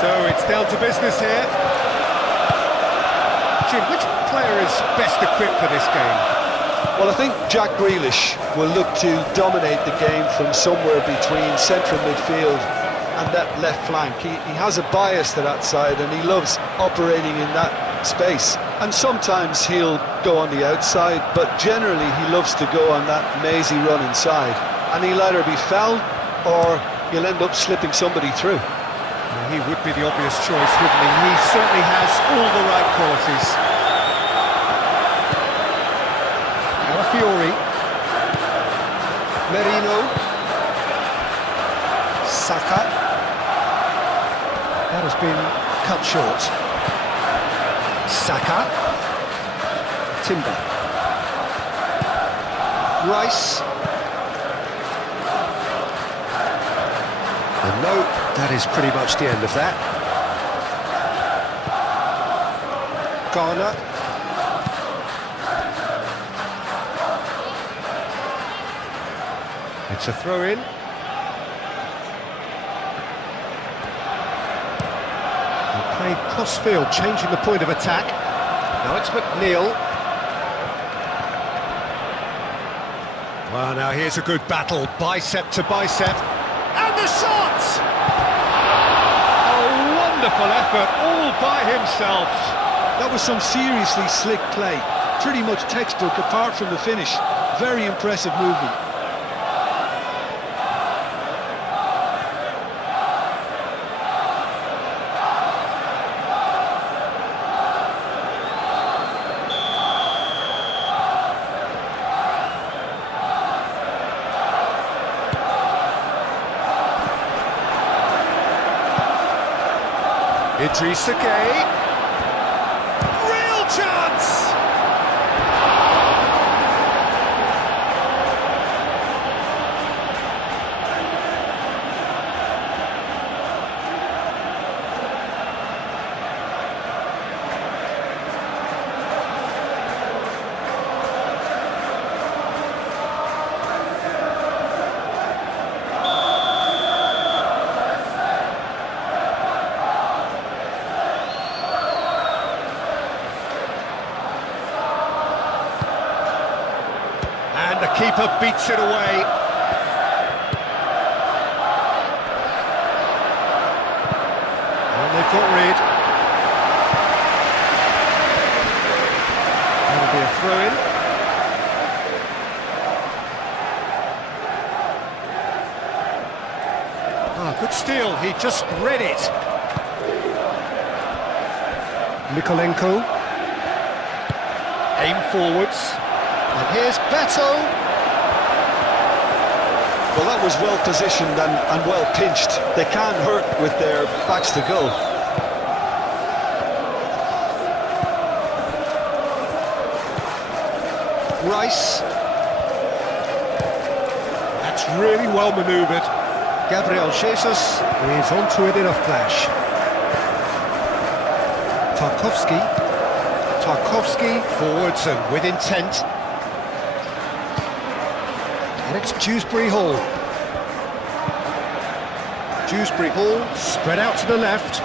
So it's down to business here. Jim, which player is best equipped for this game? Well, I think Jack Grealish will look to dominate the game from somewhere between central midfield and that left flank. He has a bias to that side and he loves operating in that space. And sometimes he'll go on the outside, but generally he loves to go on that mazy run inside. And he'll either be fouled or he'll end up slipping somebody through. Well, he would be the obvious choice, wouldn't he? He certainly has all the right qualities. Fiori, Merino, Saka. That has been cut short. Saka, Timber, Rice. And no, that is pretty much the end of that. Garner. It's a throw-in. Playing cross-field, changing the point of attack. Now it's McNeil. Well, now here's a good battle, bicep to bicep. And the shot! A wonderful effort, all by himself. That was some seriously slick play. Pretty much textbook apart from the finish. Very impressive movement. Idrissa Gueye. Real chance! And the keeper beats it away. And they've got rid. That'll be a throw-in. Ah, good steal, he just read it. Mikolenko. Aim forwards. And here's Beto. Well, that was well positioned and well pinched. They can't hurt with their backs to goal. Rice. That's really well manoeuvred. Gabriel Jesus is onto it in a flash. Tarkowski forwards and with intent. And it's Dewsbury Hall. Dewsbury Hall spread out to the left.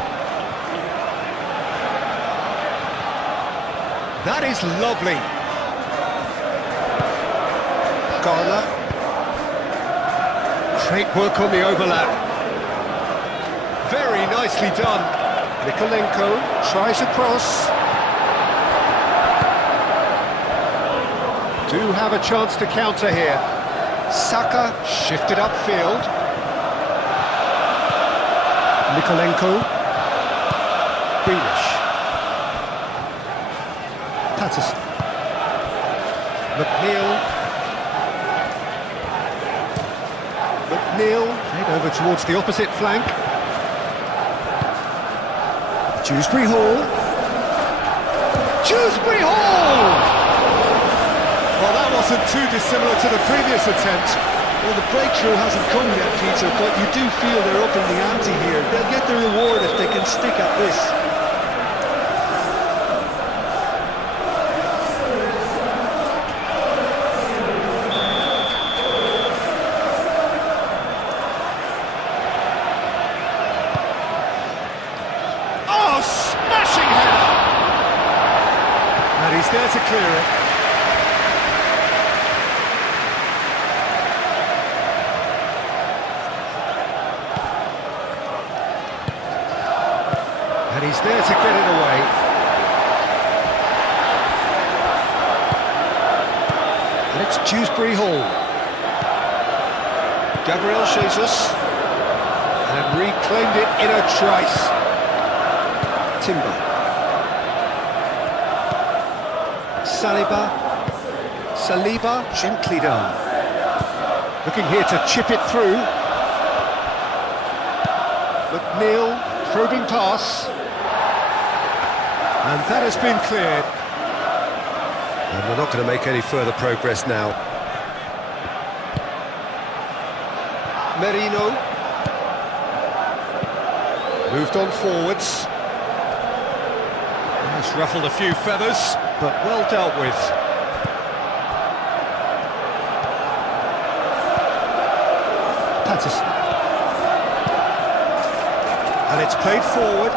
That is lovely. Garner. Great work on the overlap. Very nicely done. Mikolenko tries a cross. Do have a chance to counter here. Saka shifted upfield. Mikolenko. Grealish. Patterson. McNeil played over towards the opposite flank. Dewsbury Hall. Dewsbury Hall! Well, that wasn't too dissimilar to the previous attempt. Well, the breakthrough hasn't come yet, Peter, but you do feel they're upping the ante here. They'll get the reward if they can stick at this. there to clear it. And he's there to get it away. And it's Dewsbury Hall. Gabriel Jesus. And reclaimed it in a trice. Timber. Saliba, gently done. Looking here to chip it through. McNeil, probing pass. And that has been cleared. And we're not going to make any further progress now. Merino. Moved on forwards. It's ruffled a few feathers, but well dealt with. Patterson. And it's played forward.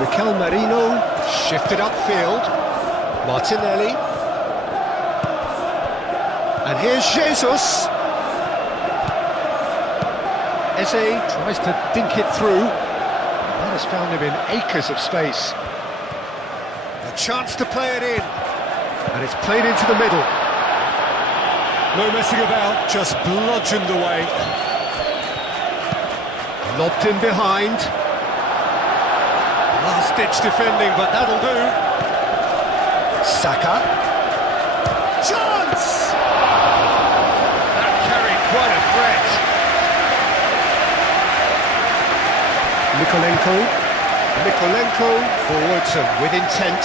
Mikel Merino shifted upfield. Martinelli. And here's Jesus. Eze tries to dink it through. That has found him in acres of space. A chance to play it in. And it's played into the middle. No messing about, just bludgeoned away. Lobbed in behind. Last-ditch defending, but that'll do. Saka. Chance! That carried quite a threat. Mikolenko forwards and with intent.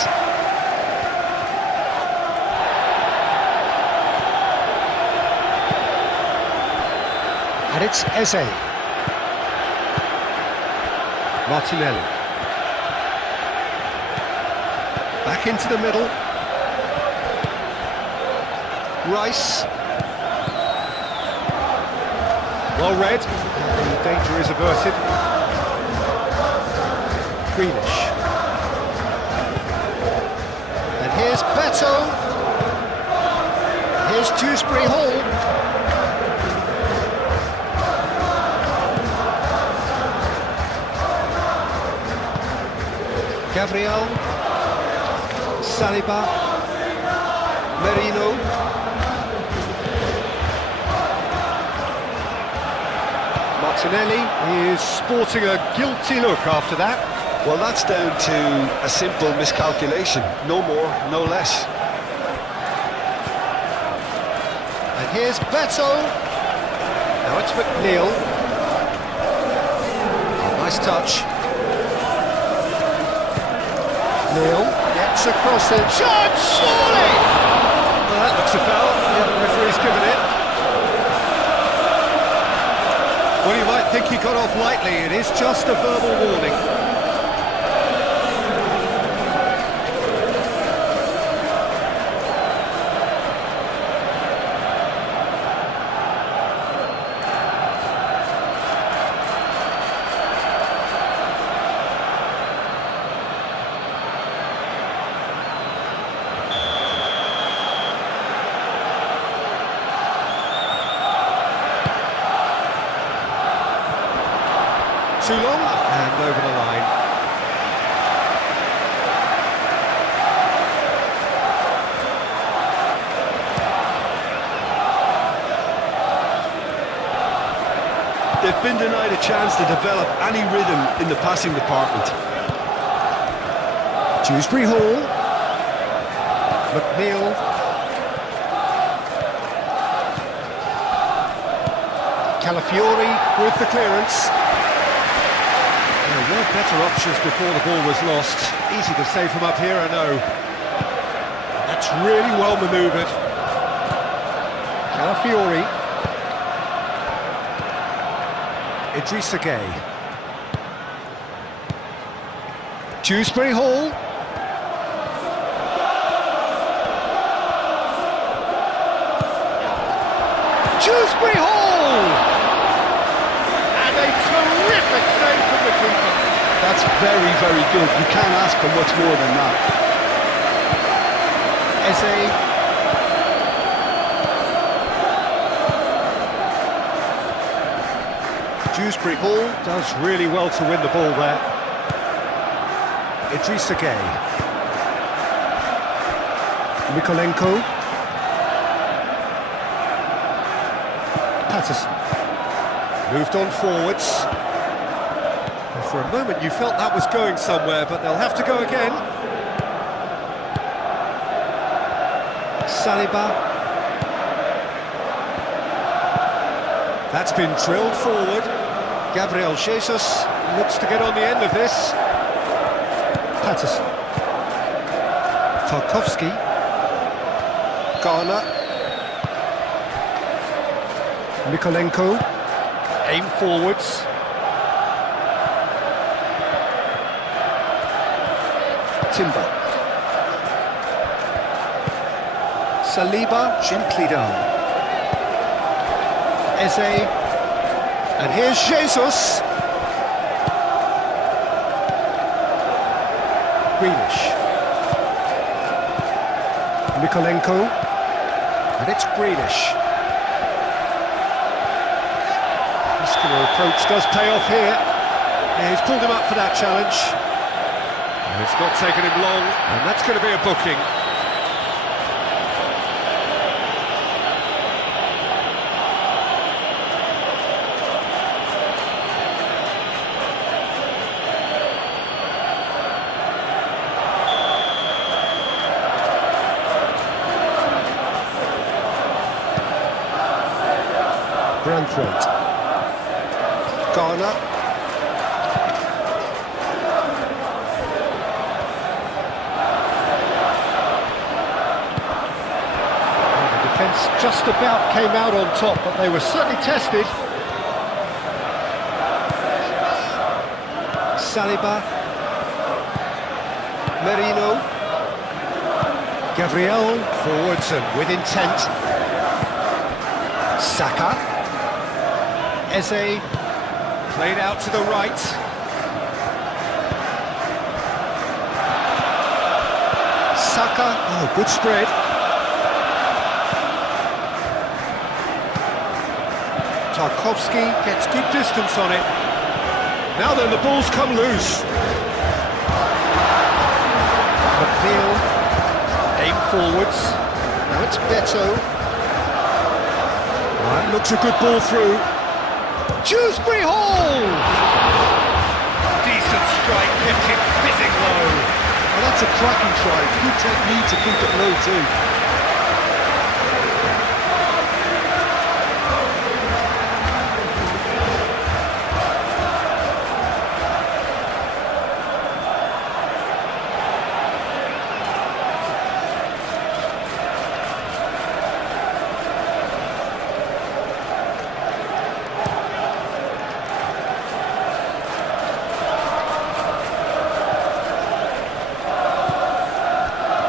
And it's Eze. Martinelli. Back into the middle. Rice. Well read. The danger is averted. Grealish. And here's Beto. Here's Dewsbury Hall. Gabriel. Saliba. Merino. Martinelli is sporting a guilty look after that. Well, that's down to a simple miscalculation. No more, no less. And here's Beto. Now it's McNeil. Nice touch. Neil gets across it. Shot! Surely! Well, that looks a foul. Yeah, the referee's given it. Well, you might think he got off lightly. It is just a verbal warning. Too long, and over the line. They've been denied a chance to develop any rhythm in the passing department. Dewsbury Hall. McNeil. Calafiori with the clearance. There were better options before the ball was lost. Easy to say from up here, I know. That's really well manoeuvred. Calafiori. Idrissa Gueye. Dewsbury Hall. Dewsbury Hall! And a terrific save from the keeper. That's very, very good. You can't ask for much more than that. Eze. Dewsbury Hall does really well to win the ball there. Idrissa Gueye. Mikolenko. Patterson. Moved on forwards. And for a moment you felt that was going somewhere, but they'll have to go again. Saliba. That's been drilled forward. Gabriel Jesus looks to get on the end of this. Patterson. Tarkowski. Garner. Mikolenko. Aim forwards. Timber. Saliba, gently down. Eze. And here's Jesus. Grealish. Mikolenko. And it's Grealish. Muscular approach does pay off here. Yeah, he's pulled him up for that challenge. And it's not taken him long, and that's going to be a booking. Branthwaite. Garner. Well, the defence just about came out on top, but they were certainly tested. Saliba. Merino. Gabriel forwards and with intent. Saka. Eze, played out to the right. Saka, oh, good spread. Tarkowski gets good distance on it. Now then, the ball's come loose. McNeil, aim forwards. Now it's Beto. That looks a good ball through. Dewsbury Hall! Decent strike, kept it fizzing low. Well, that's a cracking try. Good technique to keep it low too.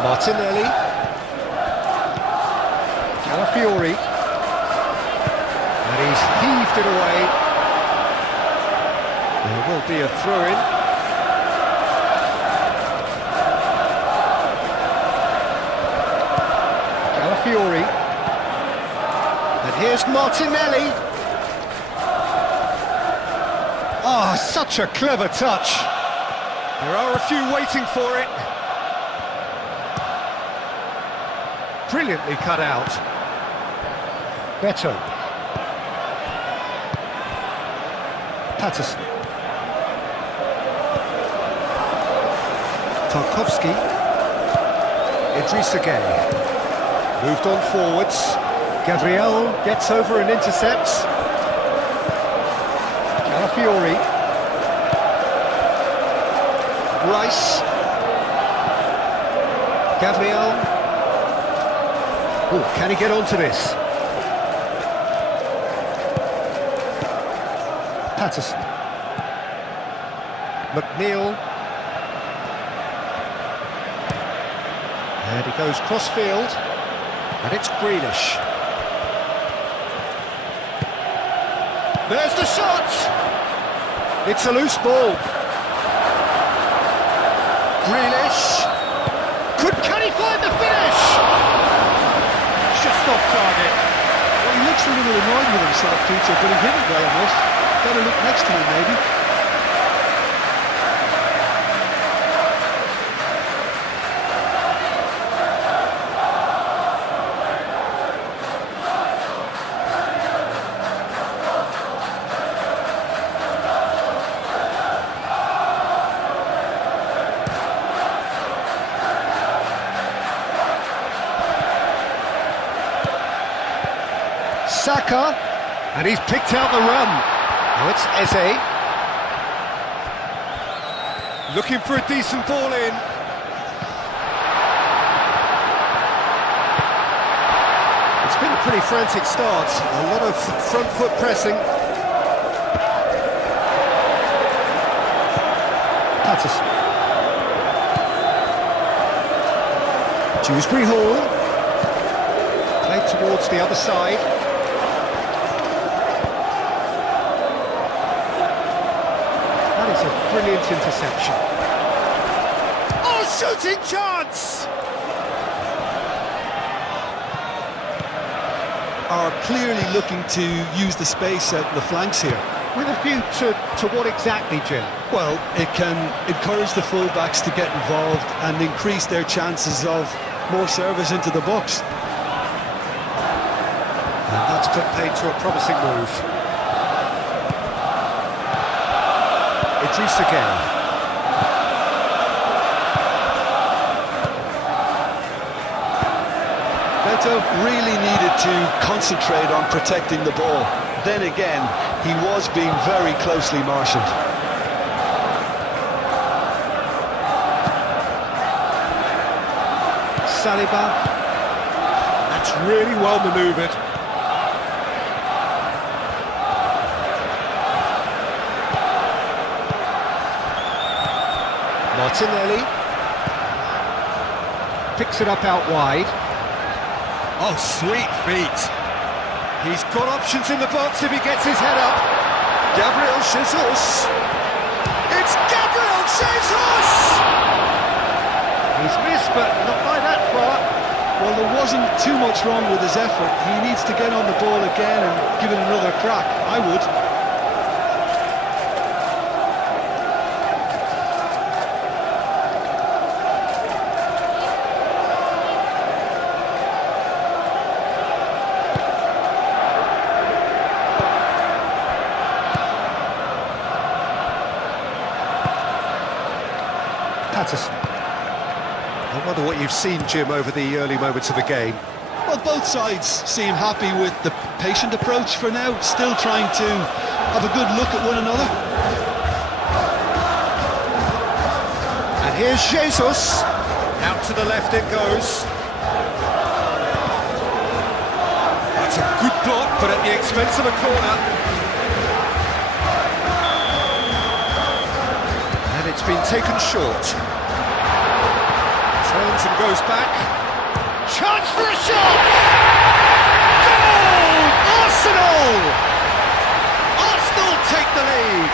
Martinelli. Calafiori. And he's heaved it away. There will be a throw-in. Calafiori. And here's Martinelli. Ah, such a clever touch. There are a few waiting for it. Brilliantly cut out. Beto. Patterson. Tarkowski. Idrissa Gueye. Moved on forwards. Gabriel gets over and intercepts. Calafiori. Rice. Gabriel. Oh, can he get onto this? Patterson. McNeil. And he goes cross-field. And it's Grealish. There's the shot! It's a loose ball. Grealish. Can he find the finish? off target. Well, he looks a little annoyed with himself, Peter, but he hit it well enough. Better look next to him, maybe. Saka, and he's picked out the run. Now it's Eze. Looking for a decent ball in. It's been a pretty frantic start, a lot of front foot pressing. Patterson. Dewsbury Hall. Played towards the other side. That is a brilliant interception. Oh, shooting chance! Are clearly looking to use the space out in the flanks here. With a view to what exactly, Jim? Well, it can encourage the full-backs to get involved and increase their chances of more service into the box. And that's put paid to a promising move. Idrissa Gueye. Beto really needed to concentrate on protecting the ball. Then again, he was being very closely marshalled. Saliba. That's really well manoeuvred. Martinelli picks it up out wide. Oh, sweet feet. He's got options in the box if he gets his head up. Gabriel Jesus. It's Gabriel Jesus! He's missed, but not by that far. Well, there wasn't too much wrong with his effort. He needs to get on the ball again and give it another crack. I would. Patterson. I wonder what you've seen, Jim, over the early moments of the game. Well, both sides seem happy with the patient approach for now, still trying to have a good look at one another. And here's Jesus. Out to the left it goes. That's a good block, but at the expense of a corner. And it's been taken short. Turns and goes back. Chance for a shot! Goal! Arsenal! Arsenal take the lead.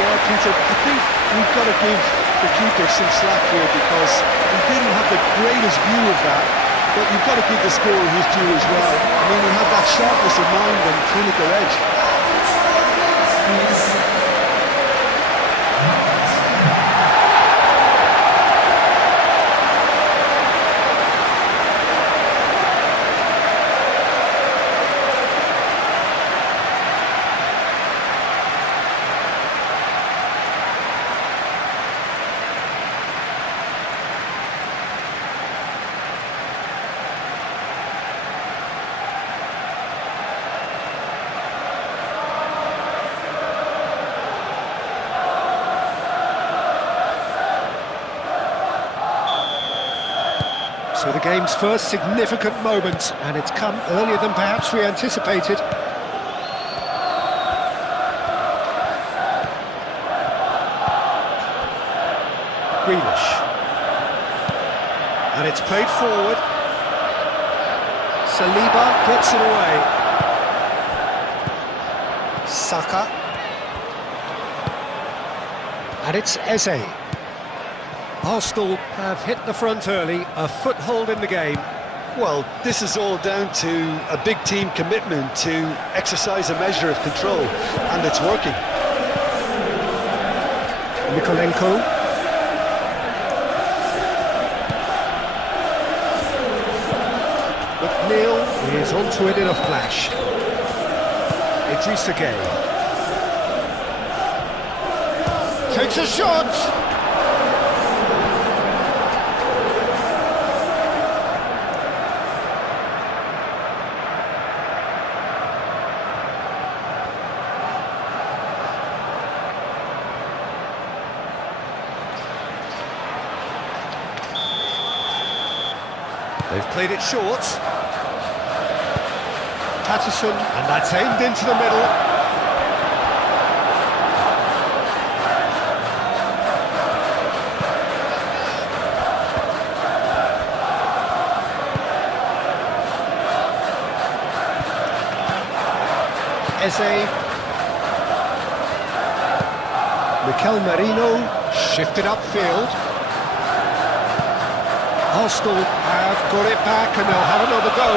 Yeah, Peter, I think we've got to give the keeper some slack here because he didn't have the greatest view of that, but you've got to give the scorer his due as well. I mean, he had that sharpness of mind and clinical edge. So the game's first significant moment, and it's come earlier than perhaps we anticipated. Grealish. And it's played forward. Saliba gets it away. Saka. And it's Eze. Arsenal have hit the front early, a foothold in the game. Well, this is all down to a big team commitment to exercise a measure of control, and it's working. Mikolenko. McNeil is onto it in a flash. Idrissa Gueye. Takes a shot! They've played it short. Patterson, and that's aimed into the middle. Eze. Mikel Merino shifted upfield. Arsenal have got it back and they'll have another go.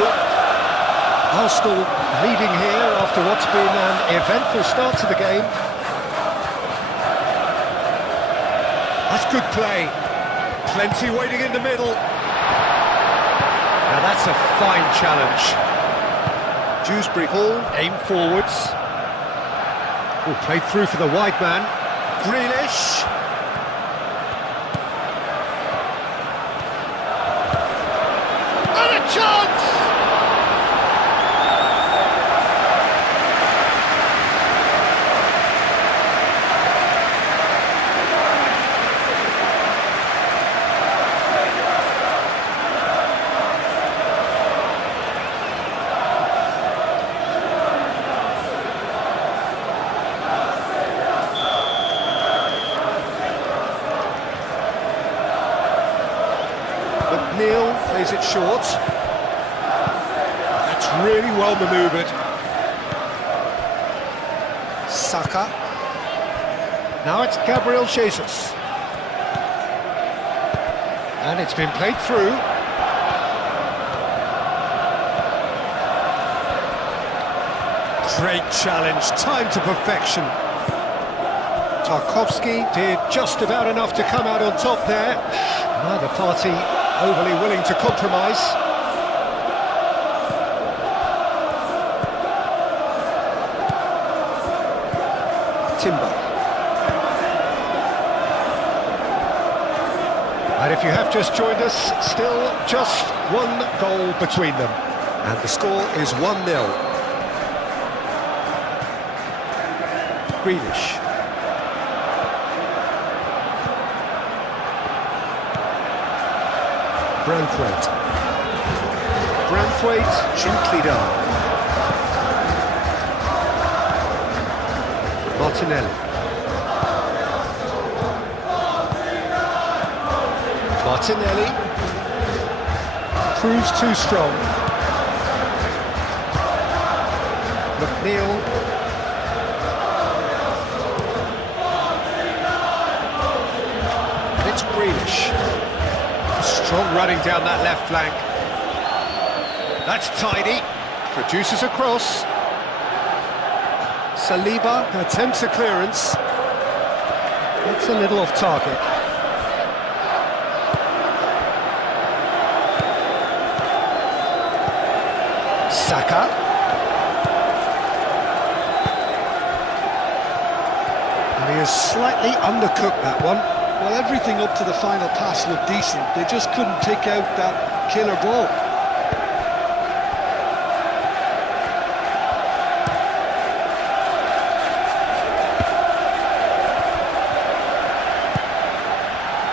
Arsenal leading here after what's been an eventful start to the game. That's good play. Plenty waiting in the middle. Now that's a fine challenge. Dewsbury Hall aim forwards. Oh, played through for the wide man. Grealish. Chance! McNeil plays it short. Really well manoeuvred. Saka. Now it's Gabriel Jesus. And it's been played through. Great challenge, time to perfection. Tarkowski did just about enough to come out on top there. Neither party overly willing to compromise. Timber. And if you have just joined us, still just one goal between them. And the score is 1-0. Grealish. Branthwaite. Branthwaite, gently done. Martinelli. Martinelli proves too strong. McNeil. And it's Grealish. Strong running down that left flank. That's tidy. Produces a cross. Saliba attempts a clearance. It's a little off target. Saka. And he has slightly undercooked that one. Well, everything up to the final pass looked decent. They just couldn't pick out that killer ball.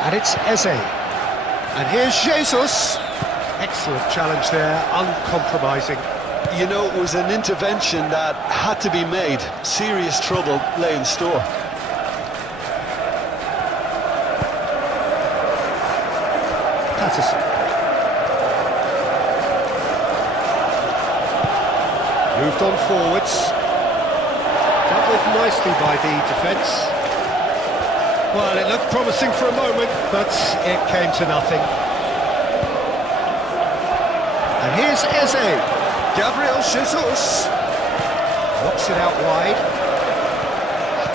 And it's Eze. And here's Jesus. Excellent challenge there, uncompromising. You know, it was an intervention that had to be made. Serious trouble lay in store. Patterson. Moved on forwards. Dealt with nicely by the defence. Well, it looked promising for a moment, but it came to nothing. And here's Eze. Gabriel Jesus. Knocks it out wide.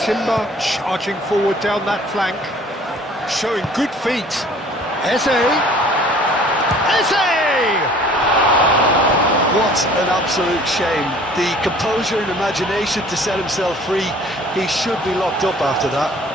Timber charging forward down that flank. Showing good feet. Eze. Eze! What an absolute shame. The composure and imagination to set himself free. He should be locked up after that.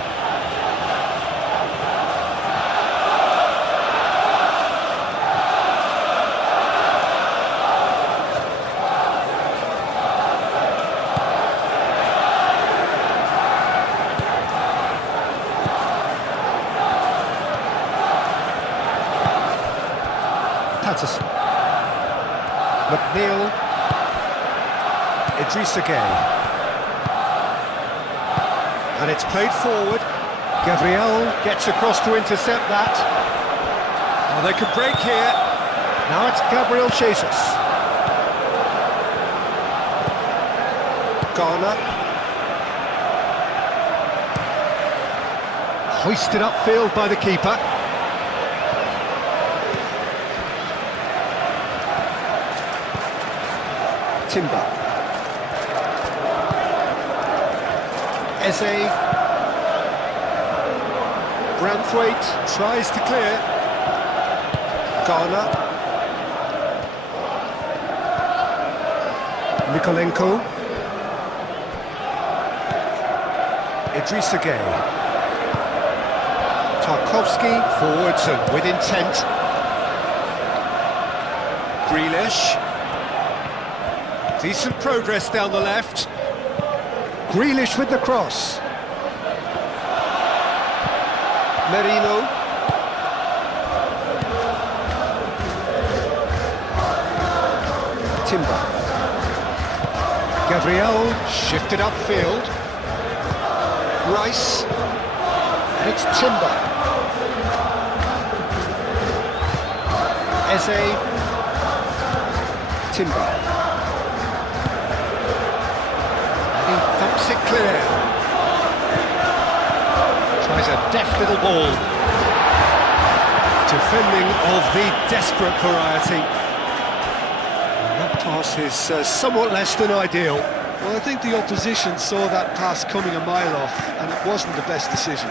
Patterson. McNeil. Idrissa Gueye. And it's played forward. Gabriel gets across to intercept that. Oh, they could break here. Now it's Gabriel Jesus. Garner. Hoisted upfield by the keeper. Timber. Eze. Branthwaite tries to clear. Garner. Mikolenko. Idrissa Gueye. Tarkowski forwards and with intent. Grealish. Decent progress down the left. Grealish with the cross. Merino. Timber. Gabriel shifted upfield. Rice. And it's Timber. Eze. Timber. Thumps it clear. Tries a deft little ball. Defending of the desperate variety. And that pass is somewhat less than ideal. Well, I think the opposition saw that pass coming a mile off, and it wasn't the best decision.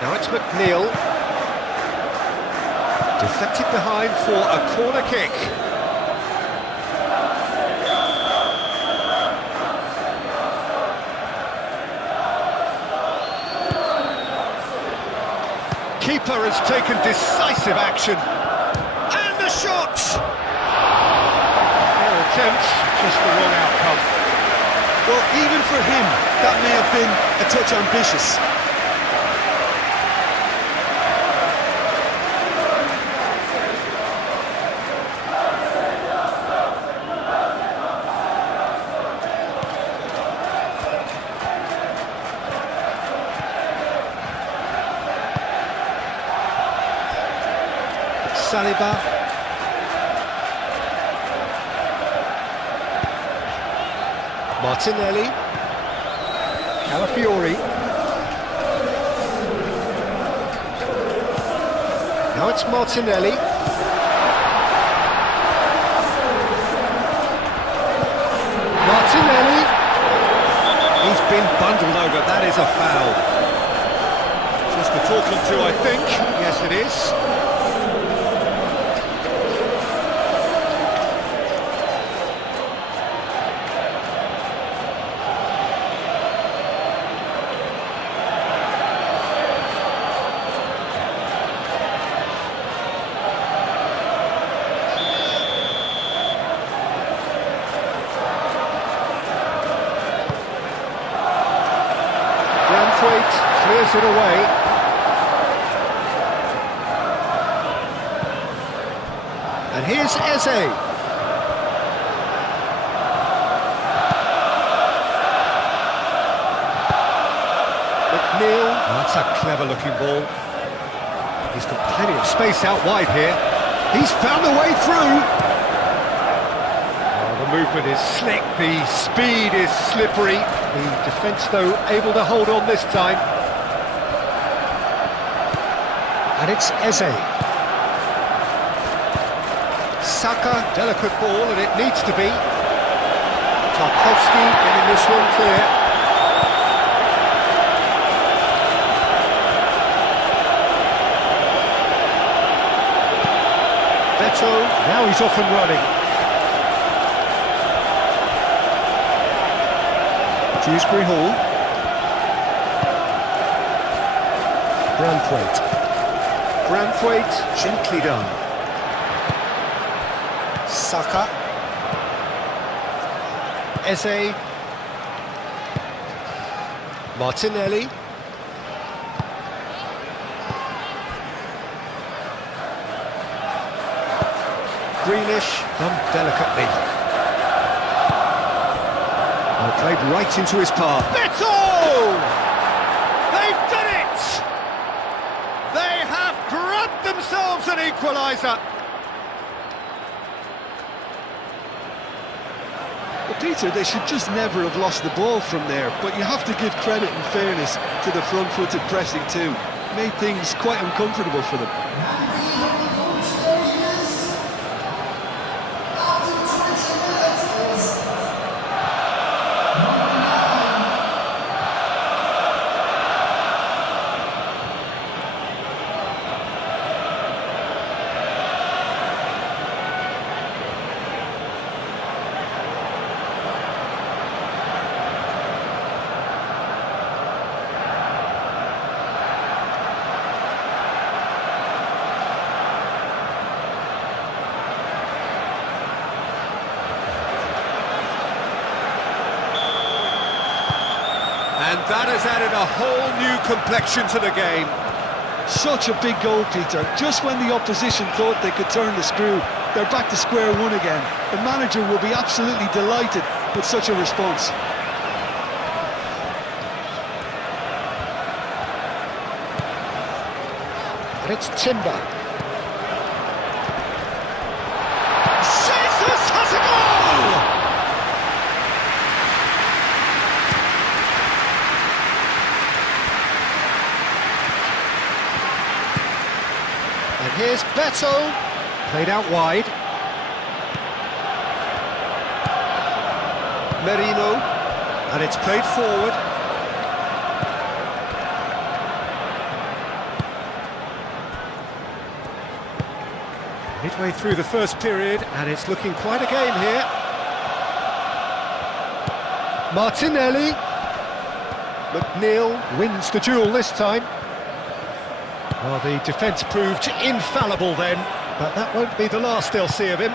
Now it's McNeil. Deflected behind for a corner kick. Keeper has taken decisive action. And the shot! Fair attempt, just the wrong outcome. Well, even for him, that may have been a touch ambitious. Saliba. Martinelli. Calafiori. Now it's Martinelli. Martinelli. He's been bundled over. That is a foul. Just a talking to, I think. Yes, it is. Branthwaite clears it away. And here's Eze. McNeil. That's a clever looking ball. He's got plenty of space out wide here. He's found a way through. The The movement is slick, the speed is slippery. The defence, though, able to hold on this time. And it's Eze. Saka, delicate ball, and it needs to be. Tarkowski getting this one clear. Beto, now he's off and running. Dewsbury Hall. Branthwaite, gently done. Saka. Eze. Martinelli. Grealish, done delicately. Well, played right into his path. Beto! They've done it! They have grabbed themselves an equaliser. Well, Peter, they should just never have lost the ball from there, but you have to give credit and fairness to the front-footed pressing too. Made things quite uncomfortable for them. And that has added a whole new complexion to the game. Such a big goal, Peter. Just when the opposition thought they could turn the screw, they're back to square one again. The manager will be absolutely delighted with such a response. And it's Timber. And here's Beto, played out wide. Merino, and it's played forward. Midway through the first period, and it's looking quite a game here. Martinelli. McNeil wins the duel this time. Well, the defence proved infallible then, but that won't be the last they'll see of him.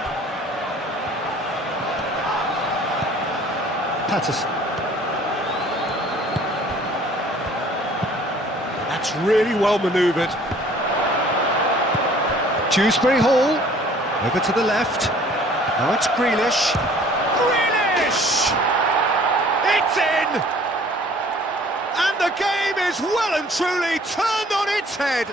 Patterson. That's really well manoeuvred. Dewsbury Hall, over to the left. Now it's Grealish. Grealish! It's in! And the game is well and truly turned on its head.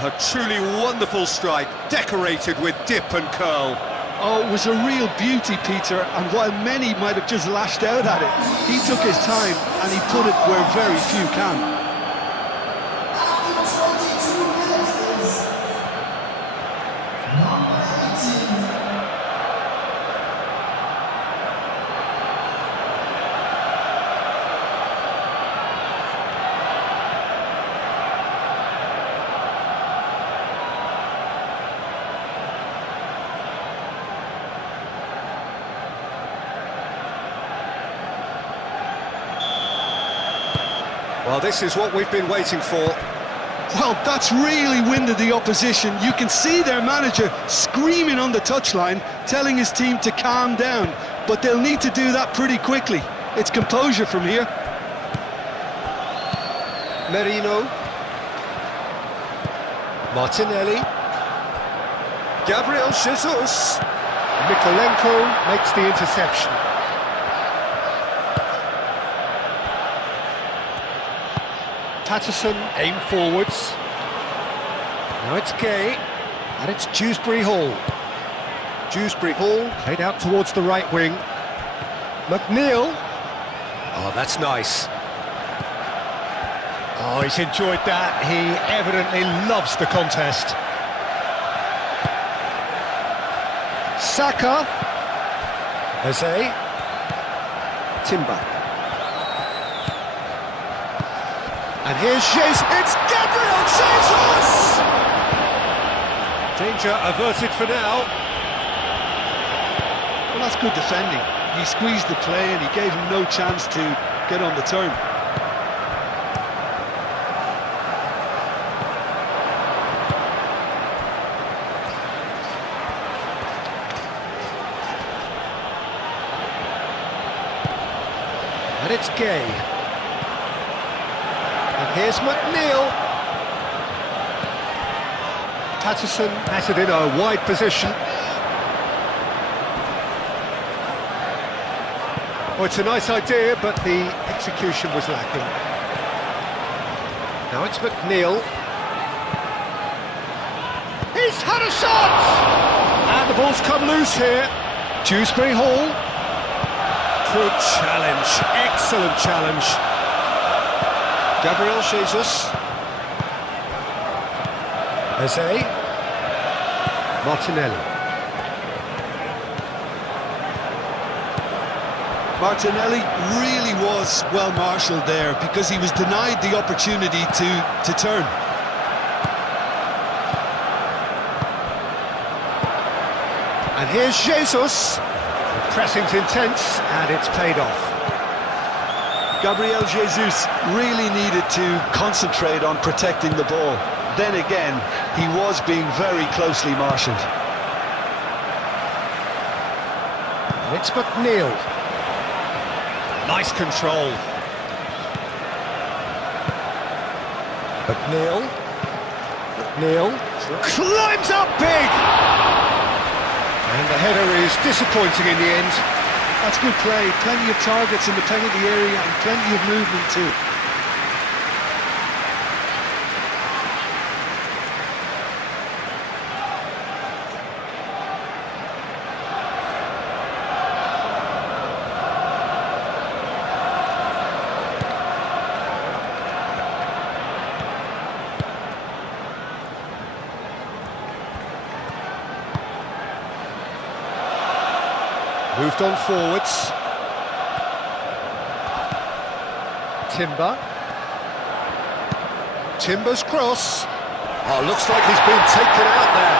A truly wonderful strike, decorated with dip and curl. Oh, it was a real beauty, Peter, and while many might have just lashed out at it, he took his time and he put it where very few can. Well, this is what we've been waiting for. Well, that's really winded the opposition. You can see their manager screaming on the touchline, telling his team to calm down, but they'll need to do that pretty quickly. It's composure from here. Merino. Martinelli. Gabriel Jesus. Mikolenko makes the interception. Patterson aim forwards. Now it's Gay. And it's Dewsbury Hall. Dewsbury Hall played out towards the right wing. McNeil. Oh, that's nice. Oh, he's enjoyed that. He evidently loves the contest. Saka. Eze. Timber. And here's Jesus. It's Gabriel Jesus! Danger averted for now. Well, that's good defending. He squeezed the play and he gave him no chance to get on the turn. And it's Gay. And here's McNeil. Patterson has it in a wide position. Well, it's a nice idea, but the execution was lacking. Now it's McNeil. He's had a shot! And the ball's come loose here. Dewsbury Hall. Good challenge, excellent challenge. Gabriel Jesus. Eze. Martinelli. Martinelli really was well marshalled there because he was denied the opportunity to turn. And here's Jesus. The pressing's intense and it's paid off. Gabriel Jesus really needed to concentrate on protecting the ball. Then again, he was being very closely marshalled. And it's McNeil. Nice control. McNeil. McNeil climbs up big! And the header is disappointing in the end. That's good play. Plenty of targets in the penalty area and plenty of movement too. Moved on forwards. Timber. Timber's cross. Oh, looks like he's been taken out there.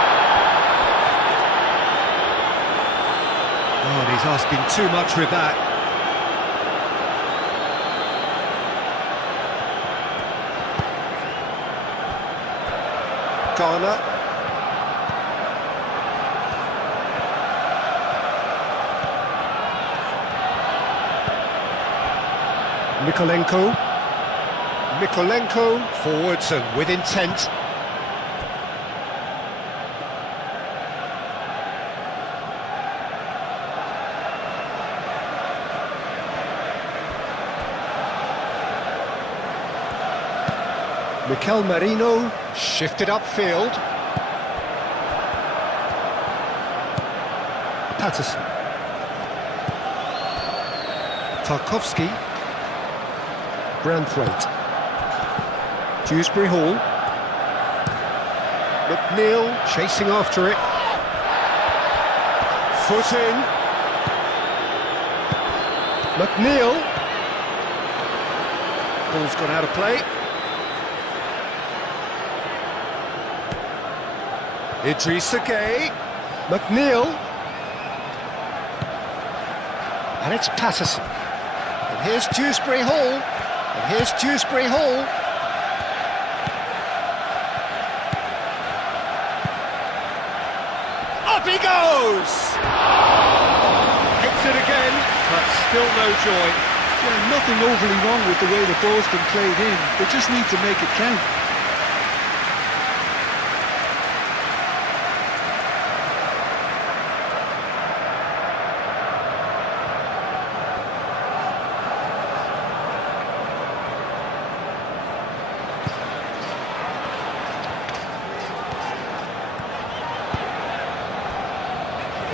Oh, and he's asking too much with that. Garner. Mikolenko forwards and with intent. Mikel Merino shifted upfield. Patterson. Tarkowski. Branthwaite. Dewsbury Hall. McNeil chasing after it. Foot in. McNeil. Ball's gone out of play. Idrissa Gueye. McNeil. And it's Patterson. And here's Dewsbury Hall. And here's Dewsbury Hall. Up he goes! Hits it again, but still no joy. Yeah, nothing overly wrong with the way the ball's been played in. They just need to make it count.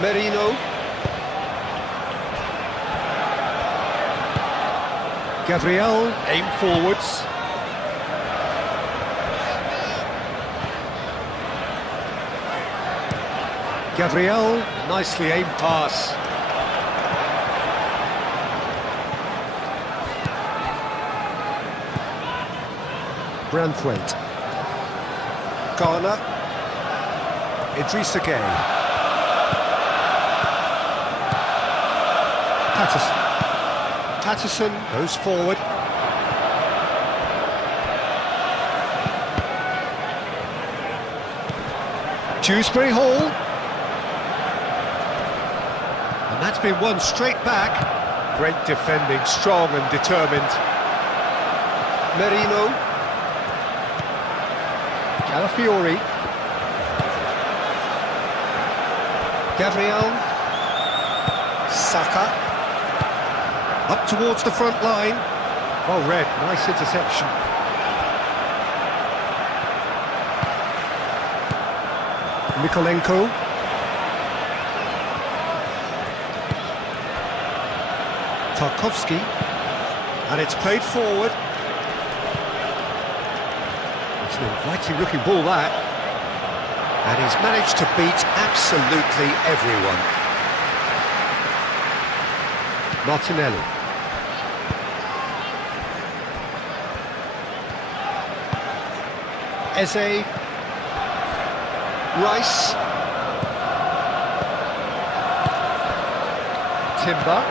Merino. Gabriel, aim forwards. Gabriel, nicely aimed pass. Branthwaite. Garner. Idrissa Gueye. Patterson. Patterson goes forward. Dewsbury Hall. And that's been won straight back. Great defending, strong and determined. Merino. Calafiori. Gabriel. Saka. Up towards the front line. Well read, nice interception. Mikolenko. Tarkowski. And it's played forward. It's an inviting looking ball, that. And he's managed to beat absolutely everyone. Martinelli. Eze. Rice. Timber.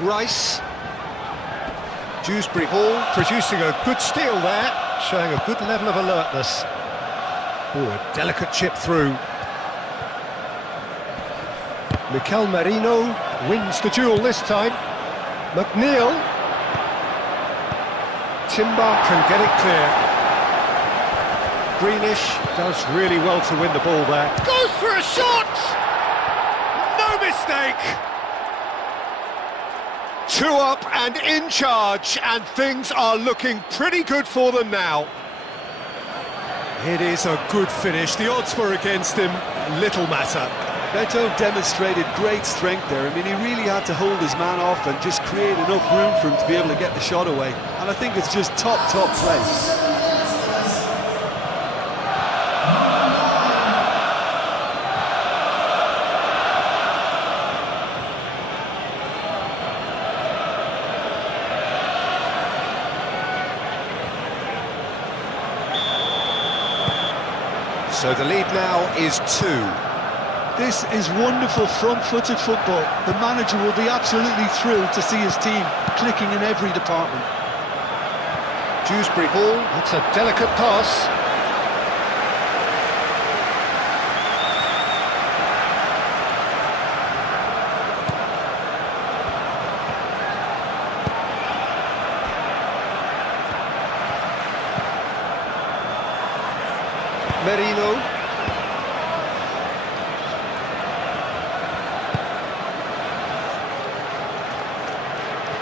Rice. Dewsbury Hall producing a good steal there, showing a good level of alertness. Oh, a delicate chip through. Mikel Merino wins the duel this time. McNeil. Timber can get it clear. Greenish does really well to win the ball there. Goes for a shot! No mistake! 2 up and in charge, and things are looking pretty good for them now. It is a good finish. The odds were against him. Little matter. Beto demonstrated great strength there. I mean, he really had to hold his man off and just create enough room for him to be able to get the shot away. And I think it's just top play. So the lead now is 2. This is wonderful front-footed football. The manager will be absolutely thrilled to see his team clicking in every department. Dewsbury Hall, that's a delicate pass. Merino.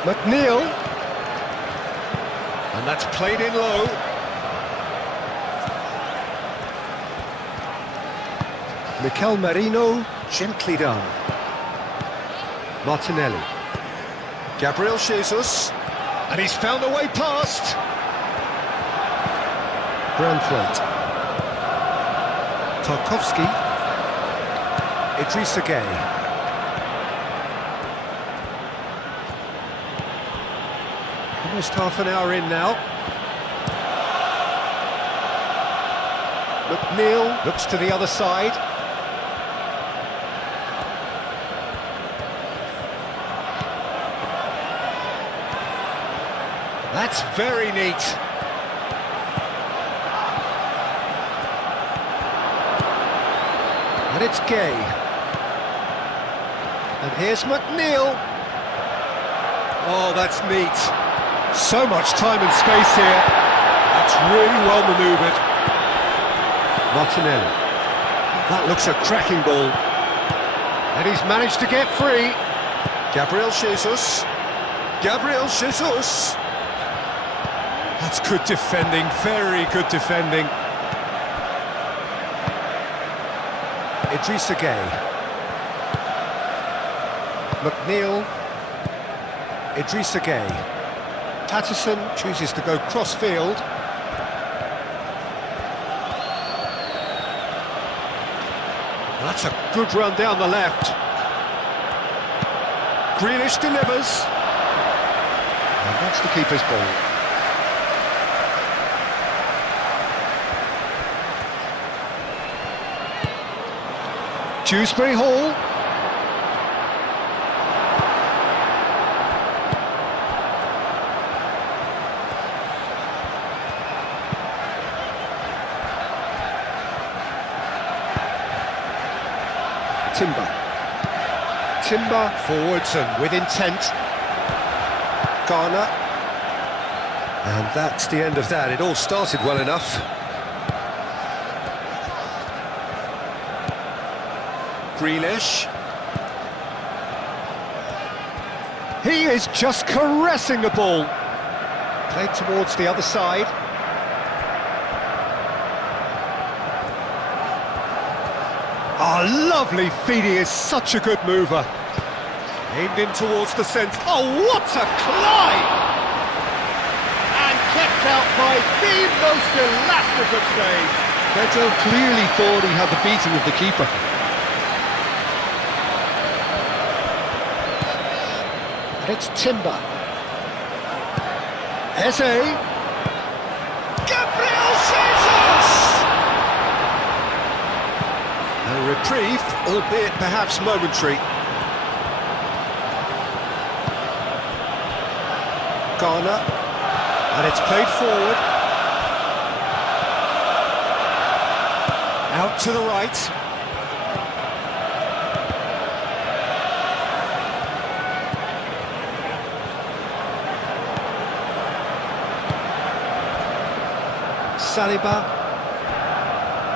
McNeil. And that's played in low. Mikel Merino, gently done. Martinelli. Gabriel Jesus. And he's found a way past. Branthwaite. Tarkowski. Idrissa Gueye. Almost half an hour in now. McNeil looks to the other side. That's very neat. And it's Gueye. And here's McNeil. Oh, that's neat. So much time and space here. That's really well manoeuvred. Martinelli. That looks a cracking ball. And he's managed to get free. Gabriel Jesus. Gabriel Jesus. That's good defending, very good defending. Idrissa Gueye. McNeil. Idrissa Gueye. Patterson chooses to go cross-field. That's a good run down the left. Grealish delivers. And that's the keeper's ball. Dewsbury Hall. Timber forwards and with intent. Garner. And that's the end of that. It all started well enough. Grealish. He is just caressing the ball. Played towards the other side. Oh, lovely feed, he is such a good mover. Aimed in towards the centre. Oh, what a climb! And kept out by the most elastic of saves. Beto clearly thought he had the beating of the keeper. And it's Timber. Eze. Gabriel Jesus! A reprieve, albeit perhaps momentary. Garner. And it's played forward. Out to the right. Saliba.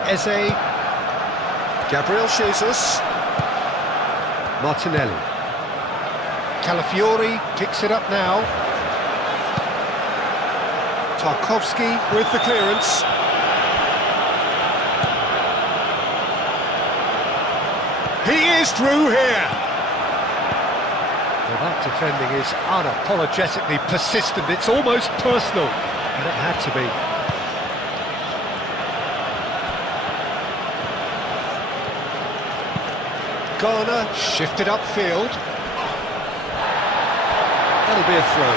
Eze. Gabriel Jesus. Martinelli. Calafiori picks it up now. Tarkovsky with the clearance. He is through here. Well, that defending is unapologetically persistent. It's almost personal, and it had to be. Garner shifted upfield. That'll be a throw.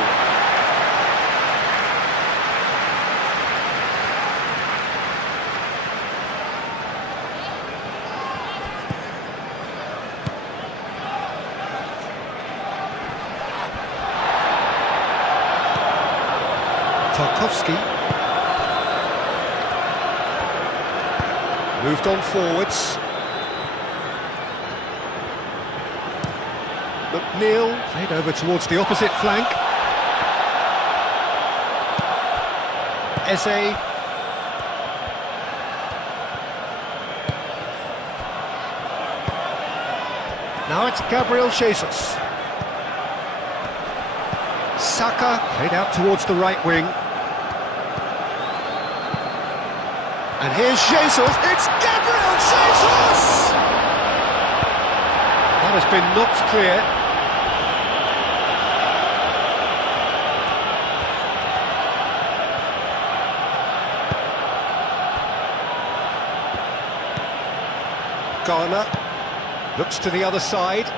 Tarkovsky. Moved on forwards. McNeil played over towards the opposite flank. Eze. Now it's Gabriel Jesus. Saka played out towards the right wing. And here's Jesus. It's Gabriel Jesus! That has been knocked clear. Garner looks to the other side.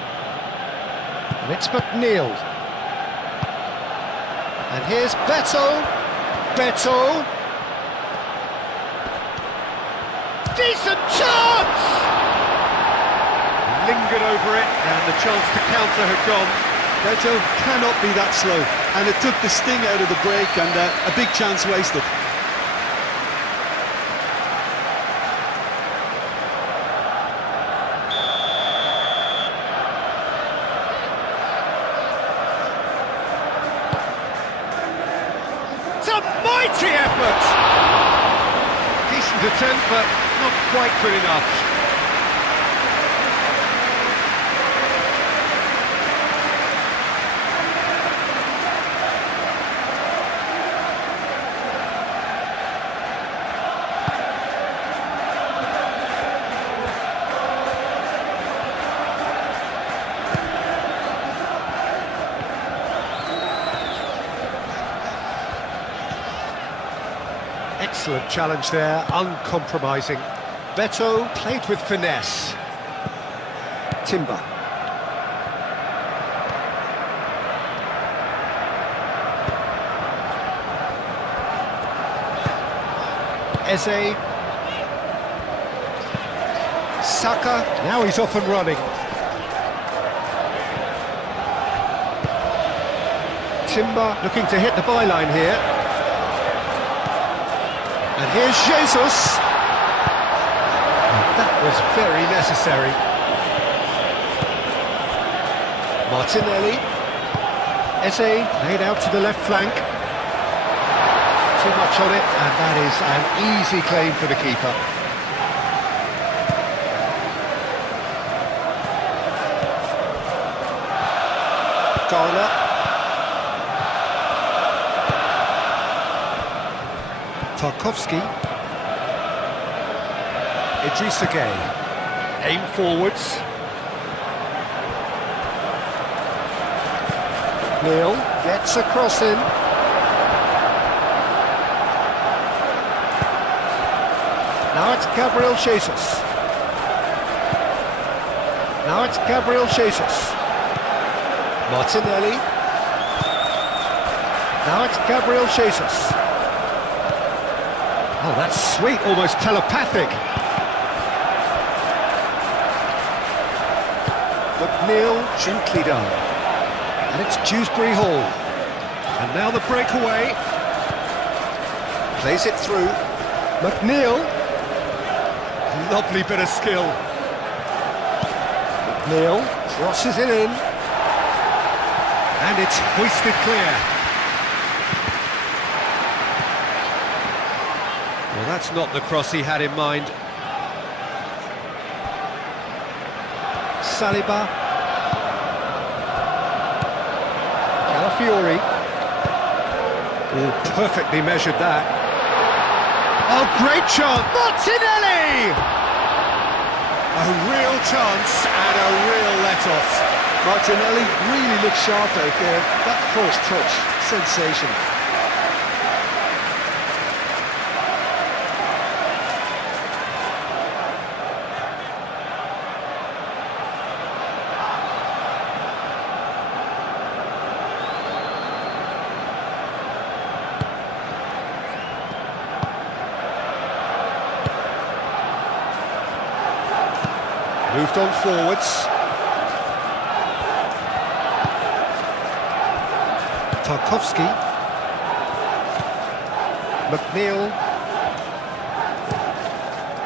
And it's McNeil. And here's Beto. Beto. Decent chance! Lingered over it, and the chance to counter had gone. Beto cannot be that slow, and it took the sting out of the break, and a big chance wasted. It's a mighty effort! Decent attempt, but not quite good enough. Excellent challenge there, uncompromising. Beto played with finesse. Timber. Eze. Saka, now he's off and running. Timber looking to hit the byline here. And here's Jesus. That was very necessary. Martinelli. Eze laid out to the left flank. Too much on it, and that is an easy claim for the keeper. Garner. Tarkowski. Idrissa Gueye. Aim forwards. Neil gets a cross in. Now it's Gabriel Jesus. Now it's Gabriel Jesus. Martinelli. Now it's Gabriel Jesus. Oh, that's sweet, almost telepathic. McNeil, gently done. And it's Dewsbury Hall. And now the breakaway. Plays it through. McNeil. Lovely bit of skill. McNeil crosses it in. And it's hoisted clear. Well, that's not the cross he had in mind. Saliba. Calafiori. Oh, perfectly measured that. Oh, great chance! Martinelli! A real chance and a real let-off. Martinelli really looked sharp out there. That first touch, sensational. Moved on forwards. Tarkowski. McNeil.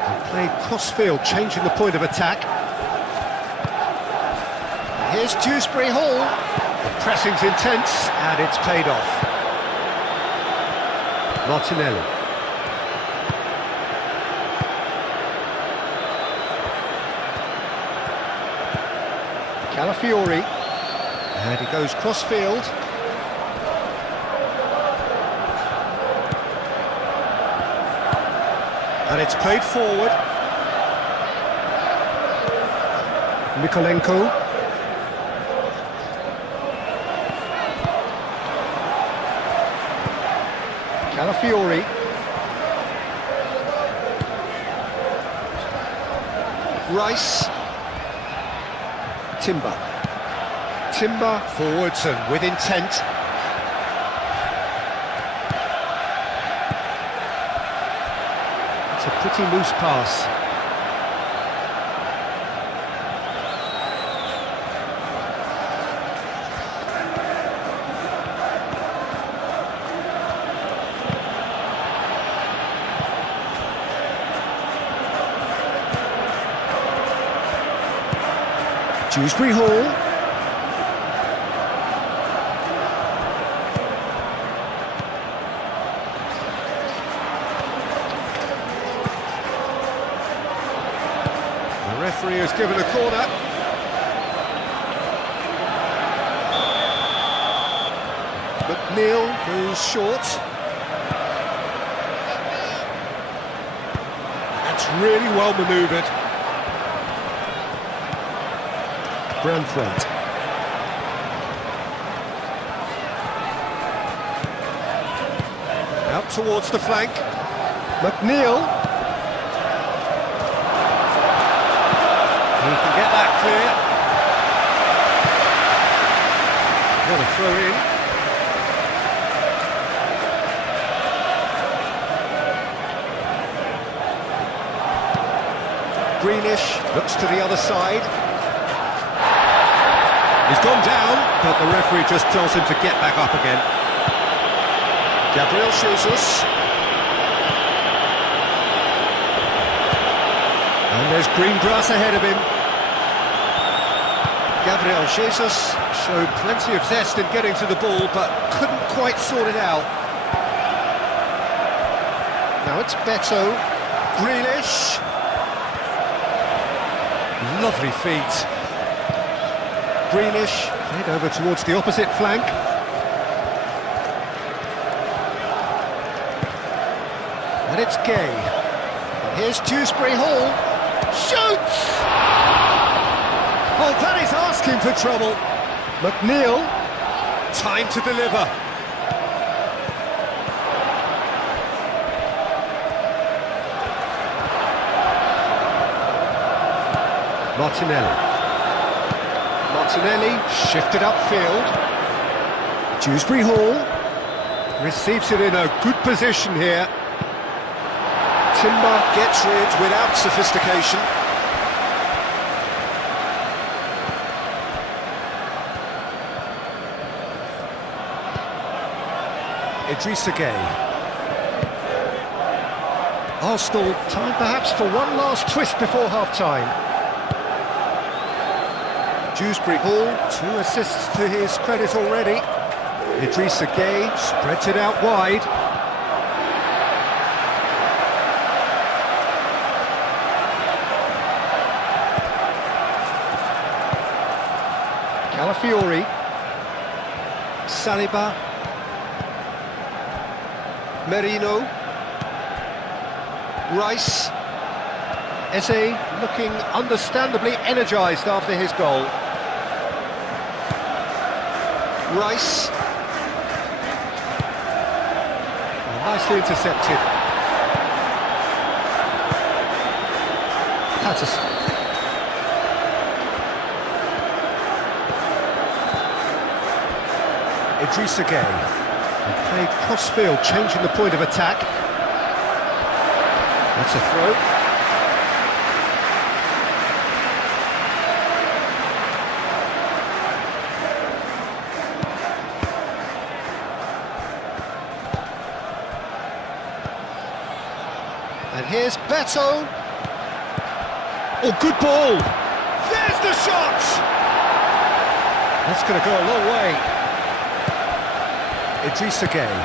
And played cross-field, changing the point of attack. Here's Dewsbury Hall. The pressing's intense, and it's paid off. Martinelli. Calafiori, and he goes cross-field. And it's played forward. Mikolenko. Calafiori. Rice. Timber. Timber forwards and with intent. It's a pretty loose pass. Dewsbury Hall. The referee has given a corner. McNeil goes short. That's really well manoeuvred. Branthwaite. Out towards the flank. McNeil. He can get that clear. What a throw in. Greenish looks to the other side. He's gone down, but the referee just tells him to get back up again. Gabriel Jesus. And there's green grass ahead of him. Gabriel Jesus showed plenty of zest in getting to the ball, but couldn't quite sort it out. Now it's Beto. Grealish. Lovely feet. Greenish played over towards the opposite flank. And it's Gay. And here's Dewsbury Hall. Shoots! Oh, that is asking for trouble. McNeil. Time to deliver. Martinelli shifted upfield. Dewsbury Hall receives it in a good position here. Timber gets rid without sophistication. Idrissa Gueye. Arsenal time perhaps for one last twist before half-time. Dewsbury Hall, 2 assists to his credit already. Idrissa Gueye spreads it out wide. Calafiori. Saliba. Merino. Rice. Eze looking understandably energised after his goal. Rice. Nicely intercepted. Patterson. Idrissa Gueye. Played cross-field, changing the point of attack. That's a throw. And here's Beto. Oh, good ball. There's the shot! That's going to go a long way. Idrissa Gueye.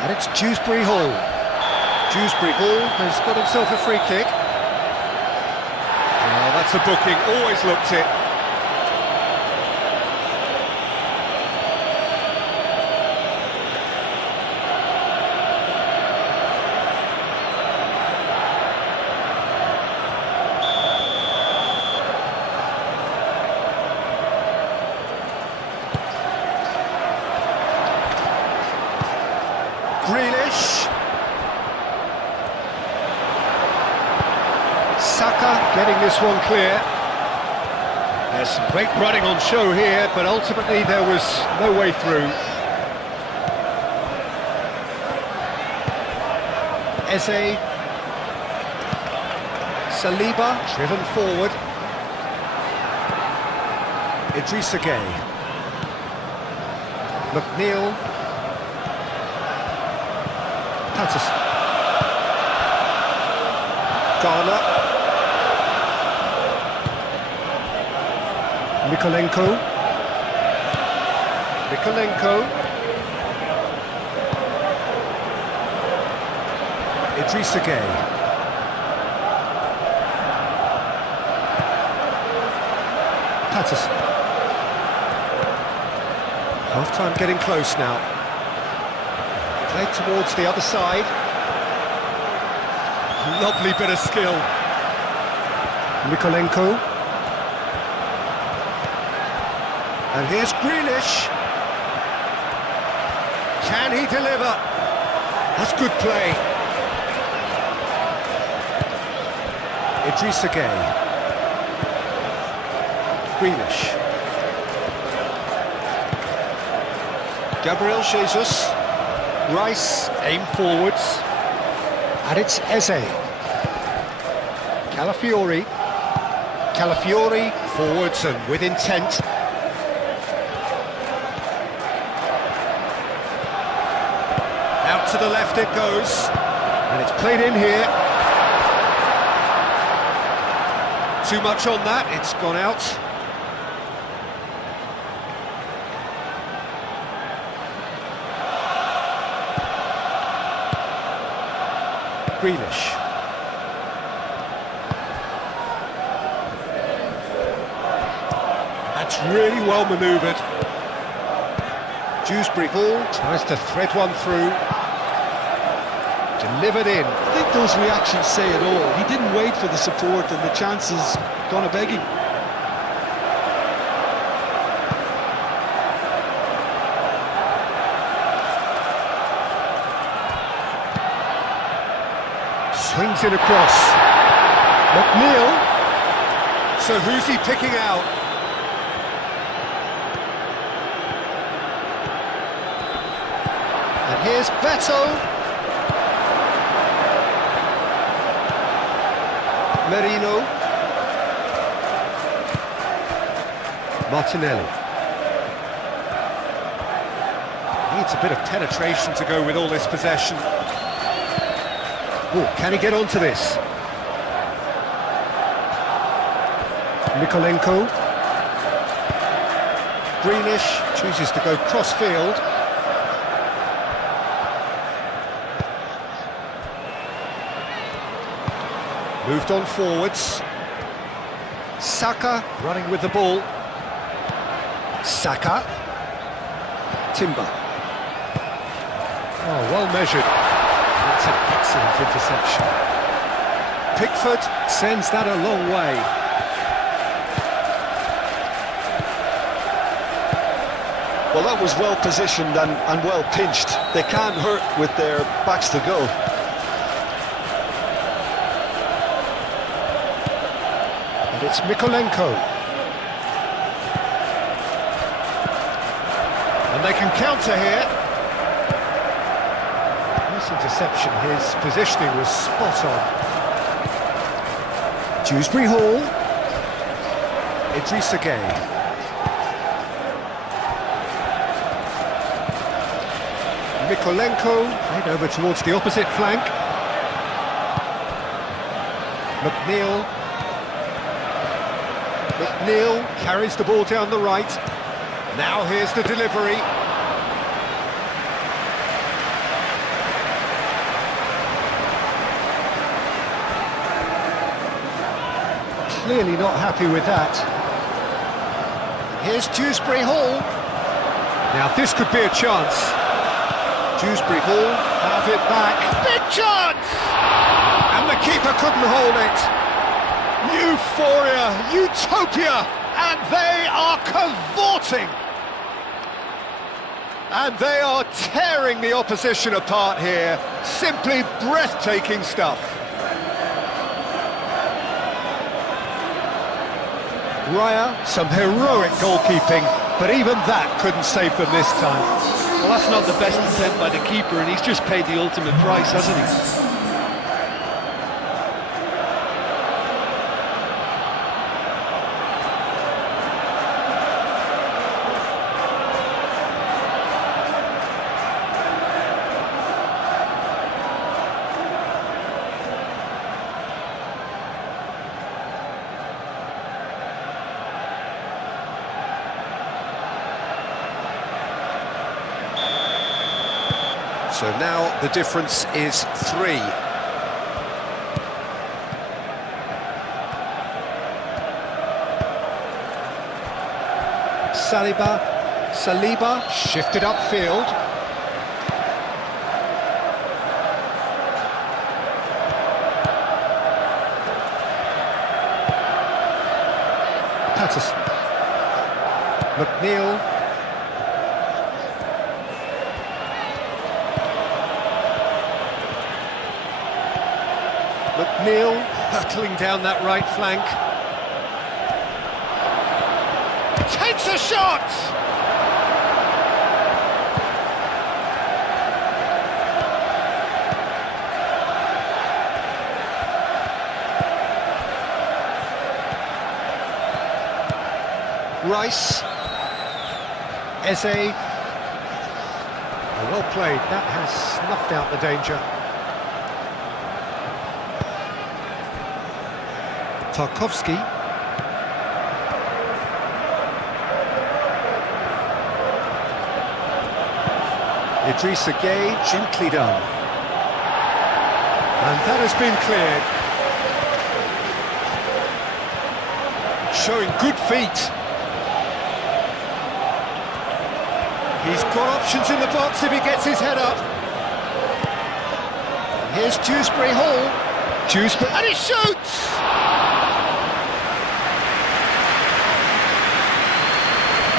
And it's Dewsbury Hall. Dewsbury Hall has got himself a free kick. Oh, that's a booking, always looked it. Grealish. Saka getting this one clear. There's some great running on show here, but ultimately there was no way through. Eze. Saliba driven forward. Idrissa Gueye. McNeil. Patterson. Garner. Mikolenko. Idrissa Gueye. Patterson. Half-time getting close now. Played towards the other side. Lovely bit of skill. Mikolenko. And here's Grealish. Can he deliver? That's good play. Idrissa Gueye. Grealish. Gabriel Jesus. Rice, aim forwards. And it's Eze. Calafiori. Calafiori, forwards and with intent. Out to the left it goes. And it's played in here. Too much on that, it's gone out. Grealish. That's really well manoeuvred. Dewsbury Hall tries to thread one through. Delivered in. I think those reactions say it all. He didn't wait for the support and the chances gone a-begging. Swings it across. McNeil. So who's he picking out? And here's Beto. Merino. Martinelli. Needs a bit of penetration to go with all this possession. Oh, can he get onto this? Mikolenko. Grealish chooses to go cross-field. Moved on forwards. Saka running with the ball. Saka. Timber. Oh, well measured. That's an excellent interception. Pickford sends that a long way. Well, that was well positioned and well pinched. They can't hurt with their backs to goal. And it's Mikolenko. And they can counter here. Nice interception, his positioning was spot on. Dewsbury Hall. Idrissa Gueye. Mikolenko, right over towards the opposite flank. McNeil. McNeil carries the ball down the right. Now here's the delivery. Clearly not happy with that. Here's Dewsbury Hall. Now this could be a chance. Dewsbury Hall have it back. Big chance! And the keeper couldn't hold it. Euphoria, utopia, and they are cavorting. And they are tearing the opposition apart here. Simply breathtaking stuff. Raya, some heroic goalkeeping, but even that couldn't save them this time. Well, that's not the best attempt by the keeper, and he's just paid the ultimate price, hasn't he? So now the difference is 3. Saliba shifted upfield. Patterson. McNeil. McNeil hurtling down that right flank. Takes a shot! Rice. Eze. Well played, that has snuffed out the danger. Tarkowski. Idrissa Gueye, gently done. And that has been cleared. Showing good feet. He's got options in the box if he gets his head up. Here's Dewsbury Hall. Dewsbury, and he shoots!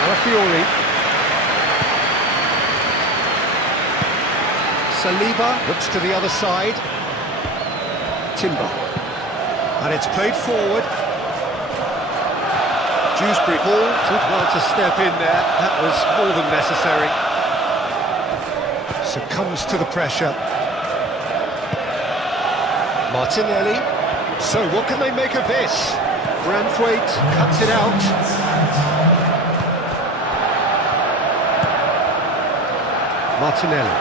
Alafiori. Saliba looks to the other side. Timber. And it's played forward. Dewsbury Hall did well to step in there. That was more than necessary. Succumbs to the pressure. Martinelli. So what can they make of this? Branthwaite cuts it out. Martinelli.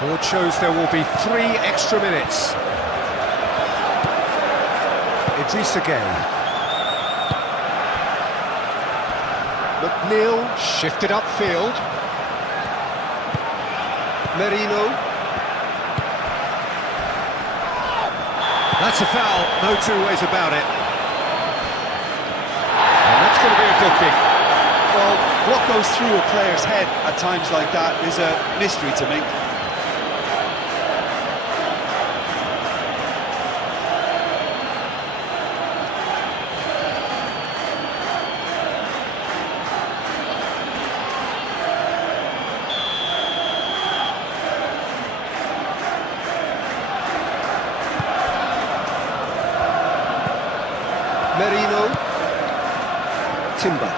Board shows there will be 3 extra minutes. Idrissa Gueye. McNeil shifted upfield. Merino. That's a foul, no two ways about it. And that's going to be a booking. Well, what goes through a player's head at times like that is a mystery to me. Merino. Timber.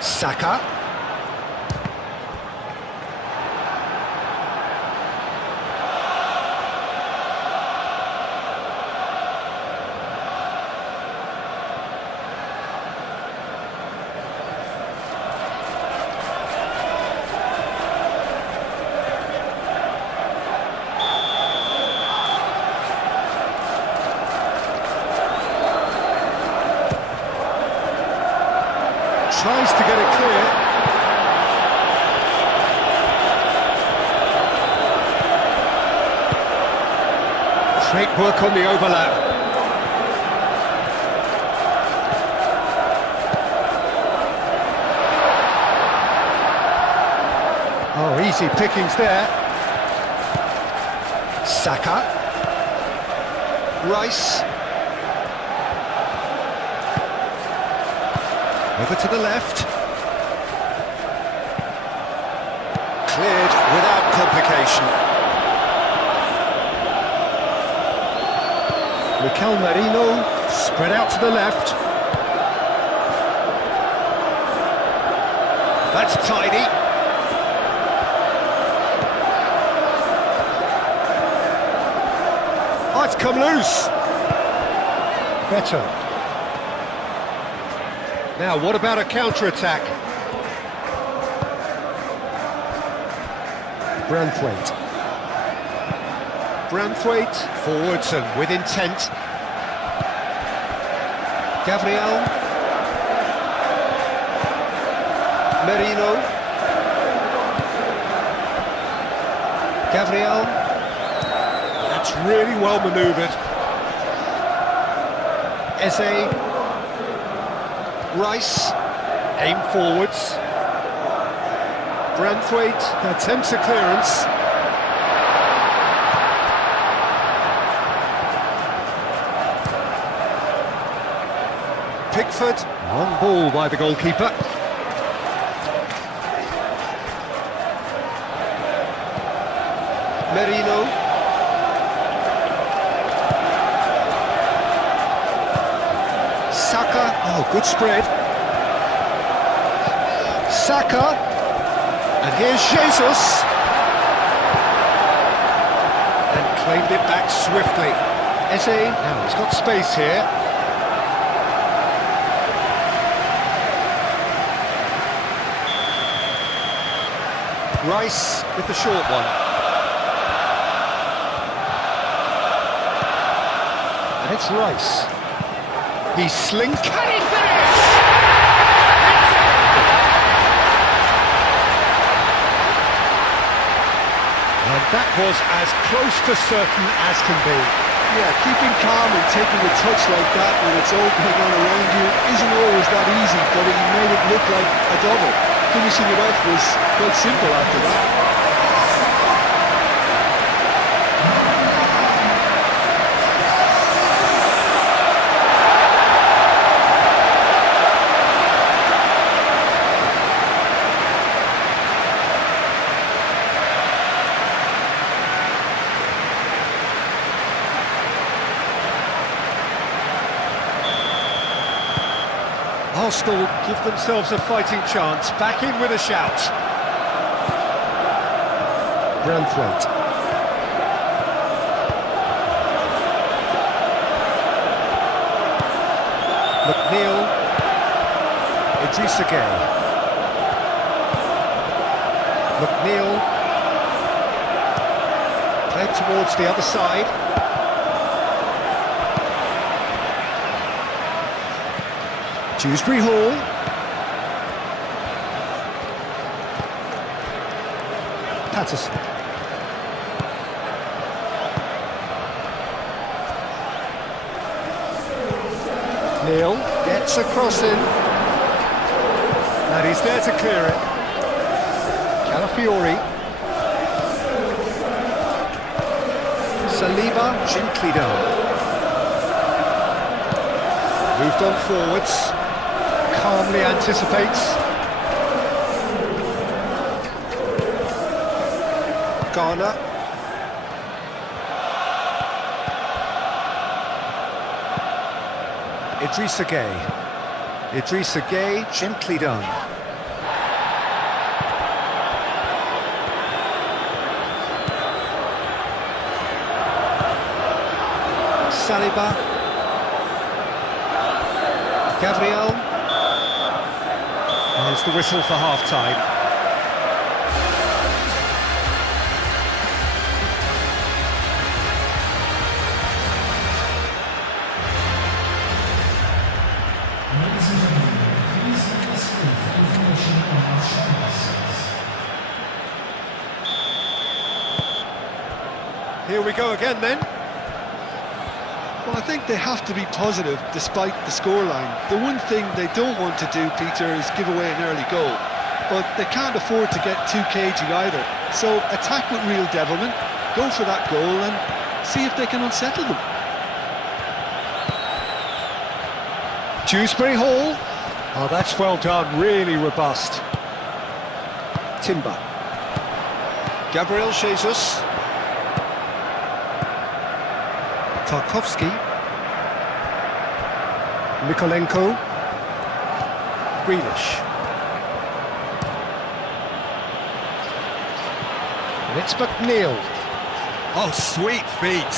Saka. Tries to get it clear. Great work on the overlap. Oh, easy pickings there. Saka. Rice. Over to the left. Cleared without complication. Mikel Merino spread out to the left. That's tidy. Oh, it's come loose. Better. Now, what about a counter-attack? Branthwaite. Branthwaite, forwards and with intent. Gabriel. Merino. Gabriel. That's really well manoeuvred. Eze. Rice, aim forwards. Branthwaite attempts a clearance. Pickford, long ball by the goalkeeper. Merino. Saka. Oh, good spread. Saka. And here's Jesus. And claimed it back swiftly. Eze. Now he's got space here. Rice with the short one. And it's Rice. He slings. Can he finish? And that was as close to certain as can be. Yeah, keeping calm and taking a touch like that when it's all going on around you isn't always that easy, but he made it look like a double. Finishing it off was quite simple after that. Arsenal give themselves a fighting chance, back in with a shout. Branthwaite. McNeil. Idrissa Gueye. McNeil. Played towards the other side. Dewsbury Hall. Patterson. Neil gets a cross in. And he's there to clear it. Calafiori. Saliba gently down. Moved on forwards. Calmly anticipates. Garner. Idrissa Gueye. Idrissa Gueye, gently done. Saliba. Gabriel. There's the whistle for half-time. Here we go again then. Well, I think they have to be positive despite the scoreline. The one thing they don't want to do, Peter, is give away an early goal. But they can't afford to get too cagey either. So attack with real devilment, go for that goal and see if they can unsettle them. Dewsbury Hall. Oh, that's well done, really robust. Timber. Gabriel Jesus. Tarkovsky. Mikolenko. Grealish. And it's McNeil. Oh, sweet feet.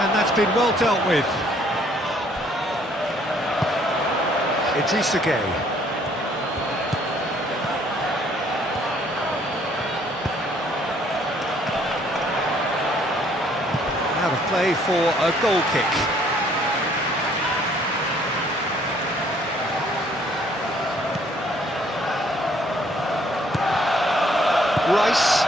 And that's been well dealt with. Idrissa Gueye. Out of play for a goal kick. Rice.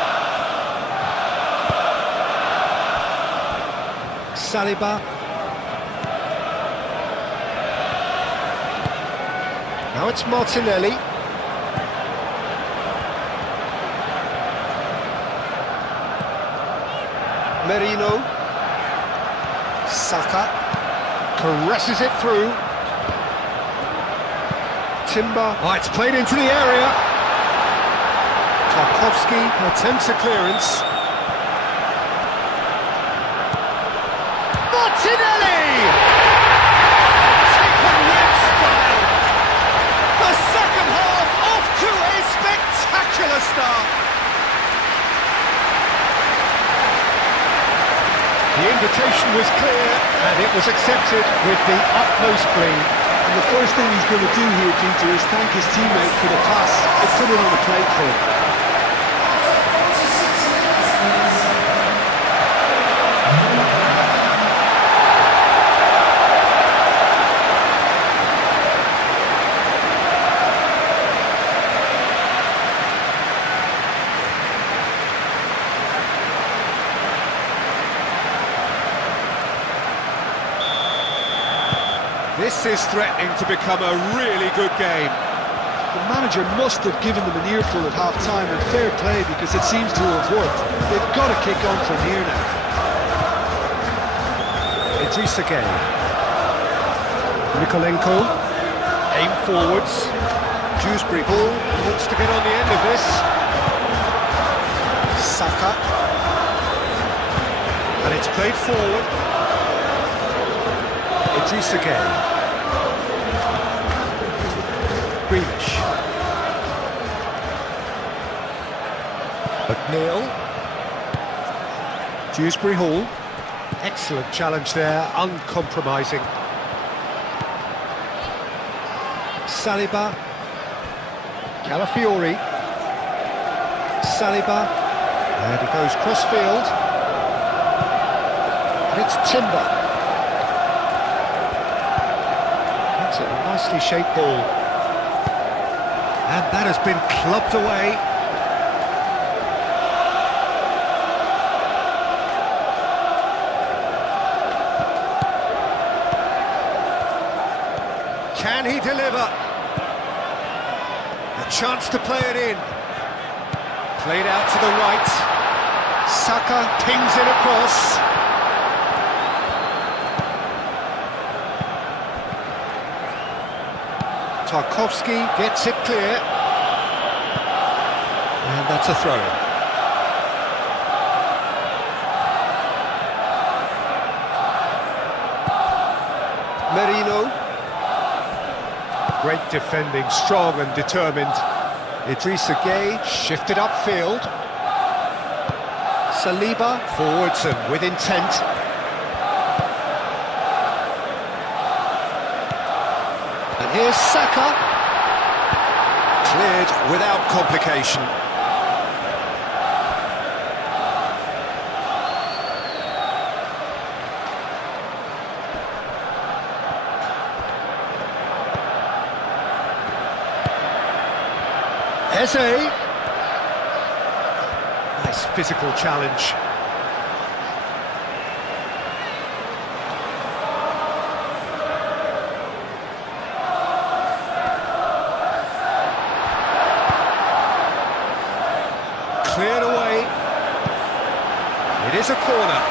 Saliba. Now it's Martinelli. Merino. Saka caresses it through. Timber. Oh, it's played into the area. Tarkowski attempts a clearance. Martinelli! Taken with style. The second half off to a spectacular start. The invitation was clear and it was accepted with the utmost glee. And the first thing he's going to do here, Peter, is thank his teammate for the pass and put it on the plate for him. This is threatening to become a really good game. The manager must have given them an earful at half-time, and fair play, because it seems to have worked. They've got to kick on from here now. Idrissa Gueye. Mikolenko. Aim forwards. Dewsbury Hall wants to get on the end of this. Saka. And it's played forward. Idrissa Gueye. Grealish. McNeil. Dewsbury Hall. Excellent challenge there, uncompromising. Saliba. Calafiori. Saliba. And he goes cross-field. And it's Timber. That's a nicely shaped ball. And that has been clubbed away. Can he deliver? A chance to play it in. Played out to the right. Saka pings it across. Tarkowski gets it clear. And that's a throw. Merino. Great defending, strong and determined. Idrissa Gueye shifted upfield. Saliba forwards and with intent. And here's Saka. Cleared without complication. Eze. Nice physical challenge. Cleared away. It is a corner.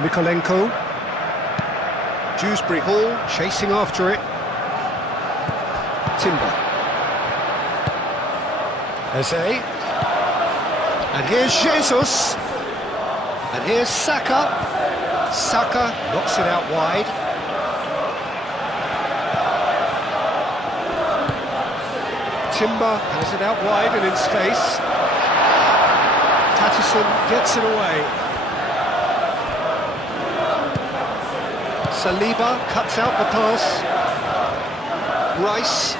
Mikolenko. Dewsbury Hall chasing after it. Timber. Eze. And here's Jesus. And here's Saka. Saka knocks it out wide. Timber has it out wide and in space. Patterson gets it away. Saliba cuts out the pass. Rice.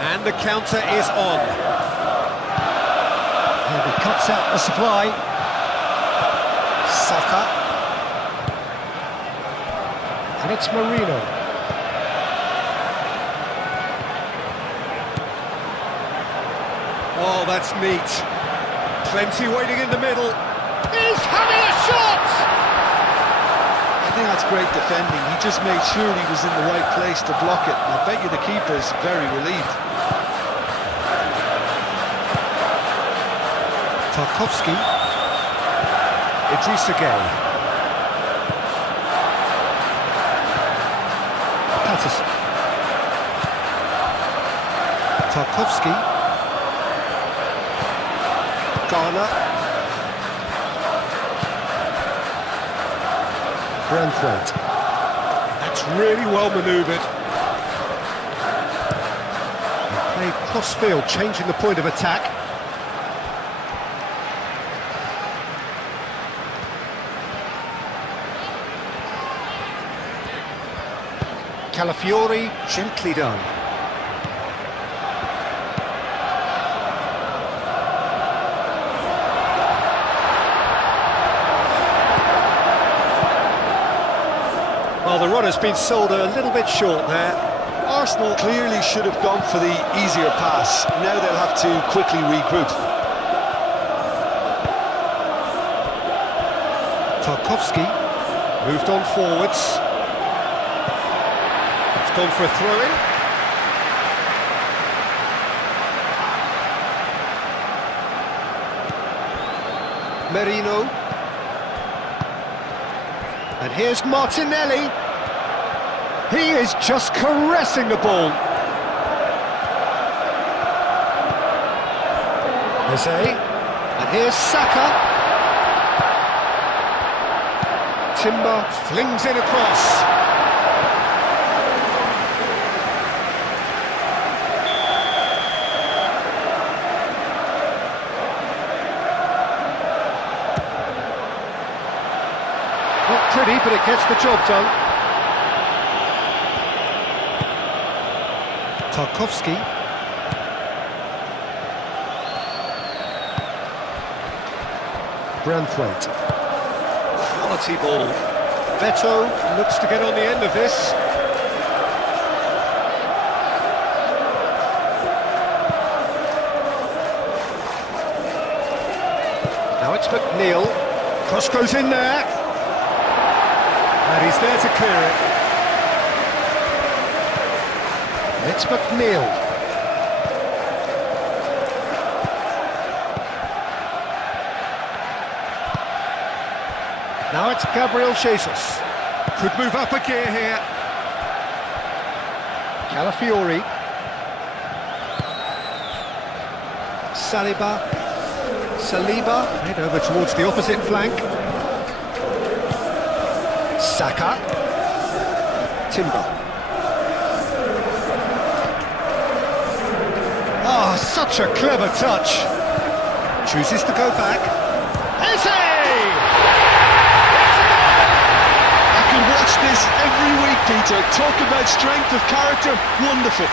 And the counter is on. And he cuts out the supply. Saka. And it's Marino. Oh, that's neat. Plenty waiting in the middle. He's having a shot! I think that's great defending. He just made sure he was in the right place to block it. And I bet you the keeper's very relieved. Tarkowski. Idrissa Gueye. Patterson. Tarkowski. Garner. Branthwaite. That's really well manoeuvred. Played cross-field, changing the point of attack. Calafiori, gently done. Well, the run has been sold a little bit short there. Arsenal clearly should have gone for the easier pass. Now they'll have to quickly regroup. Tarkowski moved on forwards. It's gone for a throw-in. Merino. And here's Martinelli. He is just caressing the ball. Jose. And here's Saka. Timber flings in across. Not pretty, but it gets the job done. Tarkowski. Branthwaite. Quality ball. Beto looks to get on the end of this. Now it's McNeil. Cross goes in there. And he's there to clear it. It's McNeil. Now it's Gabriel Jesus. Could move up a gear here. Calafiori. Saliba. Head over towards the opposite flank. Saka. Timber. Oh, such a clever touch. Chooses to go back. Eze! I could watch this every week, Peter. Talk about strength of character. Wonderful.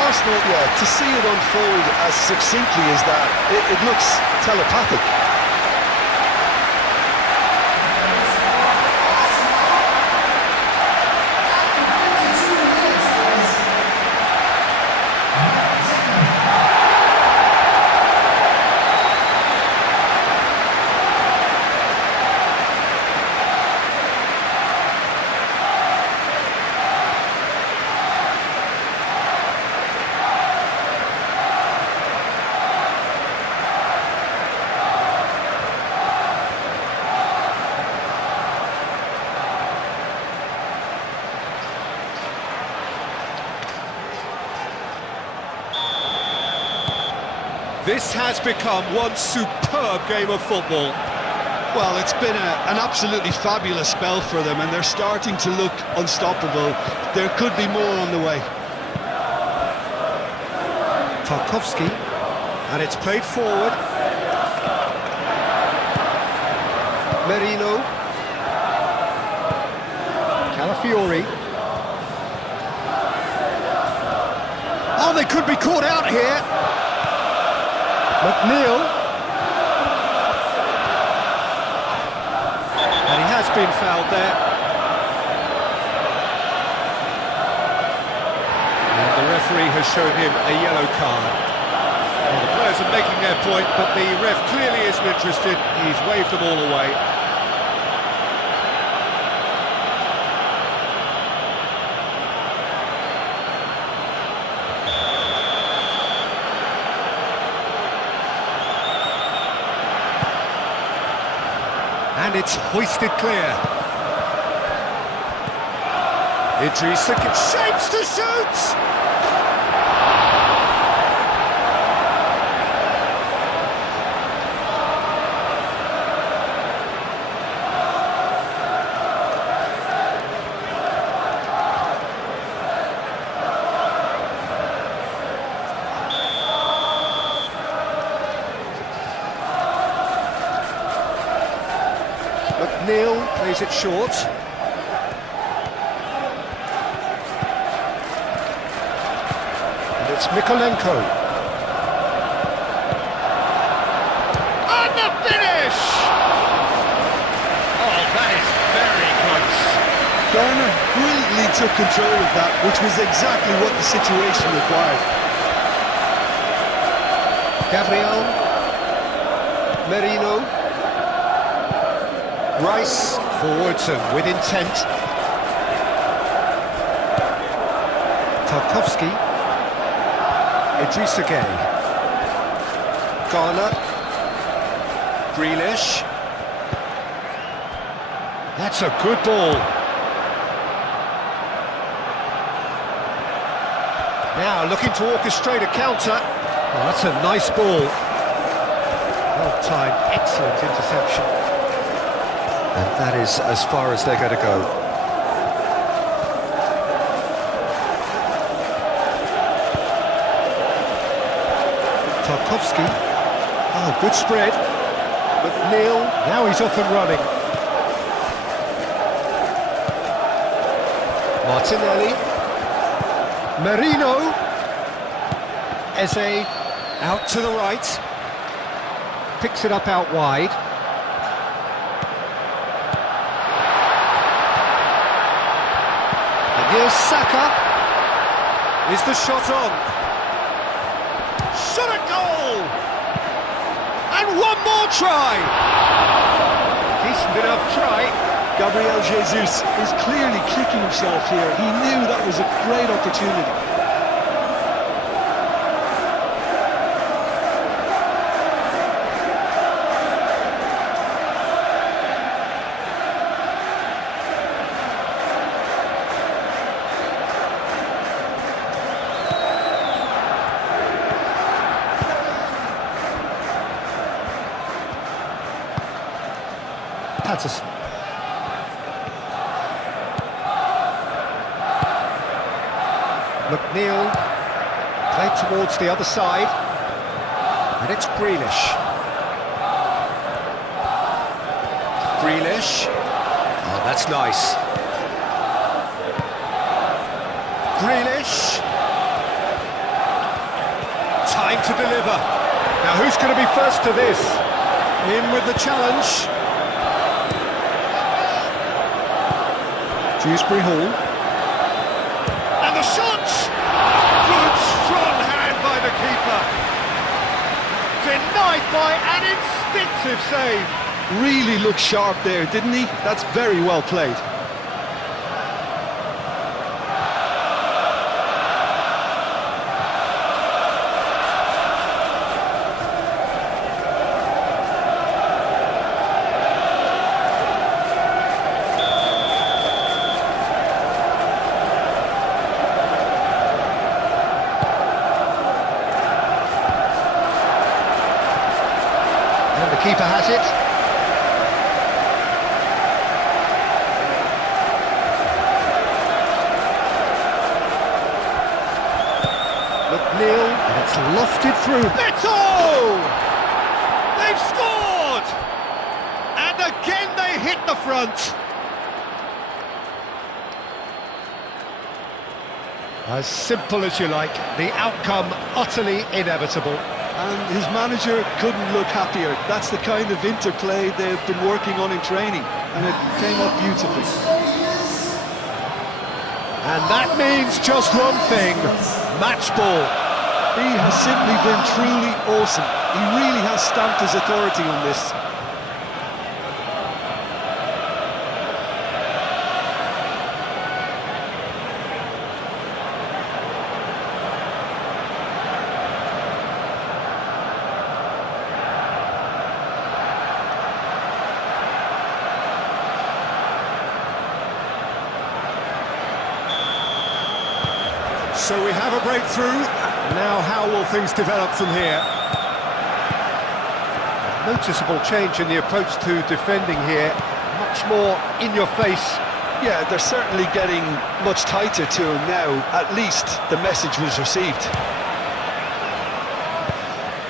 Arsenal, to see it unfold as succinctly as that, it looks telepathic. This has become one superb game of football. Well, it's been an absolutely fabulous spell for them, and they're starting to look unstoppable. There could be more on the way. Tarkowski. And it's played forward. Merino. Calafiori. Oh, they could be caught out here. McNeil. And he has been fouled there. referee has shown him a yellow card. Well, the players are making their point, but the ref clearly isn't interested. He's waved them all away. And it's hoisted clear. Idrissa shapes to shoot! McNeil plays it short. And it's Mikolenko. And the finish! Oh, that is very close. Garner brilliantly took control of that, which was exactly what the situation required. Gabriel. Merino. Rice forwards and with intent. Tarkowski. Idrissa Gueye. Garner. Grealish. That's a good ball. Now looking to orchestrate a counter. Oh, that's a nice ball. Well timed, excellent interception. And that is as far as they're going to go. Tarkowski. Oh, good spread. McNeil, now he's off and running. Martinelli. Merino. Eze out to the right. Picks it up out wide. Here's Saka. Is the shot on? Shot at goal! And one more try! Decent enough try. Gabriel Jesus is clearly kicking himself here. He knew that was a great opportunity. Patterson. McNeil played towards the other side, and it's Grealish. Grealish. Oh, that's nice. Grealish. Time to deliver. Now who's going to be first to this? In with the challenge. Dewsbury Hall. And the shot! Good, strong hand by the keeper. Denied by an instinctive save. Really looked sharp there, didn't he? That's very well played. And the keeper has it. McNeil, and it's lofted through. Beto! They've scored! And again they hit the front. As simple as you like, the outcome utterly inevitable. And his manager couldn't look happier. That's the kind of interplay they've been working on in training, and it came up beautifully. And that means just one thing, match ball. He has simply been truly awesome. He really has stamped his authority on this. So we have a breakthrough. Now how will things develop from here? Noticeable change in the approach to defending here. Much more in your face. Yeah, they're certainly getting much tighter to him now. At least the message was received.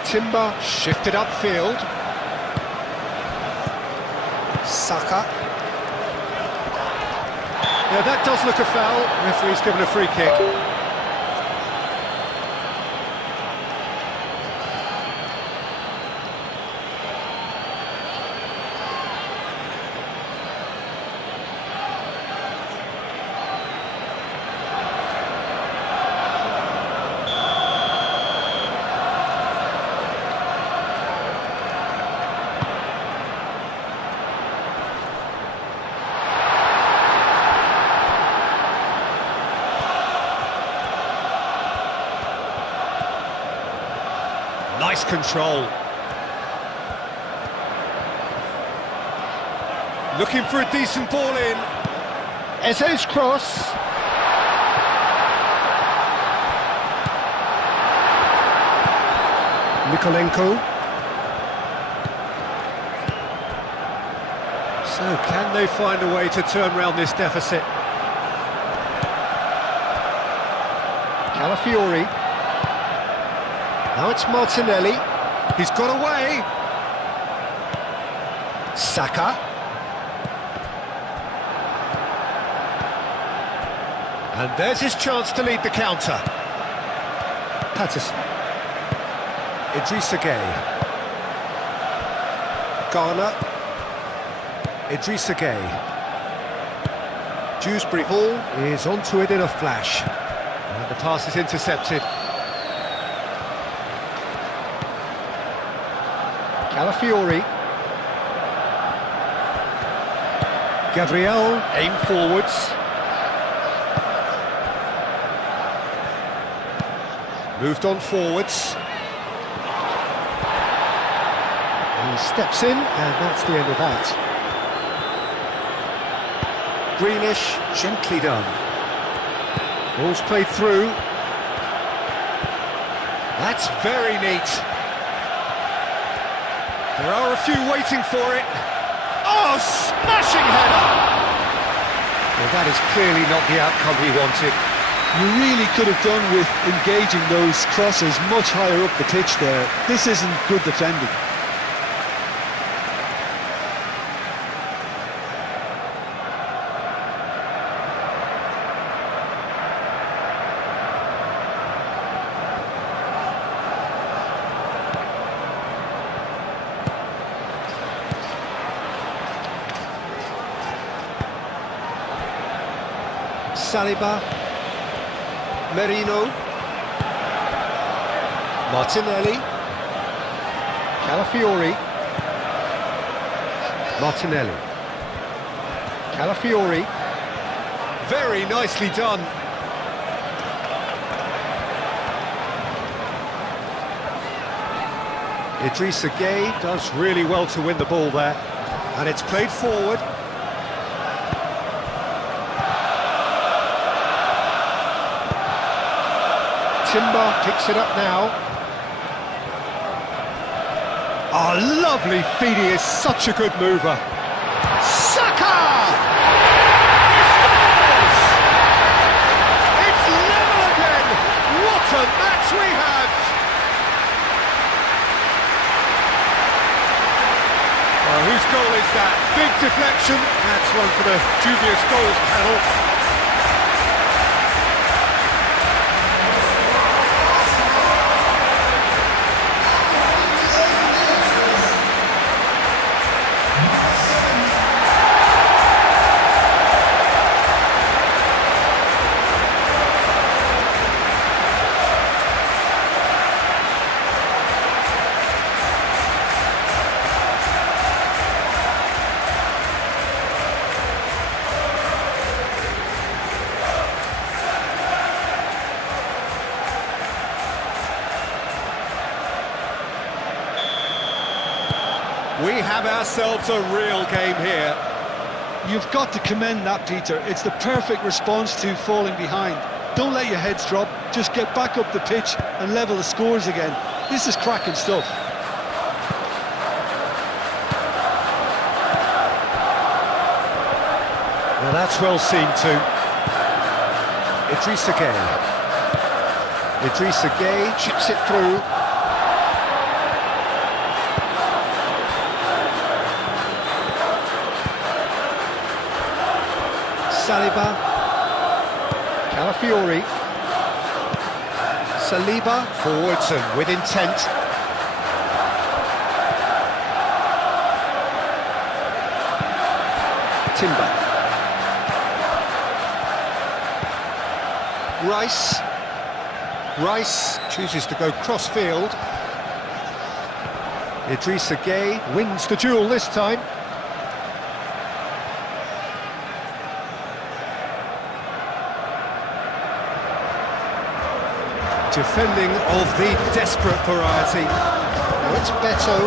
Timber shifted upfield. Saka. Yeah, that does look a foul. Referee's given a free kick. Nice control. Looking for a decent ball in. Eze's cross. Mikolenko. So can they find a way to turn around this deficit? Calafiori. Now it's Martinelli. He's got away. Saka. And there's his chance to lead the counter. Patterson. Idrissa Gueye. Garner. Idrissa Gueye. Dewsbury Hall is onto it in a flash. And the pass is intercepted. Calafiori. Gabriel, aim forwards. Moved on forwards. He steps in, and that's the end of that. Greenish, gently done. Ball's played through. That's very neat. There are a few waiting for it. Oh, smashing header! Well, that is clearly not the outcome he wanted. You really could have done with engaging those crosses much higher up the pitch there. This isn't good defending. Saliba, Merino, Martinelli, Calafiori, Martinelli, Calafiori, very nicely done. Idrissa Gueye does really well to win the ball there, and it's played forward. Timber picks it up now. Oh, lovely feed, he is such a good mover. Saka! He scores! It's level again! What a match we have! Well, whose goal is that? Big deflection. That's one for the dubious goals panel. have ourselves a real game here. You've got to commend that, Peter. It's the perfect response to falling behind. Don't let your heads drop, just get back up the pitch and level the scores again. This is cracking stuff. Well, that's well seen too. Idrissa Gueye. Idrissa Gueye chips it through. Saliba. Calafiori. Saliba forwards and with intent. Timber. Rice chooses to go cross-field. Idrissa Gueye wins the duel this time. Defending of the desperate variety. Now it's Beto.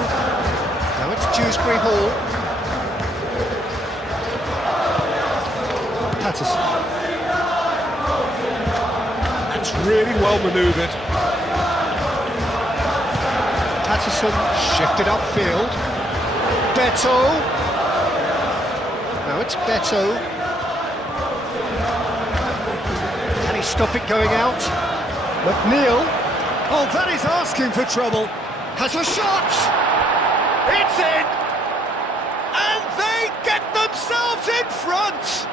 Now it's Dewsbury Hall. Patterson. That's really well manoeuvred. Patterson shifted upfield. Beto. Now it's Beto. Can he stop it going out? McNeil. Oh, that is asking for trouble. Has a shot. It's in. And they get themselves in front.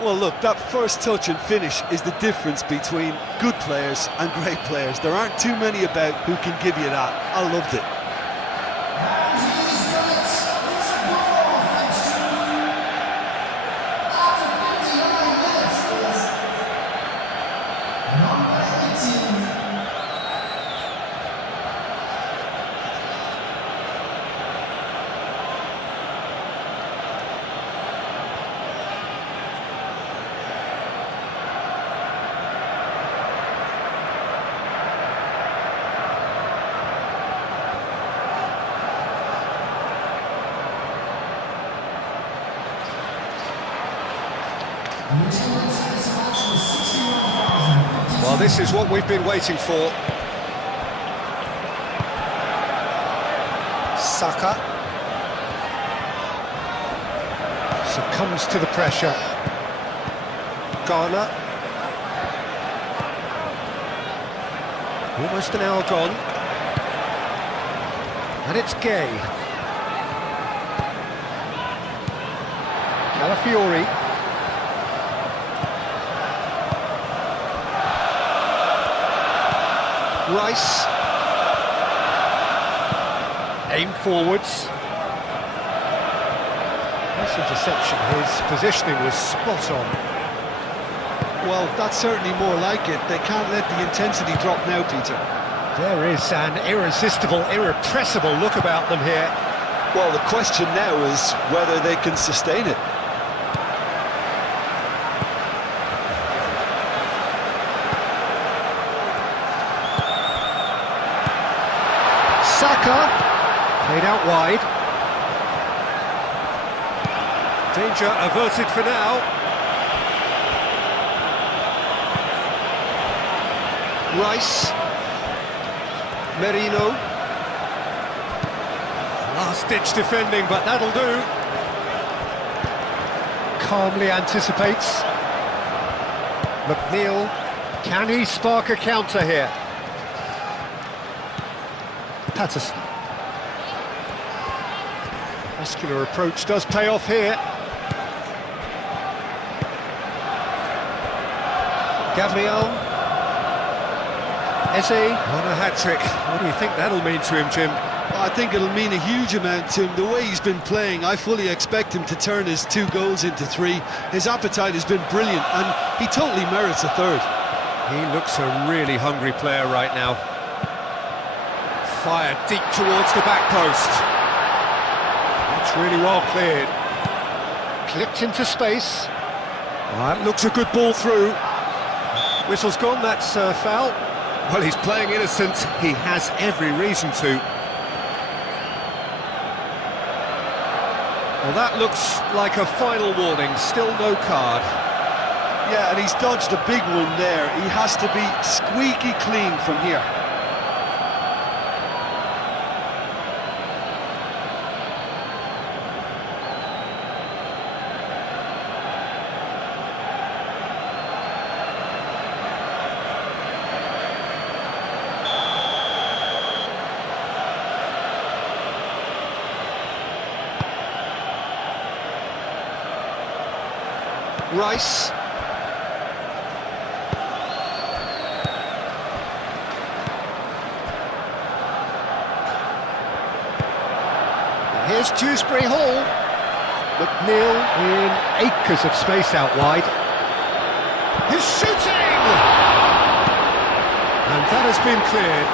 Well, look, that first touch and finish is the difference between good players and great players. There aren't too many about who can give you that. I loved it. Well, this is what we've been waiting for. Saka succumbs to the pressure. Garner. Almost an hour gone. And it's Gueye. Calafiori. Rice. Aim forwards. Nice interception. His positioning was spot on. Well, that's certainly more like it. They can't let the intensity drop now, Peter. There is an irresistible, irrepressible look about them here. Well, the question now is whether they can sustain it. Saka, played out wide. Danger averted for now. Rice. Merino. Last-ditch defending, but that'll do. Calmly anticipates. McNeil. Can he spark a counter here? Patterson. Muscular approach does pay off here. Gabriel. Eze on a hat-trick. What do you think that'll mean to him, Jim? I think it'll mean a huge amount to him. The way he's been playing, I fully expect him to turn his 2 goals into 3. His appetite has been brilliant, and he totally merits a 3rd. He looks a really hungry player right now. Fired deep towards the back post. That's really well cleared. Clipped into space. That looks a good ball through. Whistle's gone, that's foul. Well, he's playing innocent. He has every reason to. Well, that looks like a final warning. Still no card. Yeah, and he's dodged a big one there. He has to be squeaky clean from here. Rice. And here's Dewsbury Hall. McNeil in acres of space out wide. He's shooting! And that has been cleared.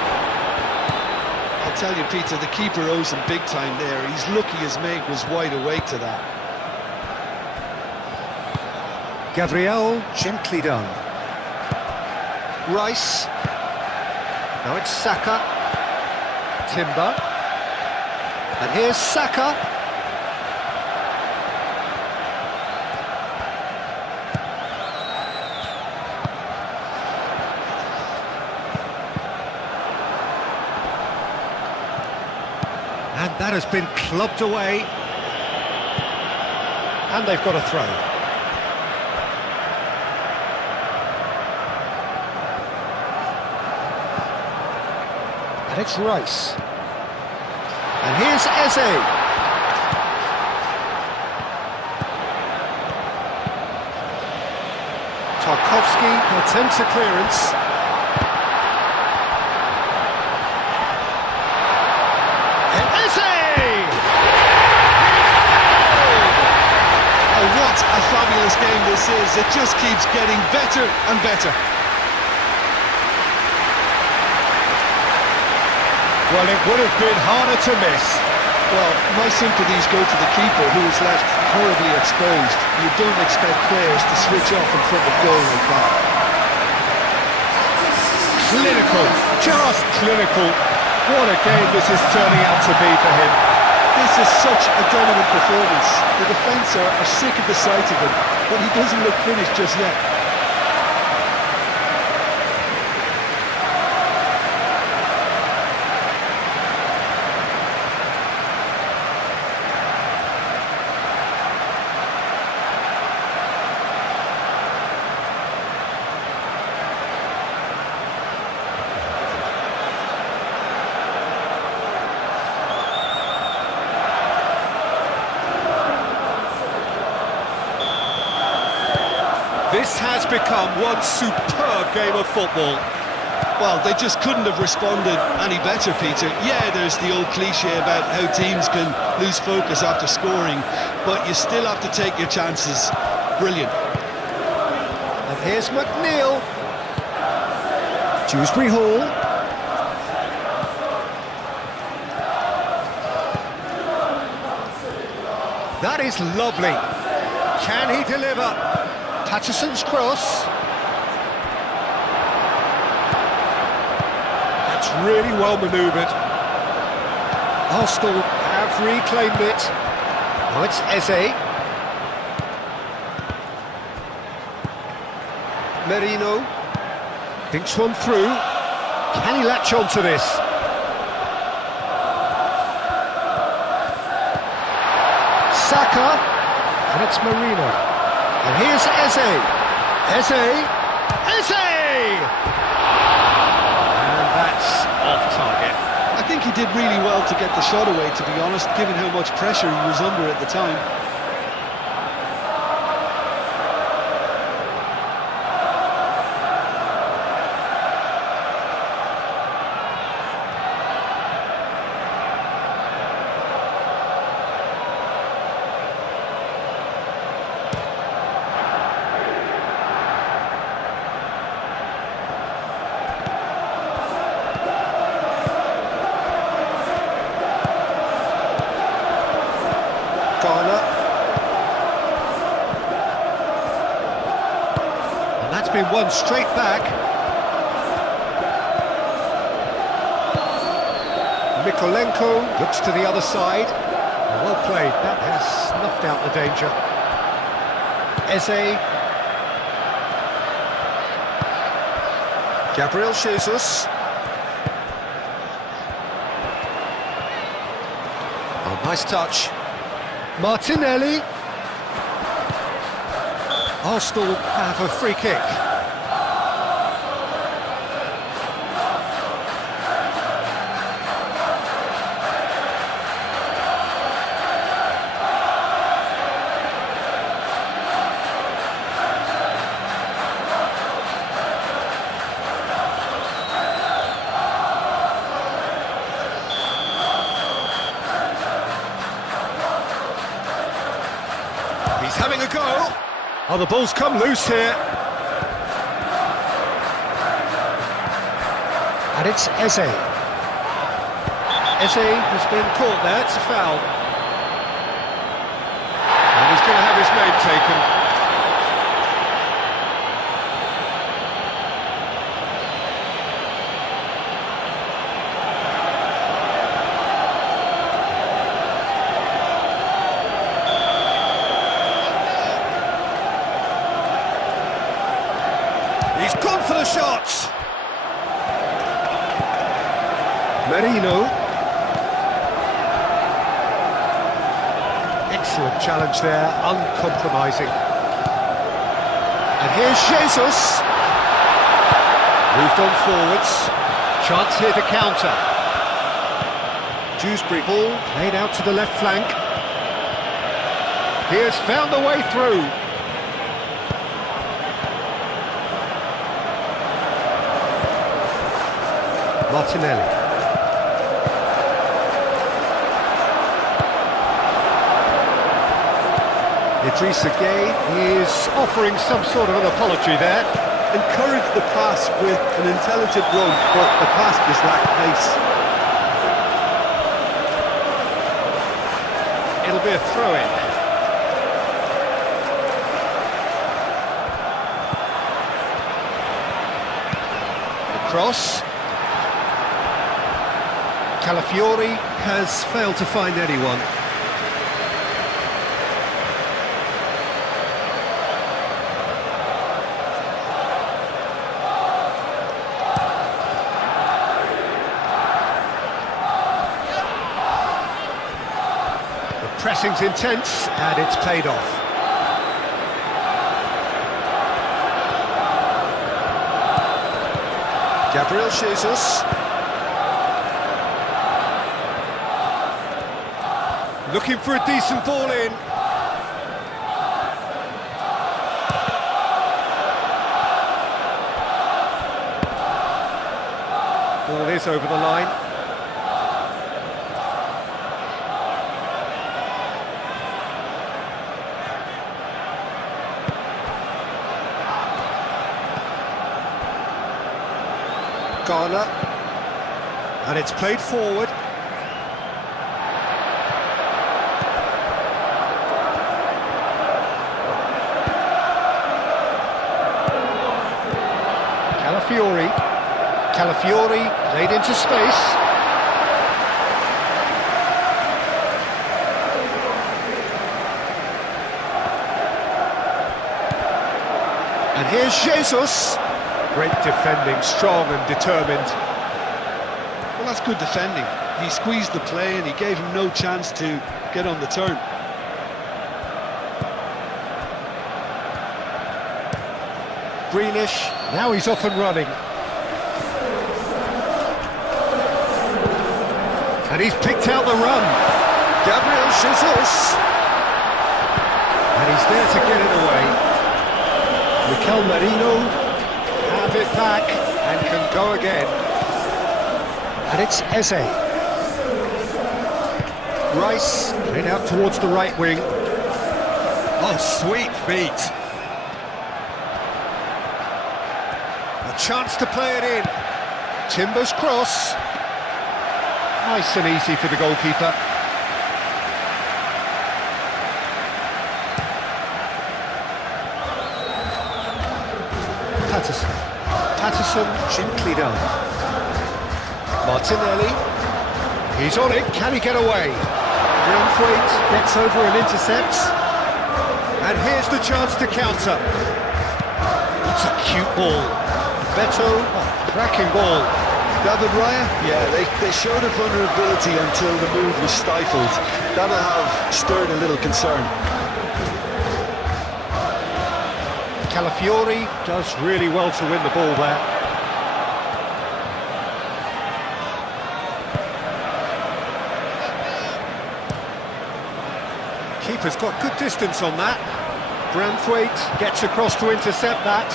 I'll tell you, Peter, the keeper owes him big time there. He's lucky his mate was wide awake to that. Gabriel, gently done. Rice. Now it's Saka. Timber. And here's Saka. And that has been clubbed away. And they've got a throw. And it's Rice. And here's Eze. Tarkowski attempts a clearance. And Eze! Oh, what a fabulous game this is. It just keeps getting better and better. Well, it would have been harder to miss. Well, my sympathies go to the keeper, who is left horribly exposed. You don't expect players to switch off in front of goal like that. Clinical, just clinical. What a game this is turning out to be for him. This is such a dominant performance. The defence are sick of the sight of him, but he doesn't look finished just yet. This has become one superb game of football. Well, they just couldn't have responded any better, Peter. Yeah, there's the old cliche about how teams can lose focus after scoring, but you still have to take your chances. Brilliant. And here's McNeil. Dewsbury Hall. That is lovely. Can he deliver? Patterson's cross. That's really well manoeuvred. Arsenal have reclaimed it. Now it's Eze. Merino thinks one through. Can he latch on to this? Saka, and it's Merino. And here's Eze. Eze. And that's off target. I think he did really well to get the shot away, to be honest, given how much pressure he was under at the time. And that's been won straight back. Mikolenko looks to the other side. Well played, that has snuffed out the danger. Eze. Gabriel Jesus. Oh, nice touch. Martinelli. Arsenal have a free kick. He's having a go. Oh, the ball's come loose here. And it's Eze. Eze has been caught there, it's a foul. And he's going to have his name taken. He's gone for the shots. Merino. Excellent challenge there, uncompromising. And here's Jesus. Moved on forwards. Chance here to counter. Dewsbury ball played out to the left flank. He has found a way through. Martinelli. Idrissa Gueye is offering some sort of an apology there. Encourage the pass with an intelligent run, but the pass just lacked pace. It'll be a throw-in. The cross. Calafiori has failed to find anyone. The pressing's intense and it's paid off. Gabriel Jesus. Looking for a decent ball in. Ball is over the line. Garner. And it's played forward. Calafiori played into space. And here's Jesus. Great defending, strong and determined. Well, that's good defending. He squeezed the play and he gave him no chance to get on the turn. Grealish, now he's off and running. And he's picked out the run. Gabriel Jesus. And he's there to get it away. Mikel Merino have it back and can go again. And it's Eze. Rice played out towards the right wing. Oh, sweet feet. A chance to play it in. Timber's cross. Nice and easy for the goalkeeper. Patterson gently done. Martinelli. He's on it, can he get away? Braithwaite gets over and intercepts. And here's the chance to counter. That's a cute ball. Beto, cracking ball. David Raya? Yeah, they showed a vulnerability until the move was stifled. That'll have stirred a little concern. Calafiori does really well to win the ball there. Keeper's got good distance on that. Braithwaite gets across to intercept that.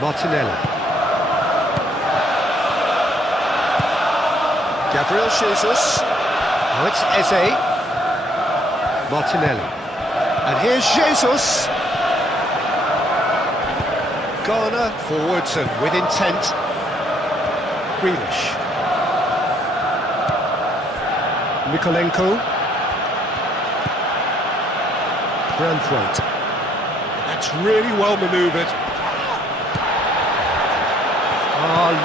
Martinelli. Gabriel Jesus. Now it's Eze. Martinelli. And here's Jesus. Garner forwards and with intent. Grealish. Mikolenko. Braithwaite. That's really well manoeuvred.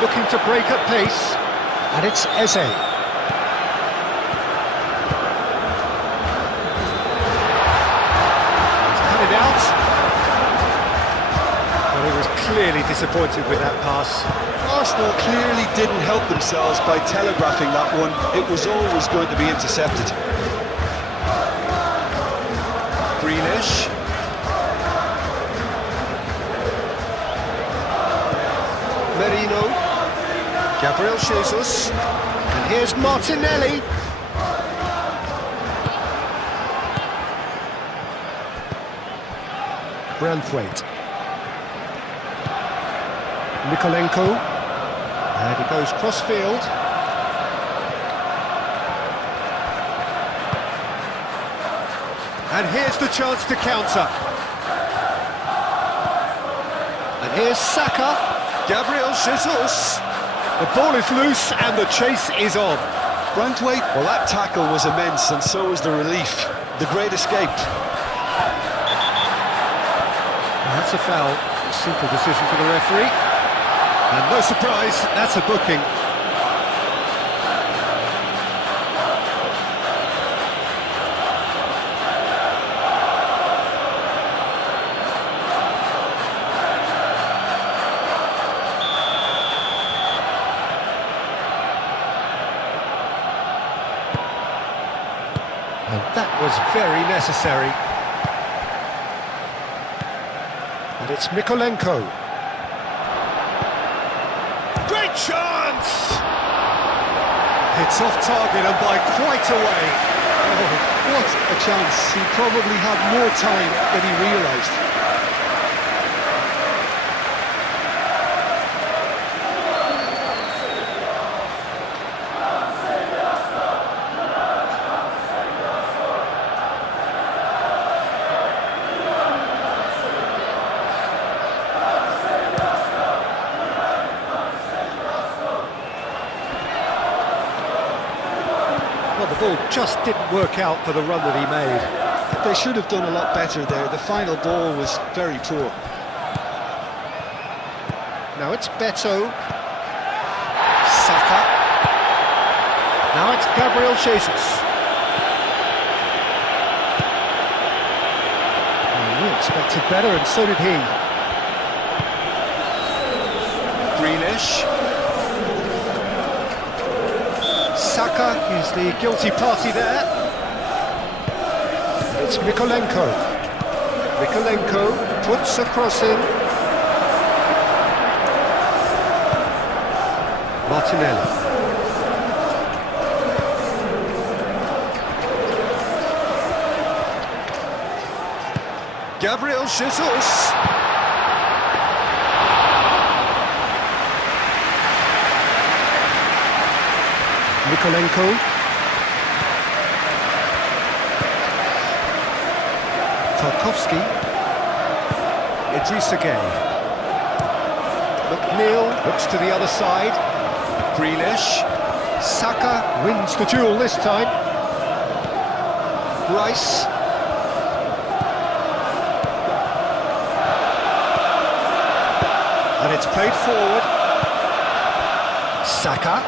Looking to break at pace. And it's Eze. He's cut it out. Well, he was clearly disappointed with that pass. Arsenal clearly didn't help themselves by telegraphing that one. It was always going to be intercepted. Grealish. Merino. Gabriel Jesus. And here's Martinelli. Braithwaite. Mikolenko. And he goes cross-field. And here's the chance to counter. And here's Saka. Gabriel Jesus. The ball is loose and the chase is on. Braithwaite, well, that tackle was immense, and so was the relief. The great escape. That's a foul. Simple decision for the referee. And no surprise, that's a booking. And that was very necessary. And it's Mikolenko. Great chance! It's off target and by quite a way. Oh, what a chance. He probably had more time than he realised. Well, the ball just didn't work out for the run that he made. They should have done a lot better there. The final ball was very poor. Now it's Beto. Saka. Now it's Gabriel Jesus. We expected better, and so did he. Grealish. Saka is the guilty party there. It's Mikolenko. Mikolenko puts a cross in. Martinelli. Gabriel Jesus. Mikolenko. Tarkowski. Idrissa Gueye. McNeil looks to the other side. Grealish. Saka wins the duel this time. Rice. It's played forward. Saka.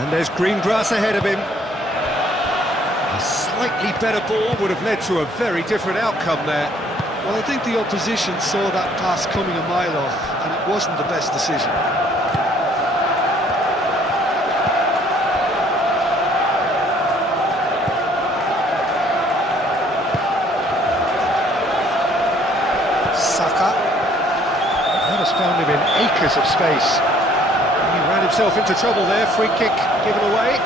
And there's green grass ahead of him. A slightly better ball would have led to a very different outcome there. Well, I think the opposition saw that pass coming a mile off, and it wasn't the best decision. Saka. That has found him in acres of space. He ran himself into trouble there. Free kick given away.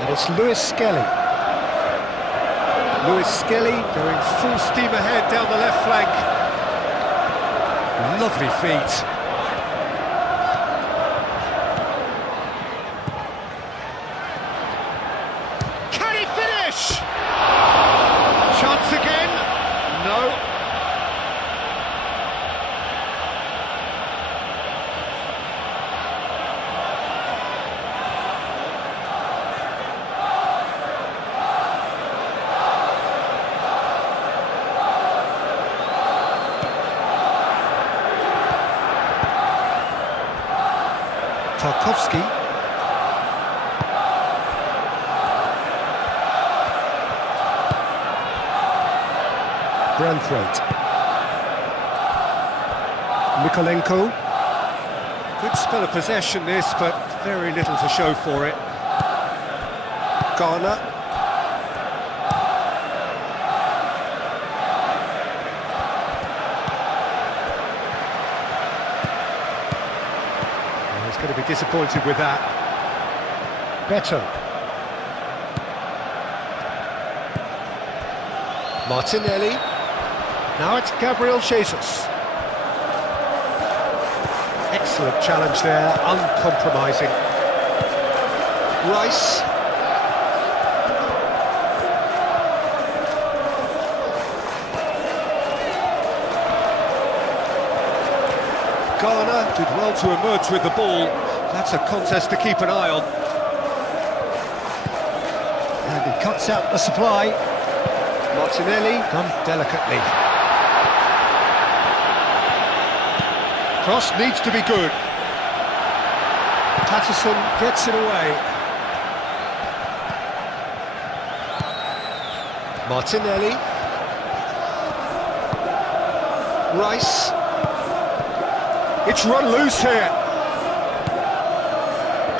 And it's Lewis Skelly. Lewis Skelly going full steam ahead down the left flank. Lovely feet. Can he finish? Chance again? No. Tarkowski. Branthwaite. Mikolenko. Good spell of possession this, but very little to show for it. Garner. He's going to be disappointed with that. Beto. Martinelli. Now it's Gabriel Jesus. Excellent challenge there, uncompromising. Rice. Garner did well to emerge with the ball. That's a contest to keep an eye on. And he cuts out the supply. Martinelli. Done delicately. Cross needs to be good. Patterson gets it away. Martinelli. Rice. It's run loose here.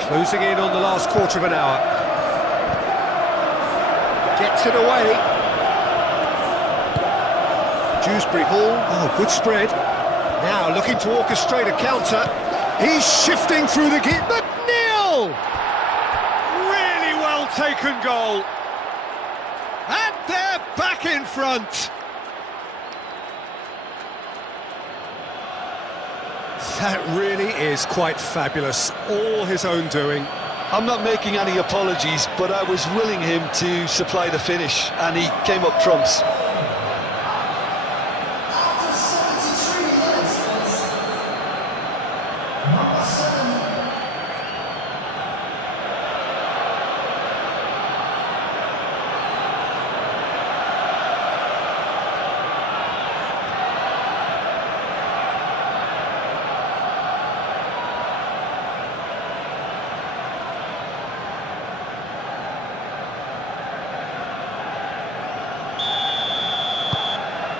Closing in on the last quarter of an hour. Gets it away. Dewsbury Hall. Oh, good spread. Now looking to orchestrate a counter. He's shifting through the gate. McNeil! Really well taken goal. And they're back in front. That really is quite fabulous. All his own doing. I'm not making any apologies, but I was willing him to supply the finish, and he came up trumps.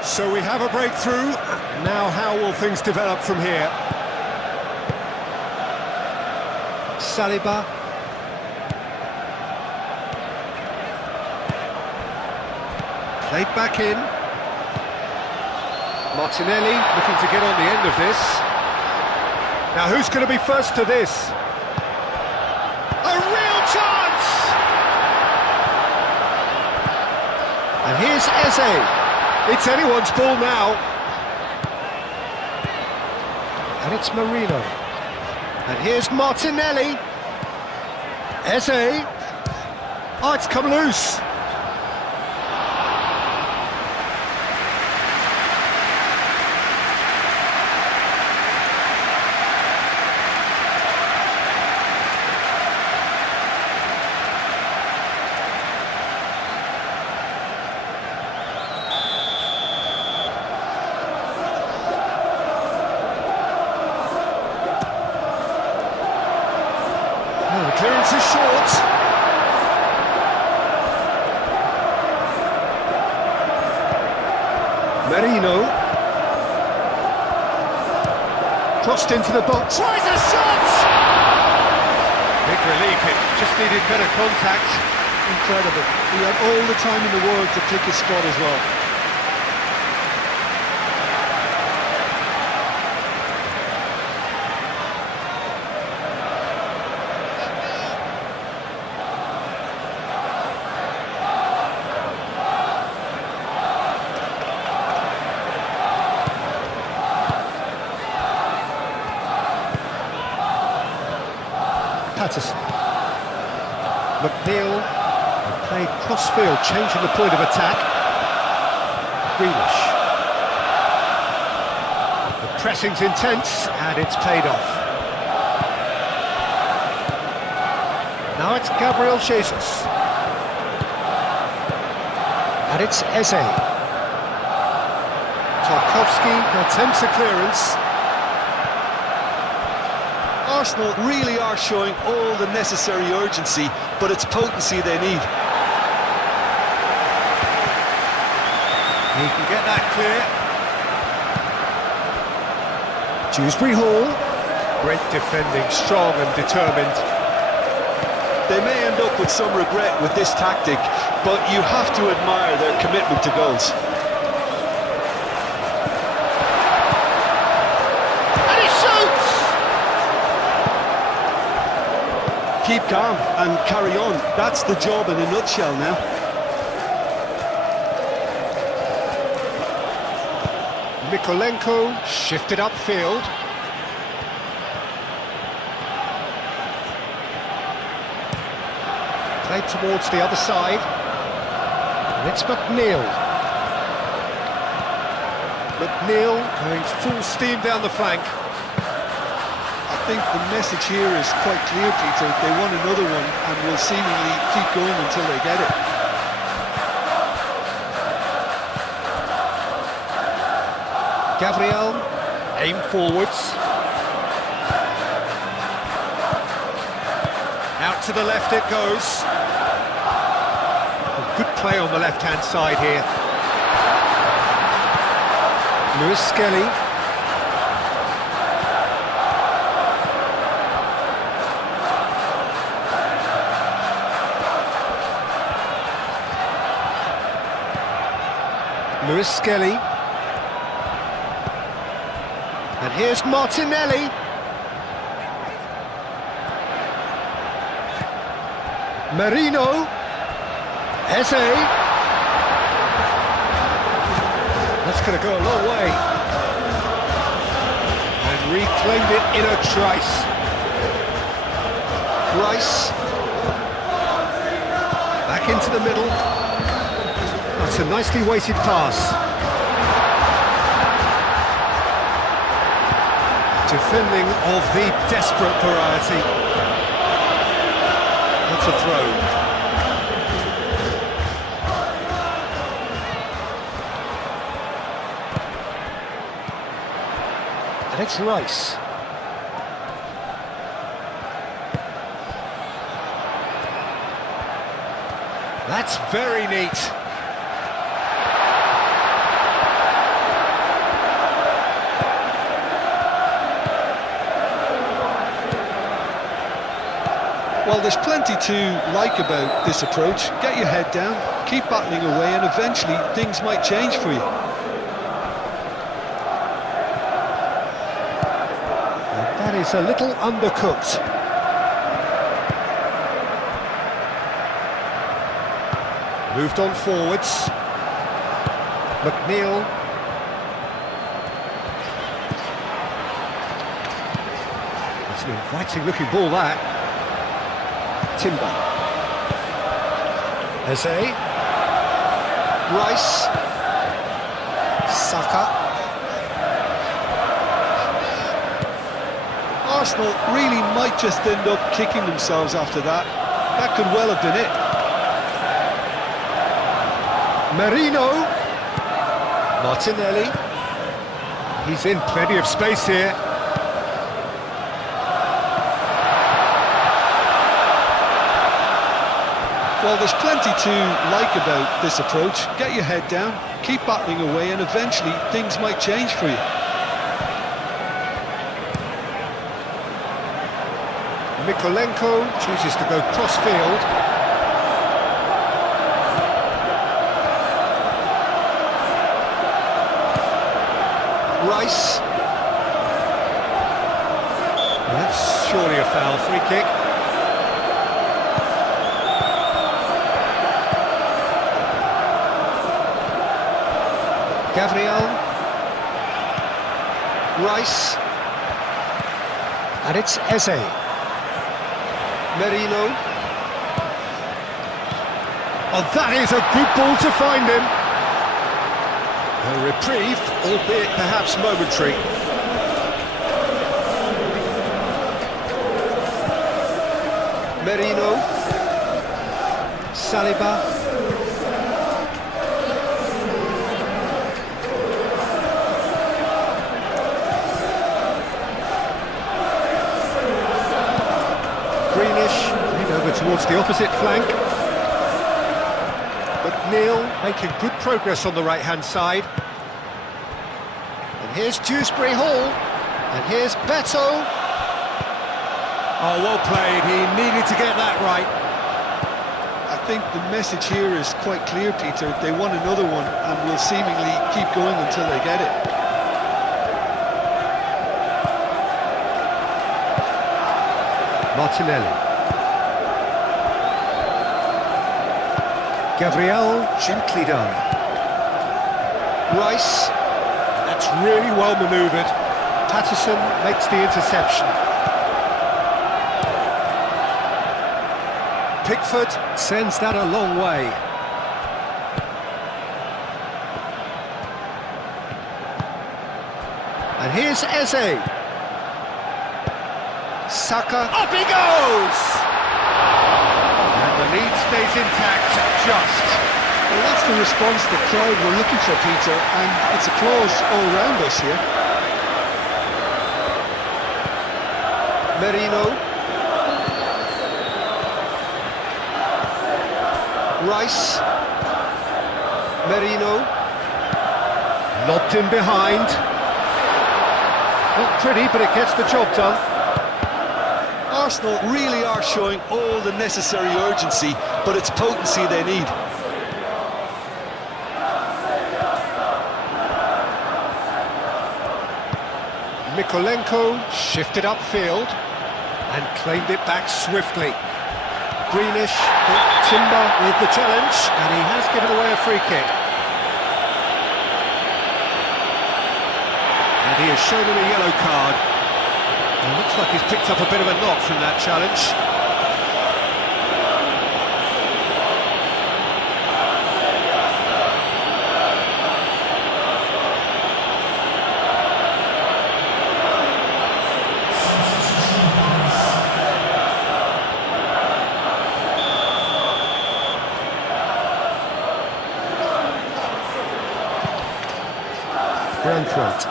So we have a breakthrough. Now how will things develop from here? Saliba. Played back in. Martinelli looking to get on the end of this. Now who's going to be first to this? A real chance! And here's Eze. It's anyone's ball now. And it's Marino. And here's Martinelli. Eze. Oh, it's come loose. Oh, the clearance is short. Marino. Crossed into the box. Tries a shot! Big relief, it just needed better contact. Incredible. He had all the time in the world to pick his spot as well. Patterson. McNeil played crossfield, changing the point of attack. Grealish. The pressing's intense, and it's paid off. Now it's Gabriel Jesus. And it's Eze. Tarkowski attempts a clearance. Arsenal really are showing all the necessary urgency, but it's potency they need. He can get that clear. Dewsbury Hall. Great defending, strong and determined. They may end up with some regret with this tactic, but you have to admire their commitment to goals. And he shoots! Keep calm and carry on. That's the job in a nutshell now. Mikolenko shifted upfield. Played towards the other side. And it's McNeil. McNeil going full steam down the flank. I think the message here is quite clear, Peter. They want another one and will seemingly keep going until they get it. Gabriel, aim forwards. Out to the left it goes. A good play on the left-hand side here. Lewis Skelly. Lewis Skelly. And here's Martinelli. Marino. Eze. That's going to go a long way. And reclaimed it in a trice. Rice. Back into the middle. That's a nicely weighted pass. Defending of the desperate variety. That's a throw. And it's Rice. That's very neat. Well, there's plenty to like about this approach. Get your head down, keep battling away, and eventually things might change for you. And that is a little undercooked. Moved on forwards. McNeil. It's an inviting looking ball, that. Timber. Eze. Rice. Saka. Arsenal really might just end up kicking themselves after that. That could well have been it. Merino. Martinelli. He's in plenty of space here. Well, there's plenty to like about this approach. Get your head down, keep battling away, and eventually things might change for you. Mikolenko chooses to go cross-field. Rice. That's surely a foul. Free kick. Gabriel. Rice. And it's Eze. Merino. Oh, that is a good ball to find him. A reprieve, albeit perhaps momentary. Merino. Saliba. Over towards the opposite flank. But Neil making good progress on the right-hand side. And here's Dewsbury Hall. And here's Beto. Oh, well played. He needed to get that right. I think the message here is quite clear, Peter. They want another one and will seemingly keep going until they get it. Martinelli. Gabriel, gently done. Rice, that's really well manoeuvred. Patterson makes the interception. Pickford sends that a long way. And here's Eze. Saka, up he goes! The lead stays intact, just. Well, that's the response the crowd were looking for, Peter, and it's applause all around us here. Merino. Rice. Merino. Lobbed in behind. Not pretty, but it gets the job done. Arsenal really are showing all the necessary urgency, but it's potency they need. Mikolenko shifted upfield and claimed it back swiftly. Greenish, Timber with the challenge, and he has given away a free kick. And he has shown him a yellow card. It looks like he's picked up a bit of a knock from that challenge. Brandthwaite.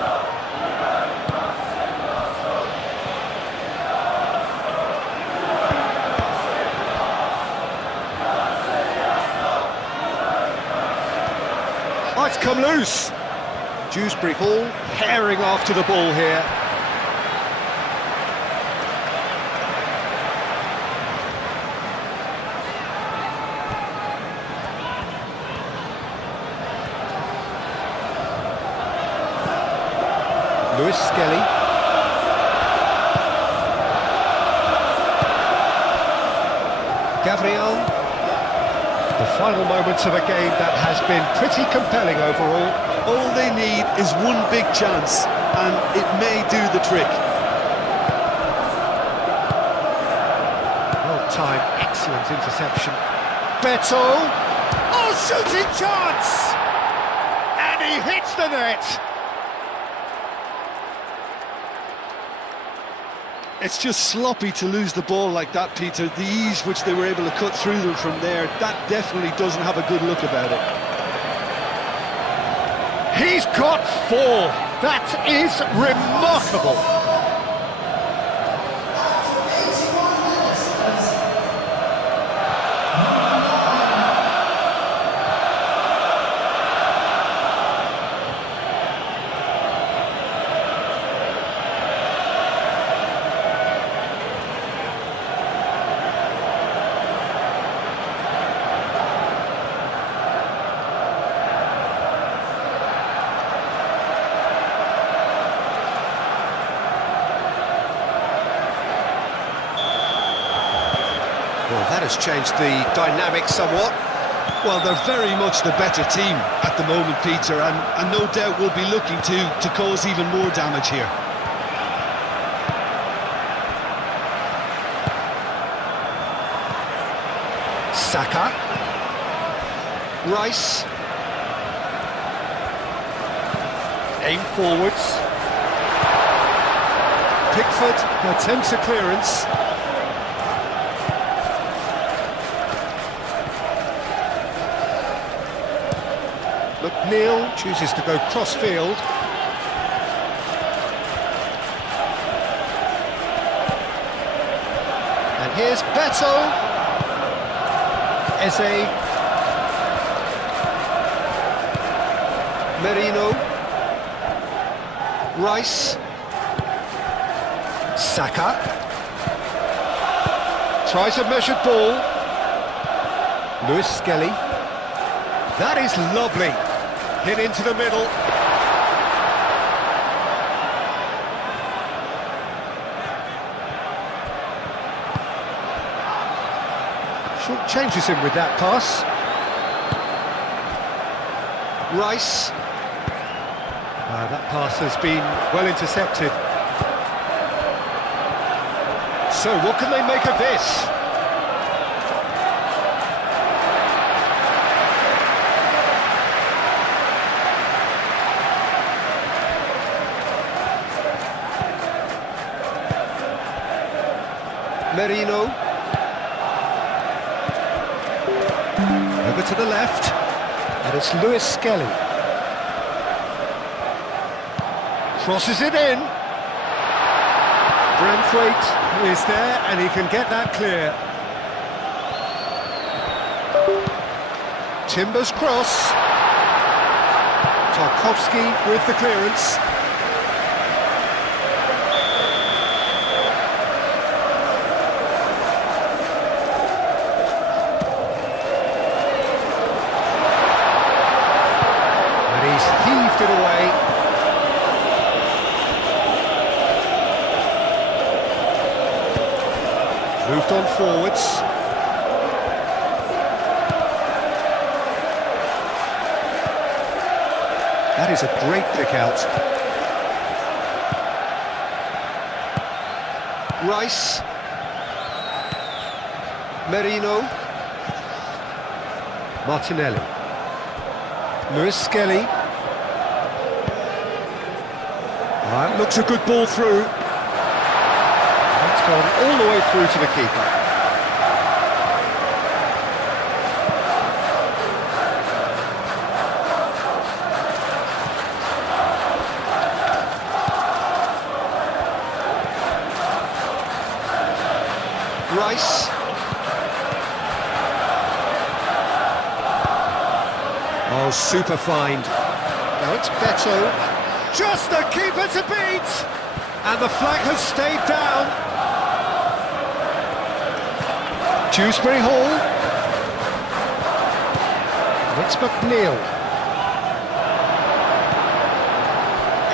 Oh, it's come loose. Dewsbury Hall herring after the ball here. Lewis Skelly. Gabriel. The final moments of a game that has been pretty compelling overall. All they need is one big chance, and it may do the trick. time, excellent interception. Beto! Oh, shooting chance! And he hits the net! It's just sloppy to lose the ball like that, Peter. The ease which they were able to cut through them from there, that definitely doesn't have a good look about it. He's got 4! That is remarkable! Well, that has changed the dynamic somewhat. Well, they're very much the better team at the moment, Peter, and no doubt will be looking to cause even more damage here. Saka. Rice. Aim forwards. Pickford attempts a clearance. McNeil chooses to go cross-field. And here's Beto. Eze. Merino. Rice. Saka. Tries a measured ball. Lewis Skelly. That is lovely. Hit into the middle. Short changes him with that pass. Rice. That pass has been well intercepted. So what can they make of this? Merino. Over to the left. And it's Lewis Skelly. Crosses it in. Branthwaite is there and he can get that clear. Timbers cross. Tarkowski with the clearance. Heaved it away. Moved on forwards. That is a great pick out. Rice. Merino. Martinelli. Lewis Skelly. That looks a good ball through. It's gone all the way through to the keeper. Rice. Oh, super find. Now it's Beto. Just the keeper to beat! And the flag has stayed down. Dewsbury Hall. It's McNeil.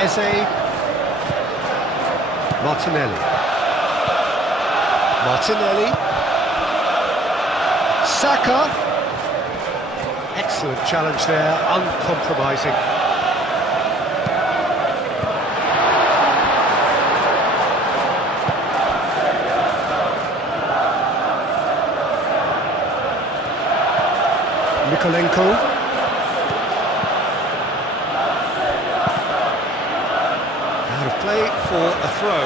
Eze. Martinelli. Martinelli. Saka. Excellent challenge there, uncompromising. Mikolenko. Out of play for a throw.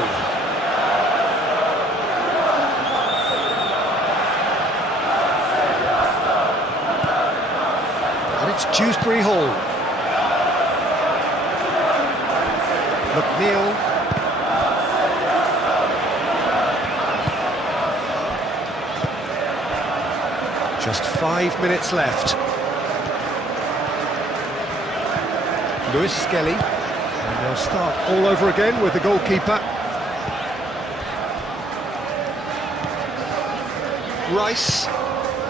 And it's Dewsbury Hall. McNeil. Just 5 minutes left. Lewis Skelly. And they'll start all over again with the goalkeeper. Rice.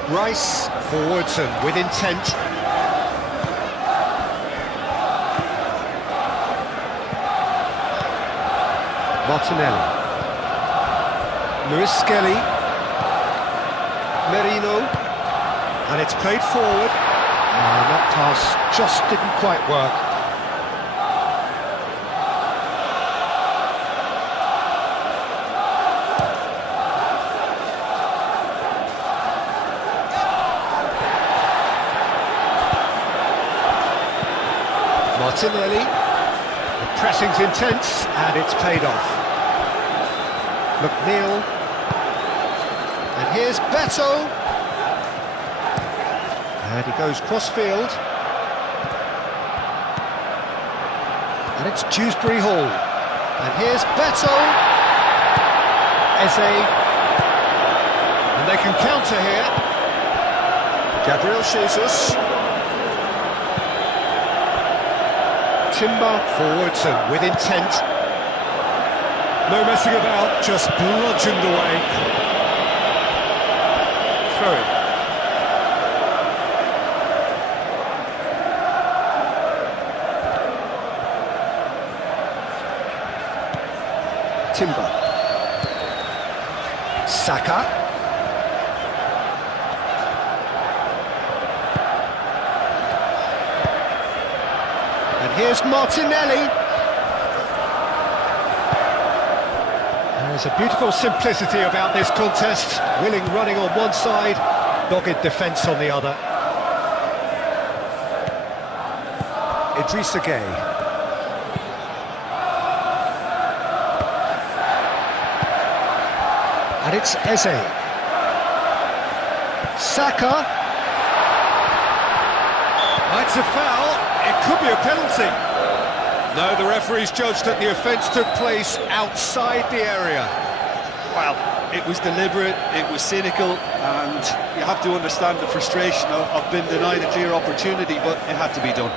Rice forwards and with intent. Martinelli. Lewis Skelly. Merino. And it's played forward. And that pass just didn't quite work. Martinelli. The pressing's intense and it's paid off. McNeil. And here's Beto. And he goes cross-field. And it's Dewsbury Hall. And here's Beto. Eze. And they can counter here. Gabriel Jesus. Timber forwards and with intent. No messing about, just bludgeoned away. Throw it. Timber. Saka. And here's Martinelli. There's a beautiful simplicity about this contest. Willing running on one side, dogged defence on the other. Idrissa Gueye. And it's Eze. Saka. That's a foul. It could be a penalty. No, the referee's judged that the offence took place outside the area. Well, it was deliberate, it was cynical, and you have to understand the frustration of being denied a clear opportunity, but it had to be done.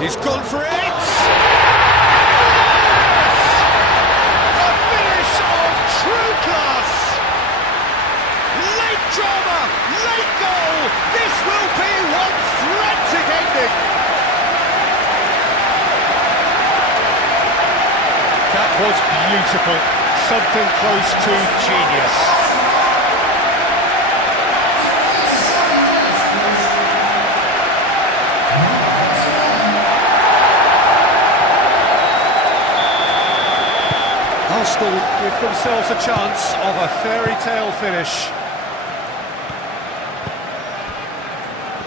He's gone for it! Drama, late goal, this will be one frantic ending. That was beautiful, something close to genius. Arsenal give themselves a chance of a fairy tale finish.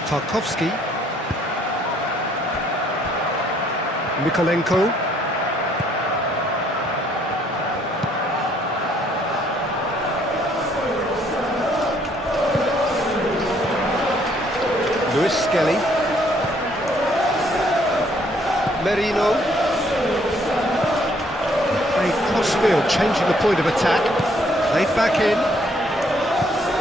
Tarkowski. Mikolenko. Lewis Skelly. Merino. Played crossfield, changing the point of attack. Played back in.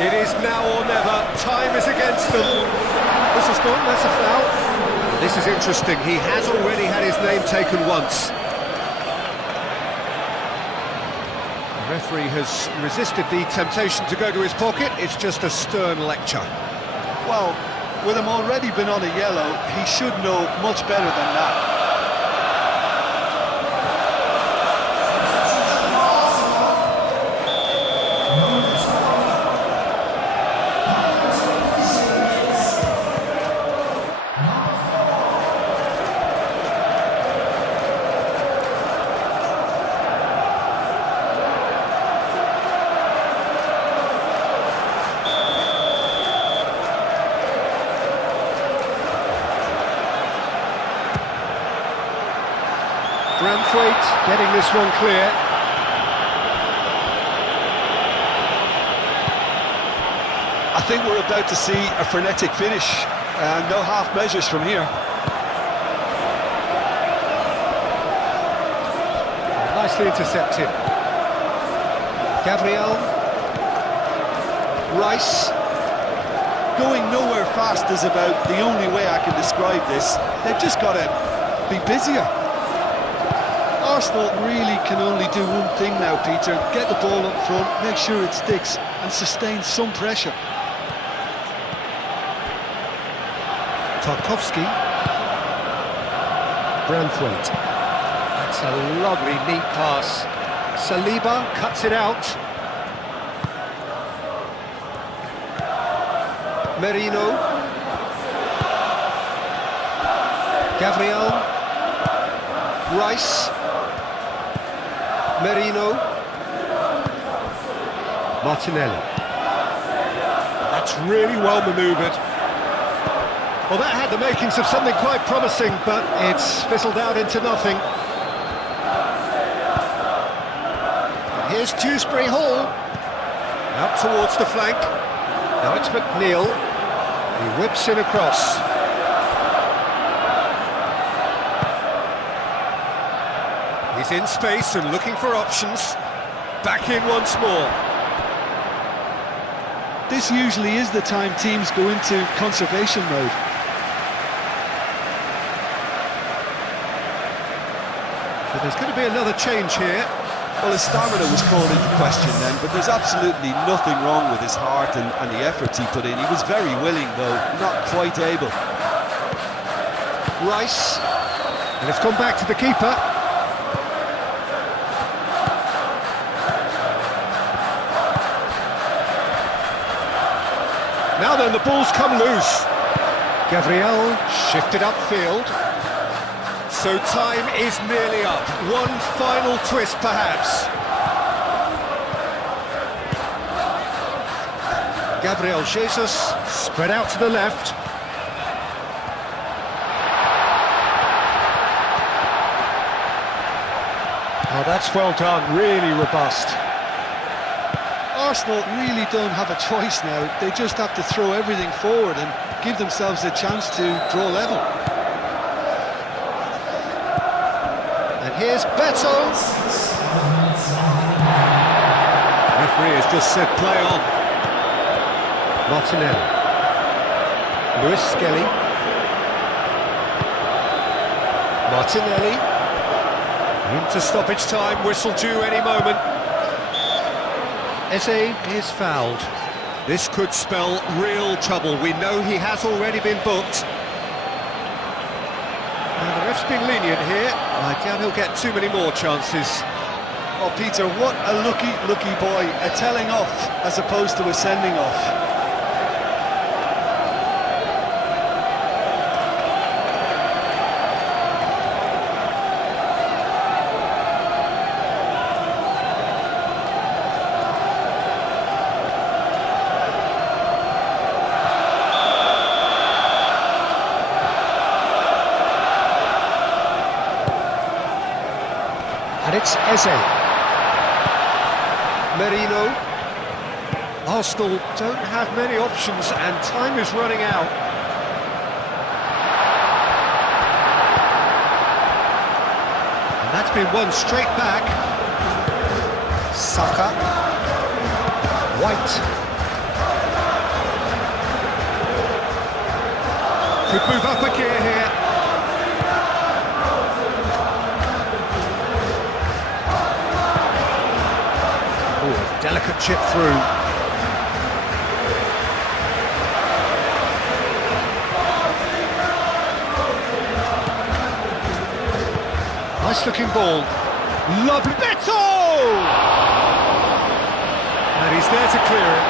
It is now or never. Time is against them. This is gone, that's a foul. This is interesting, he has already had his name taken once. The referee has resisted the temptation to go to his pocket, it's just a stern lecture. Well, with him already been on a yellow, he should know much better than that. getting this one clear. I think we're about to see a frenetic finish, and no half measures from here. Nicely intercepted. Gabriel. Rice. Going nowhere fast is about the only way I can describe this. They've just got to be busier. Arsenal really can only do one thing now, Peter. Get the ball up front, make sure it sticks, and sustain some pressure. Tarkowski. Branthwaite. That's a lovely, neat pass. Saliba cuts it out. Merino. Gabriel. Rice. Merino. Martinelli. That's really well manoeuvred. Well, that had the makings of something quite promising, but it's fizzled out into nothing. Here's Dewsbury Hall. Out towards the flank. Now it's McNeil. He whips in across. He's in space and looking for options. Back in once more. This usually is the time teams go into conservation mode. So there's going to be another change here. Well, his stamina was called into question then, but there's absolutely nothing wrong with his heart and the efforts he put in. He was very willing, though, not quite able. Rice. And it's gone back to the keeper. Now then, the ball's come loose. Gabriel shifted upfield. So time is nearly up. One final twist, perhaps. Gabriel Jesus spread out to the left. Oh, that's well done, really robust. Arsenal really don't have a choice now. They just have to throw everything forward and give themselves a chance to draw level. And here's Beto. Referee has just said play on. Martinelli. Lewis Skelly. Martinelli. Into stoppage time, whistle due any moment. Eze is fouled. This could spell real trouble. We know he has already been booked. Now, the ref's been lenient here. I doubt he'll get too many more chances. Oh, Peter, what a lucky boy. A telling off as opposed to a sending off. And it's Eze. Merino. Arsenal don't have many options and time is running out. And that's been won straight back. Saka. White. Could move up a gear here. Delicate chip through. Nice looking ball. Lovely. Beto! And he's there to clear it.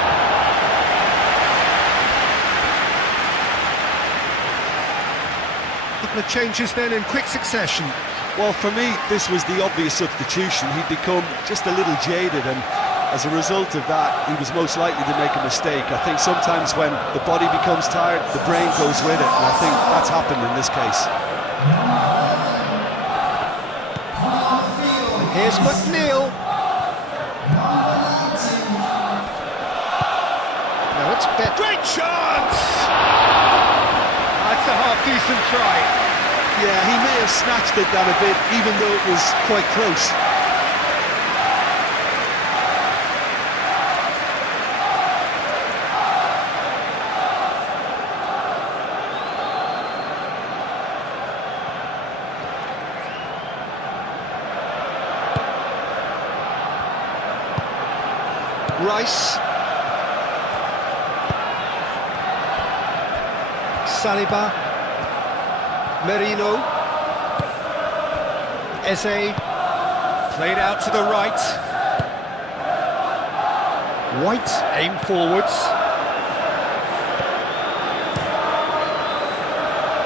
Couple of changes then in quick succession. Well, for me, this was the obvious substitution. He'd become just a little jaded, and as a result of that, he was most likely to make a mistake. I think sometimes when the body becomes tired, the brain goes with it, and I think that's happened in this case. Here's McNeil. No, it's Bet. Great chance! That's a half-decent try. Yeah, he may have snatched it that a bit, even though it was quite close. Rice. Saliba. Merino. Eze. Played out to the right. White. Aim forwards.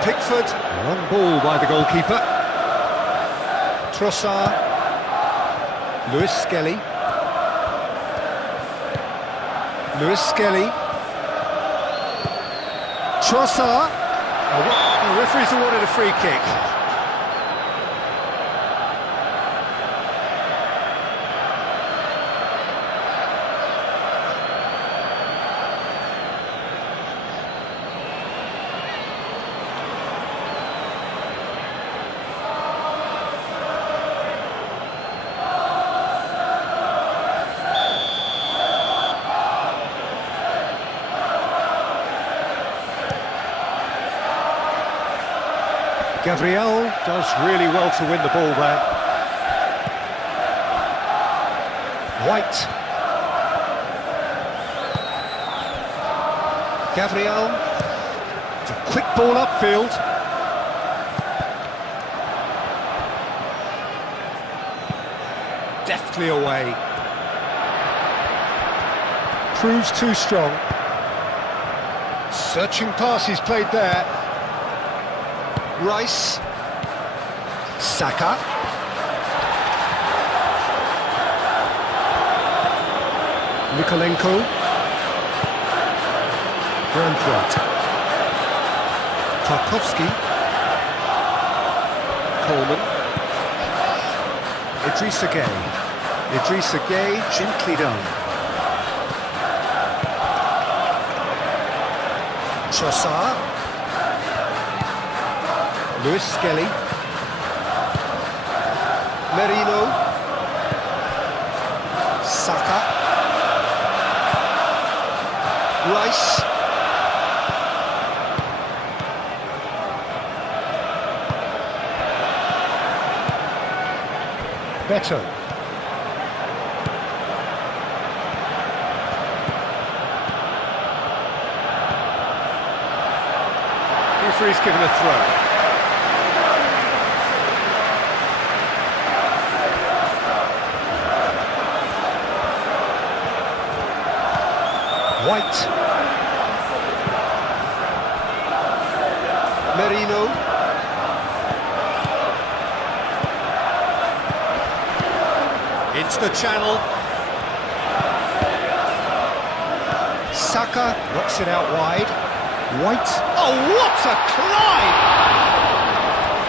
Pickford. Long ball by the goalkeeper. Trossard. Lewis Skelly. Lewis Skelly. Trossard. The referee's awarded a free kick. Gabriel does really well to win the ball there. White. Gabriel. It's a quick ball upfield. Deftly away. Proves too strong. Searching pass he's played there. Rice. Saka. Nikolenko. Branthwaite. Tarkovsky. Coleman. Idrissa Gueye. Idrissa Gueye gently done. Trossard. Lewis Skelly. Merino. Saka. Rice. Beto. Referee's given a throw. White. Merino. Into the channel. Saka knocks it out wide. White. Oh, what a climb!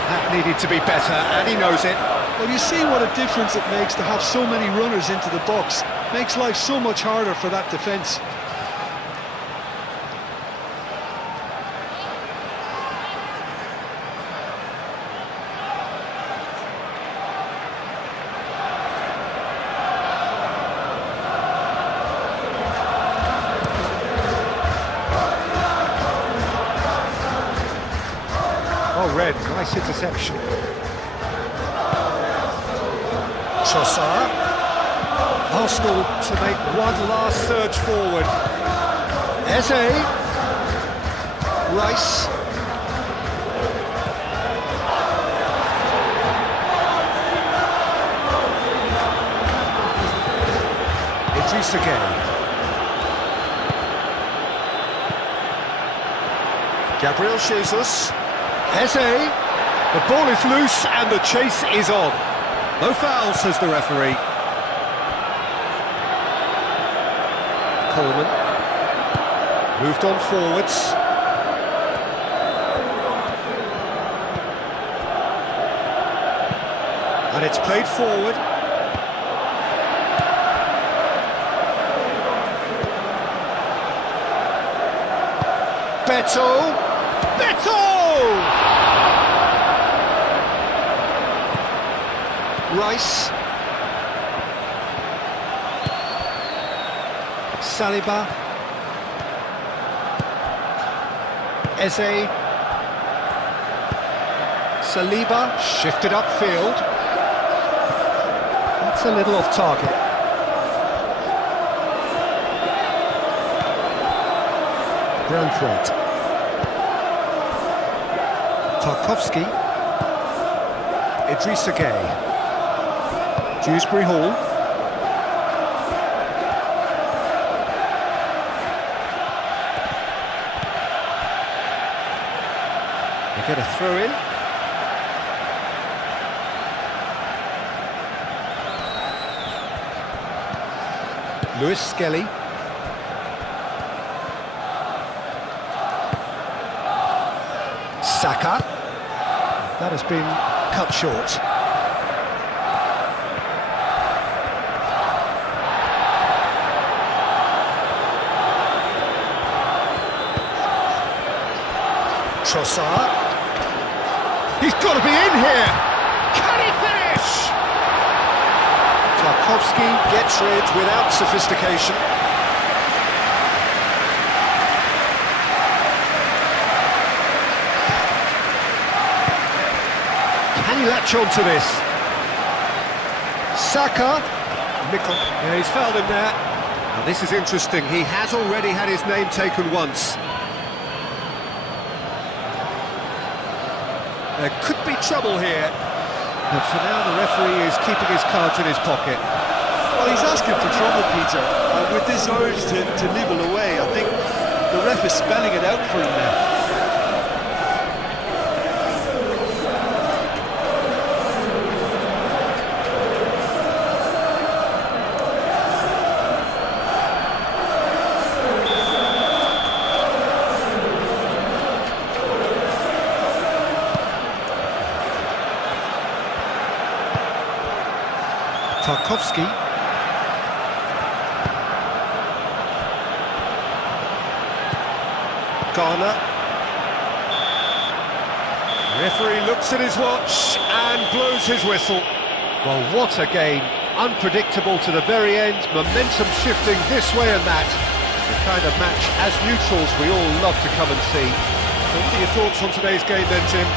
That needed to be better, and he knows it. Well, you see what a difference it makes to have so many runners into the box. Makes life so much harder for that defence. Oh, Red, nice interception. Trossard. Arsenal to make one last surge forward. Eze. Rice. Idrissa Gueye. Gabriel Jesus. Eze. The ball is loose and the chase is on. No foul, says the referee. Coleman. Moved on forwards. And it's played forward. Beto! Beto! Rice. Saliba. Eze. Saliba, shifted upfield. That's a little off target. Branthwaite. Tarkowski. Idrissa Gueye. Dewsbury Hall. They get a throw in. Lewis Skelly. Saka. That has been cut short. Trossard. He's got to be in here. Can he finish? Tarkowski gets rid without sophistication. Can he latch on to this? Saka. Yeah, he's fouled him there. Now this is interesting. He has already had his name taken once. There could be trouble here, but for now the referee is keeping his cards in his pocket. Well, he's asking for trouble, Peter, and with this urge to nibble away, I think the ref is spelling it out for him now. Tarkowski. Garner. Referee looks at his watch and blows his whistle. Well, what a game. Unpredictable to the very end, momentum shifting this way and that. The kind of match, as neutrals, we all love to come and see. What are your thoughts on today's game then, Jim?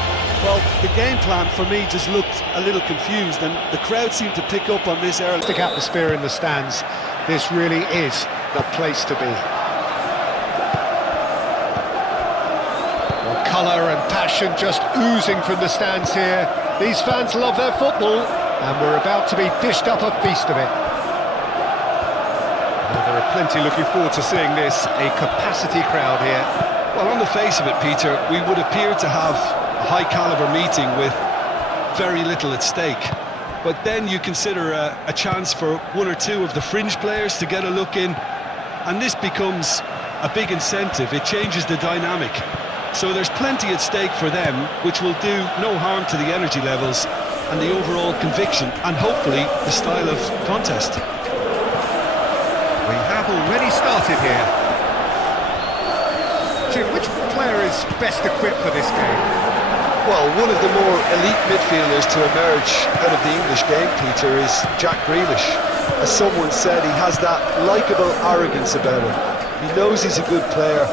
Well, the game plan for me just looked a little confused, and the crowd seemed to pick up on this early. The atmosphere in the stands. This really is the place to be. Well, colour and passion just oozing from the stands here. These fans love their football, and we're about to be dished up a feast of it. Well, there are plenty looking forward to seeing this. A capacity crowd here. Well, on the face of it, Peter, we would appear to have a high-caliber meeting with very little at stake. But then you consider a chance for one or two of the fringe players to get a look in, and this becomes a big incentive. It changes the dynamic. So there's plenty at stake for them, which will do no harm to the energy levels and the overall conviction, and hopefully the style of contest. We have already started here. Jim, which player is best equipped for this game? Well, one of the more elite midfielders to emerge out of the English game, Peter, is Jack Grealish. As someone said, he has that likeable arrogance about him. He knows he's a good player,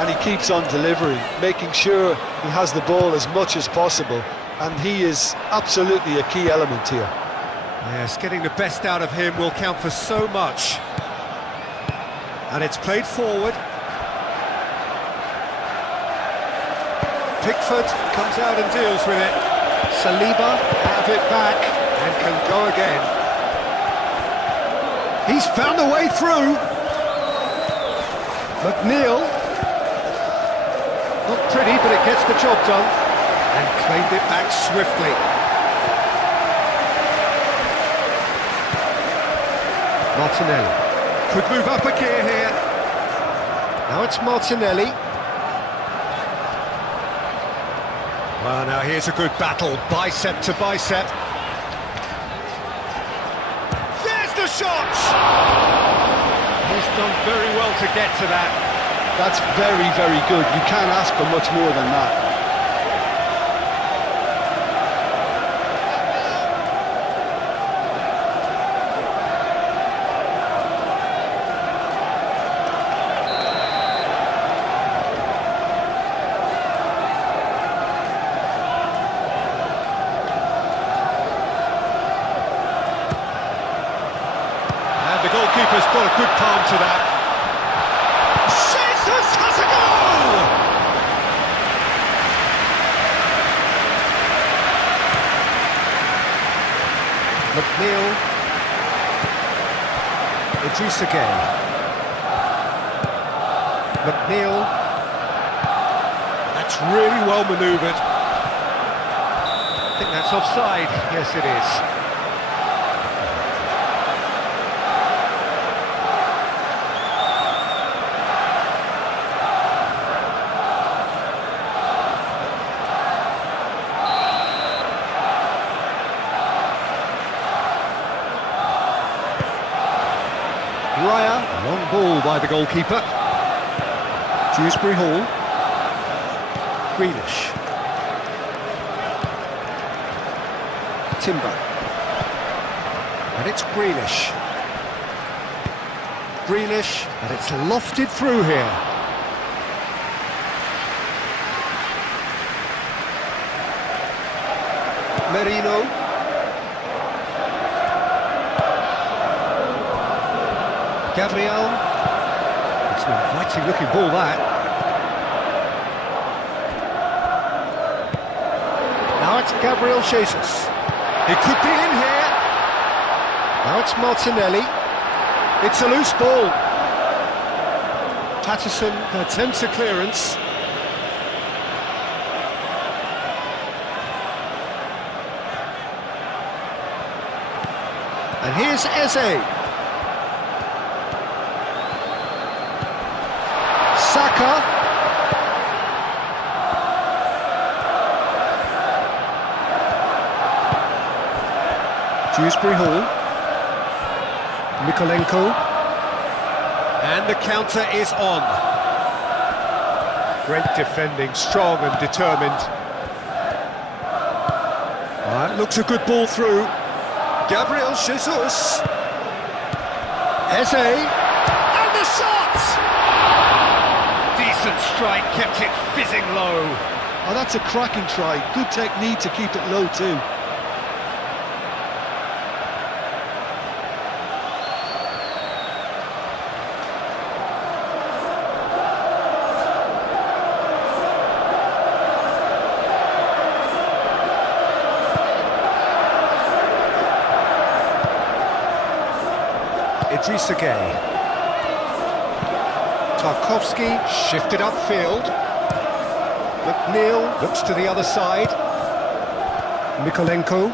and he keeps on delivering, making sure he has the ball as much as possible, and he is absolutely a key element here. Yes, getting the best out of him will count for so much. And it's played forward. Pickford comes out and deals with it. Saliba out of it back and can go again. He's found a way through. McNeil. Not pretty, but it gets the job done. And claimed it back swiftly. Martinelli. Could move up a gear here. Now it's Martinelli. Well, now here's a good battle, bicep to bicep. There's the shot! He's done very well to get to that. That's very, very good. You can't ask for much more than that. And the goalkeeper's got a good palm to that. Jesus has a goal! McNeil. Idrissa Gueye. McNeil. That's really well manoeuvred. I think that's offside. Yes, it is. Raya, long ball by the goalkeeper. Dewsbury Hall. Grealish. Timber. And it's Grealish. Grealish, and it's lofted through here. Merino. Gabriel. It's an inviting looking ball, that. Now it's Gabriel Jesus. He could be in here. Now it's Martinelli. It's a loose ball. Patterson attempts a clearance. And here's Eze. Saka. Dewsbury Hall. Mikolenko. And the counter is on. Great defending, strong and determined. Looks a good ball through. Gabriel Jesus. Eze. And the shot! Decent strike, kept it fizzing low. Oh, that's a cracking try. Good technique to keep it low too. Idrissa Gueye. Tarkowski shifted upfield. McNeil looks to the other side. Mikolenko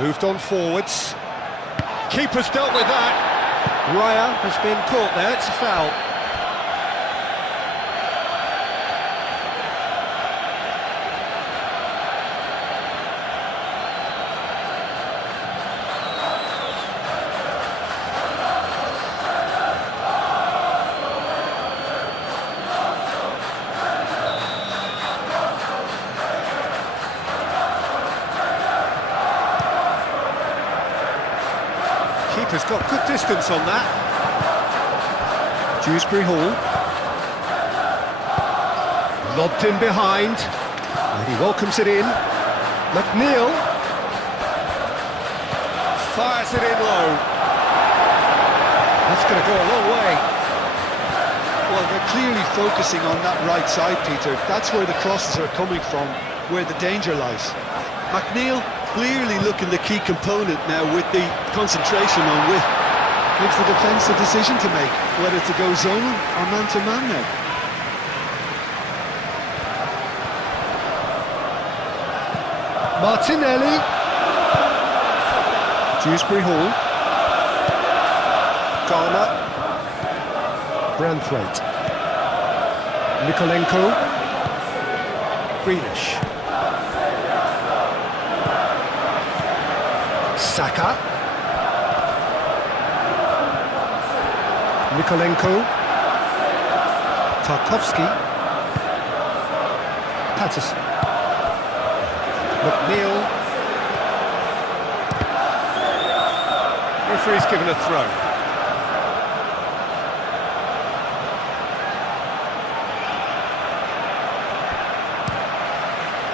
moved on forwards. Keeper's dealt with that. Raya has been caught there, it's a foul. Keeper's got good distance on that. Dewsbury Hall. Lobbed in behind. And he welcomes it in. McNeil. Fires it in low. That's going to go a long way. Well, they're clearly focusing on that right side, Peter. That's where the crosses are coming from, where the danger lies. McNeil clearly looking the key component now with the concentration on width. Gives the defence a decision to make, whether to go zonal or man-to-man now. Martinelli. Dewsbury Hall. Garner. Branthwaite. Mikolenko. Grealish. Saka. Mikolenko. Tarkowski. Patterson. McNeil. Referee's given a throw.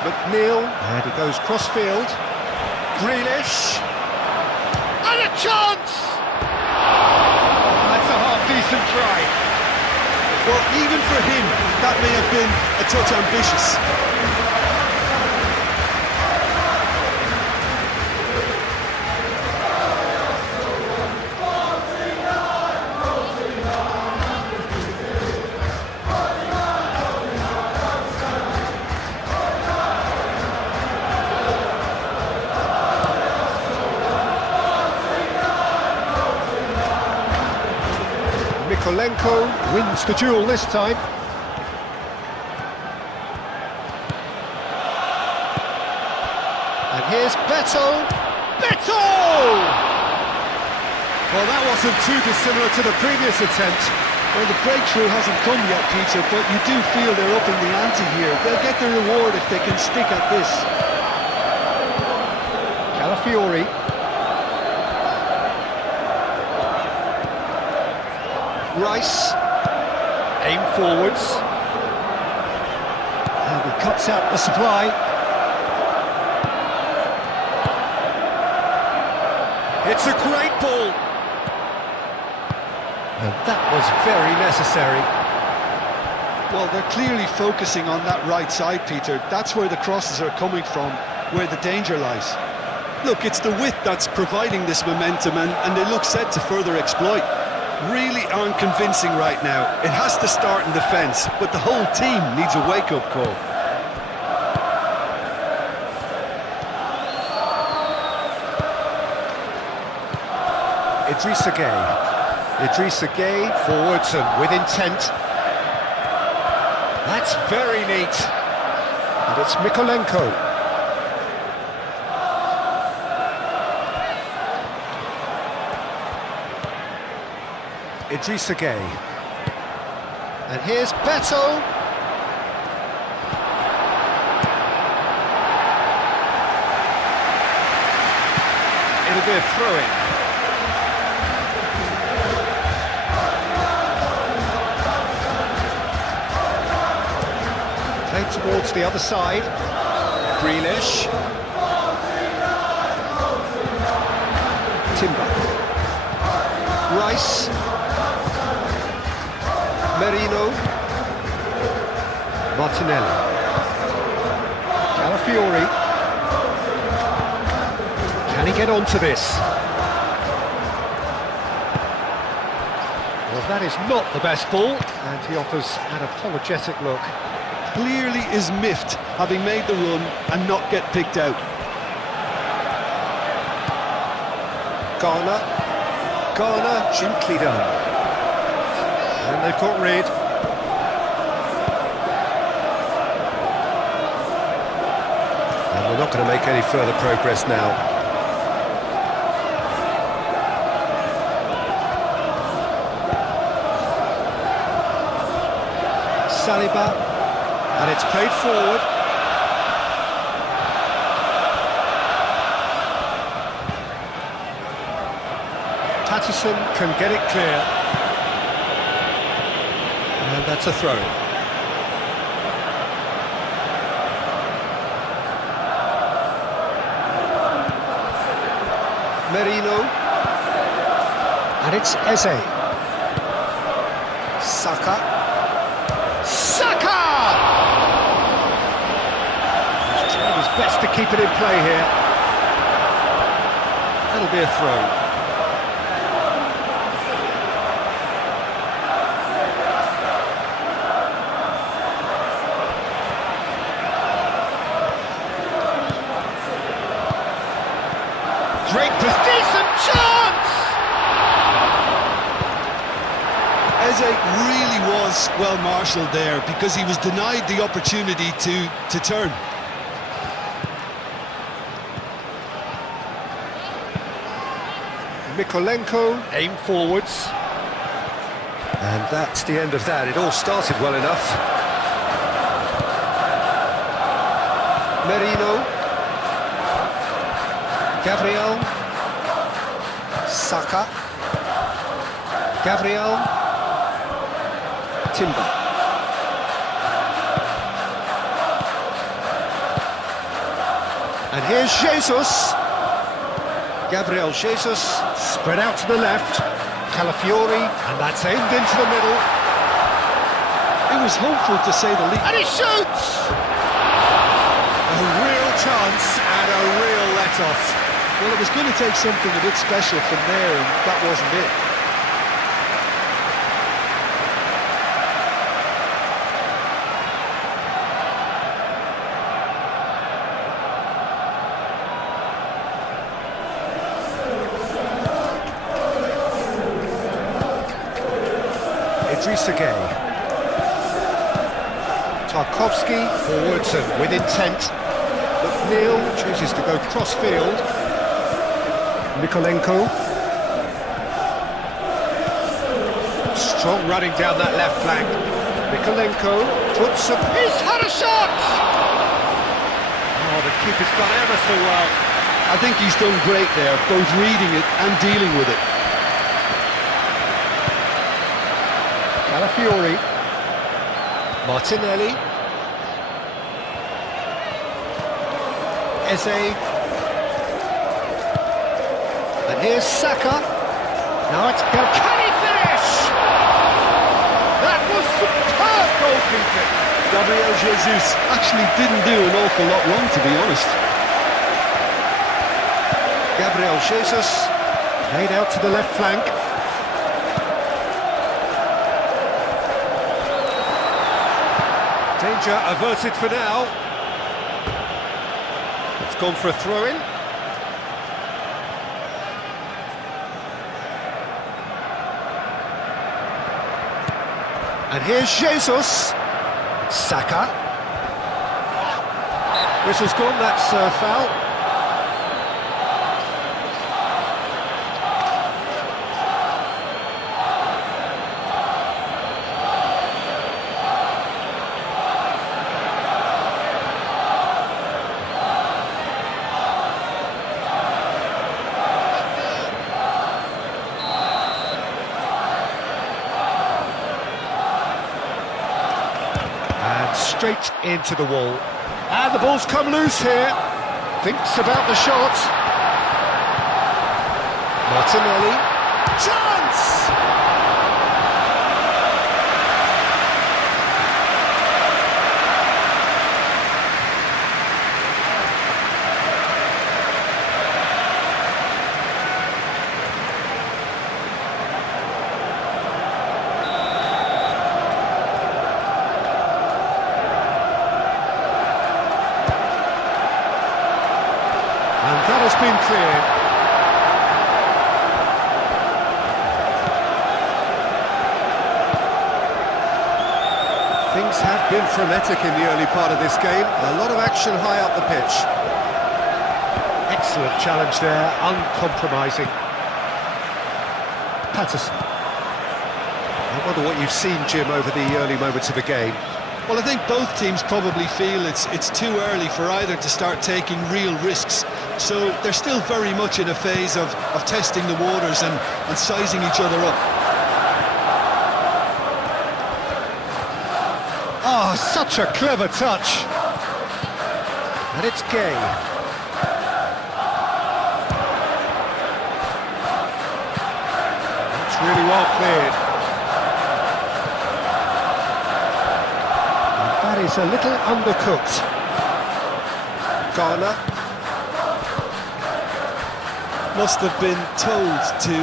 McNeil, and he goes cross-field. Grealish. And a chance! That's a half-decent try. Well, even for him, that may have been a touch ambitious. Mikolenko wins the duel this time. And here's Beto. Beto! Well, that wasn't too dissimilar to the previous attempt. Well, the breakthrough hasn't come yet, Peter, but you do feel they're upping the ante here. They'll get the reward if they can stick at this. Calafiori. Rice. Aim forwards. And he cuts out the supply. It's a great ball. And that was very necessary. Well, they're clearly focusing on that right side, Peter. That's where the crosses are coming from, where the danger lies. Look, it's the width that's providing this momentum, and they look set to further exploit. Really aren't convincing right now. It has to start in defence, but the whole team needs a wake-up call. Idrissa Gueye. Idrissa Gueye forwards and with intent. That's very neat. And it's Mikolenko. Idrissa Gueye. And here's Beto. It'll be a throw-in. Played towards the other side. Grealish. Timber. Rice. Merino. Martinelli. Calafiori. Can he get onto this? Well, that is not the best ball, and he offers an apologetic look. Clearly is miffed, having made the run and not get picked out. Garner, gently done. And they've got rid. And we're not going to make any further progress now. Saliba. And it's played forward. Patterson can get it clear. And that's a throw. Merino. And it's Eze. Saka. He's trying his best to keep it in play here. That'll be a throw. Great, decent chance! Eze really was well marshalled there because he was denied the opportunity to turn. Mikolenko, aim forwards. And that's the end of that. It all started well enough. Merino. Gabriel. Saka. Gabriel. Timber. And here's Jesus. Gabriel Jesus, spread out to the left. Calafiori, and that's aimed into the middle. It was hopeful, to say the least. And he shoots! A real chance and a real let-off. Well, it was going to take something a bit special from there, and that wasn't it. Idrissa Gueye. Tarkovsky forwards and with intent. McNeil chooses to go cross-field. Mikolenko. Strong running down that left flank. Mikolenko puts a... He's had a shot! Oh, the keeper's done ever so well. I think he's done great there, both reading it and dealing with it. Calafiori. Martinelli. Eze. And here's Saka. Now it's go. Can he finish? That was superb goalkeeping. Gabriel Jesus actually didn't do an awful lot wrong, to be honest. Gabriel Jesus played out to the left flank. Danger averted for now. It's gone for a throw-in. And here's Jesus. Saka. Whistle's gone, that's a foul. Straight into the wall. And the ball's come loose here. Thinks about the shot. Martinelli. Chance! And that has been cleared. Things have been frenetic in the early part of this game. A lot of action high up the pitch. Excellent challenge there, uncompromising. Patterson. I wonder what you've seen, Jim, over the early moments of the game. Well, I think both teams probably feel it's too early for either to start taking real risks. So they're still very much in a phase of testing the waters and sizing each other up. Oh, such a clever touch. And it's Gueye. It's really well cleared. That is a little undercooked. Garner. Must have been told to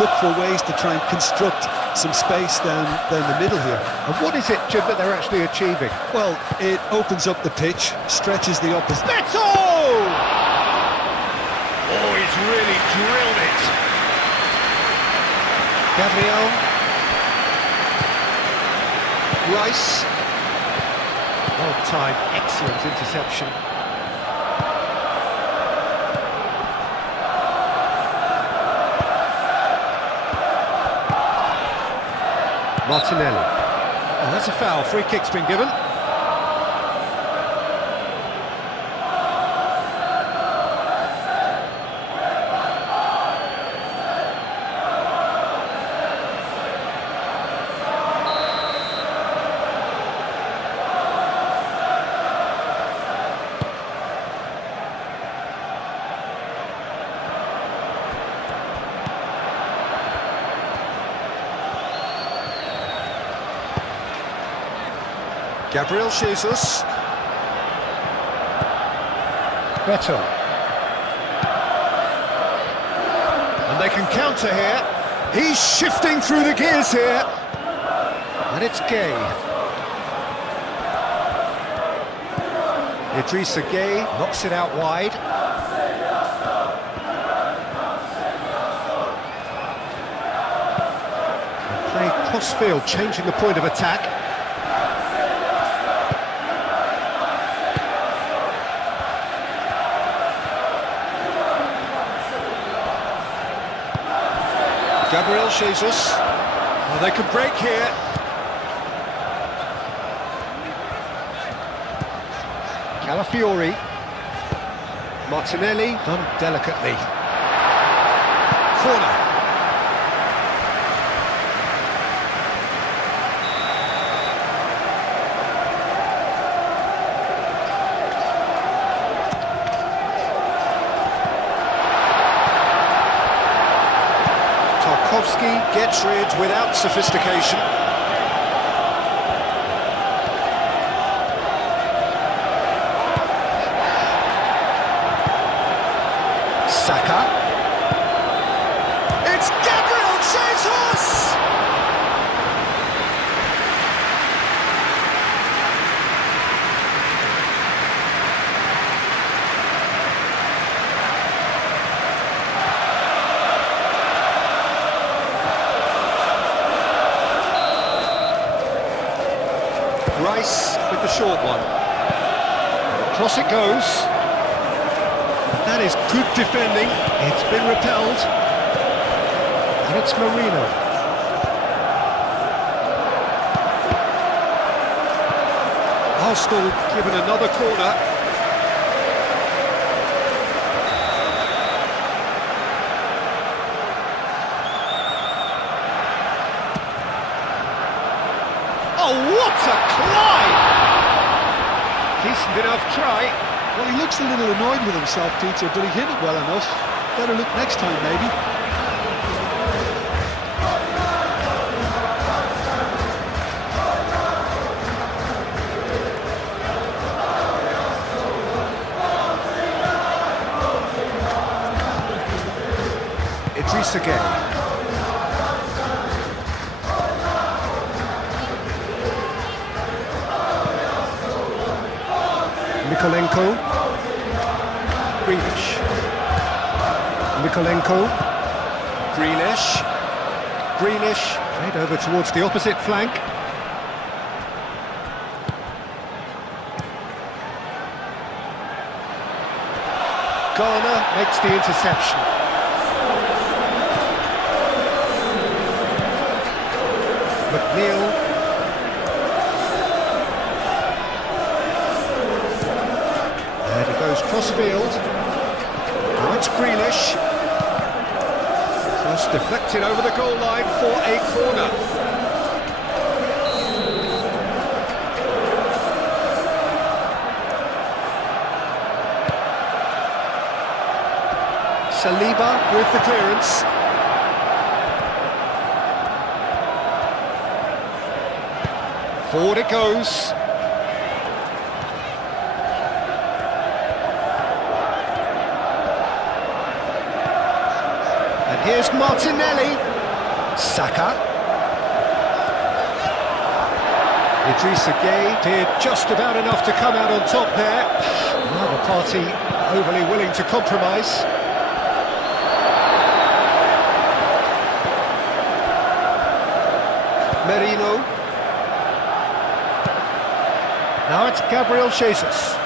look for ways to try and construct some space down the middle here. And what is it, Jim, that they're actually achieving? Well, it opens up the pitch, stretches the opposite. Beto! Oh, he's really drilled it. Gabriel. Rice. Well timed, excellent interception. Martinelli. Oh, that's a foul. Free kick's been given. Gabriel Jesus. Beto. And they can counter here. He's shifting through the gears here. And it's Gay. Idrissa Gay knocks it out wide. And play cross-field, changing the point of attack. Gabriel Jesus. Oh, they can break here. Calafiori. Martinelli, done delicately. Corner. Tarkowski gets rid without sophistication. Saka. It's Gabriel Jesus! Rice with the short one. Across it goes. That is good defending. It's been repelled. And it's Marino. Arsenal given another corner. Oh, what a climb! Decent enough try. Well, he looks a little annoyed with himself, Peter. Did he hit it well enough? Better look next time, maybe. Idrissa Gay. Mikolenko. Grealish. Mikolenko. Grealish. Grealish. Played over towards the opposite flank. Garner makes the interception. McNeil. Crossfield. Now it's Grealish. Cross deflected over the goal line for a corner. Saliba with the clearance. Forward it goes. Here's Martinelli. Saka. Idrissa Gay did just about enough to come out on top there. Now the party overly willing to compromise. Merino. Now it's Gabriel Jesus.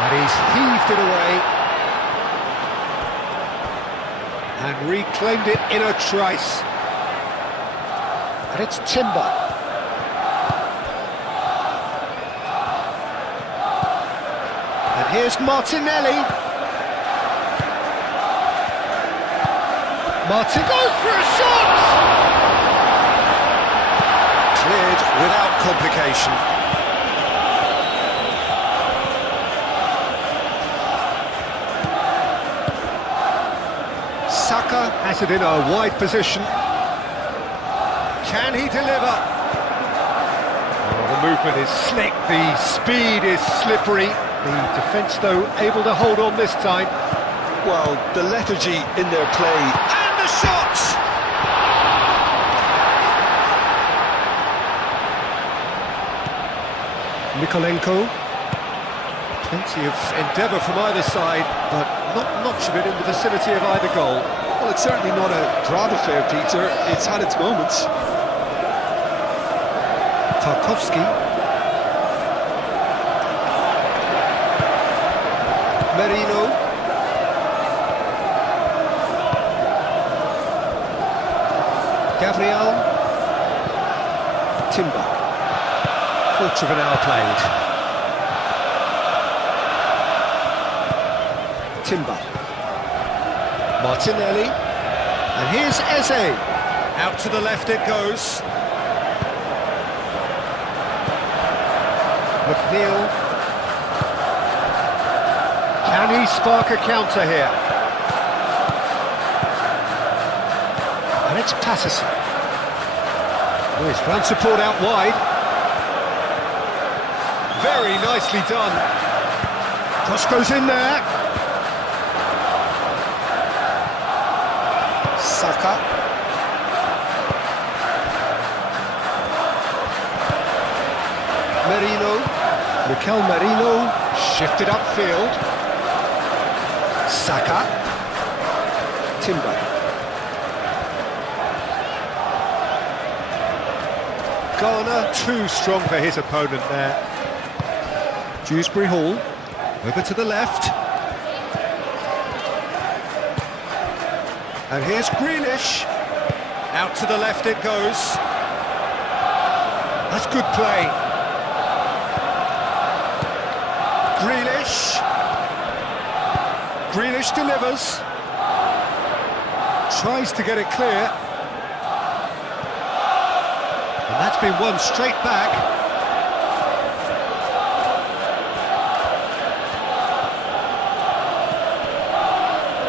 And he's heaved it away. And reclaimed it in a trice. And it's Timber. And here's Martinelli. Martin goes for a shot! Cleared without complication. Saka has it in a wide position. Can he deliver? Oh, the movement is slick, the speed is slippery. The defence, though, able to hold on this time. Well, the lethargy in their play. And the shot! Mikolenko. Plenty of endeavour from either side, but not much of it in the vicinity of either goal. Well, it's certainly not a drab affair, Peter. It's had its moments. Tarkowski. Merino. Gabriel. Timber. Quarter of an hour played. Timber. Martinelli. And here's Eze. Out to the left it goes. McNeil. Can he spark a counter here? And it's Patterson. Oh, he's found support out wide. Very nicely done. Cross goes in there. Saka. Merino. Mikel Merino shifted upfield. Saka. Timber. Garner too strong for his opponent there. Dewsbury Hall. Over to the left. And here's Grealish. Out to the left it goes. That's good play. Grealish. Grealish delivers. Tries to get it clear. And that's been won straight back.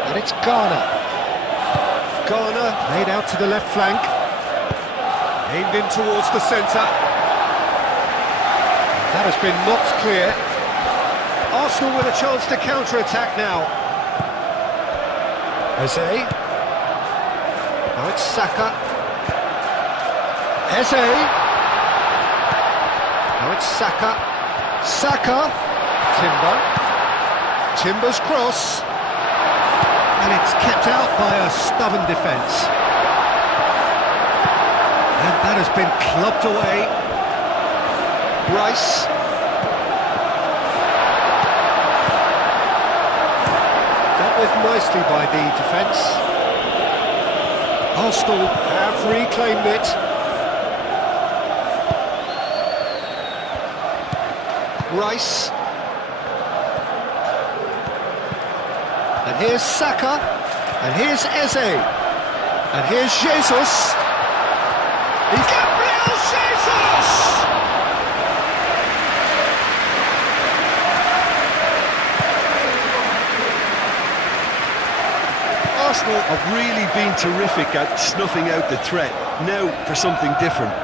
And it's Garner. Garner laid out to the left flank. Aimed in towards the centre. That has been knocked clear. Arsenal with a chance to counter-attack now. Eze. Now it's Saka. Eze. Now it's Saka. Saka. Timber. Timber's cross. And it's kept out by a stubborn defence. And that has been clubbed away. Rice. Dealt with nicely by the defence. Arsenal have reclaimed it. Rice. And here's Saka. And here's Eze. And here's Jesus. He's Gabriel Jesus! Arsenal have really been terrific at snuffing out the threat. Now for something different.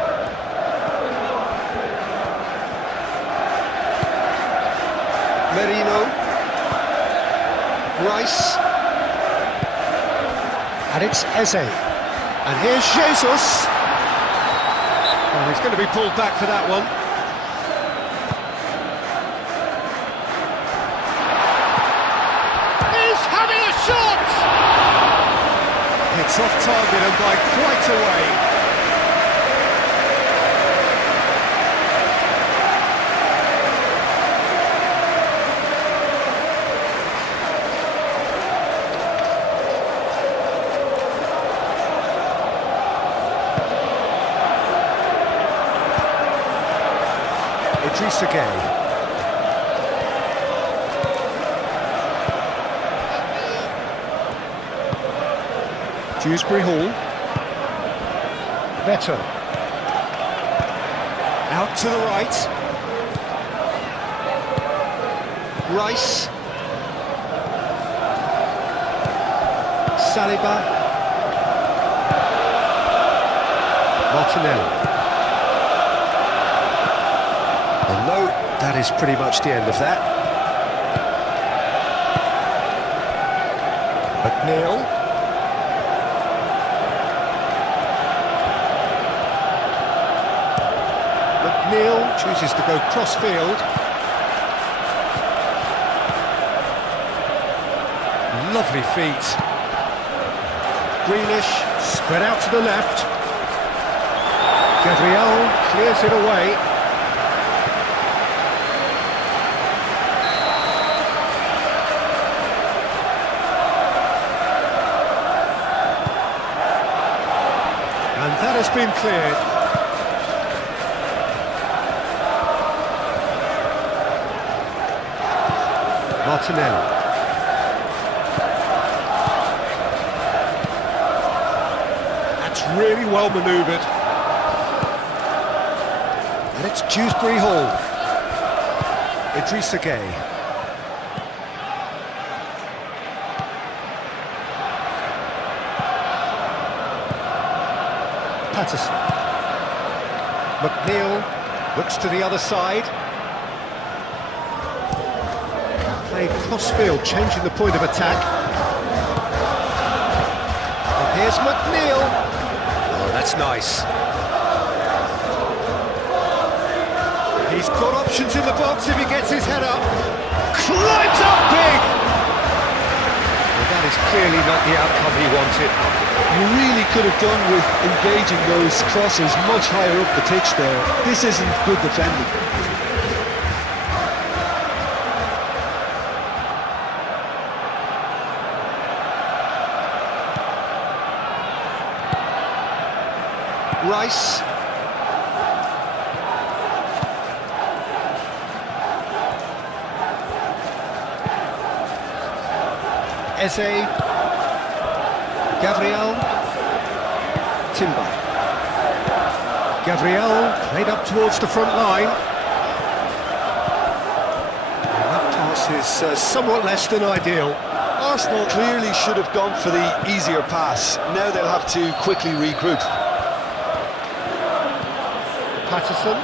Merino. Rice. And it's Eze. And here's Jesus. Oh, he's going to be pulled back for that one. He's having a shot! It's off target and by quite a way. Idrissa Gueye. Dewsbury Hall. Beto. Out to the right. Rice. Saliba. Martinelli. And no, that is pretty much the end of that. McNeil. McNeil chooses to go cross-field. Lovely feet. Grealish, spread out to the left. Gabriel clears it away. And that has been cleared. Martinelli. That's really well manoeuvred. And it's Dewsbury Hall. Idrissa Gueye. Patterson. McNeil looks to the other side. Played cross-field, changing the point of attack. And here's McNeil. Oh, that's nice. He's got options in the box if he gets his head up. Climbs up big! Well, that is clearly not the outcome he wanted. You really could have done with engaging those crossers much higher up the pitch there. This isn't good defending. Rice. Eze. Gabriel. Timber. Gabriel played up towards the front line. And that pass is somewhat less than ideal. Arsenal clearly should have gone for the easier pass. Now they'll have to quickly regroup. Patterson.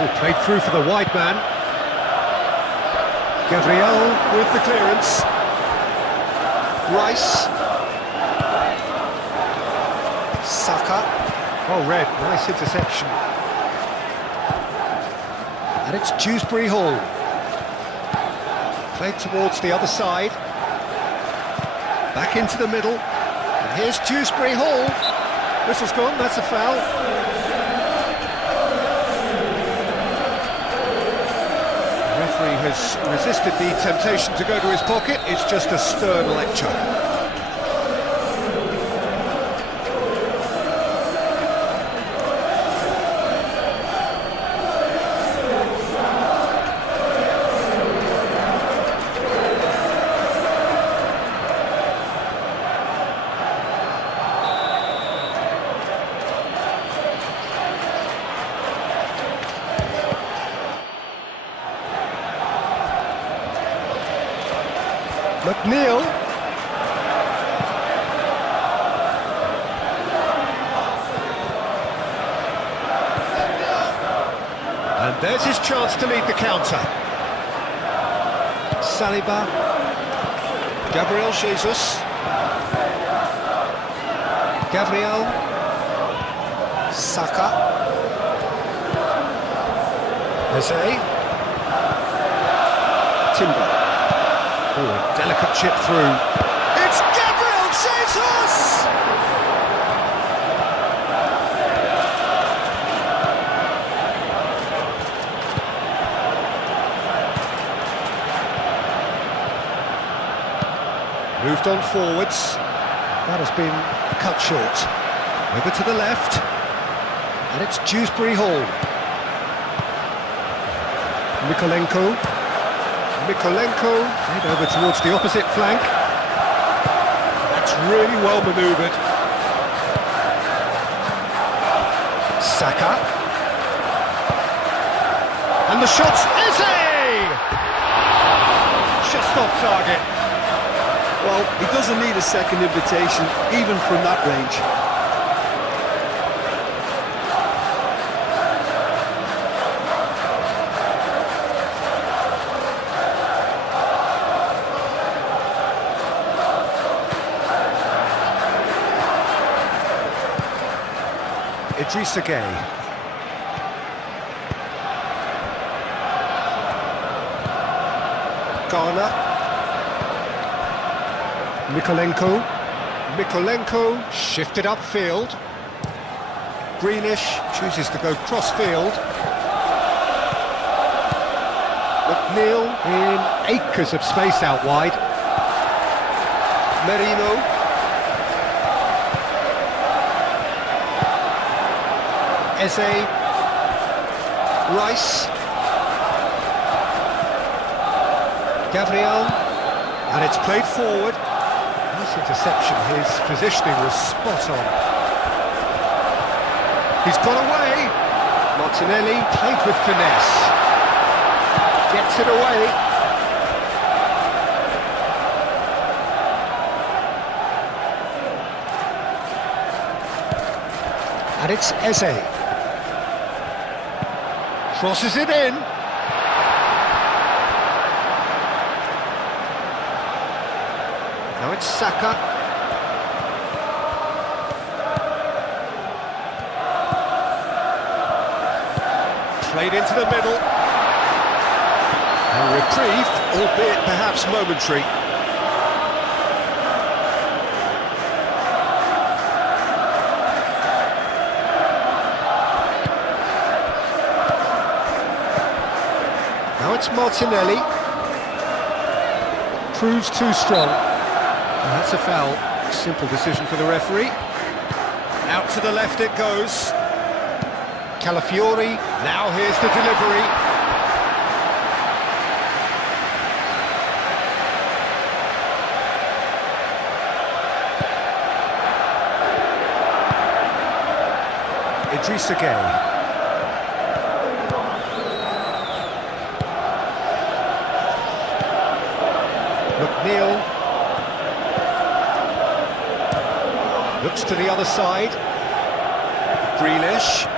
Oh, played through for the wide man. Gabriel with the clearance. Rice. Saka. Oh, red, nice interception. And it's Dewsbury Hall. Played towards the other side. Back into the middle. And here's Dewsbury Hall. Whistle's gone, that's a foul. The referee has resisted the temptation to go to his pocket. It's just a stern lecture. McNeil. And there's his chance to lead the counter. Saliba. Gabriel Jesus. Gabriel. Saka. Eze. Timber. Oh, delicate chip through. It's Gabriel Jesus! Moved on forwards. That has been cut short. Over to the left. And it's Dewsbury Hall. Mikolenko. Head over towards the opposite flank. That's really well manoeuvred. Saka. And the shot's Eze! Just off target. Well, he doesn't need a second invitation, even from that range. Idrissa Gueye. Garner. Mikolenko shifted upfield. Greenish chooses to go cross-field. McNeil in acres of space out wide. Merino. Eze. Rice. Gabriel. And it's played forward. Nice interception, his positioning was spot on. He's got away. Martinelli played with finesse. Gets it away. And it's Eze. Crosses it in. Now it's Saka. Played into the middle. A reprieve, albeit perhaps momentary. Now it's Martinelli. Proves too strong. And that's a foul. Simple decision for the referee. Out to the left it goes. Calafiori. Now here's the delivery. Idrissa Gueye. McNeil. Looks to the other side. Grealish.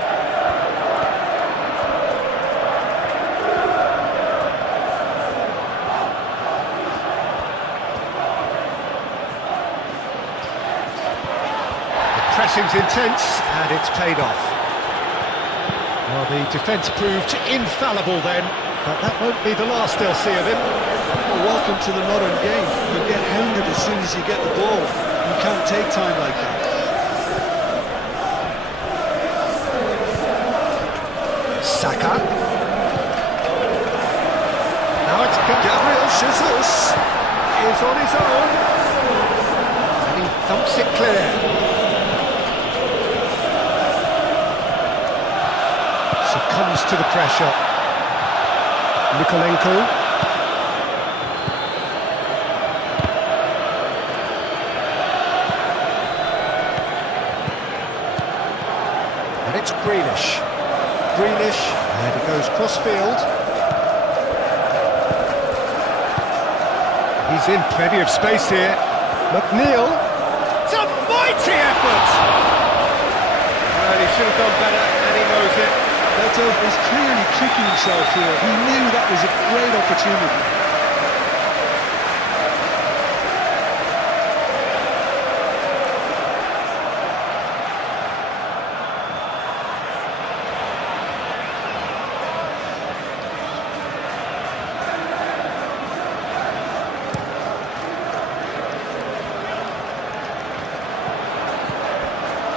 The pressing's intense and it's paid off. Well, the defence proved infallible then, but that won't be the last they'll see of him. Well, welcome to the modern game. You get hounded as soon as you get the ball. You can't take time like that. Saka. Now it's Gabriel Jesus is on his own. And he thumps it clear. Succumbs to the pressure. Mikolenko. And it's Grealish, and he goes cross-field. He's in plenty of space here. McNeil, it's a mighty effort! Well, he should have done better, and he knows it. Beto is clearly kicking himself here. He knew that was a great opportunity.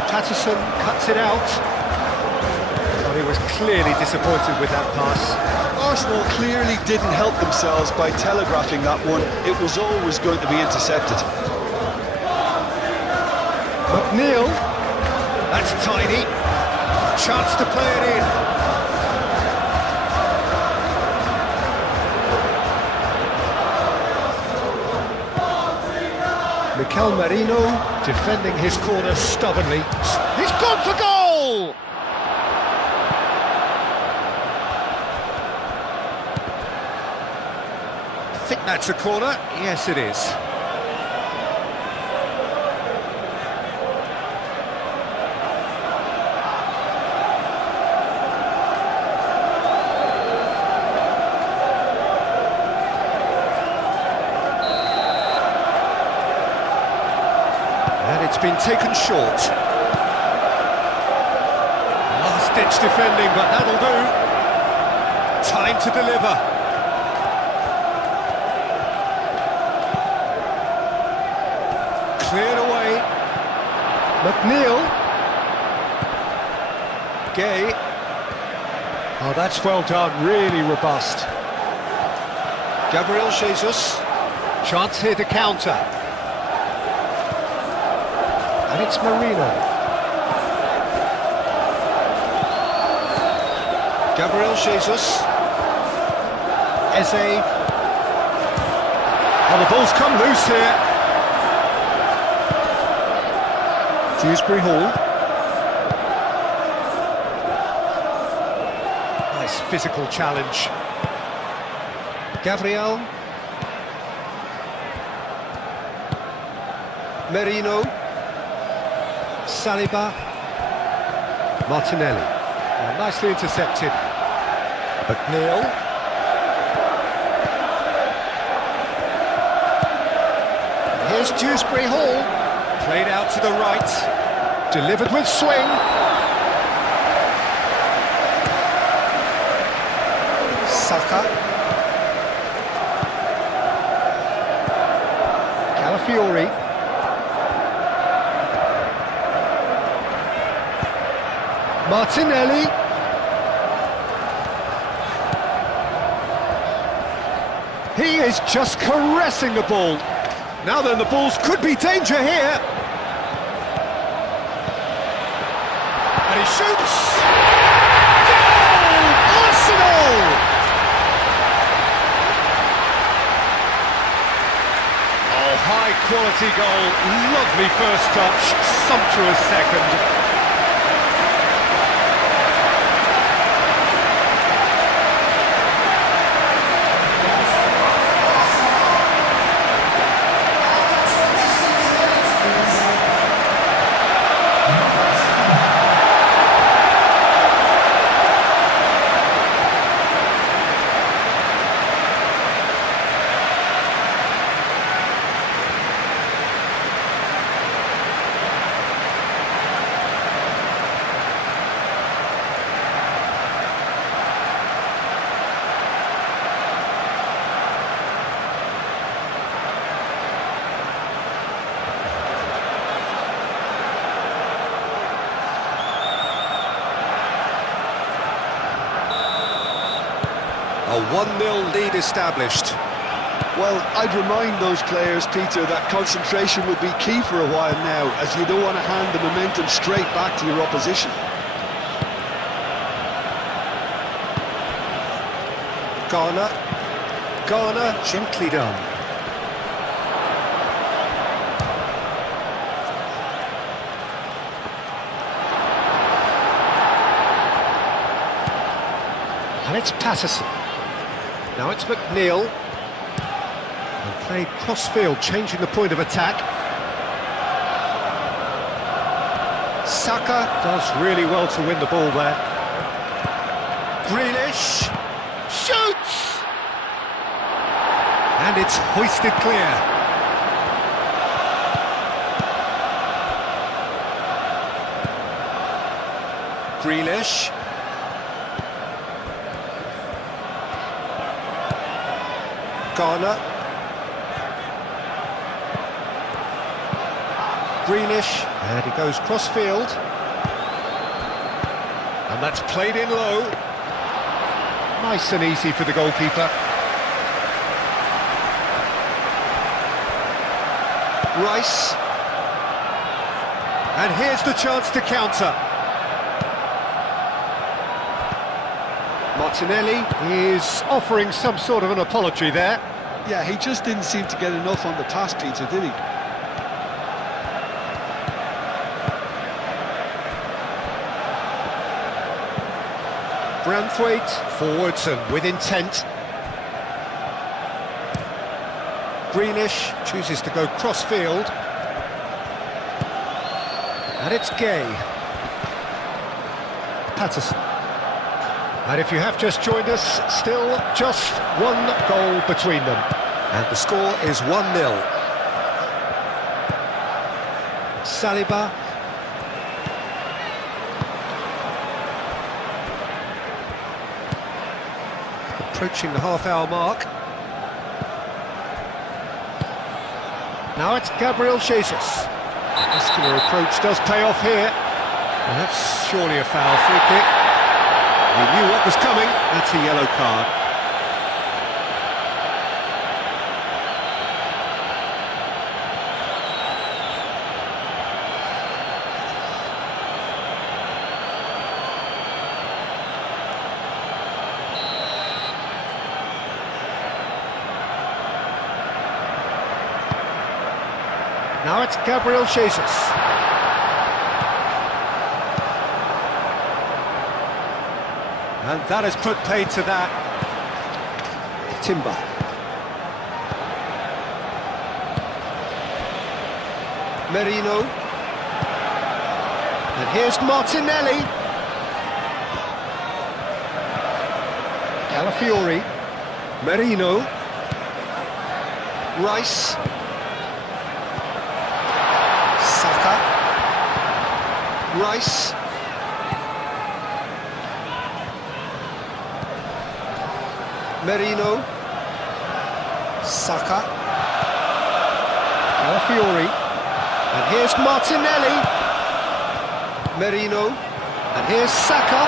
Patterson cuts it out. Well, he was clearly disappointed with that pass. Arsenal clearly didn't help themselves by telegraphing that one. It was always going to be intercepted. McNeil, that's tidy. Chance to play it in. Mikel Merino defending his corner stubbornly. He's gone for goal! I think that's a corner. Yes, it is. And it's been taken short. Last-ditch defending, but that'll do. Time to deliver. Cleared away. McNeil. Gay. Oh, that's well done, really robust. Gabriel Jesus. Chance here to counter. And it's Marino. Gabriel Jesus. Eze. Oh, the ball's come loose here. Dewsbury Hall. Nice physical challenge. Gabriel. Merino. Saliba. Martinelli. Nicely intercepted. McNeil. Here's Dewsbury Hall. Played out to the right. Delivered with swing. Saka. Calafiori. Martinelli. He is just caressing the ball. Now then, the balls could be danger here. And he shoots. Goal! Arsenal! Oh, high quality goal. Lovely first touch. Sumptuous second. A 1-0 lead established. Well, I'd remind those players, Peter, that concentration will be key for a while now, as you don't want to hand the momentum straight back to your opposition. Garner, gently done. And it's Patterson. Now it's McNeil. And played cross-field, changing the point of attack. Saka does really well to win the ball there. Grealish shoots! And it's hoisted clear. Grealish. Garner. Grealish, and he goes cross-field. And that's played in low. Nice and easy for the goalkeeper. Rice. And here's the chance to counter. Martinelli is offering some sort of an apology there. Yeah, he just didn't seem to get enough on the pass, Peter, did he? Branthwaite forwards and with intent. Greenish chooses to go cross-field. And it's Gay. Patterson. And if you have just joined us, still just one goal between them. And the score is 1-0. Saliba. Approaching the half-hour mark. Now it's Gabriel Jesus. Muscular approach does pay off here. Well, that's surely a foul. Free kick. He knew what was coming. That's a yellow card. Now it's Gabriel Jesus. And that has put paid to that. Timber. Merino. And here's Martinelli. Calafiori. Merino. Rice. Saka. Rice. Merino. Saka. Calafiori. And here's Martinelli. Merino. And here's Saka.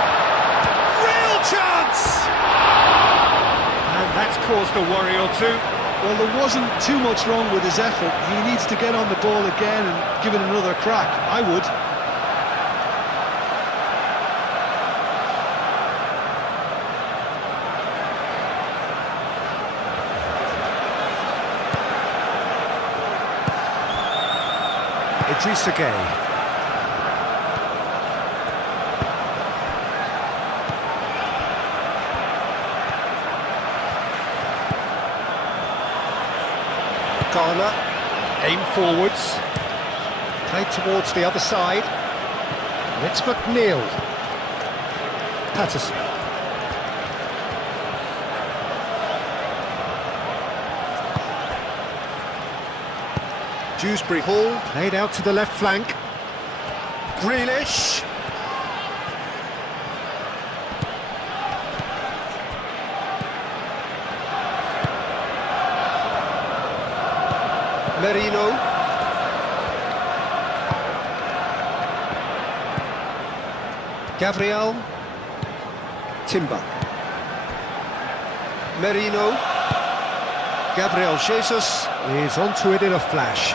Real chance! And that's caused a worry or two. Well, there wasn't too much wrong with his effort. He needs to get on the ball again and give it another crack. I would. Idrissa Gueye. Garner, aim forwards, played towards the other side, and it's McNeil. Patterson. Dewsbury Hall, played out to the left flank. Grealish. Merino. Gabriel. Timber. Merino. Gabriel Jesus is onto it in a flash.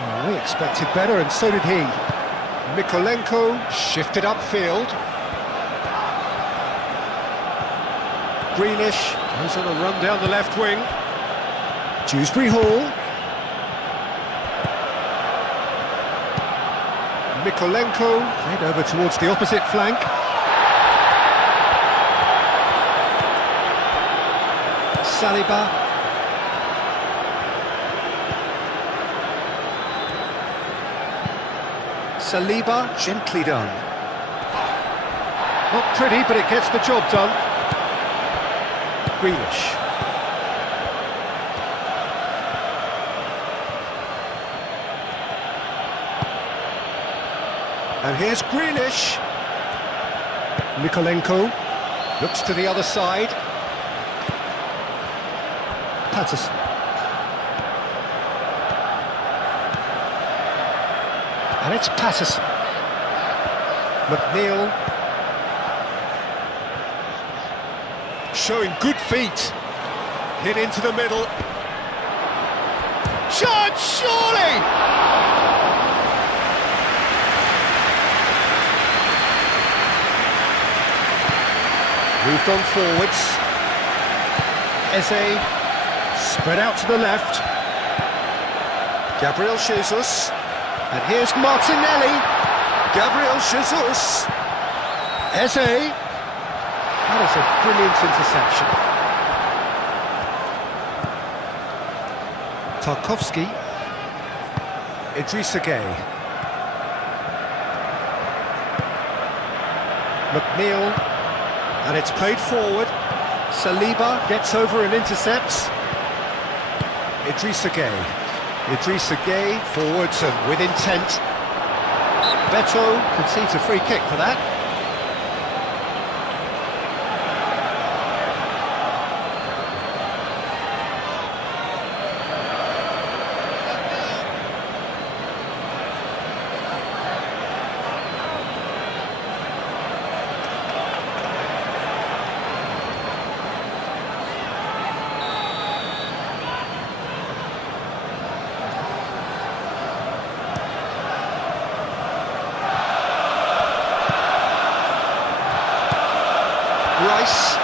Oh, we expected better, and so did he. Mykolenko shifted upfield. Grealish goes on a run down the left wing. Dewsbury Hall. Mykolenko played over towards the opposite flank. Saliba. Saliba, gently done. Not pretty, but it gets the job done. Grealish. And here's Grealish. Mykolenko looks to the other side. Patterson. And it's Patterson. McNeil. Showing good feet. Hit into the middle. Shot, surely! Moved on forwards. Eze, spread out to the left. Gabriel Jesus. And here's Martinelli. Gabriel Jesus. Eze. That is a brilliant interception. Tarkowski. Idrissa Gueye. McNeil. And it's played forward. Saliba gets over and intercepts. Idrissa Gueye. Idrissa Gueye forwards and with intent. Beto concedes a free kick for that. Rice.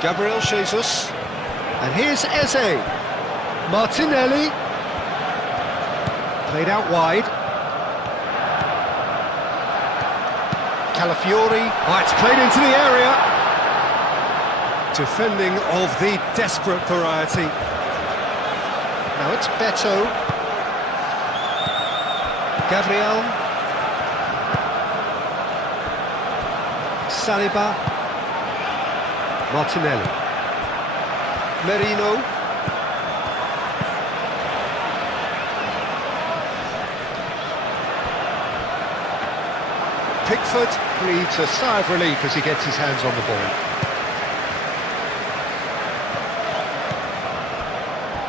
Gabriel Jesus. And here's Eze. Martinelli. Played out wide. Calafiori. Oh, it's played into the area. Defending of the desperate variety. Now it's Beto. Gabriel. Saliba. Martinelli. Merino. Pickford breathes a sigh of relief as he gets his hands on the ball.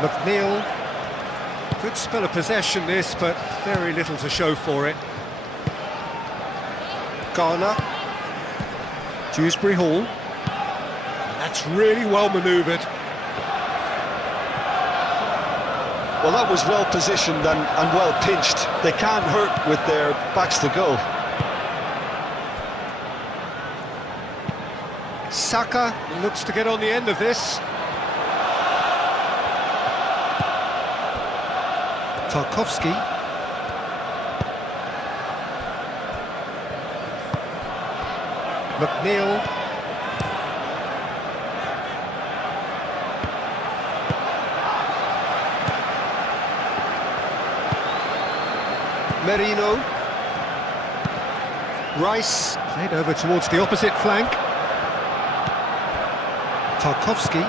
McNeil. Good spell of possession this, but very little to show for it. Garner. Dewsbury Hall. That's really well manoeuvred. Well, that was well positioned and well pinched. They can't hurt with their backs to goal. Saka looks to get on the end of this. Tarkowski. McNeil. Merino. Rice played over towards the opposite flank. Tarkowski.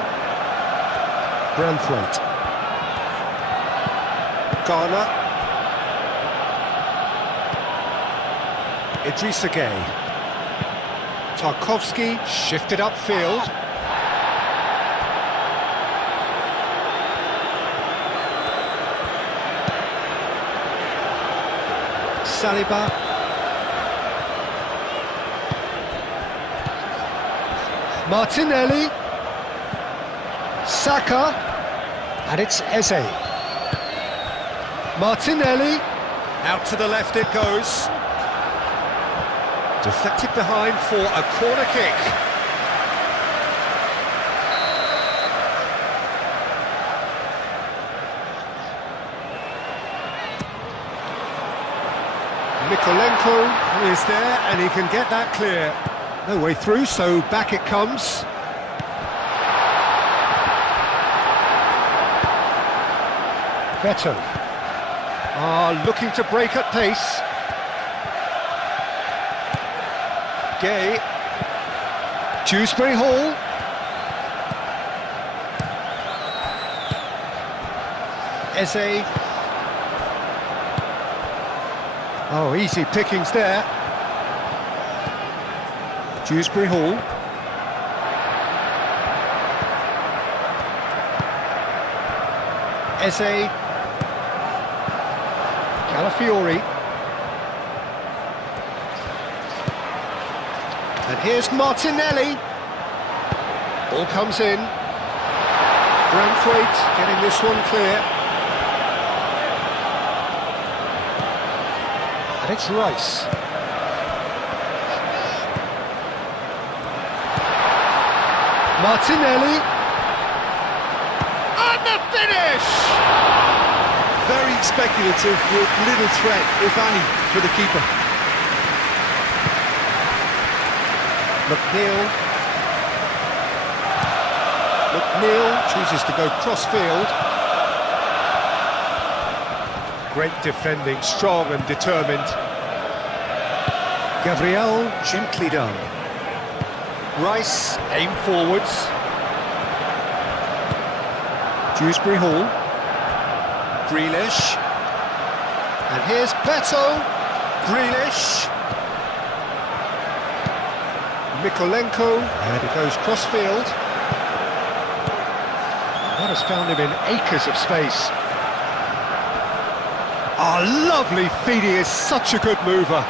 Branthwaite. Garner. Idrissa Gueye. Tarkowski shifted upfield. Saliba. Martinelli. Saka. And it's Eze. Martinelli. Out to the left it goes. Deflected behind for a corner kick. Mikolenko is there and he can get that clear. No way through, so back it comes. Beto. Looking to break at pace. Gueye. Dewsbury Hall. Eze. Oh, easy pickings there. Dewsbury Hall. Eze. Calafiori. And here's Martinelli. Ball comes in. Branthwaite getting this one clear. And it's Rice. Martinelli. And the finish! Very speculative with little threat, if any, for the keeper. McNeil chooses to go cross-field. Great defending, strong and determined. Gabriel, gently done. Rice, aim forwards. Dewsbury Hall. Grealish. And here's Beto. Grealish. Mikolenko. And it goes cross-field. That has found him in acres of space. Lovely feed, he is such a good mover.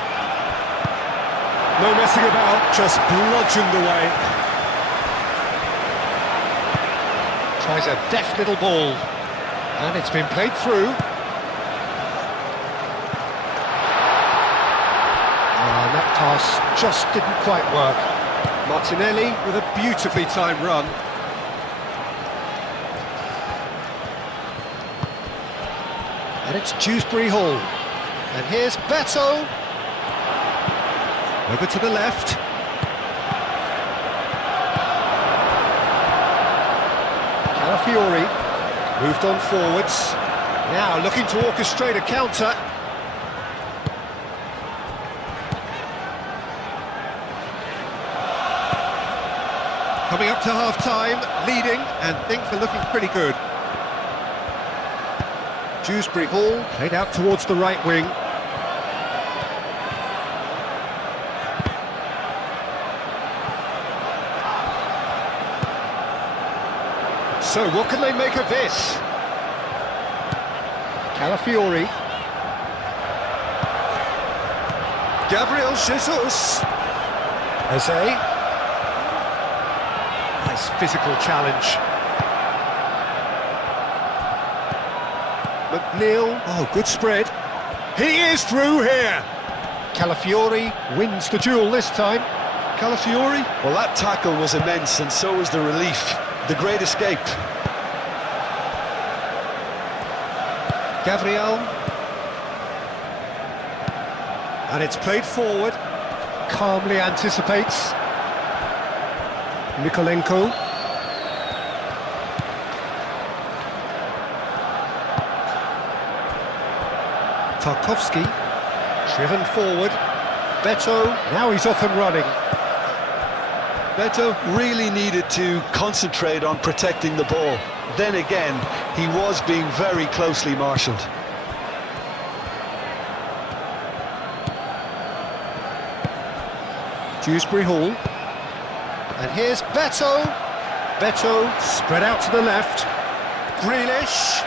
No messing about, just bludgeoned away. Tries a deft little ball, and it's been played through. And that pass just didn't quite work. Martinelli with a beautifully timed run. And it's Dewsbury Hall. And here's Beto. Over to the left. Calafiori moved on forwards. Now looking to orchestrate a counter. Coming up to half-time, leading, and things are looking pretty good. Dewsbury Hall played out towards the right wing. So what can they make of this? Calafiori. Gabriel Jesus. Eze. Nice physical challenge. McNeil, oh, good spread. He is through here. Calafiori wins the duel this time. Calafiori? Well, that tackle was immense, and so was the relief. The great escape. Gabriel. And it's played forward. Calmly anticipates. Mikolenko. Tarkowski, driven forward. Beto, now he's off and running. Beto really needed to concentrate on protecting the ball. Then again, he was being very closely marshalled. Dewsbury Hall. And here's Beto. Beto spread out to the left. Grealish.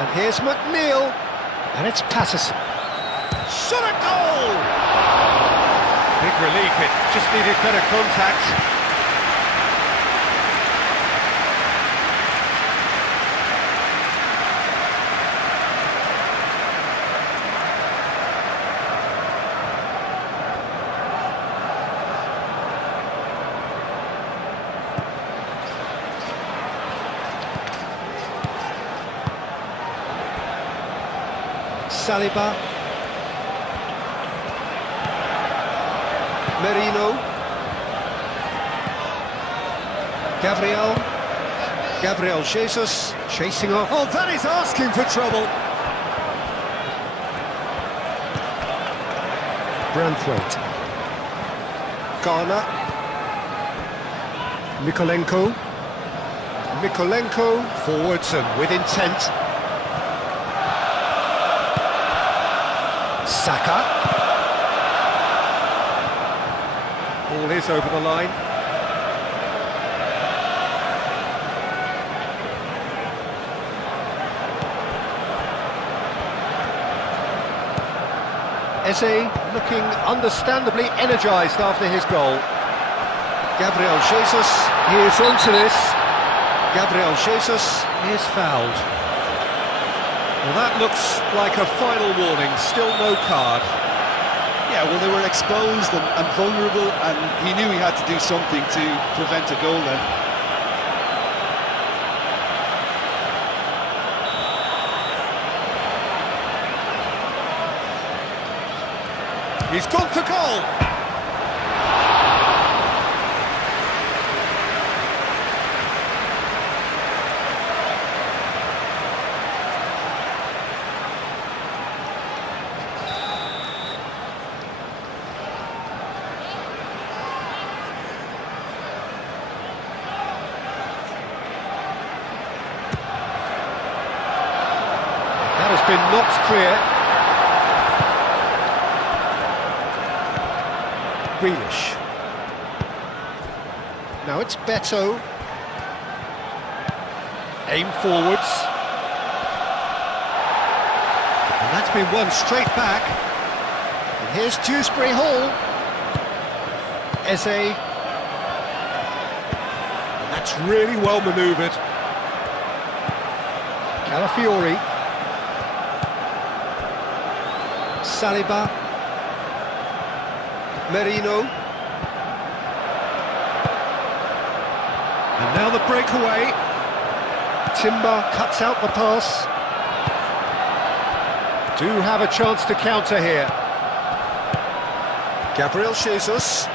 And here's McNeil, and it's Patterson. Shot a goal! Big relief, it just needed better contact. Saliba. Merino. Gabriel Jesus chasing off. Oh, that is asking for trouble. Branthwaite. Garner. Mikolenko forwards and with intent. Saka. Ball is over the line. Eze looking understandably energised after his goal. Gabriel Jesus, he is onto this. Gabriel Jesus is fouled. Well, that looks like a final warning, still no card. Yeah, well, they were exposed and vulnerable, and he knew he had to do something to prevent a goal then. He's gone for goal! That has been knocked clear. Grealish. Now it's Beto. Aim forwards. And that's been won straight back. And here's Dewsbury Hall. Eze. And that's really well manoeuvred. Calafiori. Saliba. Merino. And now the breakaway. Timber cuts out the pass. Do have a chance to counter here. Gabriel Jesus.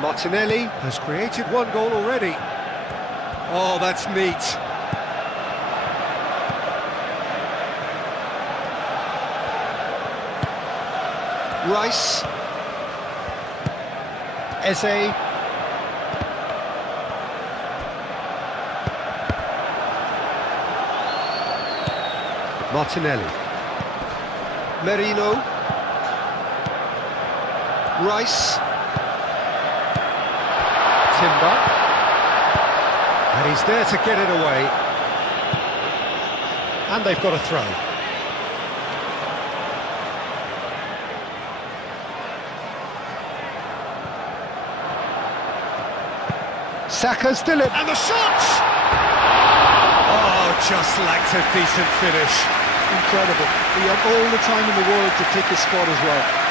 Martinelli has created one goal already. Oh, that's neat. Rice. Eze. Martinelli. Merino. Rice. Timber. And he's there to get it away. And they've got a throw. Saka's still it, and the shot! Oh, just lacked a decent finish. Incredible. He had all the time in the world to pick his spot as well.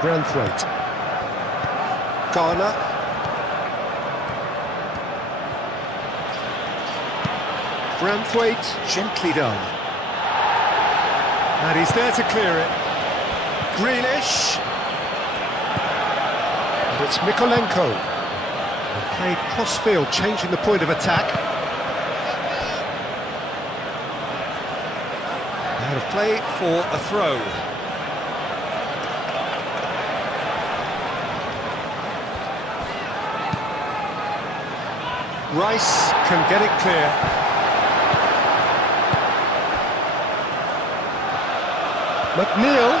Branthwaite. Garner. Branthwaite, gently done. And he's there to clear it. Grealish. And it's Mikolenko. And played cross-field, changing the point of attack. Out of play for a throw. Rice can get it clear. McNeil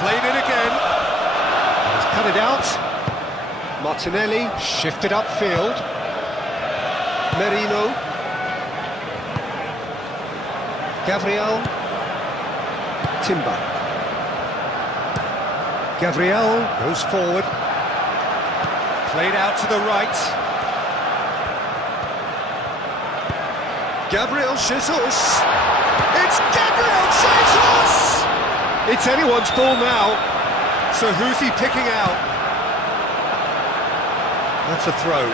played it again. He's cut it out. Martinelli shifted upfield. Merino. Gabriel. Timber. Gabriel goes forward. Played out to the right. Gabriel Jesus! It's Gabriel Jesus! It's anyone's ball now. So who's he picking out? That's a throw.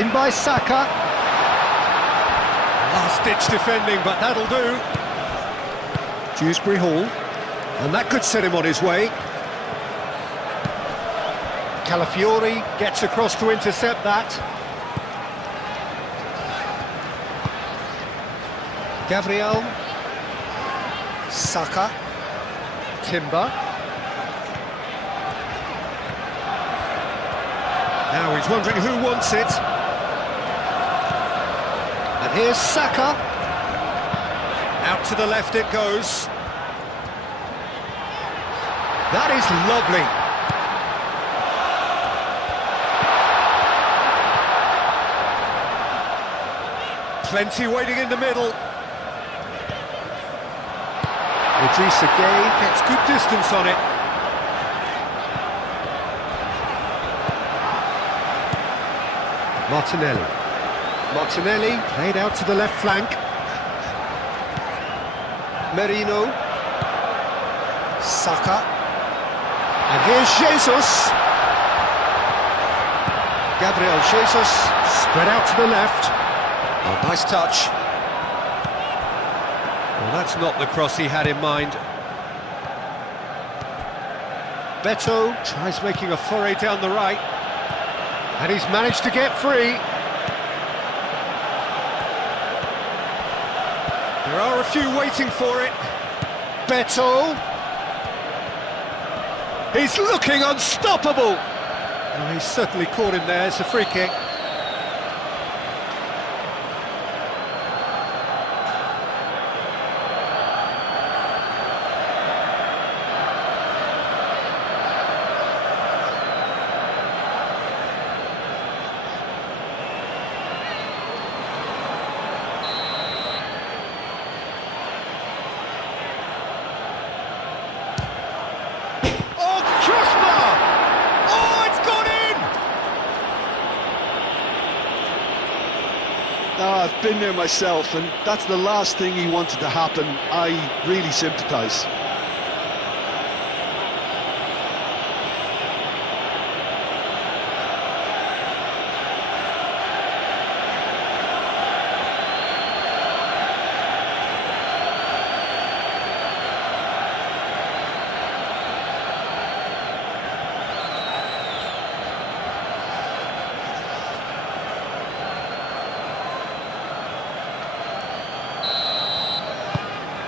In by Saka. Last-ditch defending, but that'll do. Dewsbury Hall. And that could set him on his way. Calafiori gets across to intercept that. Gabriel. Saka. Timber. Now he's wondering who wants it. And here's Saka. Out to the left it goes. That is lovely. Plenty waiting in the middle. Idrissa Gueye gets good distance on it. Martinelli played out to the left flank. Merino. Saka. And here's Jesus. Gabriel Jesus spread out to the left. Oh, nice touch. Well, that's not the cross he had in mind. Beto tries making a foray down the right. And he's managed to get free. There are a few waiting for it. Beto. He's looking unstoppable. Oh, he's certainly caught him there. It's a free kick. I've been there myself, and that's the last thing he wanted to happen. I really sympathise.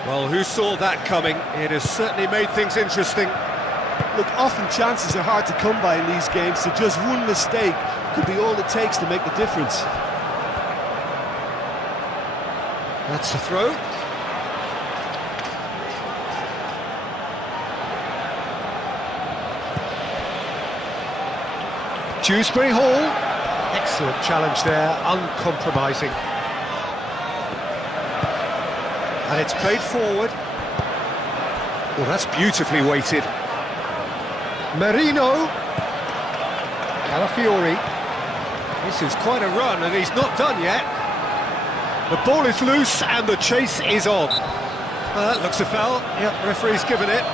Well, who saw that coming? It has certainly made things interesting. Look, often chances are hard to come by in these games, so just one mistake could be all it takes to make the difference. That's a throw. Dewsbury Hall. Excellent challenge there, uncompromising. And it's played forward. Well, that's beautifully weighted. Merino. Calafiori. This is quite a run, and he's not done yet. The ball is loose, and the chase is on. Well, that looks a foul. Yep, referee's given it.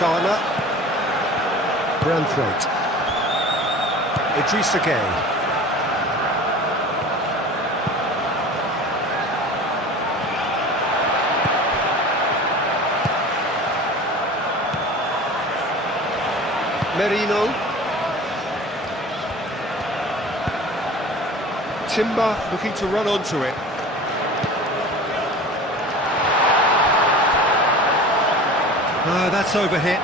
Garner. Branthwaite. Idrissa Gueye. Merino. Timber looking to run onto it. No, that's overhit.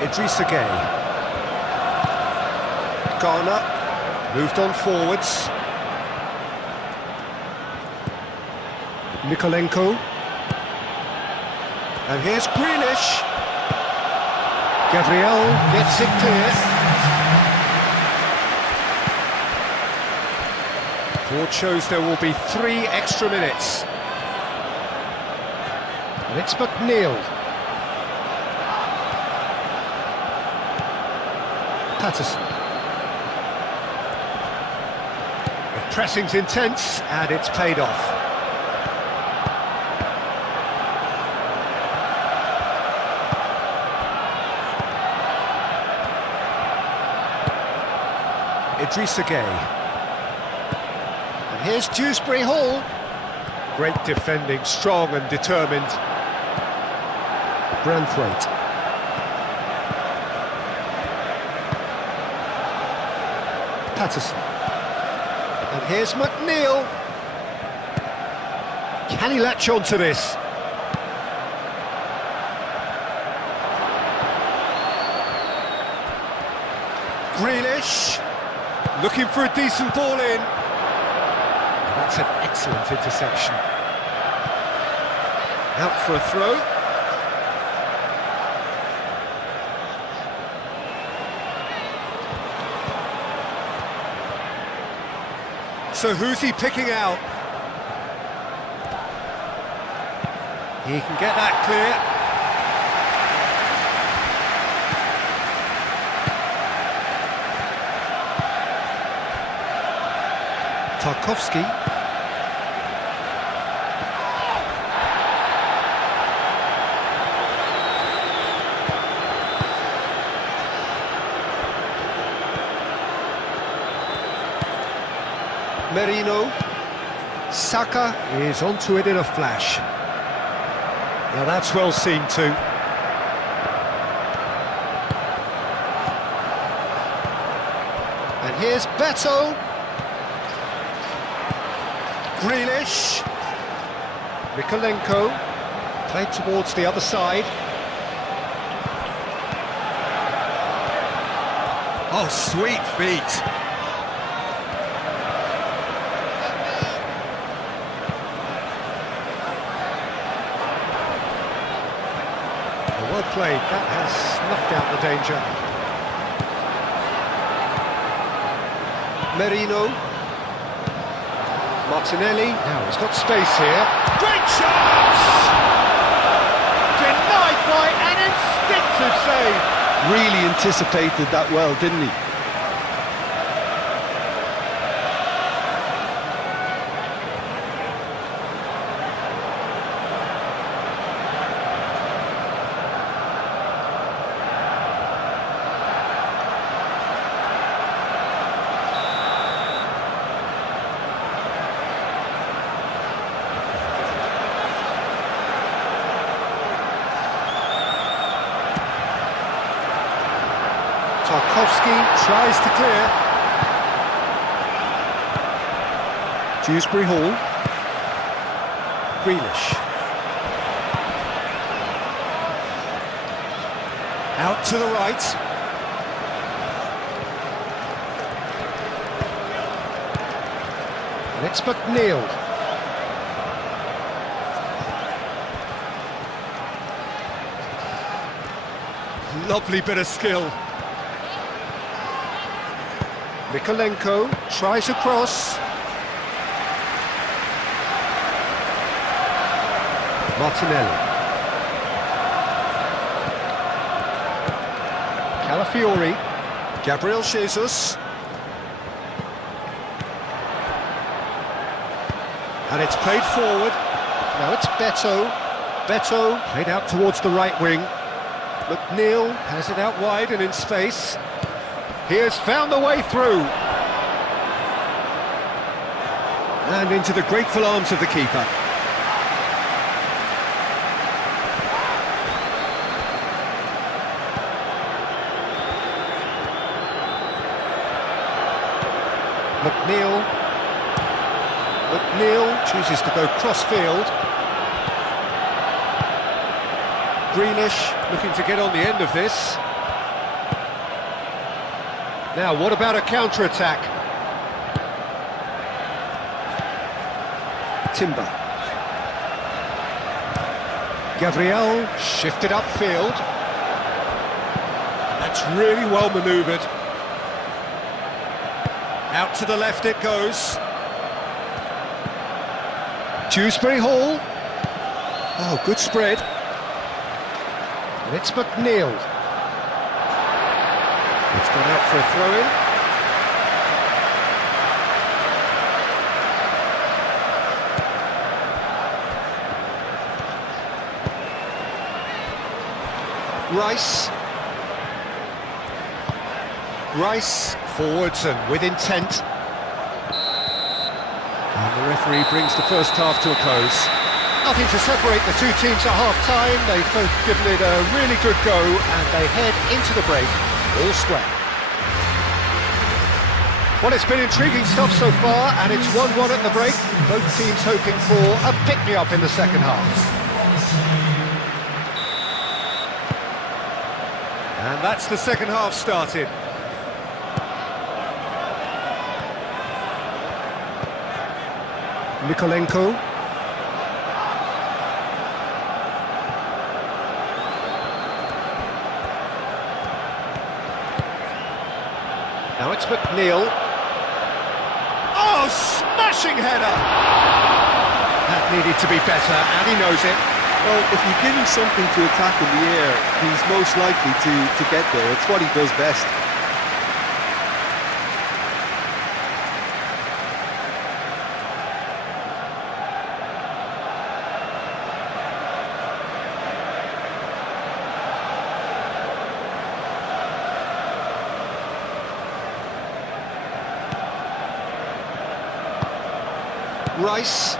Idrissa Gueye. Garner moved on forwards. Nikolenko. And here's Grealish. Gabriel gets it clear. Board shows there will be 3 extra minutes. And it's McNeil. Patterson. Pressing's intense, and it's paid off. Idrissa Gueye. And here's Dewsbury Hall. Great defending, strong and determined. Branthwaite. Patterson. And here's McNeil. Can he latch on to this? Grealish. Looking for a decent ball in. That's an excellent interception. Out for a throw. So who's he picking out? He can get that clear. Tarkowski. Merino. Saka is onto it in a flash. Now that's well seen too. And here's Beto. Grealish. Mikolenko. Played towards the other side. Oh, sweet feet. Well played, that has snuffed out the danger. Merino. Martinelli, now he's got space here. Great chance! Denied by an instinctive save. Really anticipated that well, didn't he? Tarkowski tries to clear. Dewsbury Hall. Grealish. Out to the right. And it's McNeil. Lovely bit of skill. Mikolenko tries a cross. Martinelli. Calafiori. Gabriel Jesus. And it's played forward. Now it's Beto. Beto played out towards the right wing. McNeil has it out wide and in space. He has found a way through. And into the grateful arms of the keeper. McNeil. McNeil chooses to go cross-field. Grealish looking to get on the end of this. Now, what about a counter-attack? Timber. Gabriel shifted upfield. That's really well manoeuvred. Out to the left it goes. Dewsbury Hall. Oh, good spread. And it's McNeil. It's gone out for a throw-in. Rice. Rice forwards and with intent. And the referee brings the first half to a close. Nothing to separate the two teams at half-time. They've both given it a really good go, and they head into the break all square. Well, it's been intriguing stuff so far, and it's 1-1 at the break. Both teams hoping for a pick-me-up in the second half. And that's the second half started. Mykolenko. Now it's McNeil. Oh, smashing header! That needed to be better, and he knows it. Well, if you give him something to attack in the air, he's most likely to get there. It's what he does best. Rice.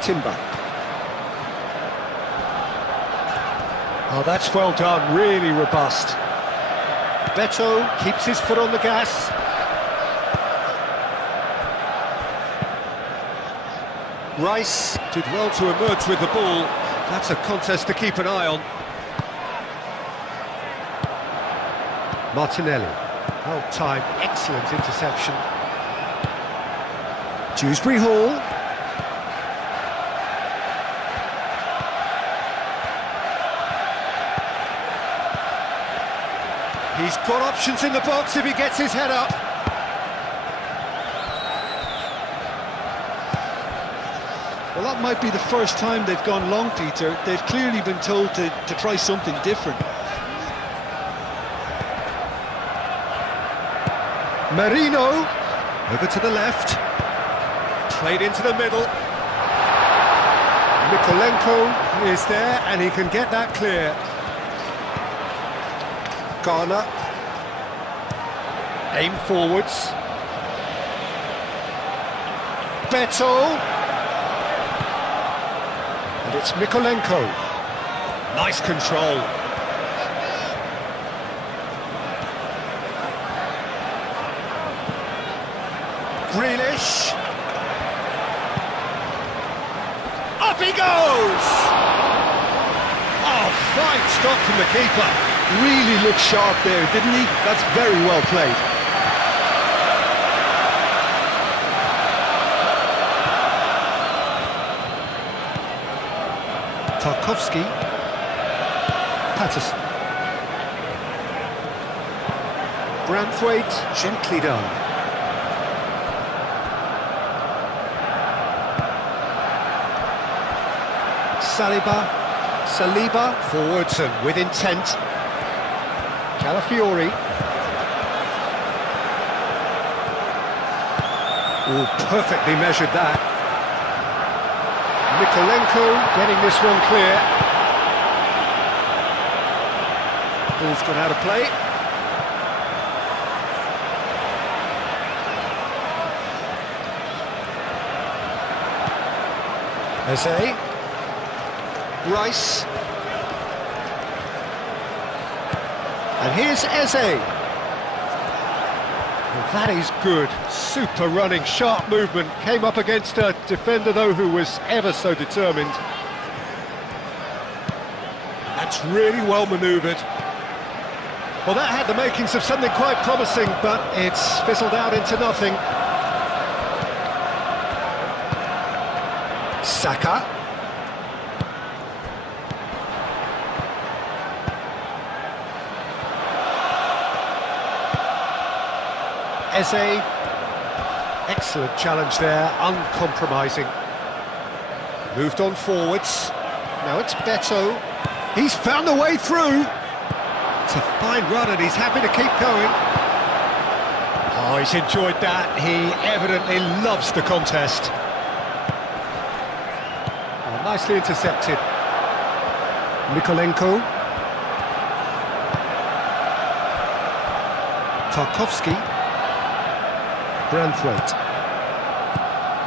Timber. Oh, that's well done, really robust. Beto keeps his foot on the gas. Rice did well to emerge with the ball. That's a contest to keep an eye on. Martinelli. Well timed, excellent interception. Dewsbury Hall. He's got options in the box if he gets his head up. Well, that might be the first time they've gone long, Peter. They've clearly been told to try something different. Marino. Over to the left. Played into the middle. Mykolenko. Is there, and he can get that clear. Garner. Aim forwards. Beto. And it's Mykolenko. Nice control. Grealish. Up he goes! Oh, fine stop from the keeper. Really looked sharp there, didn't he? That's very well played. Tarkowski. Patterson. Branthwaite, gently done. Saliba, forwards and with intent. Calafiori. Oh, perfectly measured that. Mykolenko getting this one clear. Ball's gone out of play. Eze. Rice. And here's Eze. Well, that is good. Super running, sharp movement. Came up against a defender, though, who was ever so determined. That's really well manoeuvred. Well, that had the makings of something quite promising, but it's fizzled out into nothing. Saka. Eze, excellent challenge there, uncompromising. Moved on forwards, now it's Beto. He's found a way through. It's a fine run and he's happy to keep going. Oh, he's enjoyed that, he evidently loves the contest. Well, Nicely intercepted. Mikolenko. Tarkowski. Branthwaite.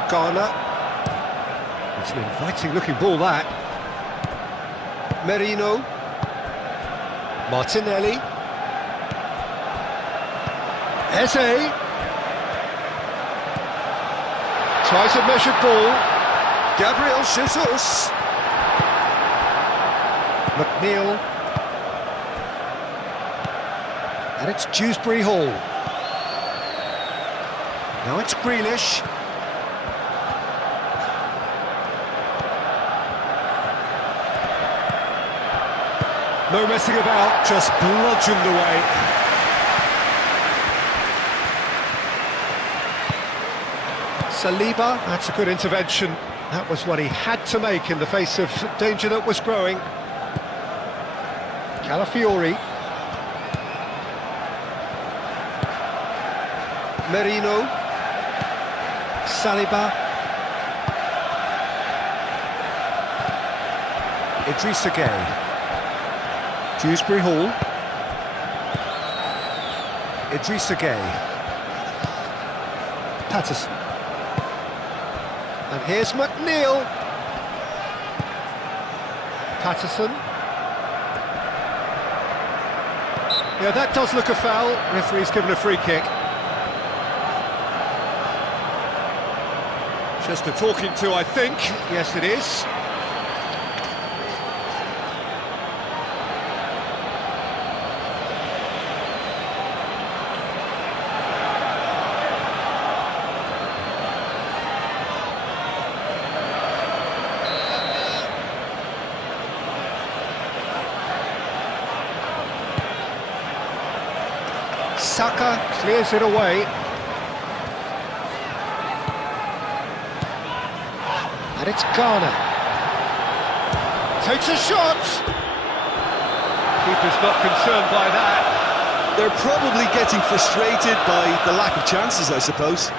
Garner. It's an inviting looking ball, that. Merino. Martinelli. Eze. Tries a measured ball. Gabriel Jesus. McNeil. And it's Dewsbury Hall. Now it's Grealish. No messing about, just bludgeoned away. Saliba, that's a good intervention. That was what he had to make in the face of danger that was growing. Calafiori. Merino. Saliba. Idrissa Gueye. Dewsbury Hall. Idrissa Gueye. Patterson. And here's McNeil. Patterson. Yeah, that does look a foul. Referee's given a free kick. Just a talking to, I think. Yes, it is. Saka clears it away. And it's Garner. Takes a shot. Keeper's not concerned by that. They're probably getting frustrated by the lack of chances, I suppose.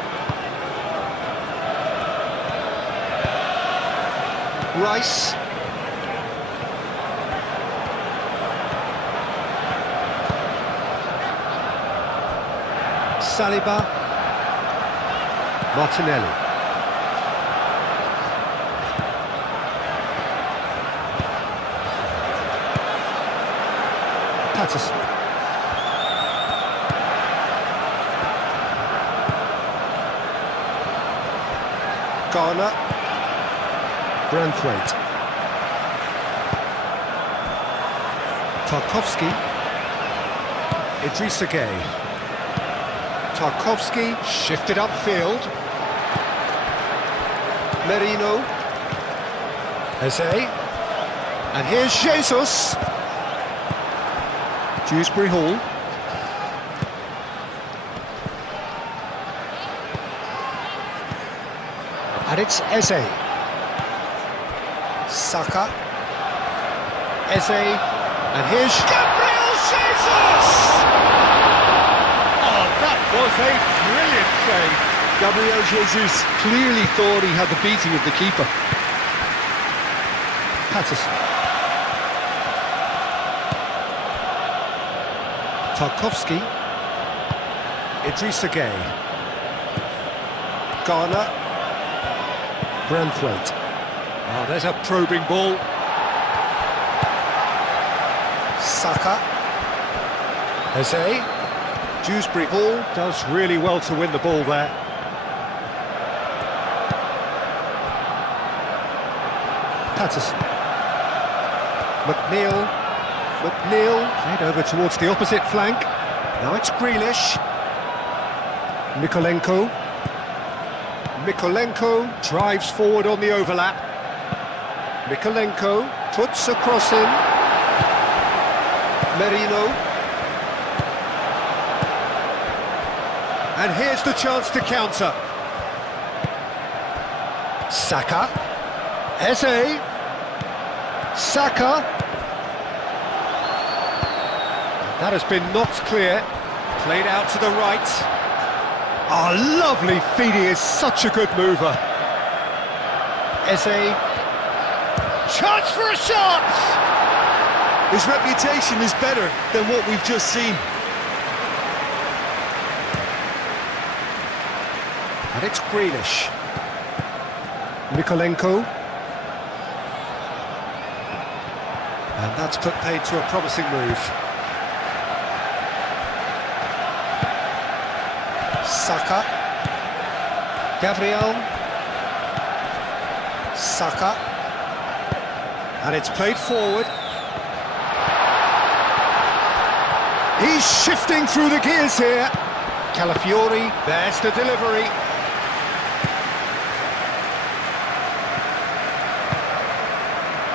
Rice. Saliba. Martinelli. Patterson. Garner. Branthwaite. Tarkowski. Idrissa Gueye. Tarkowski shifted upfield. Merino. Eze. And here's Jesus. Dewsbury Hall. And it's Eze. Saka. Eze. And here's Gabriel Jesus! Was a brilliant save. Gabriel Jesus clearly thought he had the beating of the keeper. Patterson. Tarkowski. Idrissa Gueye. Garner. Branthwaite. Oh, there's a probing ball. Saka. Eze. Dewsbury Hall does really well to win the ball there. Patterson. McNeil. Played over towards the opposite flank. Now it's Grealish. Mikolenko. Drives forward on the overlap. Mikolenko puts a cross in. Merino. And here's the chance to counter. Saka. Eze. Saka. That has been knocked clear. Played out to the right. Oh, lovely feed. He is such a good mover. Eze. Chance for a shot! His reputation is better than what we've just seen. And it's Grealish. Mykolenko. And that's put paid to a promising move. Saka. Gabriel. Saka. And it's played forward. He's shifting through the gears here. Calafiori, there's the delivery.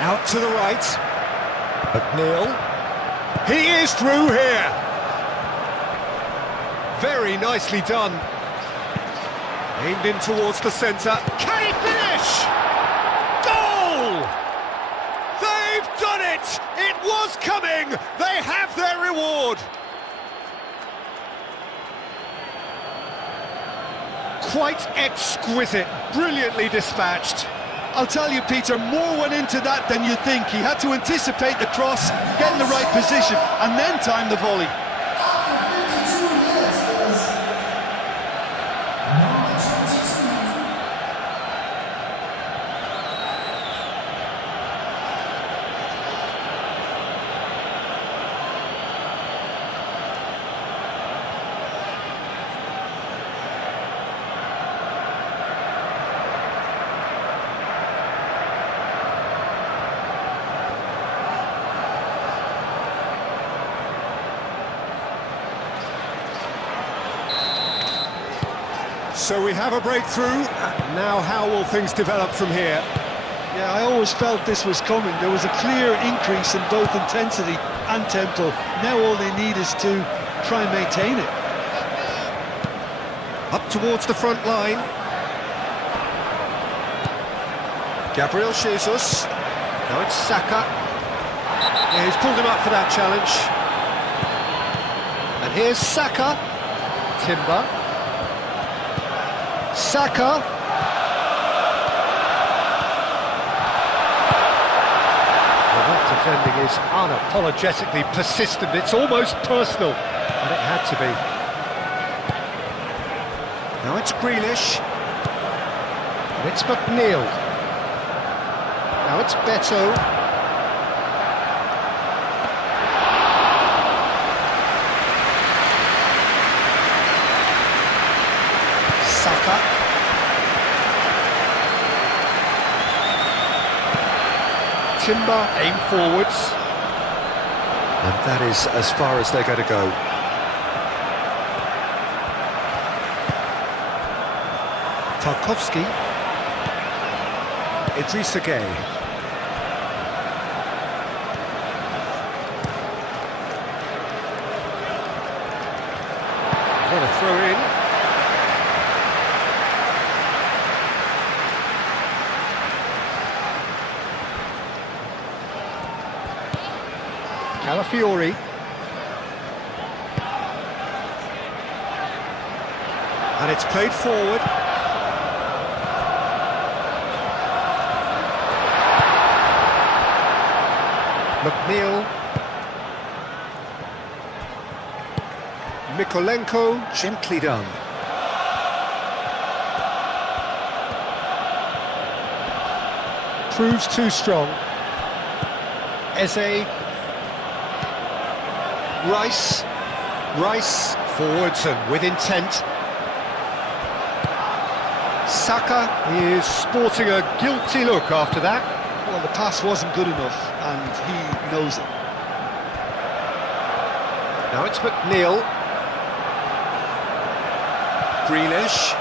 Out to the right. McNeil. He is through here. Very nicely done. Aimed in towards the centre. Can he finish? Goal! They've done it! It was coming! They have their reward! Quite exquisite, brilliantly dispatched. I'll tell you, Peter, more went into that than you think. He had to anticipate the cross, get in the right position, and then time the volley. So we have a breakthrough. Now how will things develop from here? Yeah, I always felt this was coming. There was a clear increase in both intensity and tempo. Now all they need is to try and maintain it. Up towards the front line. Gabriel Jesus. Now it's Saka. Yeah, he's pulled him up for that challenge. And here's Saka. Timber. Saka. Well, that defending is unapologetically persistent. It's almost personal. And it had to be. Now it's Grealish. And it's McNeil. Now it's Beto. Saka. Timber, aim forwards. And that is as far as they're going to go. Tarkowski. Idrissa Gueye. What a throw in. Calafiori. And it's played forward. McNeil. Mykolenko, gently done. Proves too strong. Eze. Rice. Rice forwards and with intent. Saka is sporting a guilty look after that. Well, the pass wasn't good enough, and he knows it. Now it's McNeil. Grealish.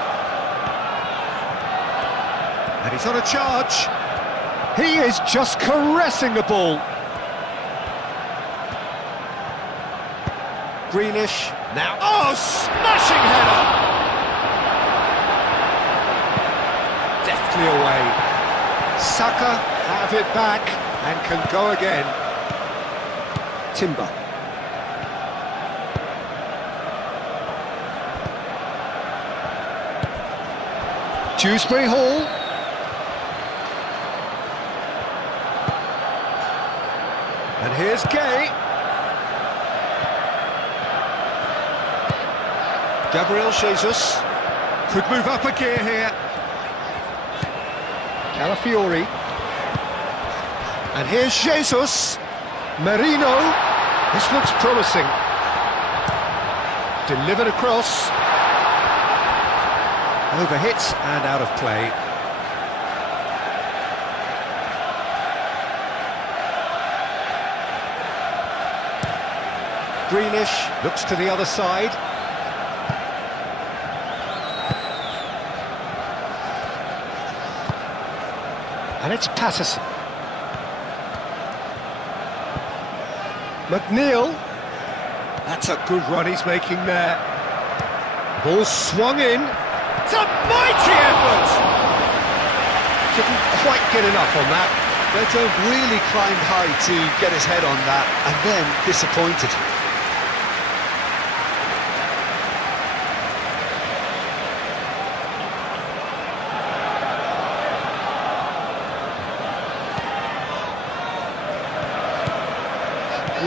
And he's on a charge. He is just caressing the ball. Grealish. Now, oh, smashing header! Deftly away. Saka have it back and can go again. Timber. Dewsbury Hall. And here's Gay. Gabriel Jesus. Could move up a gear here. Calafiori. And here's Jesus. Merino. This looks promising. Delivered across. Overhit and out of play. Greenish looks to the other side. And it's Patterson. McNeil. That's a good run he's making there. Ball swung in. It's a mighty effort! Didn't quite get enough on that. Beto really climbed high to get his head on that, and then disappointed.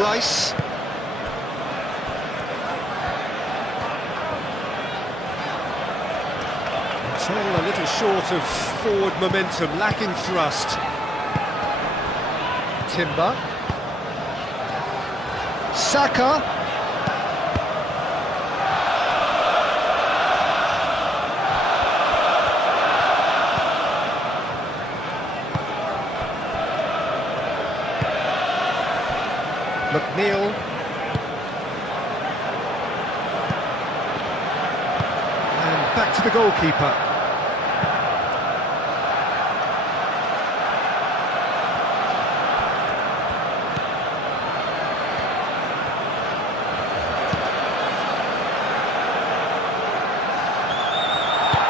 Rice. It's all a little short of forward momentum, lacking thrust. Timber. Saka. McNeil. And back to the goalkeeper.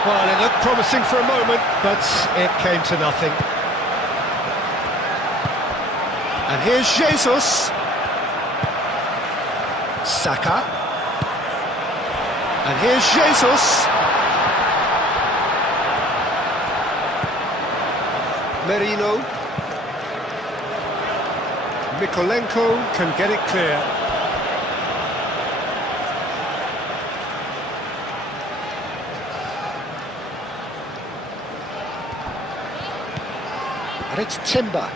Well, it looked promising for a moment, but it came to nothing. And here's Jesus. Saka. And here's Jesus. Merino. Mikolenko Can get it clear. and it's Timber.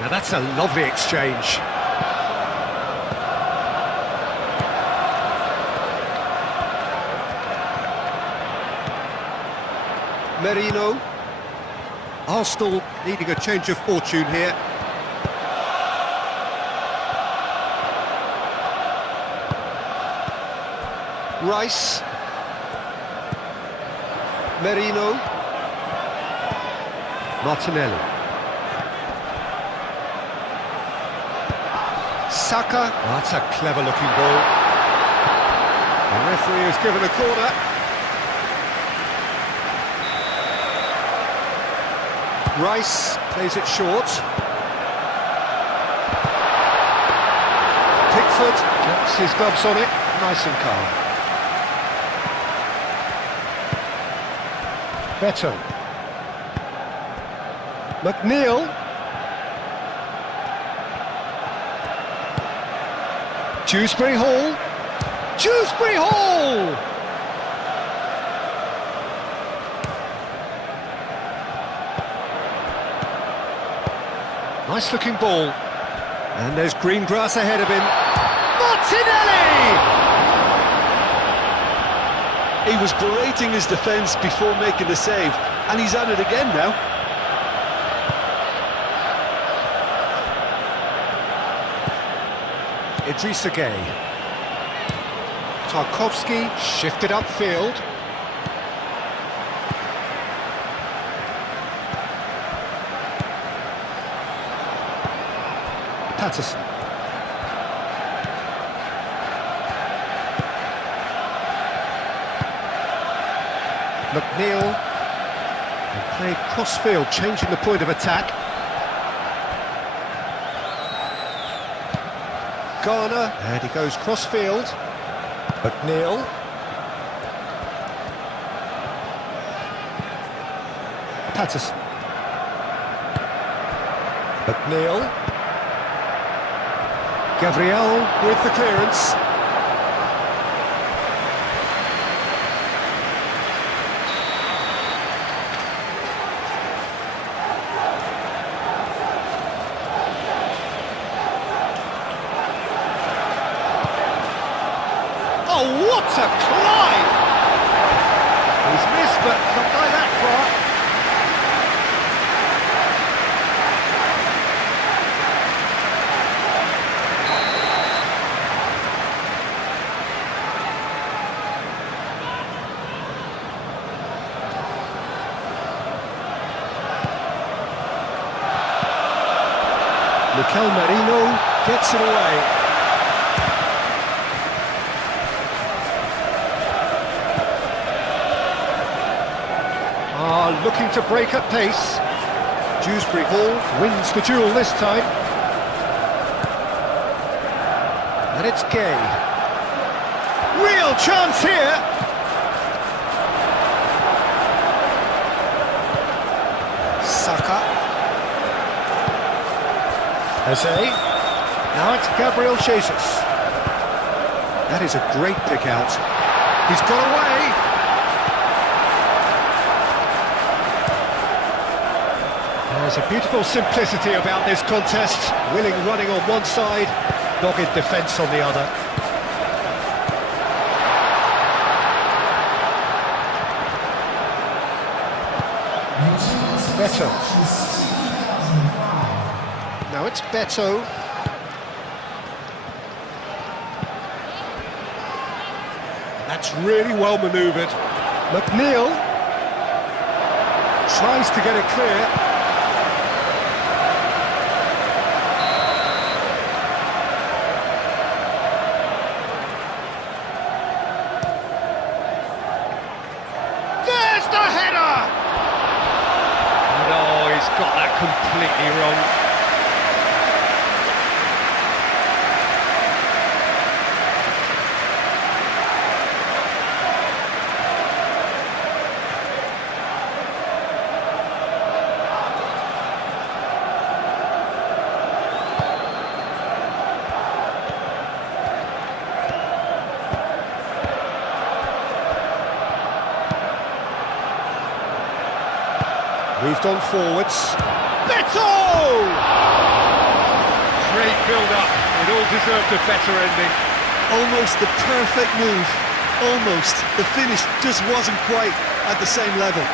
Now that's a lovely exchange. Merino. Arsenal needing a change of fortune here. Rice. Merino. Martinelli. Saka. Oh, that's a clever looking ball. The referee has given a corner. Rice plays it short. Pickford gets his gloves on it, nice and calm. Beto. McNeil. Dewsbury Hall. Dewsbury Hall! Nice looking ball. And there's green grass ahead of him. Martinelli! He was berating his defence before making the save, and he's at it again now. Idrissa Gueye. Tarkowski shifted upfield. Patterson. McNeil. And played cross-field, changing the point of attack. Garner, and he goes cross-field. McNeil. Patterson. McNeil. Gabriel with the clearance. Oh, what a climb! He's missed, but not by that far. Mikel Merino gets it away. Looking to break at pace. Dewsbury Hall wins the duel this time. And it's Gay. Real chance here! Saka. Eze. Now it's Gabriel Jesus. That is a great pick out. He's got away. There's a beautiful simplicity about this contest. Willing running on one side, dogged defence on the other. Beto. Now it's Beto. That's really well manoeuvred. McNeil tries to get it clear. The header! No, he's got that completely wrong. Moved on forwards. Beto! Great build-up. It all deserved a better ending. Almost the perfect move. Almost. The finish just wasn't quite at the same level.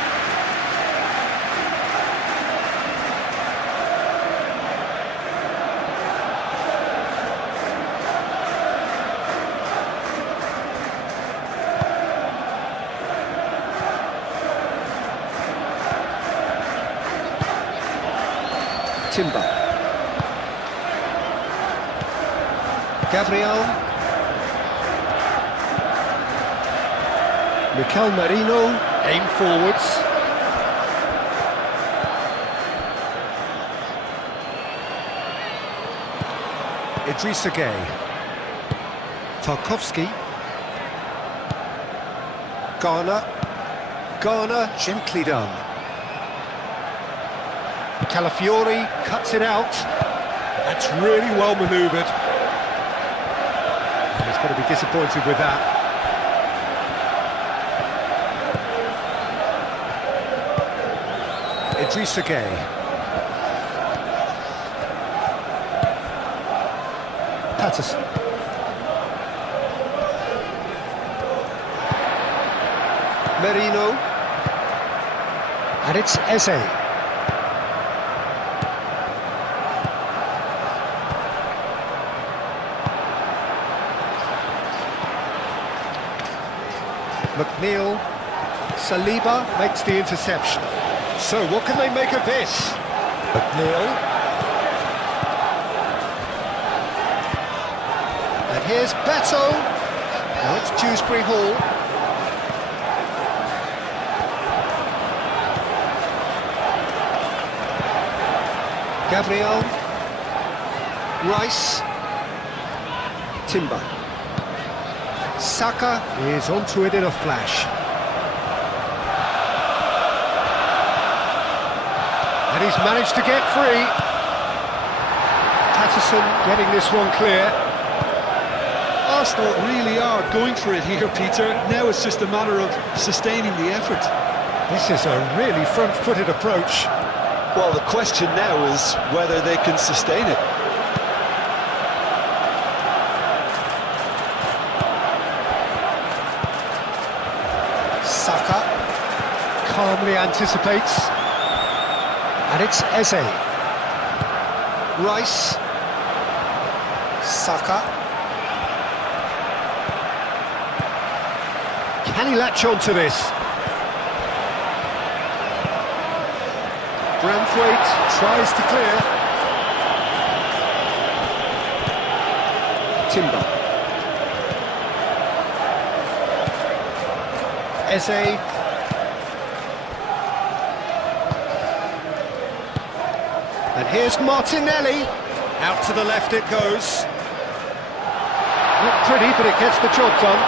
Timber. Gabriel. Mikel Merino. Aim forwards. Idrissa Gay. Tarkowski. Garner, gently done. Calafiori cuts it out. That's really well manoeuvred. He's got to be disappointed with that. Idrissa Gay. Patterson. Merino. And it's Eze. McNeil. Saliba makes the interception. So what can they make of this? McNeil. And here's Beto. Now it's Dewsbury Hall. Gabriel. Rice. Timber. Saka is onto it in a flash. And he's managed to get free. Patterson getting this one clear. Arsenal really are going for it here, Peter. Now it's just a matter of sustaining the effort. This is a really front-footed approach. Well, the question now is whether they can sustain it. Saka calmly anticipates. And it's Eze. Rice. Saka. Can he latch on to this? Branthwaite tries to clear. Timber. Eze. And here's Martinelli. Out to the left it goes. Not pretty, but it gets the job done.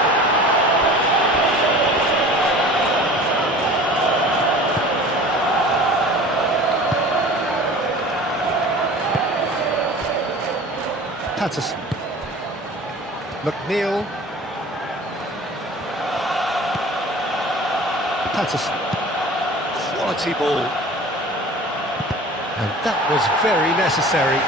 Patterson. McNeil. Patterson. Quality ball. And that was very necessary.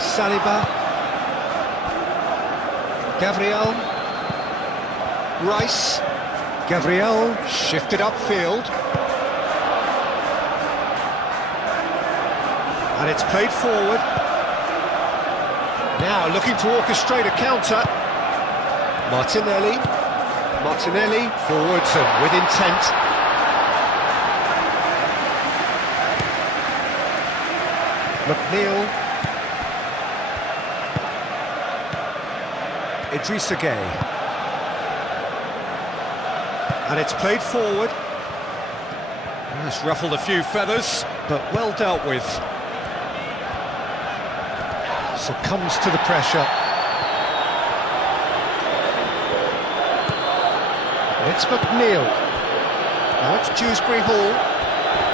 Saliba. Gabriel. Rice. Gabriel shifted upfield. And it's played forward. Now looking to orchestrate a counter. Martinelli. Martinelli forwards and with intent. McNeil. Idrissa Gueye. And it's played forward. It's ruffled a few feathers, but well dealt with. Succumbs to the pressure. It's McNeil. Now it's Dewsbury Hall.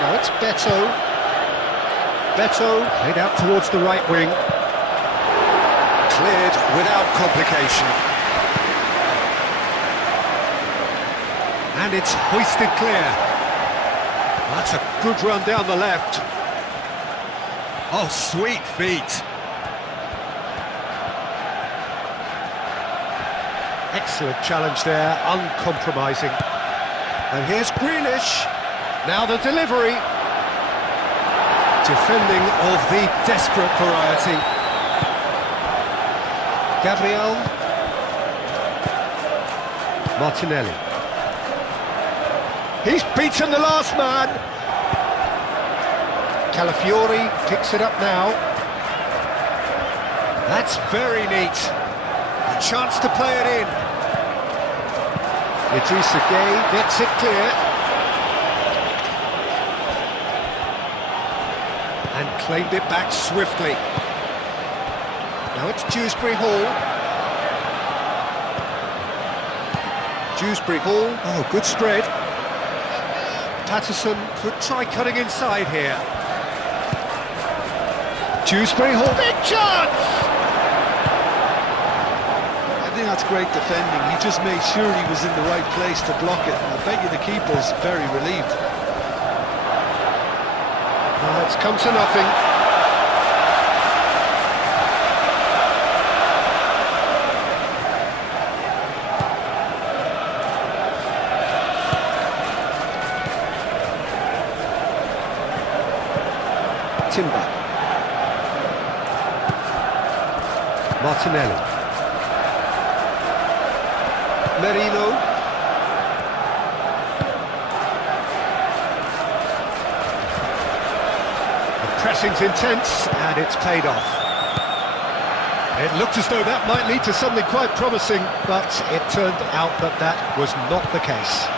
Now it's Beto. Beto played out towards the right wing. Cleared without complication. And it's hoisted clear. That's a good run down the left. Oh, sweet feet. Excellent challenge there, uncompromising. And here's Grealish. Now the delivery. Defending of the desperate variety. Gabriel. Martinelli. He's beaten the last man. Calafiori picks it up now. That's very neat. A chance to play it in. Idrissa Gueye gets it clear. And claimed it back swiftly. Now it's Dewsbury Hall. Dewsbury Hall, oh, good spread. Patterson could try cutting inside here. Dewsbury Hall, big chance! I think that's great defending. He just made sure he was in the right place to block it. I bet you the keeper's very relieved. It's come to nothing. Timber. Martinelli. Merino. The pressing's intense and it's paid off. It looked as though that might lead to something quite promising, but it turned out that that was not the case.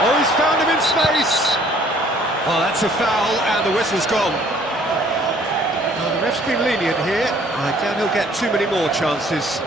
Oh, he's found him in space! Oh, that's a foul, and the whistle's gone. Well, the ref's been lenient here. I doubt he'll get too many more chances.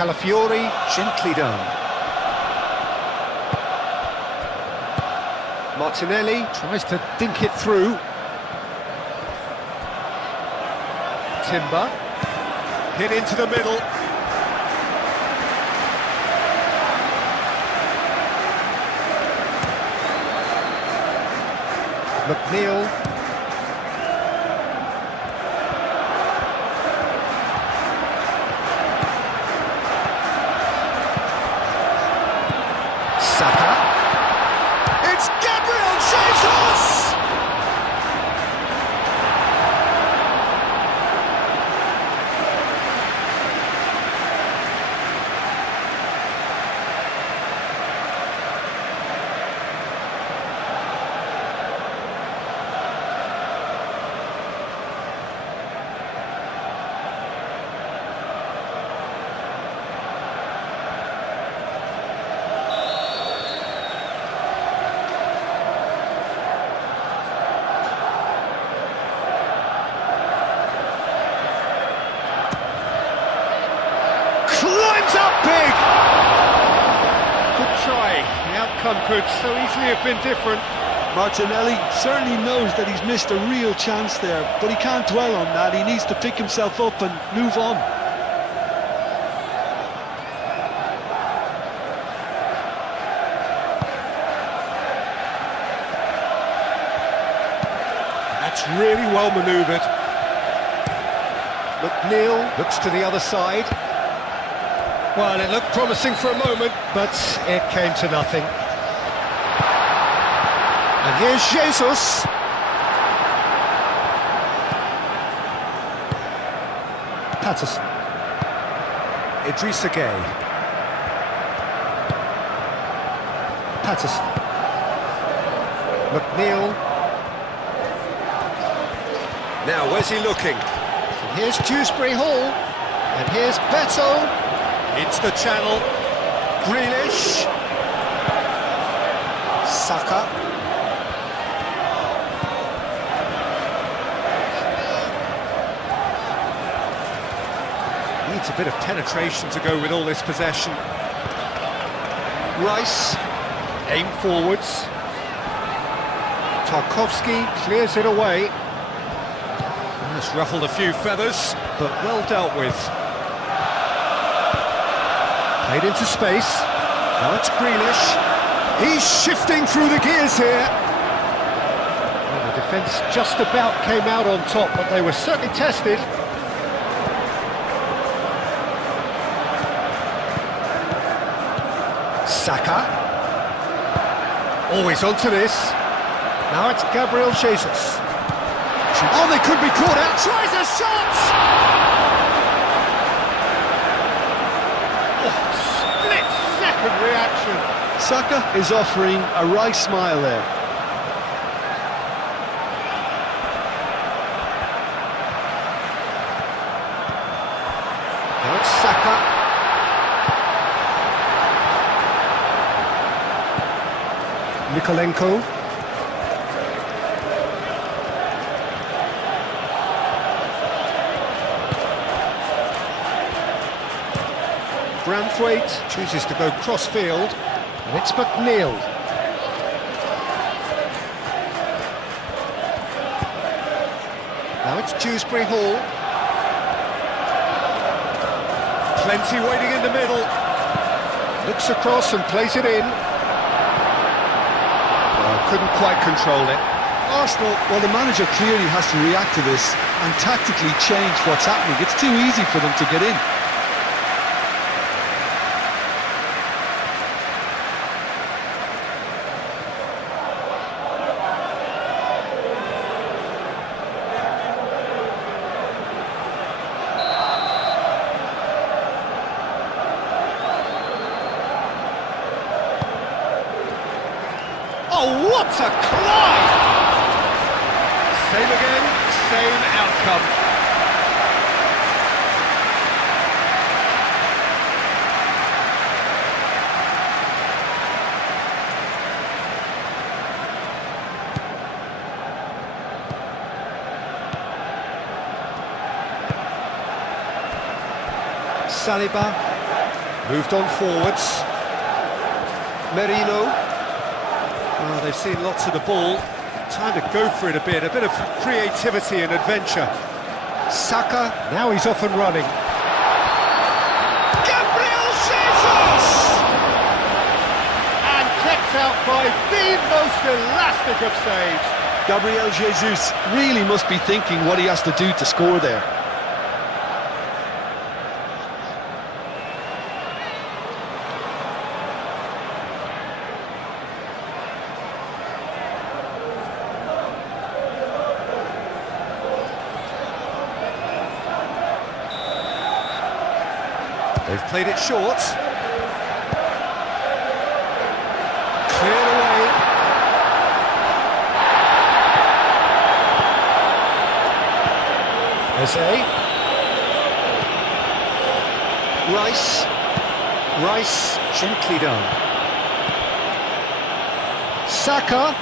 Calafiori, gently done. Martinelli tries to dink it through. Timber, hit into the middle. McNeil. Saka. It's Gabriel Jesus! Climbs up big! Good try. The outcome could so easily have been different. Martinelli certainly knows that he's missed a real chance there, but he can't dwell on that. He needs to pick himself up and move on. That's really well manoeuvred. McNeil looks to the other side. Well, it looked promising for a moment, but it came to nothing. And here's Jesus. Patterson. Idrissa Gueye. Patterson. McNeil. Now, where's he looking? And here's Dewsbury Hall. And here's Beto. Into the channel. Grealish. Saka. Needs a bit of penetration to go with all this possession. Rice. Aim forwards. Tarkowski clears it away. That's ruffled a few feathers, but well dealt with. Played into space. Now it's Grealish. He's shifting through the gears here. Well, the defence just about came out on top, but they were certainly tested. Saka. Always onto this. Now it's Gabriel Jesus. Oh, they could be caught out. Tries a shot! Split-second reaction. Saka is offering a wry smile there. Now it's Saka. Nikolenko. Branthwaite chooses to go cross-field, and it's McNeil. Now it's Dewsbury Hall. Plenty waiting in the middle. Looks across and plays it in. Well, couldn't quite control it. Arsenal, well, the manager clearly has to react to this and tactically change what's happening. It's too easy for them to get in. Oh, what a climb! Same again, same outcome. Saliba. Moved on forwards. Merino. Oh, they've seen lots of the ball. Time to go for it a bit of creativity and adventure. Saka, now he's off and running. Gabriel Jesus! And kept out by the most elastic of saves. Gabriel Jesus really must be thinking what he has to do to score there. They've played it short. Cleared away. Eze. Rice, gently done. Saka.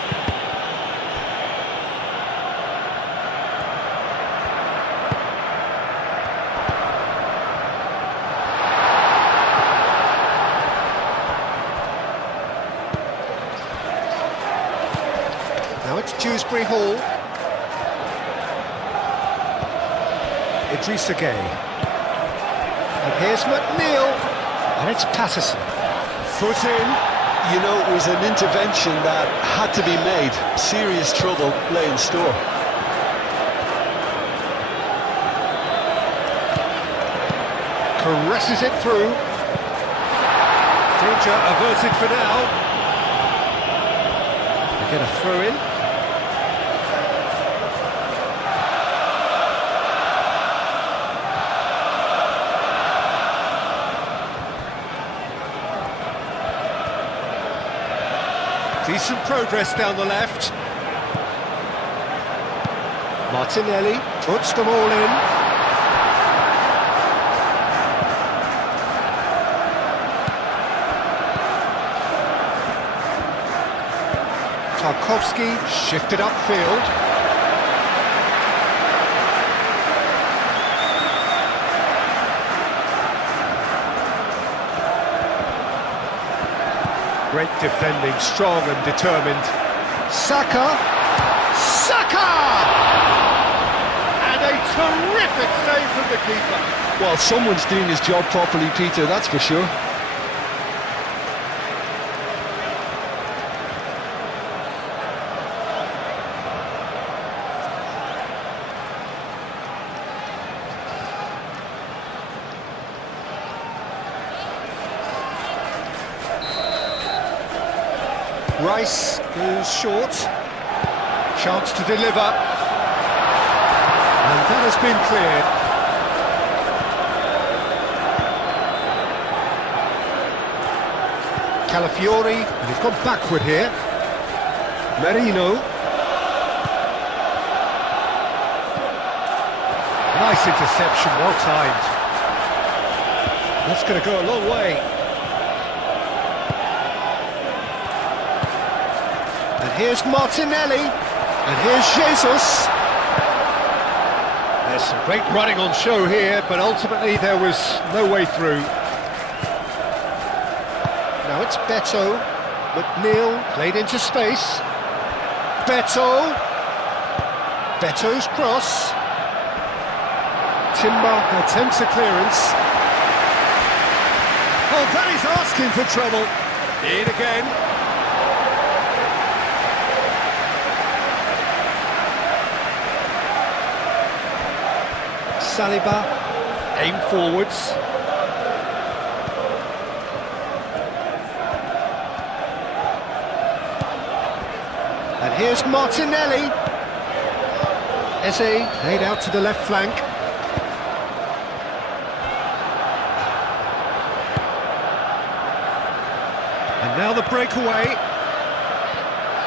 Now it's Dewsbury Hall. Idrissa Gueye. And here's McNeil. And it's Patterson. Foot in. You know, it was an intervention that had to be made. Serious trouble lay in store. Caresses it through. Danger averted for now. They get a throw in. Decent progress down the left. Martinelli puts them all in. Tarkowski shifted upfield. Great defending, strong and determined. Saka! And a terrific save from the keeper. Well, someone's doing his job properly, Peter, that's for sure. Rice goes short. Chance to deliver. And that has been cleared. Calafiori, and he's gone backward here. Merino. Nice interception, well timed. That's going to go a long way. And here's Martinelli, and here's Jesus. There's some great running on show here, but ultimately there was no way through. Now it's Beto. McNeil played into space. Beto's cross. Timber attempts a clearance. Oh, that is asking for trouble. In again. Saliba, aim forwards. And here's Martinelli. Eze laid out to the left flank. And now the breakaway.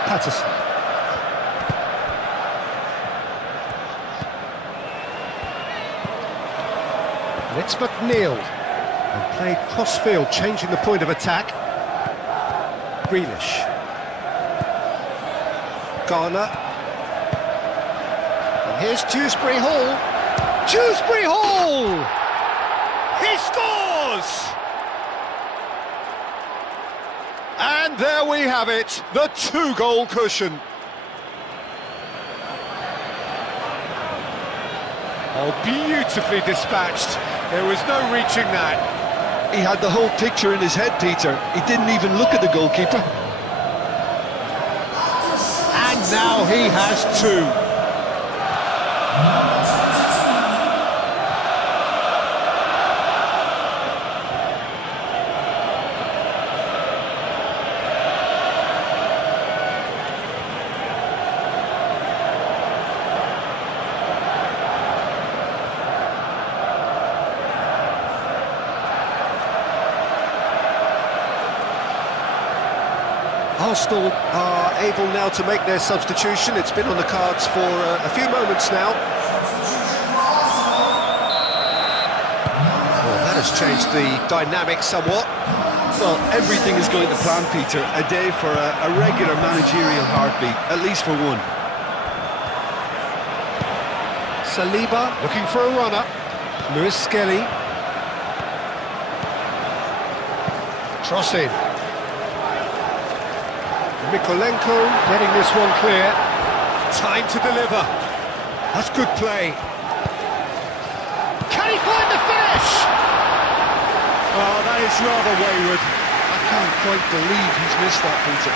Patterson. And it's McNeil, and played cross-field, changing the point of attack. Grealish. Garner. And here's Dewsbury Hall. Dewsbury Hall! He scores! And there we have it, the two-goal cushion. Oh, beautifully dispatched. There was no reaching that. He had the whole picture in his head, Peter. He didn't even look at the goalkeeper. And now he has two. Arsenal are able now to make their substitution. It's been on the cards for a few moments now. Well, that has changed the dynamic somewhat. Well, everything is going to plan, Peter. A day for a regular managerial heartbeat, at least for one. Saliba looking for a runner. Lewis Skelly. Cross in. Mikolenko getting this one clear. Time to deliver. That's good play. Can he find the finish? Oh, that is rather wayward. I can't quite believe he's missed that, Peter.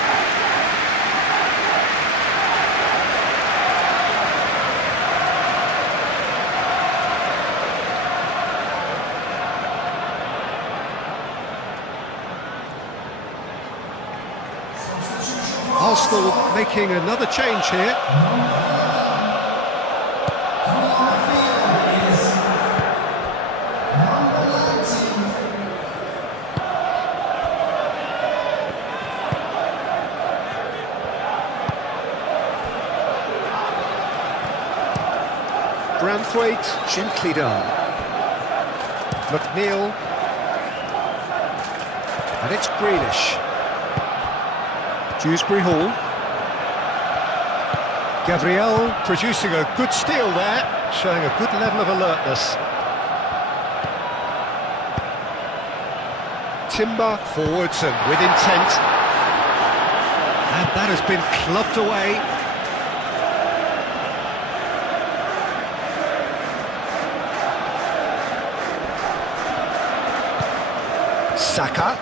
Arsenal making another change here. Branthwaite, gently done. McNeil. And it's Grealish. Dewsbury Hall. Gabriel producing a good steal there, showing a good level of alertness. Timber forwards and with intent. And that has been clubbed away. Saka.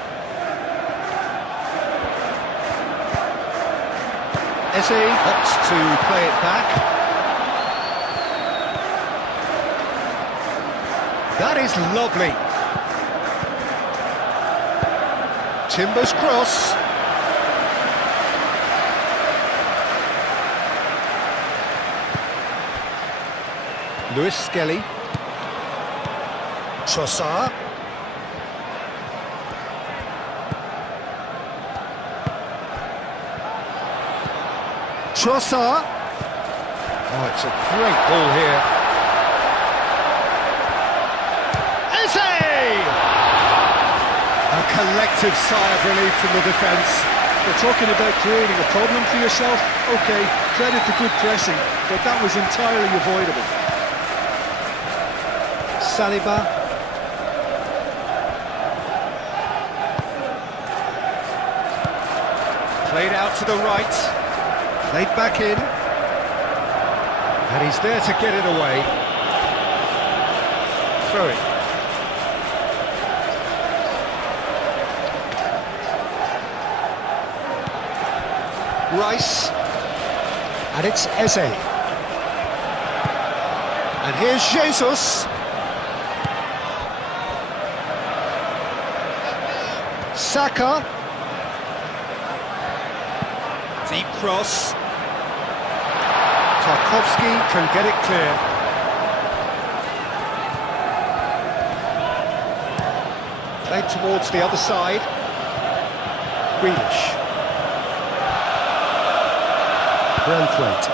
Eze opts to play it back. That is lovely. Timber's cross. Lewis Skelly. Trossard. Trossard. Oh, it's a great ball here. Eze! A collective sigh of relief from the defence. You're talking about creating a problem for yourself? OK, credit to good pressing, but that was entirely avoidable. Saliba. Played out to the right. Played back in, and he's there to get it away. Throw it. Rice, and it's Eze. And here's Jesus. Saka. Deep cross. Tarkowski can get it clear. Played towards the other side. Grealish. Branthwaite.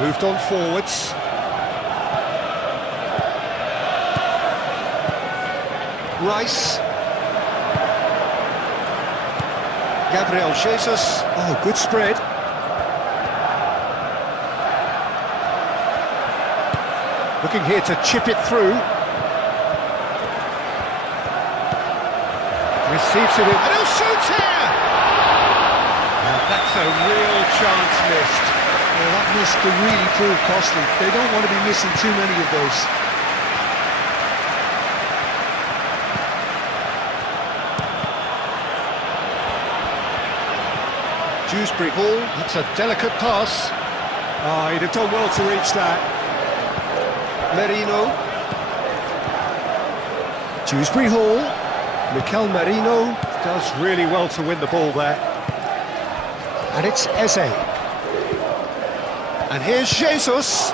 Moved on forwards. Rice. Gabriel Jesus. Oh, good spread. Looking here to chip it through. Chris Receives it in, and he'll shoot here! And that's a real chance missed. Well, that miss could really prove costly. They don't want to be missing too many of those. Dewsbury Hall, that's a delicate pass. Oh, he'd have done well to reach that. Merino. Dewsbury Hall. Mikel Merino does really well to win the ball there. And it's Eze. And here's Jesus.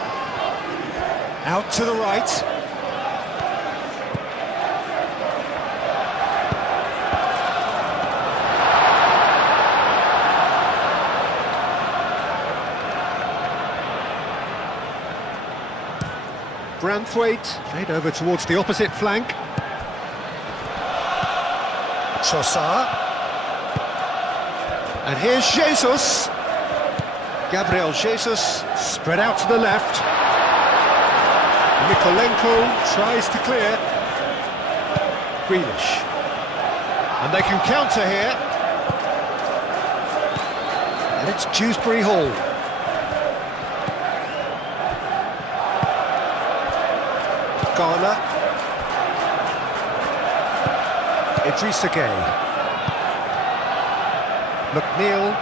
Out to the right. Branthwaite, played over towards the opposite flank. Trossard. And here's Jesus. Gabriel Jesus, spread out to the left. Mykolenko tries to clear. Grealish. And they can counter here. And it's Dewsbury Hall. Garner. Idrissa Gueye. McNeil.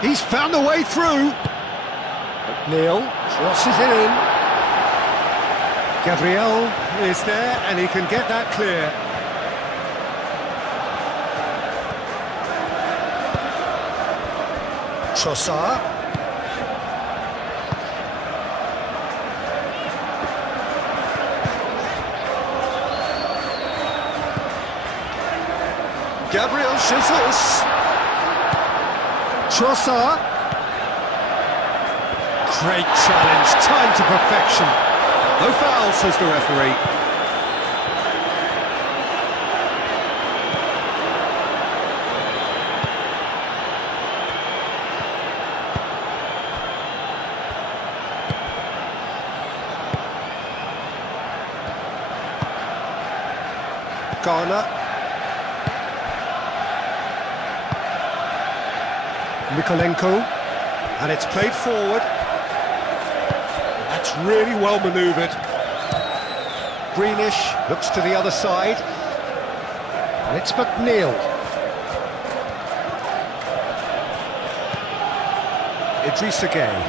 He's found a way through. McNeil crosses it in. Gabriel is there and he can get that clear. Trossard. Gabriel Jesus. Trossard. Great challenge, time to perfection. No foul, says the referee. Garner. Mykolenko, and it's played forward. That's really well manoeuvred. Grealish looks to the other side, and it's McNeil. Idrissa Gueye.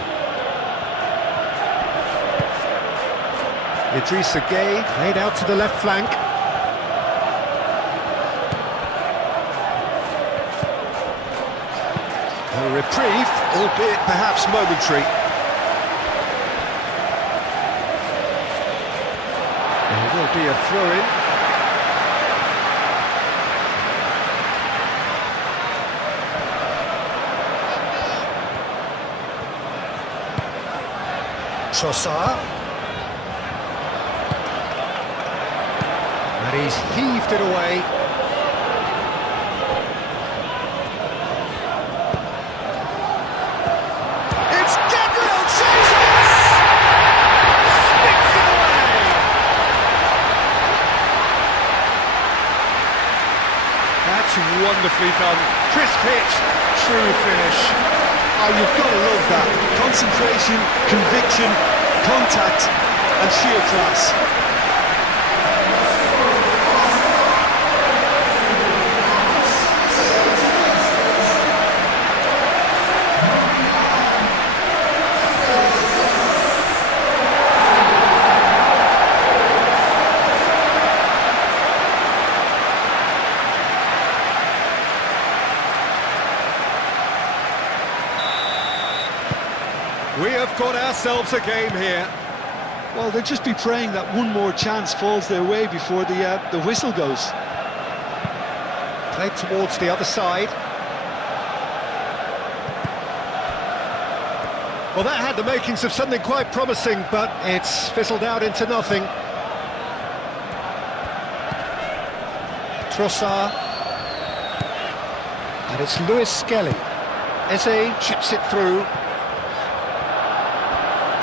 Idrissa Gueye played out to the left flank. A reprieve, albeit perhaps momentary. There will be a throw-in. Trossard. And he's heaved it away. Wonderfully done. Crisp hit, true finish. Oh, you've got to love that. Concentration, conviction, contact, and sheer class. We have got ourselves a game here. Well, they'll just be praying that one more chance falls their way before the whistle goes. Played towards the other side. Well, that had the makings of something quite promising, but it's fizzled out into nothing. Trossard. And it's Lewis Skelly. Eze chips it through.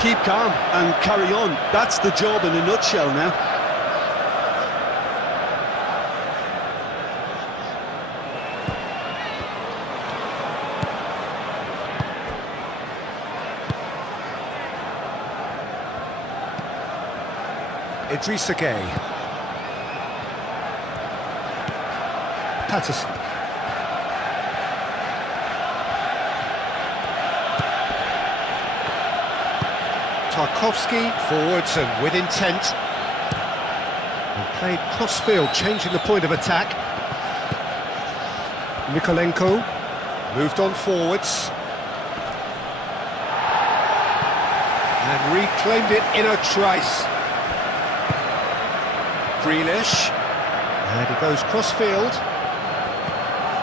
Keep calm and carry on. That's the job in a nutshell now. Idrissa Gueye. Patterson. Tarkowski forwards and with intent. And played cross-field, changing the point of attack. Mikolenko moved on forwards. And reclaimed it in a trice. Grealish. And he goes cross-field.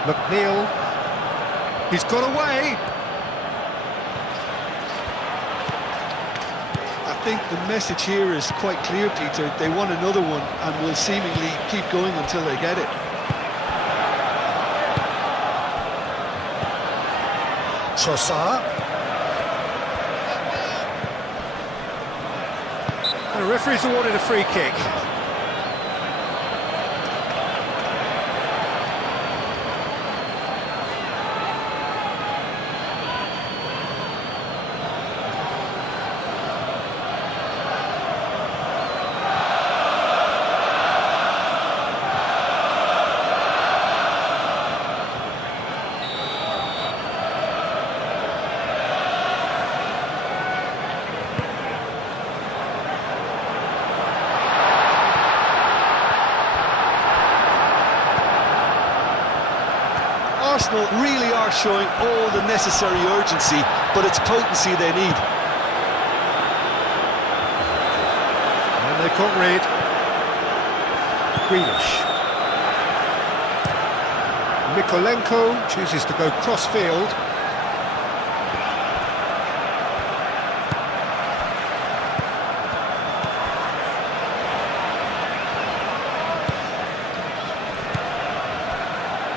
McNeil. He's got away. I think the message here is quite clear, Peter. They want another one and will seemingly keep going until they get it. Trossard. The referee's awarded a free kick. Arsenal really are showing all the necessary urgency, but it's potency they need. And they can't read. Grealish. Mikolenko chooses to go cross-field.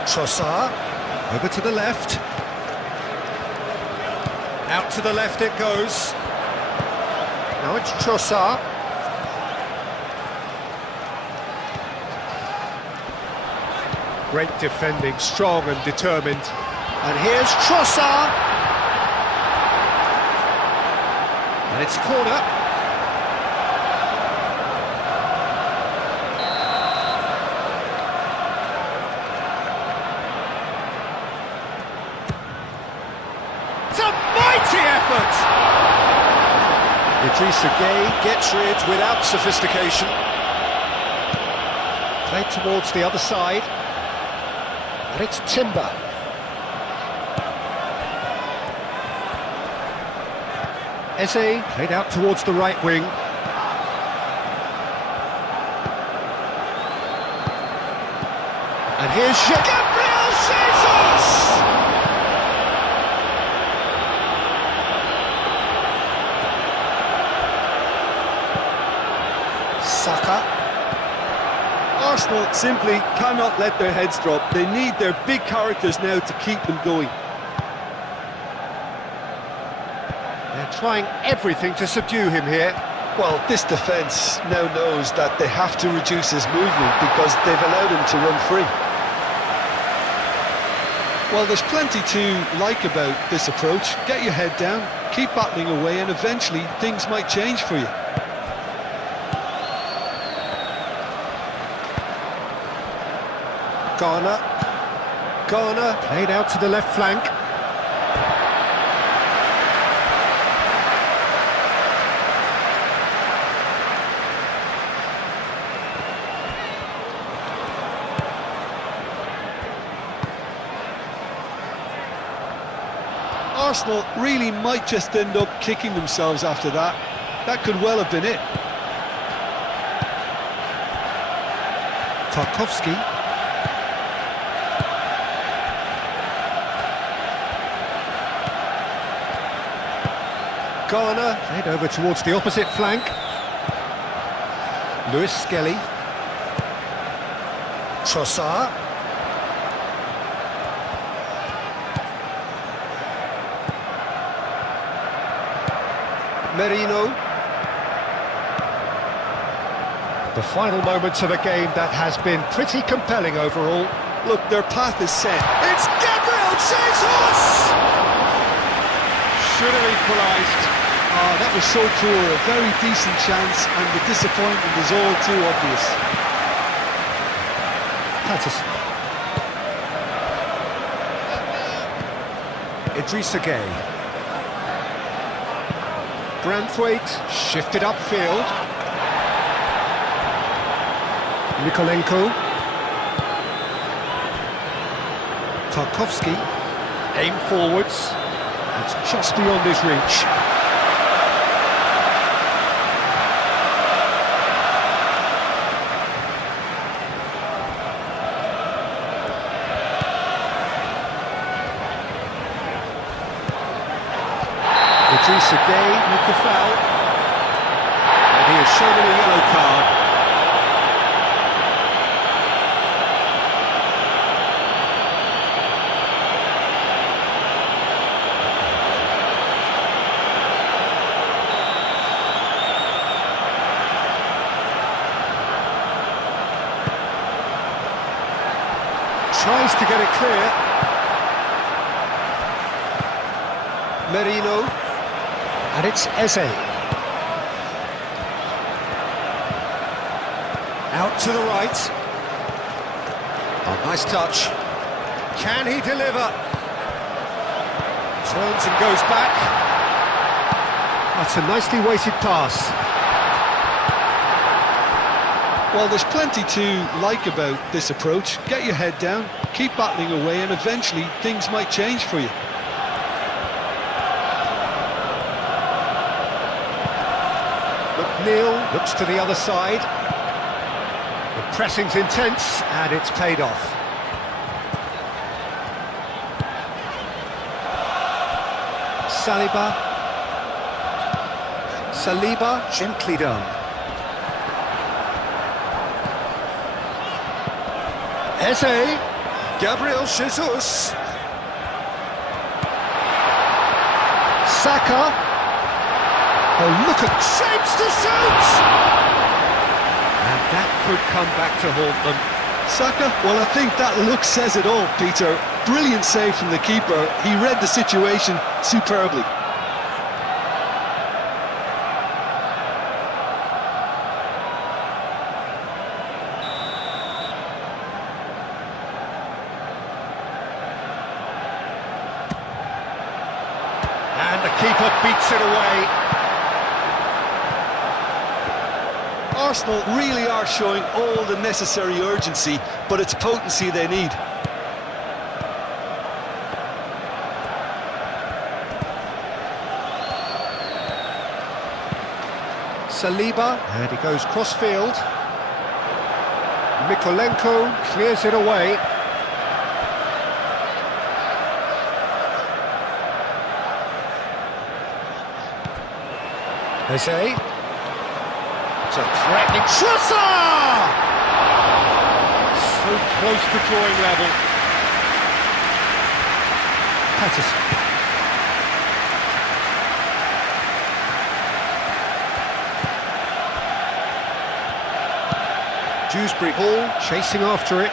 Trossard. Over to the left. Out to the left it goes. Now it's Trossard. Great defending, strong and determined. And here's Trossard. And it's a corner. Effort! Idrissa Gueye gets rid without sophistication. Played towards the other side. And it's Timber. Eze played out towards the right wing. And here's Gabriel Jesus! Saka. Arsenal simply cannot let their heads drop. They need their big characters now to keep them going. They're trying everything to subdue him here. Well, this defence now knows that they have to reduce his movement because they've allowed him to run free. Well, there's plenty to like about this approach. Get your head down, keep battling away, and eventually things might change for you. Garner played out to the left flank. Arsenal really might just end up kicking themselves after that. That could well have been it. Tarkowski. Garner played over towards the opposite flank. Lewis Skelly. Trossard. Merino. The final moments of a game that has been pretty compelling overall. Look, their path is set. It's Gabriel Jesus! Should have equalised. Oh, that was so poor, a very decent chance, and the disappointment is all too obvious. Patterson. Idrissa Gueye. Branthwaite, shifted upfield. Nikolenko. Tarkovsky, aim forwards. It's just beyond his reach. Idrissa Gueye with the foul. And he is shown a yellow card. Tries to get it clear. Merino. And it's Eze. Out to the right. Oh, nice touch. Can he deliver? Turns and goes back. That's a nicely weighted pass. Well, there's plenty to like about this approach. Get your head down, keep battling away, and eventually things might change for you. McNeil looks to the other side. The pressing's intense, and it's paid off. Saliba, gently done. Eze, Gabriel Jesus. Saka. Oh, look at shapes to shoot! And that could come back to haunt them. Saka, well, I think that look says it all, Peter. Brilliant save from the keeper. He read the situation superbly. And the keeper beats it away. Arsenal really are showing all the necessary urgency, but it's potency they need. Saliba, and he goes cross-field. Mikolenko clears it away. Eze. It's a threatening Trossard! So close to drawing level. Patterson. Dewsbury Hall chasing after it.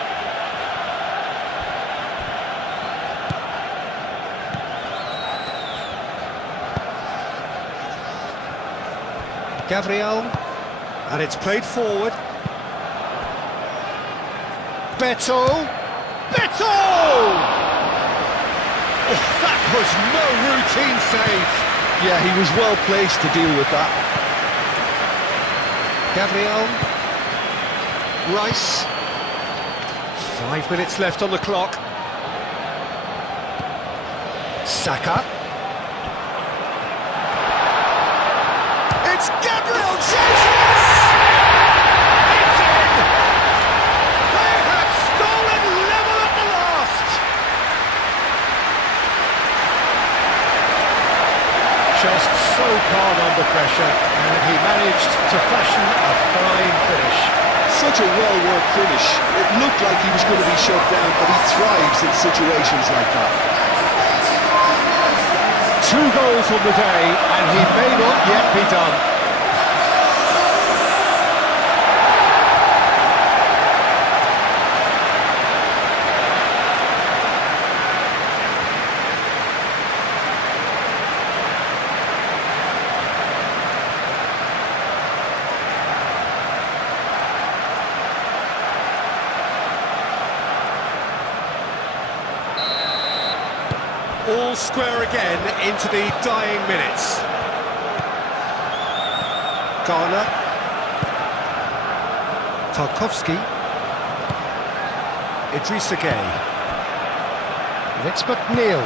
Gabriel, and it's played forward. Beto! Beto! Oh, that was no routine save. Yeah, he was well placed to deal with that. Gabriel. Rice. 5 minutes left on the clock. Saka. It's Gabriel Jesus! It's in! They have stolen level at the last! Just so calm under pressure, and he managed to fashion a fine finish. Such a well-worked finish. It looked like he was going to be shut down, but he thrives in situations like that. 2 goals on the day, and he may not yet be done. All square again into the dying minutes. Garner. Tarkowski. Idrissa Gueye. And it's McNeil.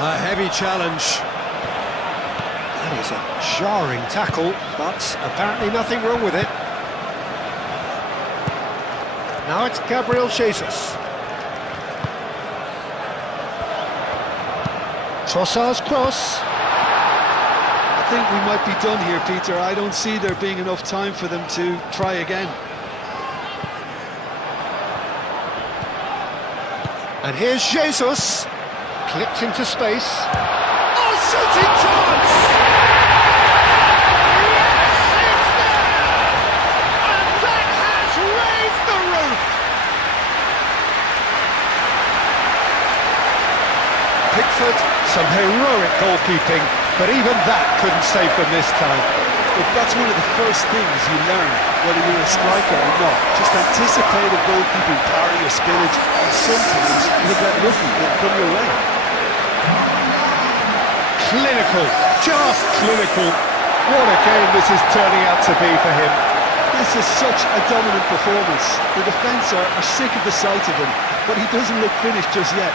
A heavy challenge. That is a jarring tackle, but apparently nothing wrong with it. Now it's Gabriel Jesus. Trossard's cross. I think we might be done here, Peter. I don't see there being enough time for them to try again. And here's Jesus. Clipped into space. Oh, shooting chance! Yes, it's there! And that has raised the roof! Pickford, some heroic goalkeeping, but even that couldn't save them this time. But that's one of the first things you learn, whether you're a striker or not. Just anticipate a goalkeeping parry or spillage, and sometimes you'll get lucky, it'll come your way. Clinical, just clinical. What a game this is turning out to be for him. This is such a dominant performance. The defence are sick of the sight of him, but he doesn't look finished just yet.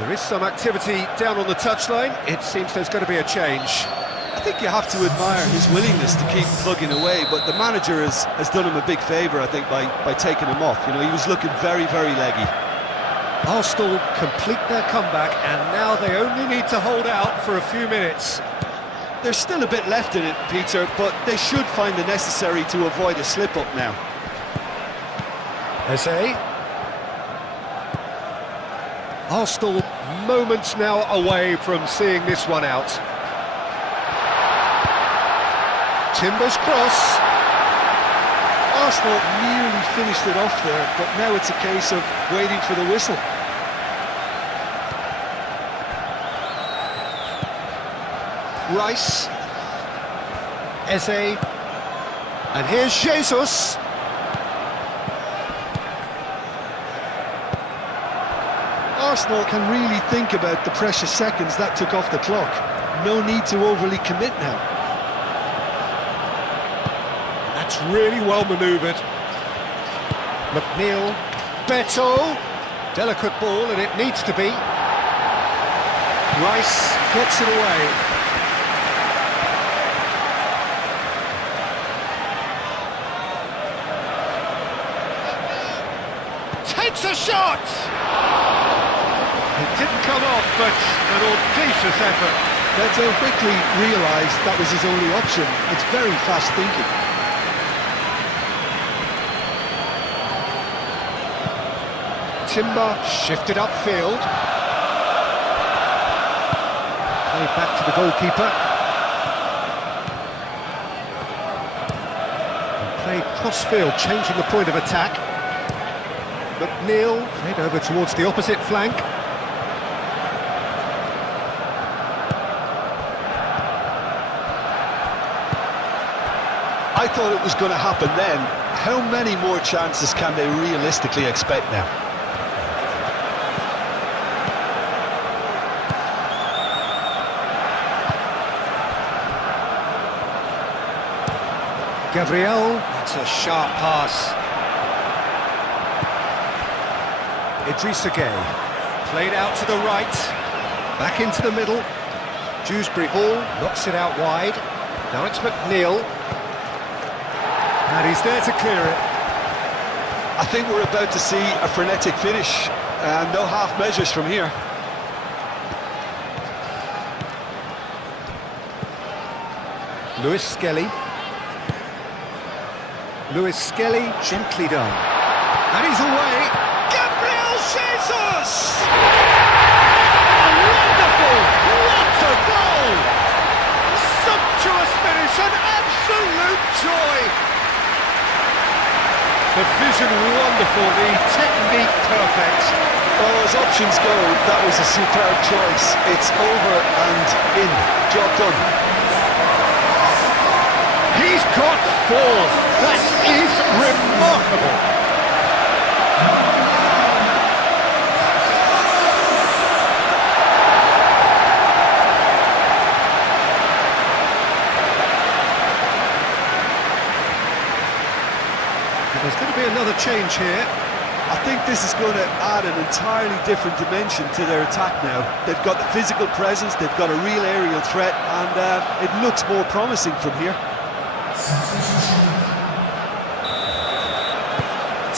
There is some activity down on the touchline. It seems there's going to be a change. I think you have to admire his willingness to keep plugging away, but the manager has done him a big favour, I think, by taking him off. You know, he was looking very, very leggy. Arsenal complete their comeback, and now they only need to hold out for a few minutes. There's still a bit left in it, Peter, but they should find the necessary to avoid a slip-up now. Eze. Arsenal moments now away from seeing this one out. Timber's cross. Arsenal nearly finished it off there, but now it's a case of waiting for the whistle. Rice. Eze. And here's Jesus. Arsenal can really think about the precious seconds that took off the clock. No need to overly commit now. That's really well manoeuvred. McNeil. Beto. Delicate ball, and it needs to be. Rice gets it away. Takes a shot! It didn't come off, but an audacious effort. Beto quickly realised that was his only option. It's very fast thinking. Timber shifted upfield. Played back to the goalkeeper. And played cross-field, changing the point of attack. McNeil played over towards the opposite flank. I thought it was going to happen then. How many more chances can they realistically expect now? Gabriel, that's a sharp pass. Idrissa Gueye, played out to the right, back into the middle. Dewsbury Hall knocks it out wide. Now it's McNeil. And he's there to clear it. I think we're about to see a frenetic finish, and no half measures from here. Lewis Skelly. Lewis Skelly, gently done. And he's away. Gabriel Jesus! Oh, wonderful! What a goal! Sumptuous finish, an absolute joy! The vision wonderful, the technique perfect. Oh, as options go, that was a superb choice. It's over and in. Job done. He's got 4. That is remarkable. There's going to be another change here. I think this is going to add an entirely different dimension to their attack now. They've got the physical presence, they've got a real aerial threat, and it looks more promising from here.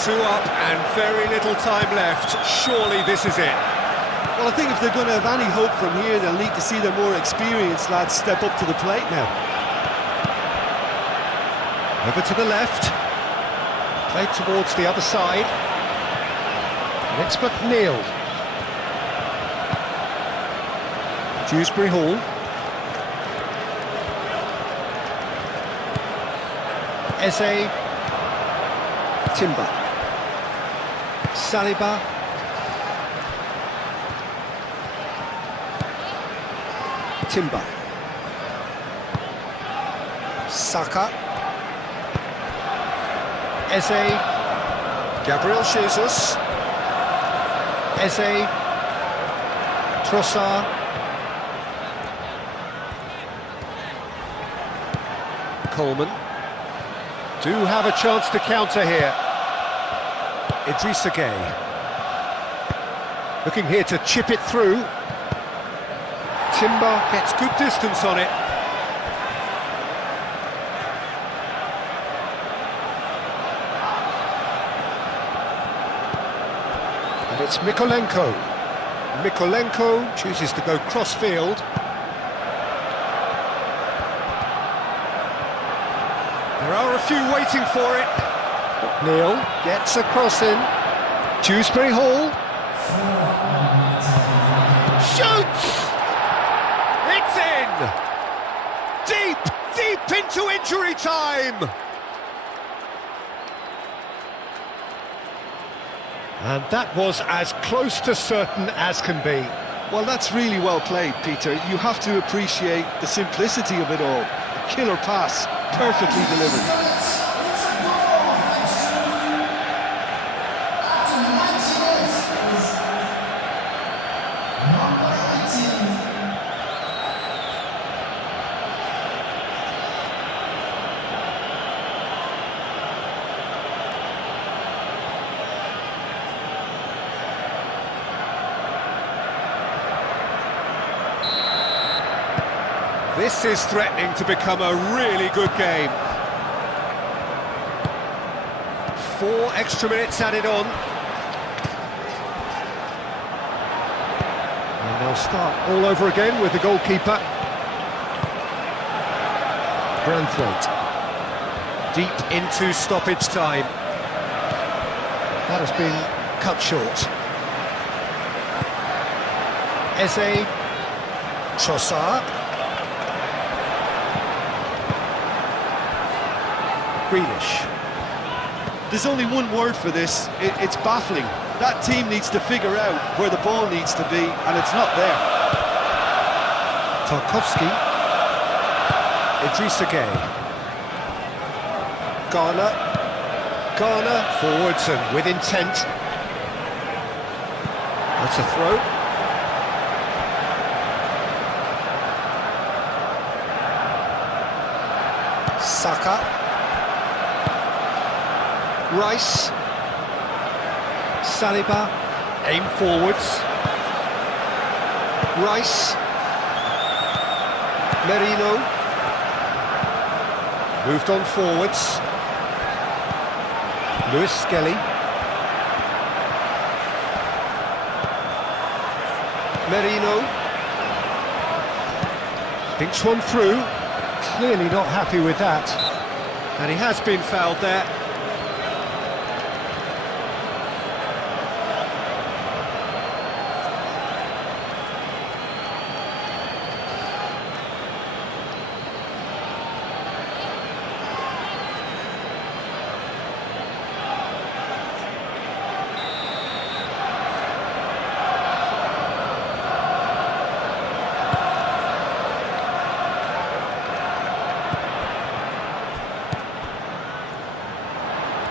2 up and very little time left. Surely this is it. Well, I think if they're going to have any hope from here, they'll need to see their more experienced lads step up to the plate now. Over to the left. Played towards the other side. And it's McNeil. Dewsbury Hall. Eze. Timber. Saliba. Timber. Saka. Eze. Gabriel Jesus. Eze. Trossard. Coleman. Do have a chance to counter here. Idrissa Gueye. Looking here to chip it through. Timber gets good distance on it. And it's Mykolenko. Mykolenko chooses to go cross-field. There are a few waiting for it. Neil gets a cross in. Dewsbury Hall. Shoots! It's in! Deep into injury time! And that was as close to certain as can be. Well, that's really well played, Peter. You have to appreciate the simplicity of it all. A killer pass, perfectly delivered. This is threatening to become a really good game. 4 extra minutes added on. And they'll start all over again with the goalkeeper. Branthwaite. Deep into stoppage time. That has been cut short. Eze. Trossard. Grealish. There's only one word for this, it's baffling. That team needs to figure out where the ball needs to be, and it's not there. Tarkowski. Idrissa Gueye. Garner forwards and with intent. That's a throw. Saka. Rice. Saliba. Aim forwards. Rice. Merino. Moved on forwards. Lewis Skelly. Merino. Thinks one through. Clearly not happy with that. And he has been fouled there.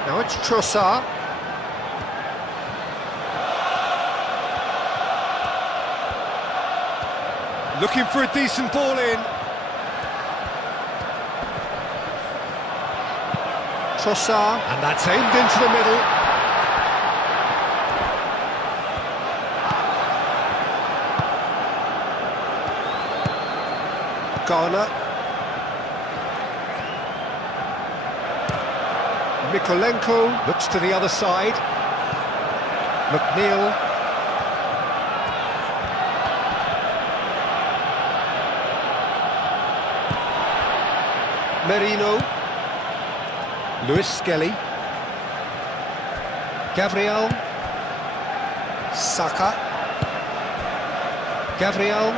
Now it's Trossard. Looking for a decent ball in. Trossard, and that's aimed into the middle. Garner. Mikolenko looks to the other side. McNeil. Merino. Lewis Skelly. Gabriel. Saka. Gabriel.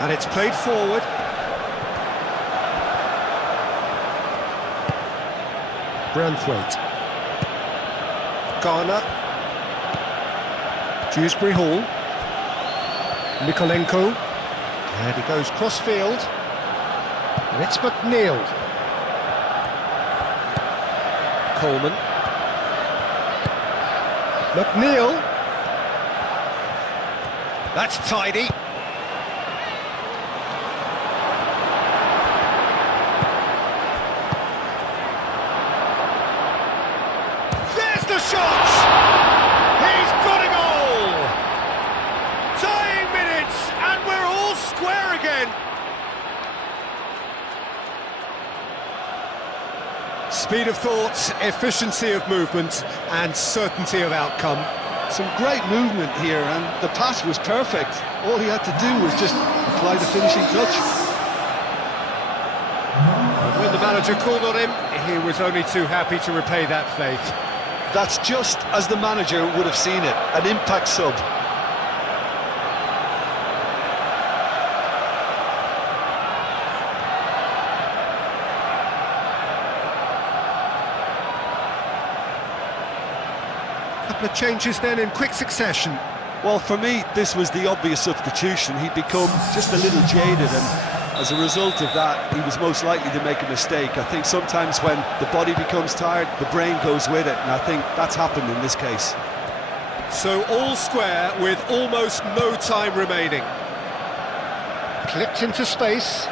And it's played forward. Branthwaite. Garner. Dewsbury Hall. Mikolenko. And he goes cross-field. And it's McNeil. Coleman. McNeil. That's tidy. There's the shot! He's got a goal! Dying minutes, and we're all square again. Speed of thought, efficiency of movement, and certainty of outcome. Some great movement here, and the pass was perfect. All he had to do was just apply the finishing touch. And when the manager called on him, he was only too happy to repay that faith. That's just as the manager would have seen it, an impact sub. Couple of changes then in quick succession. Well, for me, this was the obvious substitution. He'd become just a little jaded, and as a result of that, he was most likely to make a mistake. I think sometimes when the body becomes tired, the brain goes with it, and I think that's happened in this case. So all square with almost no time remaining. Clipped into space,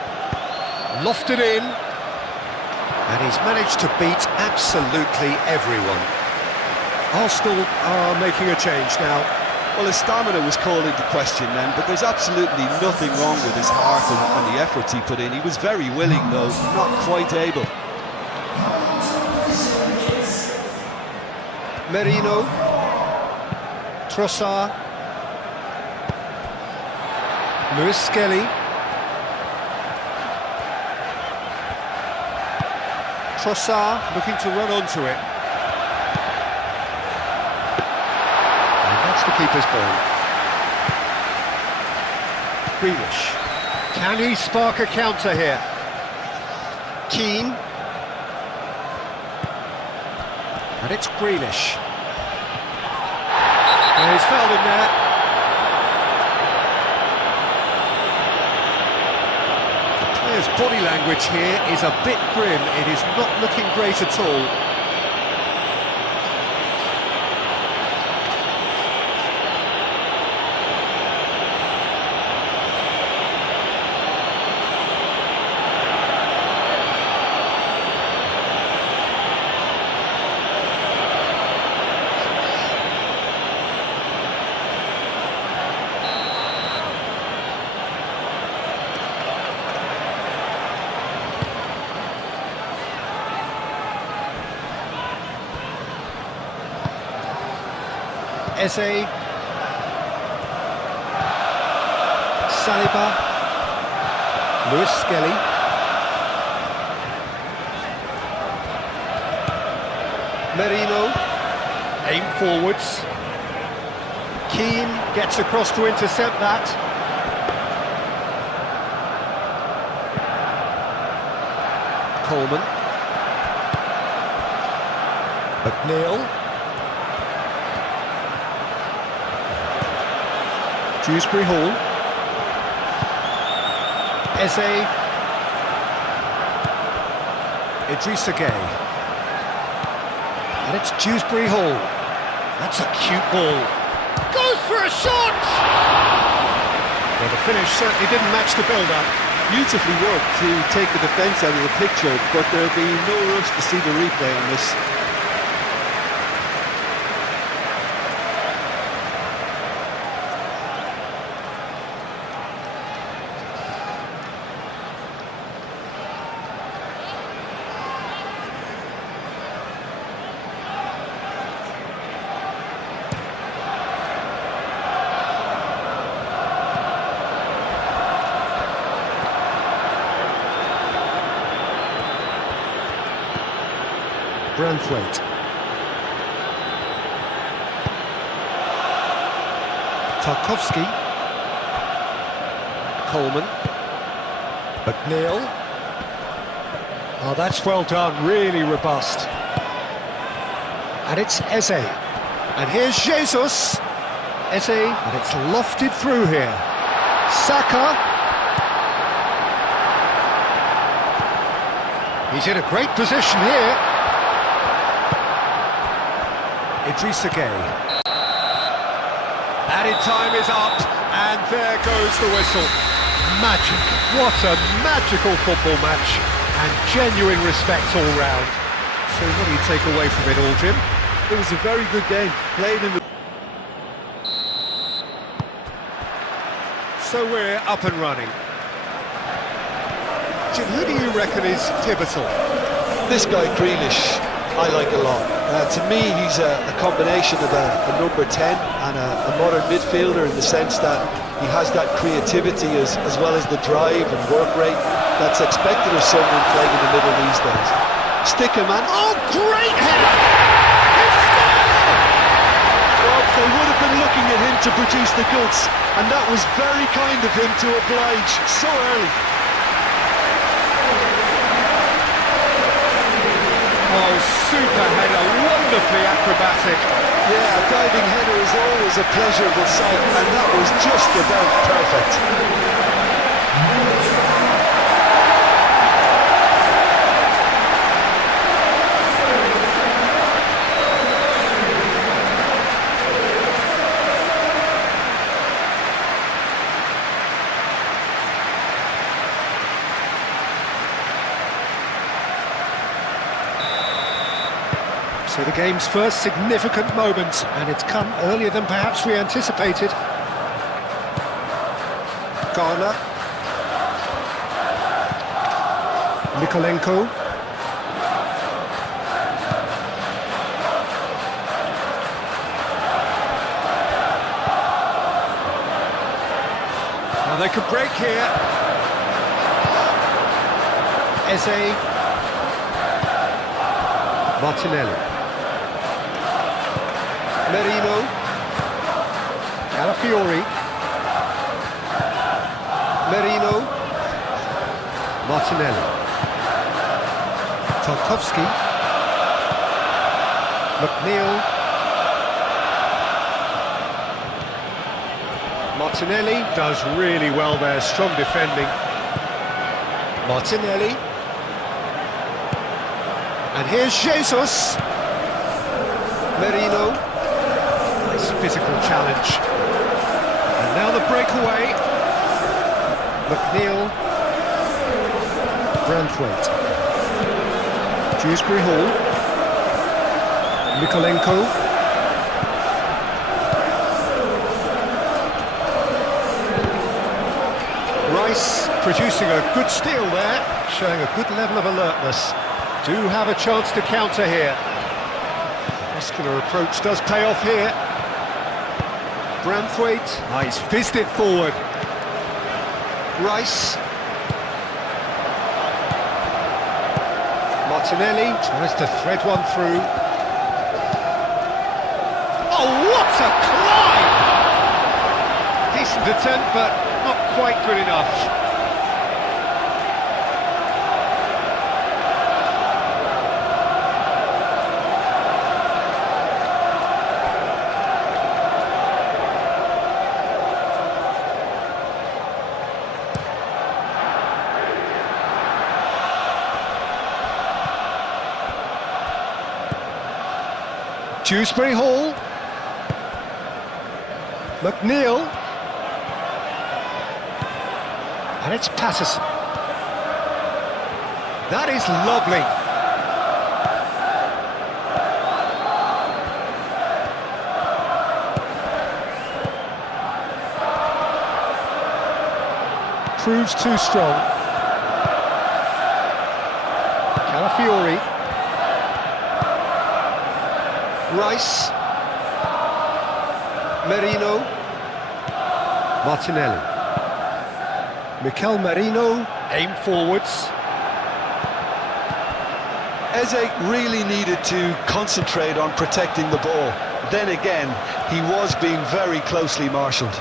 lofted in, and he's managed to beat absolutely everyone. Arsenal are making a change now. Well, his stamina was called into question then, but there's absolutely nothing wrong with his heart and the efforts he put in. He was very willing, though, not quite able. Merino. Trossard. Lewis Skelly. Trossard looking to run onto it. That's the keeper's ball. Grealish. Can he spark a counter here? Keane. And it's Grealish. And he's fouled him there. The player's body language here is a bit grim. It is not looking great at all. Eze, Saliba, Lewis Skelly, Merino, aim forwards, Keane gets across to intercept that. Coleman, McNeil, Dewsbury Hall, Eze, Idrissa Gueye, And it's Dewsbury Hall. That's a cute ball. Goes for a shot! Well, the finish certainly didn't match the build-up. Beautifully worked to take the defence out of the picture, but there'll be no rush to see the replay on this. Branthwaite. Tarkowski. Coleman. McNeil. Oh, that's well done, really robust. And it's Eze. And here's Jesus. Eze, and it's lofted through here. Saka. He's in a great position here. Idrissa Gueye. Added time is up, and there goes the whistle. Magic. What a magical football match, and genuine respect all round. So what do you take away from it all, Jim? It was a very good game, played in the... So we're up and running. Jim, who do you reckon is pivotal? This guy, Grealish, I like a lot. To me, he's a combination of a number 10 and a modern midfielder, in the sense that he has that creativity as well as the drive and work rate that's expected of someone playing in the middle these days. Stick him, man. Oh, great header! He scored! Well, they would have been looking at him to produce the goods, and that was very kind of him to oblige so early. Oh, super header, wonderfully acrobatic. Yeah, a diving header is always a pleasurable sight, and that was just about perfect. So the game's first significant moment, and it's come earlier than perhaps we anticipated. Garner. Mikolenko. Now they could break here. Eze. Martinelli. Merino, Calafiori, Merino, Martinelli, Tarkowski, McNeil, Martinelli does really well there, strong defending. Martinelli, and here's Jesus, Merino. Physical challenge, and now the breakaway. McNeil, Branthwaite, Dewsbury Hall, Mikolenko, Rice producing a good steal there, showing a good level of alertness. Do have a chance to counter here. Muscular approach does pay off here. Branthwaite, he's fizzed it forward. Rice. Martinelli tries to thread one through. Oh, what a climb! Decent attempt, but not quite good enough. Dewsbury Hall. McNeil. And it's Patterson. That is lovely. Proves too strong. Calafiori. Rice. Merino. Martinelli. Mikel Merino, aim forwards. Eze really needed to concentrate on protecting the ball. Then again, he was being very closely marshalled.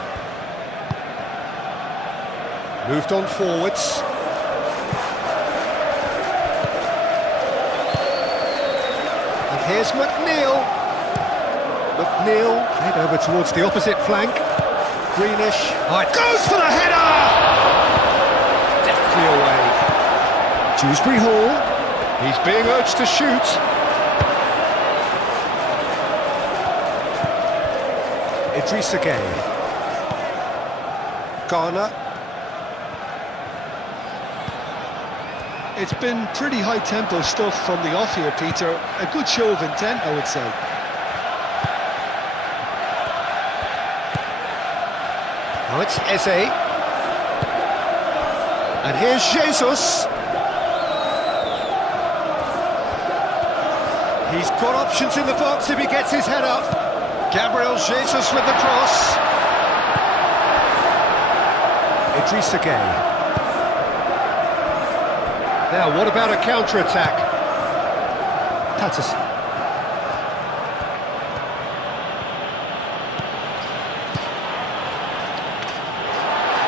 Moved on forwards. And here's McNeil. McNeil, head over towards the opposite flank. Greenish. Oh, it goes for the header! Deftly away. Dewsbury Hall. He's being urged to shoot. Idrissa Gueye. Garner. It's been pretty high-tempo stuff from the off here, Peter. A good show of intent, I would say. Now it's Eze. And here's Jesus. He's got options in the box if he gets his head up. Gabriel Jesus with the cross. Idrissa Gueye. Now, what about a counter-attack? Patterson.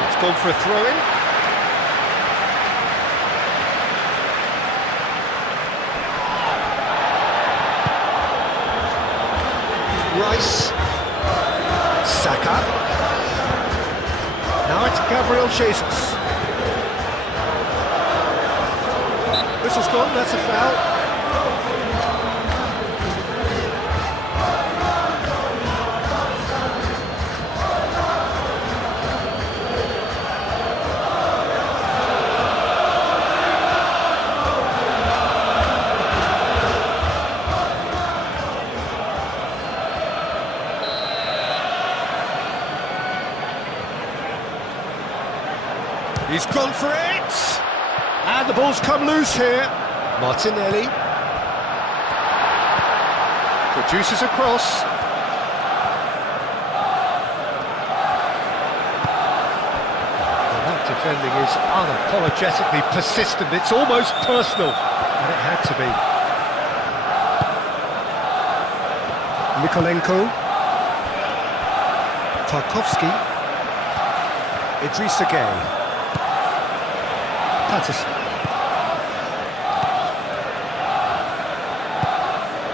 It's gone for a throw-in. Rice. Saka. Now it's Gabriel Jesus. Whistle's gone, that's a foul. He's gone for it! And the ball's come loose here. Martinelli. Produces a cross. Well, that defending is unapologetically persistent. It's almost personal. And it had to be. Mikolenko. Tarkovsky. Idrissa Gueye. Patterson.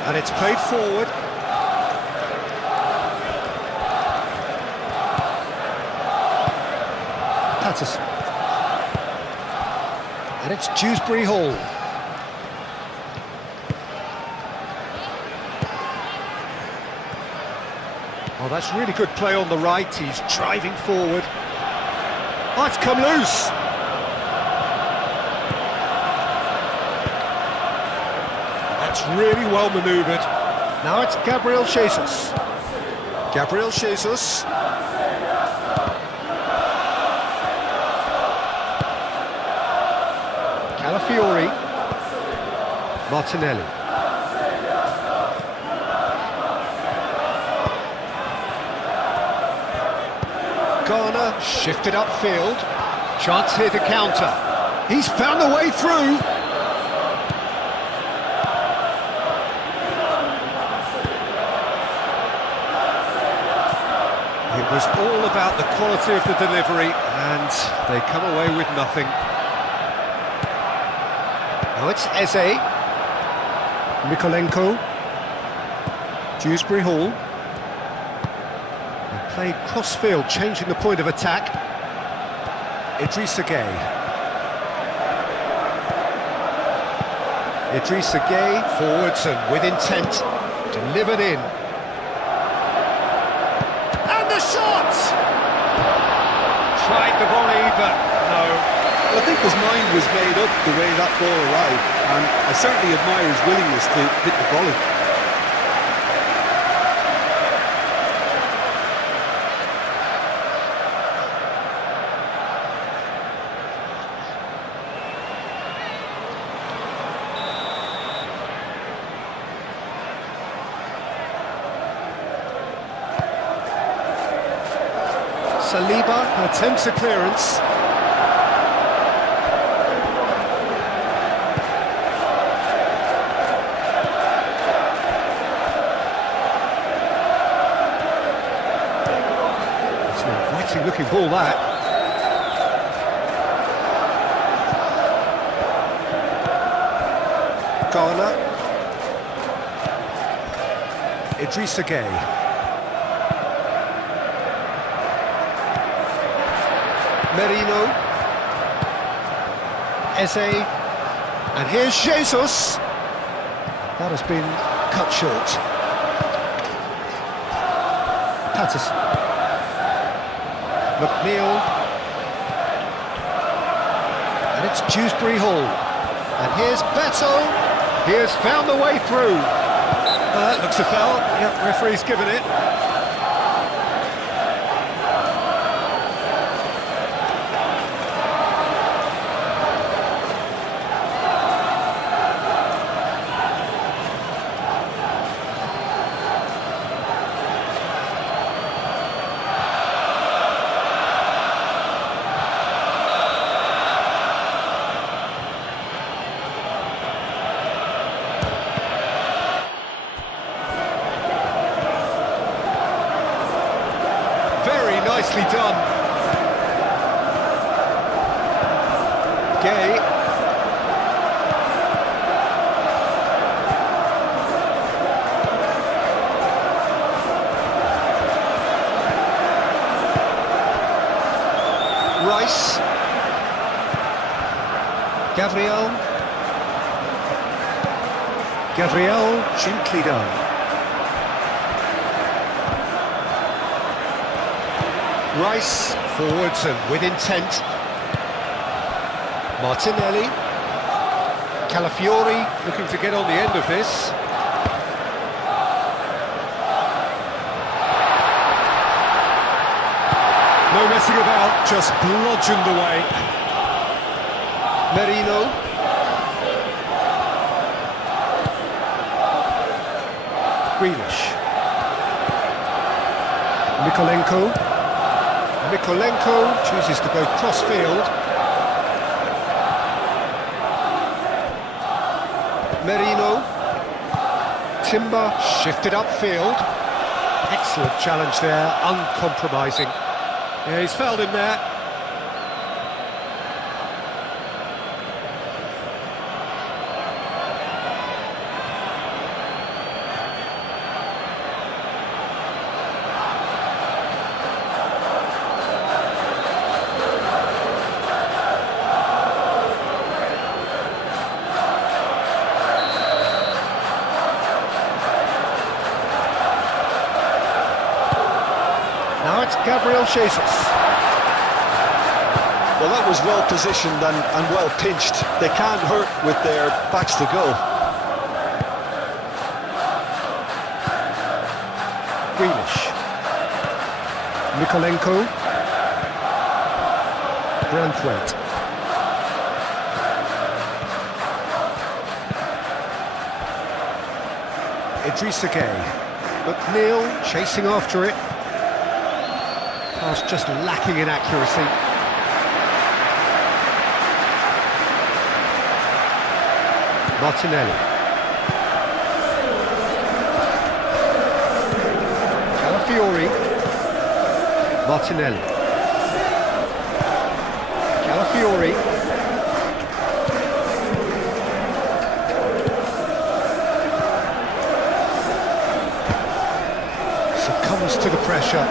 And it's played forward. Patterson. And it's Dewsbury Hall. Oh, that's really good play on the right. He's driving forward. Oh, it's come loose. That's really well manoeuvred. Now it's Gabriel Jesus. Gabriel Jesus. Calafiori. Martinelli. Garner shifted upfield. Chance here to counter. He's found a way through. It was all about the quality of the delivery, and they come away with nothing. Now it's Eze. Mikolenko. Dewsbury Hall. They played cross-field, changing the point of attack. Idrissa Gueye. Idrissa Gueye, forwards and with intent. Delivered in. And the shot! Tried the volley, but no. Well, I think his mind was made up the way that ball arrived, and I certainly admire his willingness to hit the volley. Saliba attempts a clearance. It's an inviting looking ball, that. Garner. Idrissa Gueye. Merino, Eze, and here's Jesus. That has been cut short. Patterson, McNeil, and it's Dewsbury Hall. And here's Beto. He has found the way through. That looks a foul. Yep, referee's given it. Nicely done. Gay. Rice. Gabriel. Gently done. Rice forwards and with intent. Martinelli. Calafiori looking to get on the end of this. No messing about, just bludgeoned away. Merino. Grealish. Mikolenko chooses to go cross-field. Merino. Timber shifted upfield. Excellent challenge there, uncompromising. Yeah, he's fouled him there. Now it's Gabriel Jesus. Well, that was well positioned and well pinched. They can't hurt with their backs to goal. Grealish. Mikolenko. Branthwaite. Idrissa Gueye. McNeil chasing after it. Pass just lacking in accuracy. Martinelli. Calafiori. Martinelli. Calafiori. Succumbs to the pressure.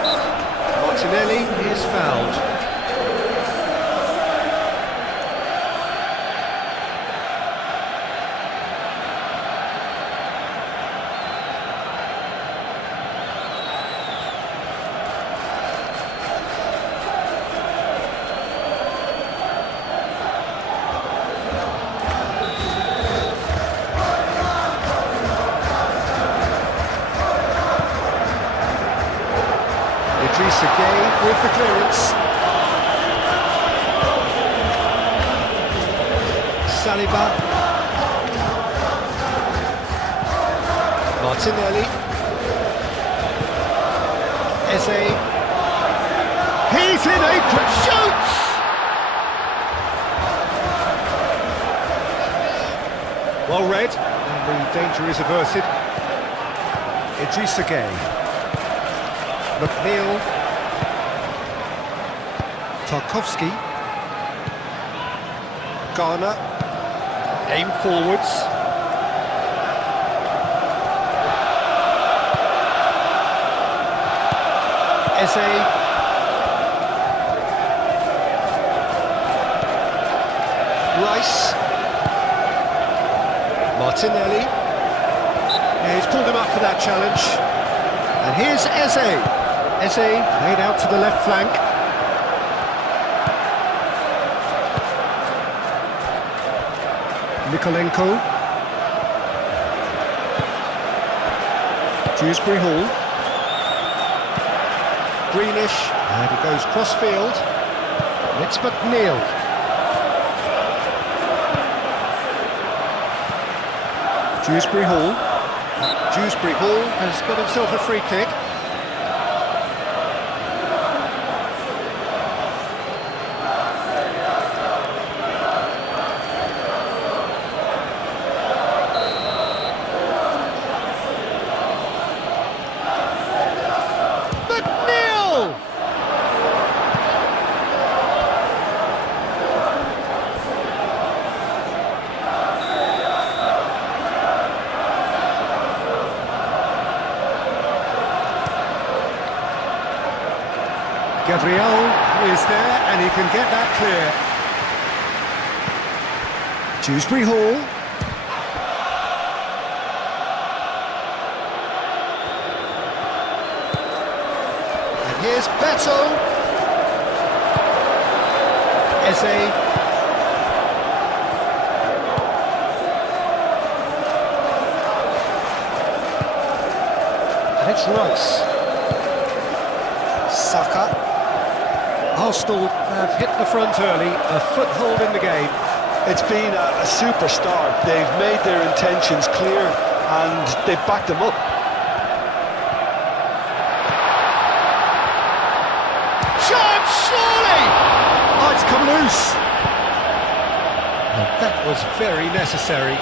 Martinelli is fouled. Idrissa Gueye with the clearance. Saliba. Martinelli. Eze. He's in apron, shoots! Well read, and the danger is averted. Idrissa Gueye. McNeil. Tarkowski. Garner. Aim forwards. Eze. Rice. Martinelli. Yeah, he's pulled him up for that challenge. And here's Eze. Eze laid out to the left flank. Nikolenko. Dewsbury Hall. Greenish, and he goes cross-field. It's McNeil. Dewsbury Hall. Dewsbury Hall has got himself a free kick. McNeil! Gabriel is there, and he can get that clear. Dewsbury Hall. And here's Beto. Eze. And it's Rice. Saka. Arsenal have hit the front early, a foothold in the game. It's been a super start. They've made their intentions clear and they've backed them up. Chance, surely! Oh, it's come loose. And that was very necessary.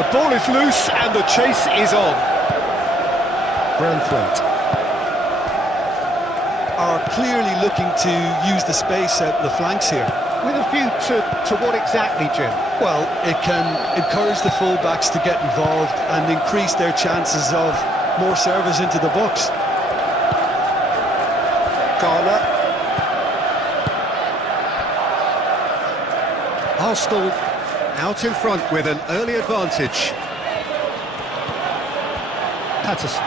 The ball is loose and the chase is on. Branthwaite. Are clearly looking to use the space out in the flanks here. With a view to what exactly, Jim? Well, it can encourage the full-backs to get involved and increase their chances of more service into the box. Garner. Arsenal out in front with an early advantage. Patterson.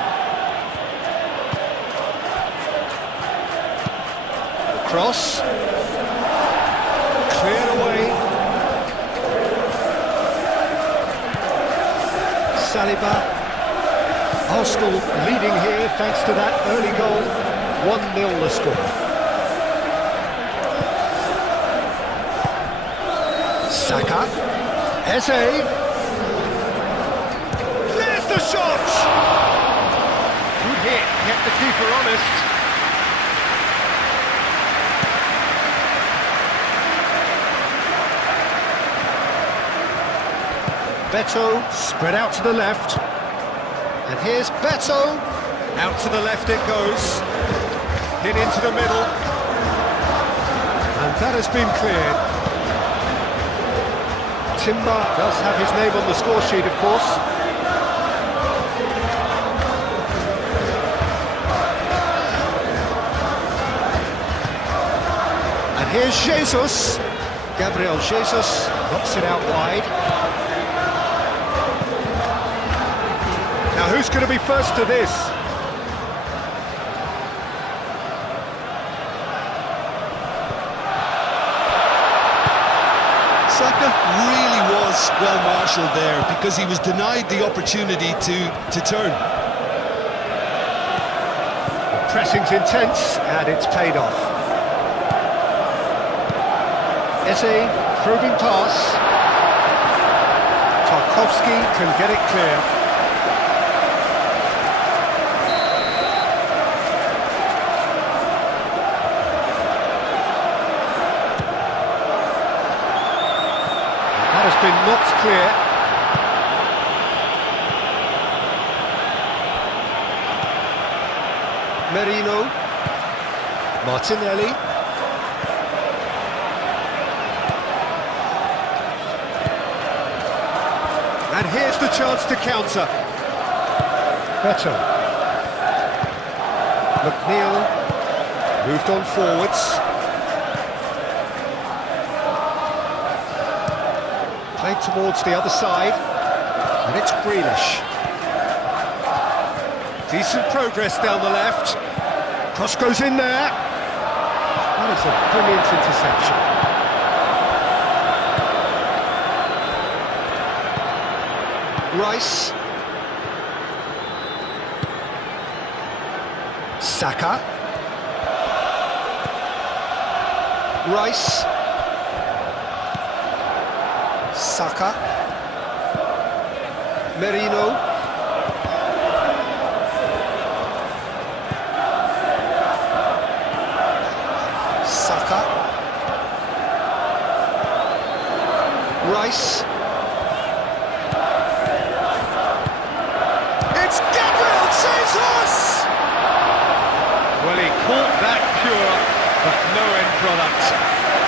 Cross. Cleared away. Saliba. Arsenal leading here thanks to that early goal. 1-0 the score. Saka. Eze. There's the shot! Good hit, kept the keeper honest. Beto spread out to the left, and here's Beto, out to the left it goes, hit into the middle, and that has been cleared. Timber does have his name on the score sheet, of course. And here's Jesus, Gabriel Jesus knocks it out wide. Now, who's going to be first to this? Saka really was well marshalled there because he was denied the opportunity to turn. pressing's intense, and it's paid off. Eze, probing pass. Tarkowski can get it clear. That has been knocked clear. Merino, Martinelli. And here's the chance to counter. Better. McNeil moved on forwards. Played towards the other side. And it's Grealish. Decent progress down the left. Cross goes in there. That is a brilliant interception. Rice, Saka. Rice, Saka. Merino, Saka. Rice, Jesus! Well, he caught that pure, but no end product.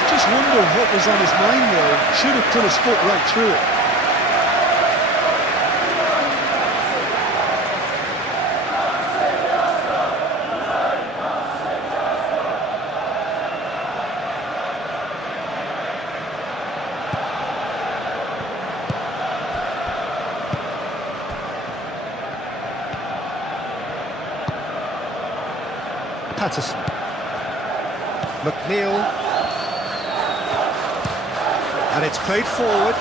just wonder what was on his mind there. Should have put his foot right through it. Patterson. McNeil. And it's played forward.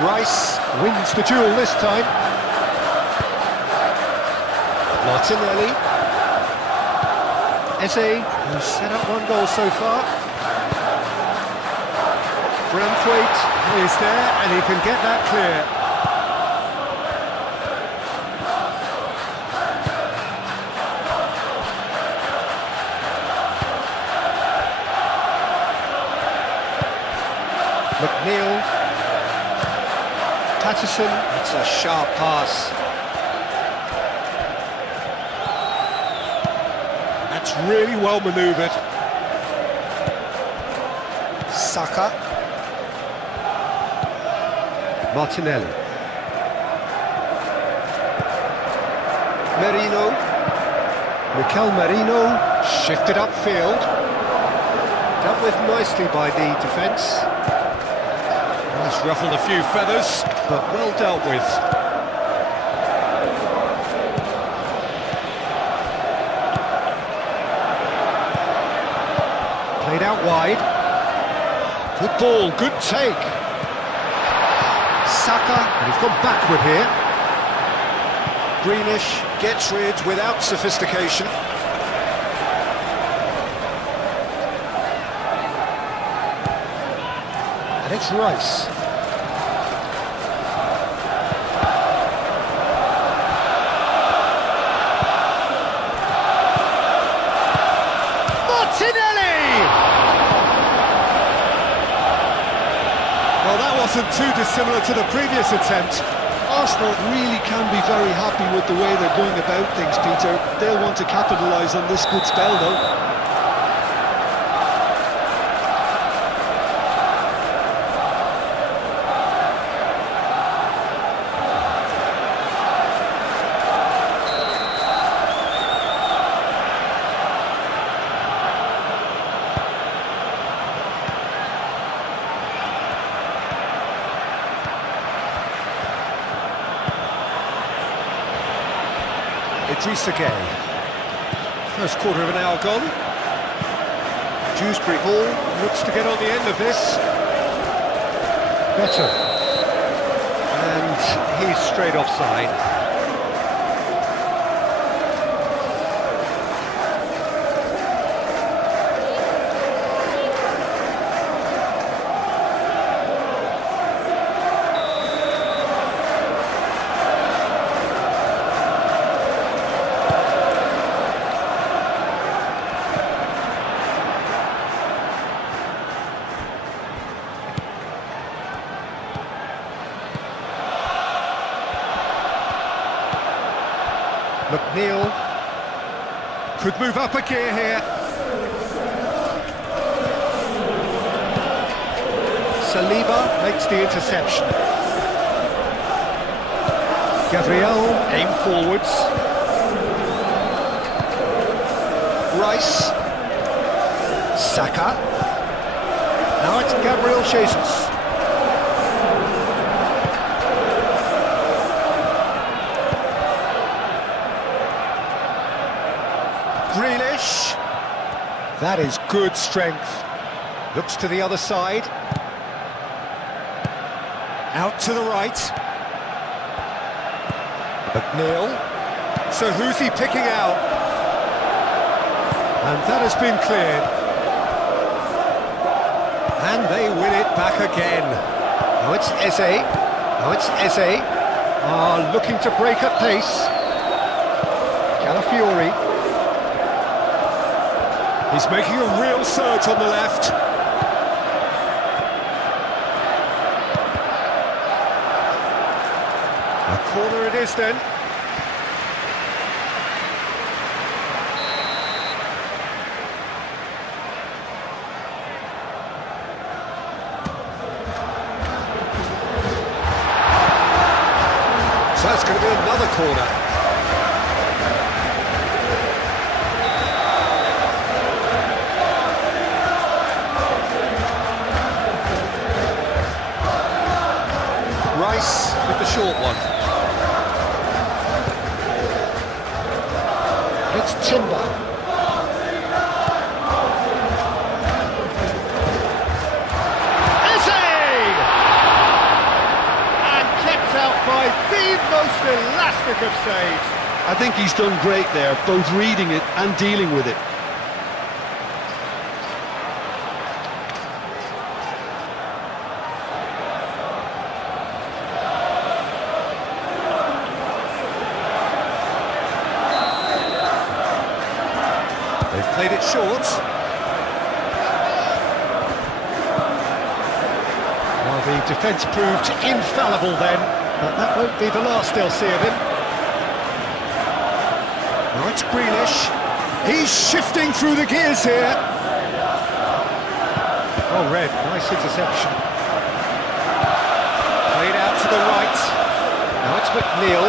Rice wins the duel this time. Martinelli. Eze, who's set up one goal so far. Branthwaite is there, and he can get that clear. McNeil, Patterson, it's a sharp pass. That's really well manoeuvred. Saka. Martinelli. Merino, Mikel Merino, shifted upfield. Dealt with nicely by the defence. He's ruffled a few feathers, but well dealt with. Played out wide. Good ball, good take. Saka, and he's gone backward here. Grealish gets rid without sophistication. And it's Rice. Well, that wasn't too dissimilar to the previous attempt. Arsenal really can be very happy with the way they're going about things, Peter. They'll want to capitalise on this good spell, though. Idrissa Gueye. First quarter of an hour gone. Dewsbury Hall looks to get on the end of this. Better. And he's straight offside. McNeil could move up a gear here. Saliba makes the interception. Gabriel aim forwards. Rice. Saka. Now it's Gabriel Jesus. Grealish. That is good strength. Looks to the other side. Out to the right. McNeil. So who's he picking out? And that has been cleared. And they win it back again. Now it's Eze. Now it's Eze. Looking to break at pace. Calafiori. He's making a real surge on the left. A corner it is then. So that's going to be another corner. Rice with the short one. It's Timber. Eze! And kept out by the most elastic of saves. I think he's done great there, both reading it and dealing with it. They've played it short. Well, the defence proved infallible then, but that won't be the last they'll see of him. Now it's Grealish. He's shifting through the gears here. Oh, Red, nice interception. Played out to the right. Now it's McNeil.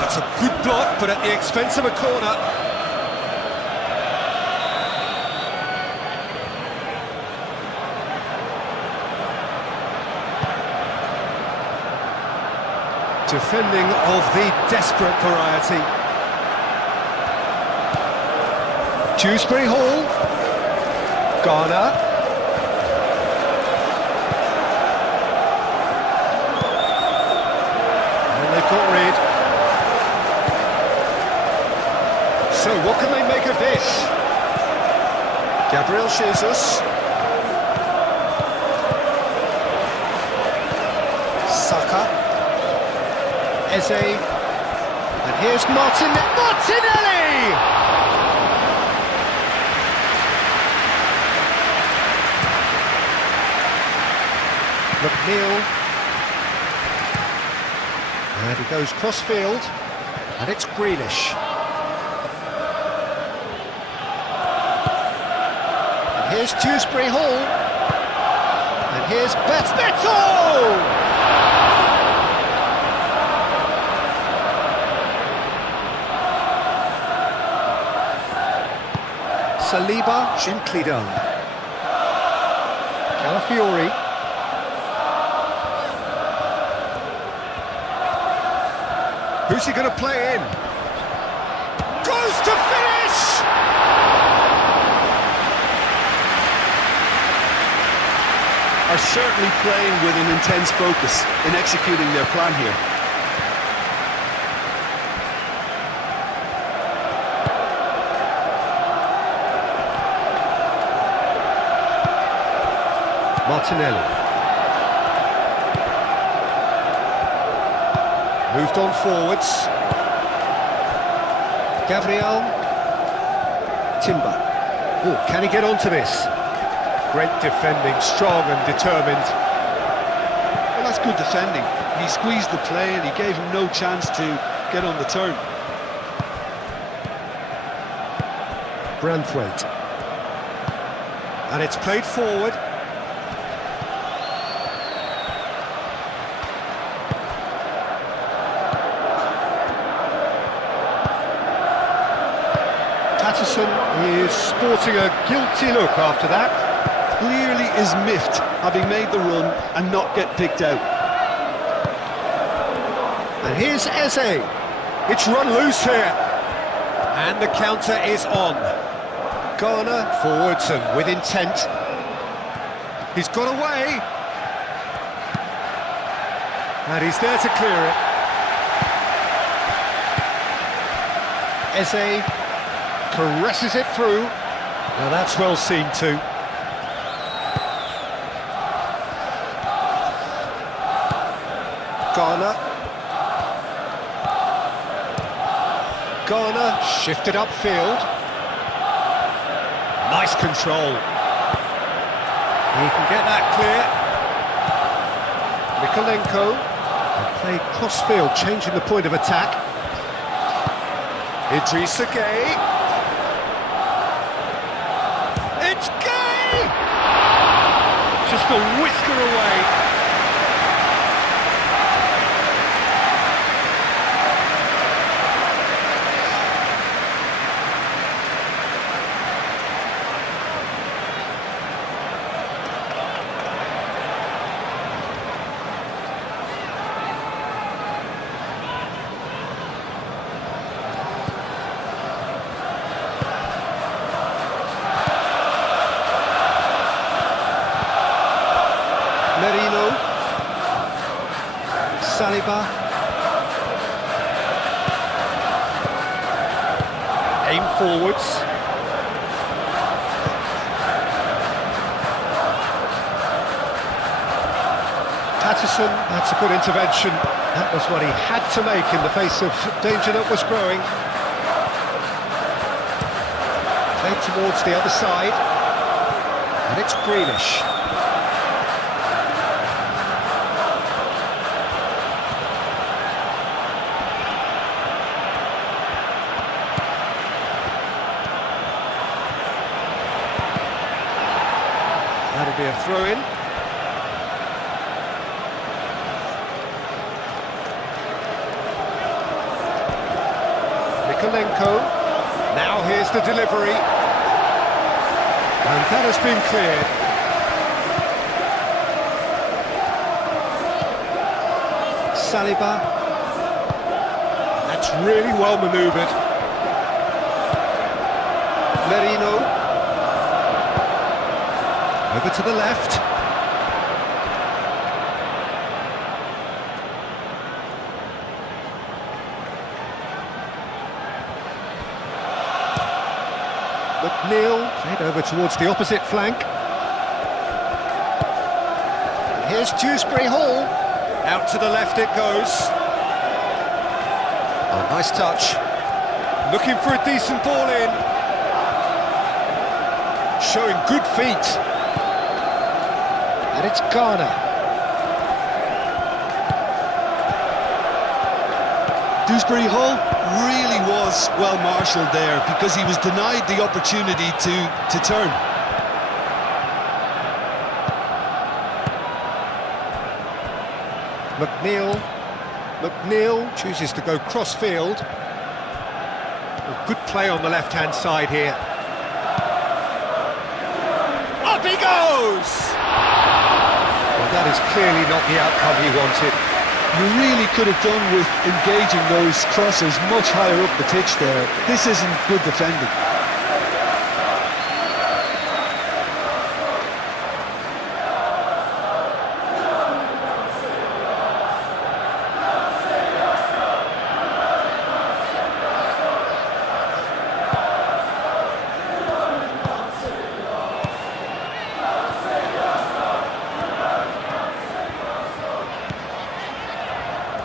That's a good block, but at the expense of a corner. Defending of the desperate variety. Dewsbury Hall. Garner. And they've got rid. So what can they make of this? Gabriel Jesus. Saka. Eze, and here's Martinelli! McNeil, and he goes cross-field, and it's Grealish. And here's Dewsbury Hall, and here's Beto! Saliba, gently done. Calafiori. Who's he going to play in? Goes to finish! Are certainly playing with an intense focus in executing their plan here. Martinelli. Moved on forwards. Gabriel. Timber. Oh, can he get onto this? Great defending, strong and determined. Well, that's good defending. He squeezed the play and he gave him no chance to get on the turn. Branthwaite. And it's played forward. Patterson is sporting a guilty look after that. Clearly is miffed, having made the run and not get picked out. And here's Eze. It's run loose here. And the counter is on. Garner forwards and with intent. He's got away. And he's there to clear it. Eze caresses it through. Now that's well seen too. Garner shifted upfield. Nice control. He can get that clear. Mikolenko. And played cross-field, changing the point of attack. Idrissa Gueye. It's Gueye! Just a whisker away. Merino, Saliba, aim forwards, Patterson, that's a good intervention, that was what he had to make in the face of danger that was growing. Played towards the other side, and it's Grealish. That'll be a throw-in. Mikolenko. Now here's the delivery. And that has been cleared. Saliba. That's really well manoeuvred. Merino. Over to the left. McNeil played over towards the opposite flank. And here's Dewsbury Hall. Out to the left it goes. Oh, nice touch. Looking for a decent ball in. Showing good feet. And it's Garner. Dewsbury Hall really was well marshalled there because he was denied the opportunity to turn. McNeil chooses to go cross-field. Good play on the left-hand side here. Up he goes! Well, that is clearly not the outcome he wanted. You really could have done with engaging those crosses much higher up the pitch there. This isn't good defending.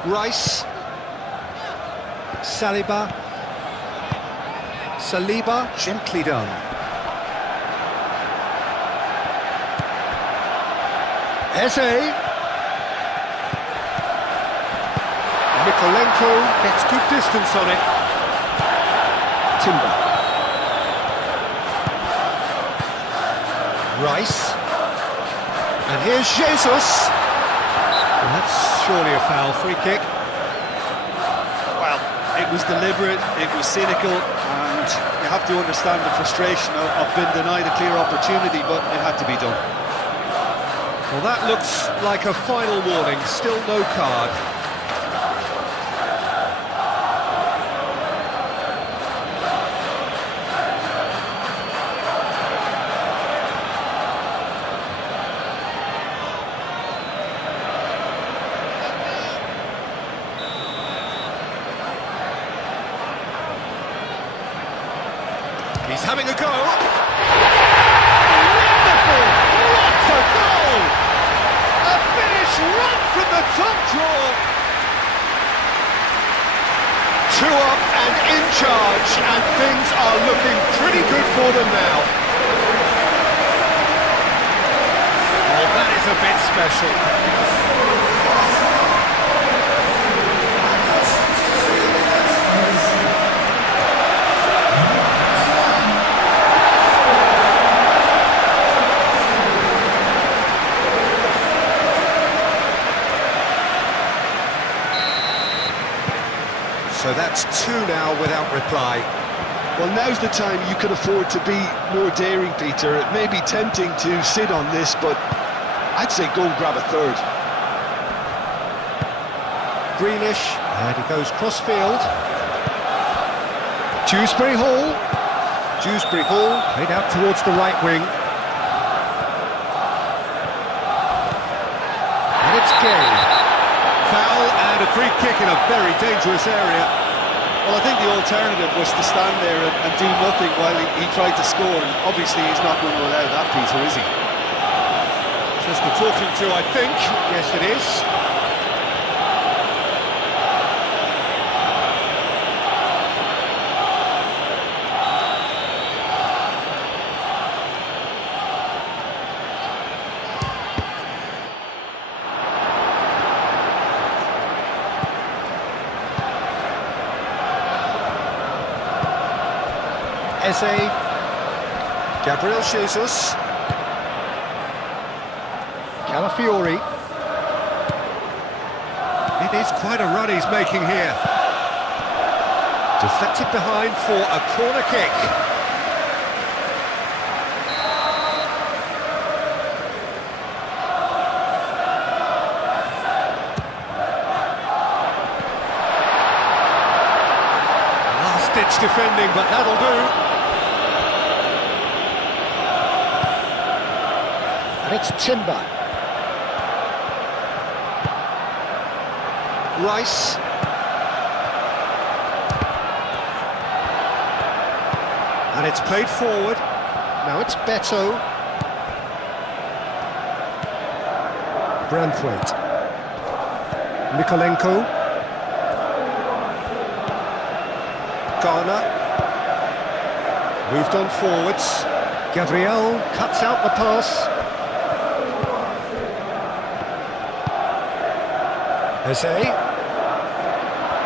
Rice, Saliba, gently done. Eze, Mikolenko gets good distance on it. Timber. Rice. And here's Jesus. And that's surely a foul. Free kick. Well, it was deliberate, it was cynical, and you have to understand the frustration of being denied a clear opportunity, but it had to be done. Well, that looks like a final warning. Still no card. He's having a go. Wonderful! What a goal! A finish right from the top draw. 2 up and in charge, and things are looking pretty good for them now. Oh, that is a bit special. So that's 2 now without reply. Well, now's the time you can afford to be more daring, Peter. It may be tempting to sit on this, but I'd say go and grab a third. Greenish, and he goes cross-field. Dewsbury Hall. Dewsbury Hall, played out towards the right wing. And it's Gay. Foul and a free kick in a very dangerous area. Well, I think the alternative was to stand there and do nothing while he tried to score, and obviously he's not going to allow that, Peter, is he? Just a talking to, I think. Yes, it is. Eze, Gabriel Jesus, Calafiori. It is quite a run he's making here. Deflected behind for a corner kick. Last-ditch defending, but that'll do. It's Timber. Rice. And it's played forward. Now it's Beto. Branthwaite. Mikolenko. Garner. Moved on forwards. Gabriel cuts out the pass. Eze,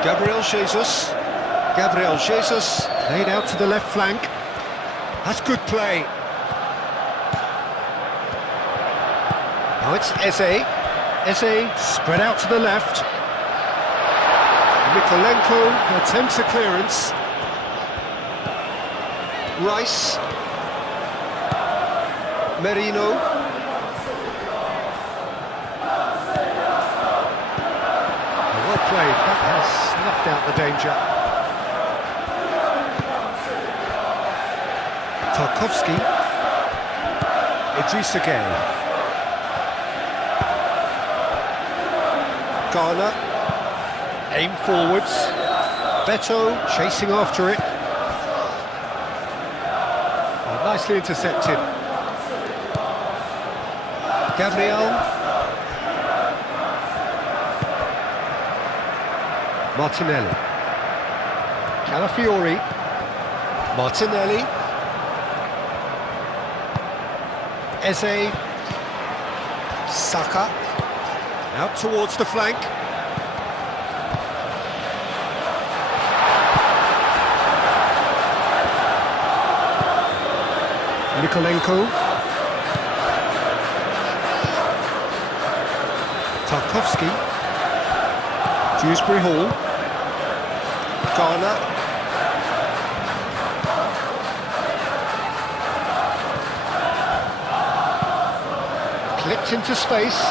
Gabriel Jesus, played out to the left flank. That's good play. Now it's Eze spread out to the left. Mikolenko attempts a clearance. Rice, Merino. Played, that has snuffed out the danger. Tarkowski. Idrissa Gueye. Garner. Aim forwards. Beto chasing after it. Oh, nicely intercepted. Gabriel. Martinelli. Calafiori. Martinelli. Eze. Saka. Out towards the flank. Mikolenko. Tarkowski. Dewsbury Hall. Garner. Clipped into space.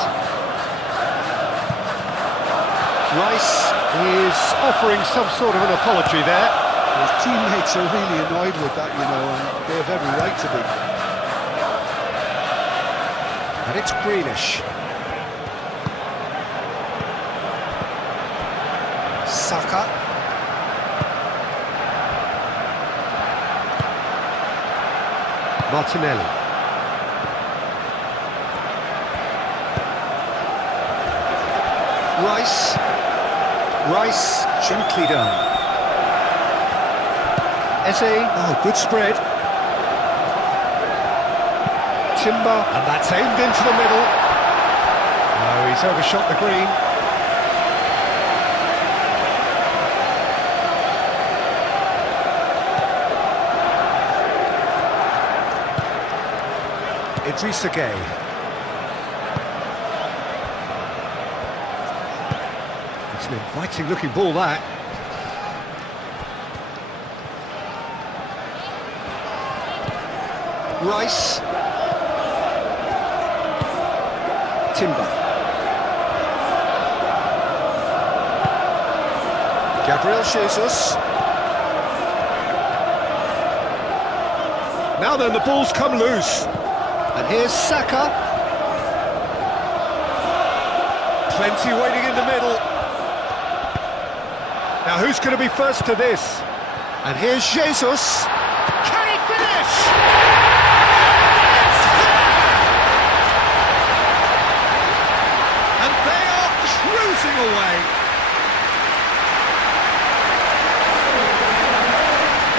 Rice is offering some sort of an apology there. His teammates are really annoyed with that, you know, and they have every right to be. And it's Grealish. Saka. Martinelli. Rice, gently done. Eze, oh, good spread. Timber, and that's aimed into the middle. Oh, he's overshot the green. Idrissa Gueye. It's an inviting looking ball, that. Rice. Timber. Gabriel Jesus. Now then, the ball's come loose. And here's Saka. Plenty waiting in the middle. Now who's going to be first to this? And here's Jesus. Can he finish? It's there! And they are cruising away.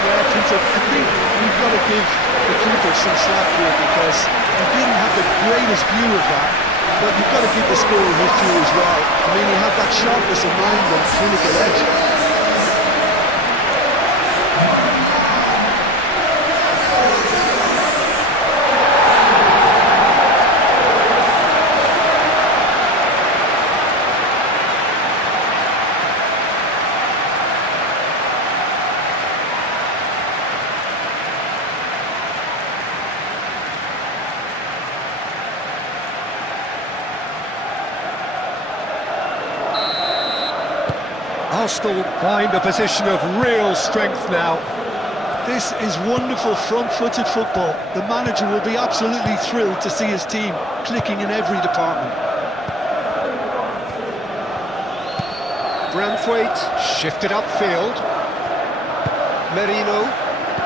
Yeah, Peter, I think we've got to give the keeper some slack here because he didn't have the greatest view of that, but you've got to give the scorer his due as well. I mean, he had that sharpness of mind and clinical edge. Arsenal find a position of real strength now. This is wonderful front-footed football. The manager will be absolutely thrilled to see his team clicking in every department. Branthwaite shifted upfield. Merino.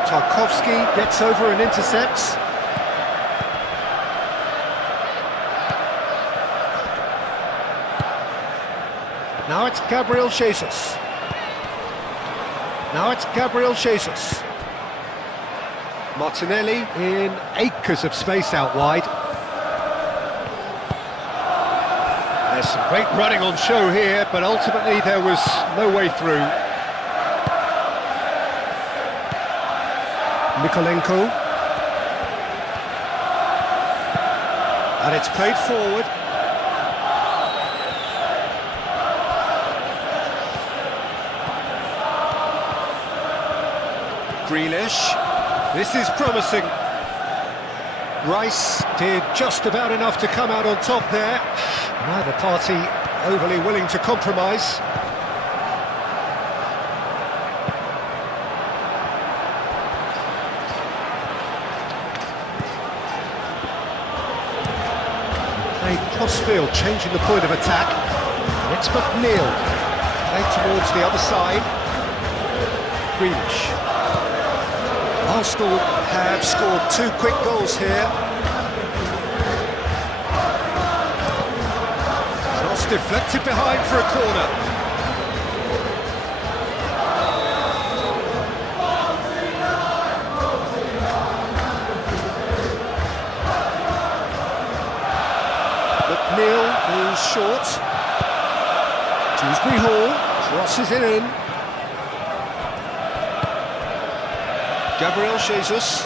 Tarkowski gets over and intercepts. Now it's Gabriel Jesus. Martinelli in acres of space out wide. There's some great running on show here, but ultimately there was no way through. Mikolenko. And it's played forward. Grealish. This is promising. Rice did just about enough to come out on top there. Neither party overly willing to compromise. Played crossfield, changing the point of attack. It's McNeil. Played towards the other side. Grealish. Arsenal have scored 2 quick goals here. Cross deflected behind for a corner. McNeil is short. Dewsbury Hall crosses it in. Gabriel Jesus.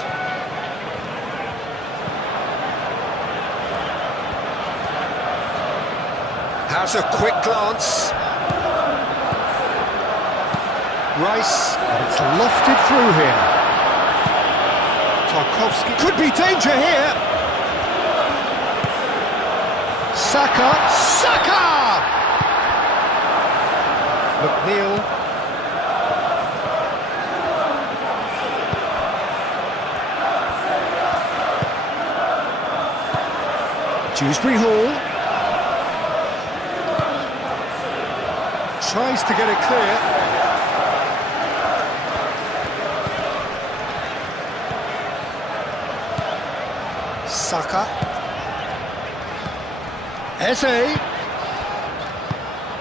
Has a quick glance. Rice, And it's lofted through here. Tarkovsky, could be danger here. Saka! Saka! McNeil. Dewsbury Hall. Tries to get it clear. Saka. Eze.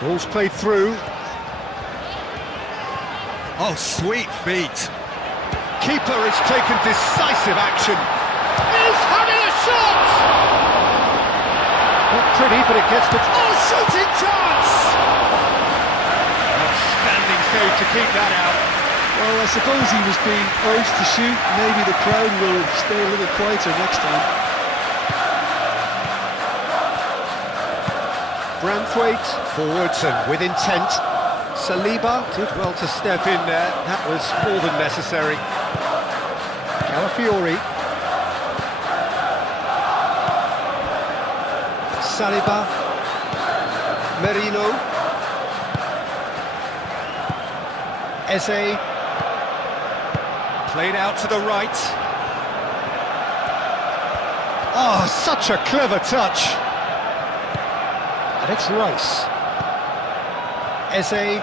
Ball's played through. Oh, sweet feet. Keeper has taken decisive action. Is having a shot! Not pretty, but it gets the... Oh, shooting chance! Outstanding save to keep that out. Well, I suppose he was being urged to shoot. Maybe the crowd will stay a little quieter next time. Branthwaite forwards and with intent. Saliba did well to step in there. That was more than necessary. Calafiori. Saliba. Merino. Eze. Played out to the right. Oh, such a clever touch. And it's Rice. Eze.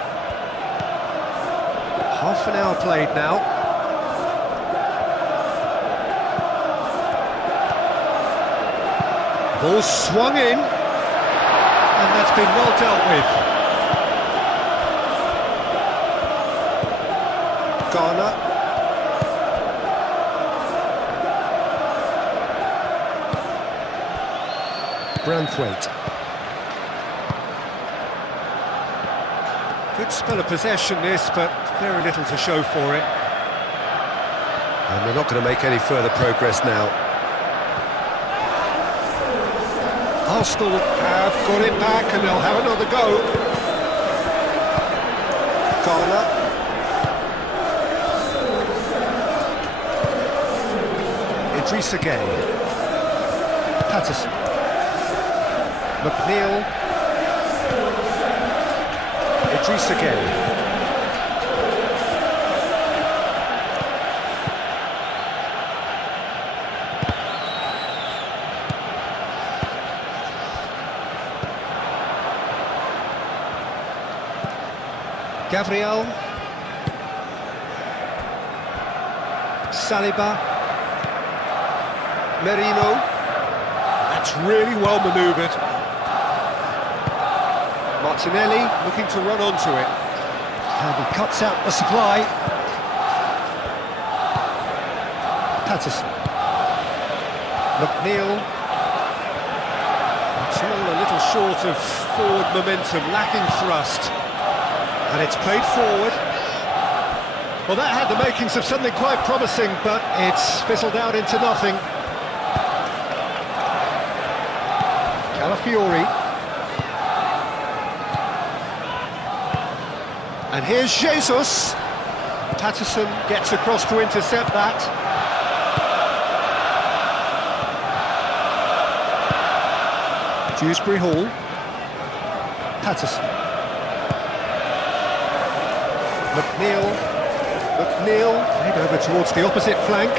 Half an hour played now. Ball swung in. And that's been well dealt with. Garner. Branthwaite. Good spell of possession this, but very little to show for it. And they're not going to make any further progress now. Arsenal have got it back and they'll have another go. Garner. Idrissa Gueye. Patterson. McNeil. Idrissa Gueye. Gabriel. Saliba. Merino. That's really well manoeuvred. Martinelli looking to run onto it. And he cuts out the supply. Patterson. McNeil. Until a little short of forward momentum, lacking thrust. And it's played forward. Well, that had the makings of something quite promising, but it's fizzled out into nothing. Calafiori. And here's Jesus. Patterson gets across to intercept that. Dewsbury Hall. Patterson. McNeil played over towards the opposite flank.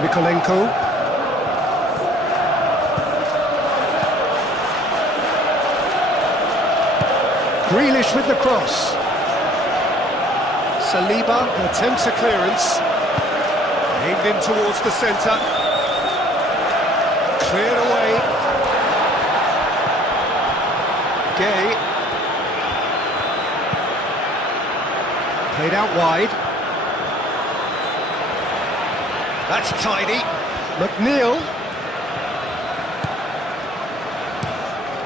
Mikolenko. Grealish with the cross. Saliba attempts a clearance. Aimed in towards the centre. Cleared away. Gay. Played out wide. That's tidy. McNeil.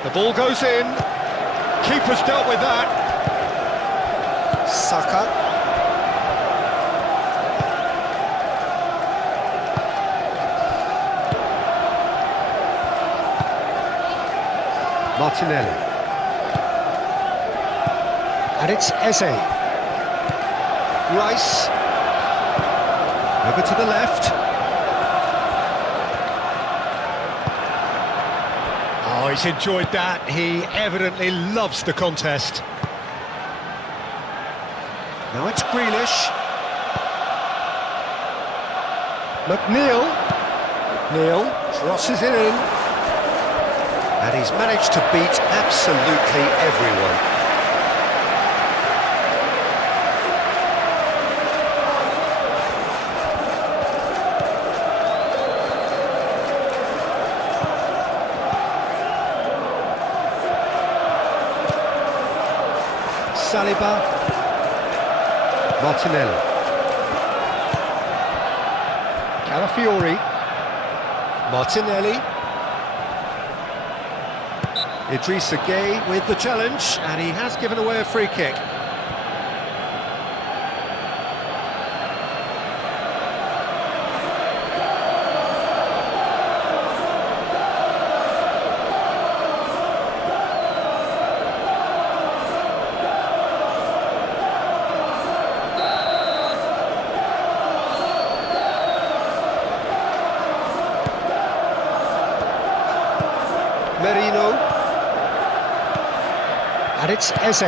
The ball goes in. Keeper's dealt with that. Saka. Martinelli. And it's Eze. Rice. Over to the left. Oh, he's enjoyed that. He evidently loves the contest. Now it's Grealish. McNeil. Neil crosses it in. And he's managed to beat absolutely everyone. Saliba. Martinelli. Calafiori. Martinelli. Idrissa Gueye with the challenge, and he has given away a free kick. Merino. And it's Eze.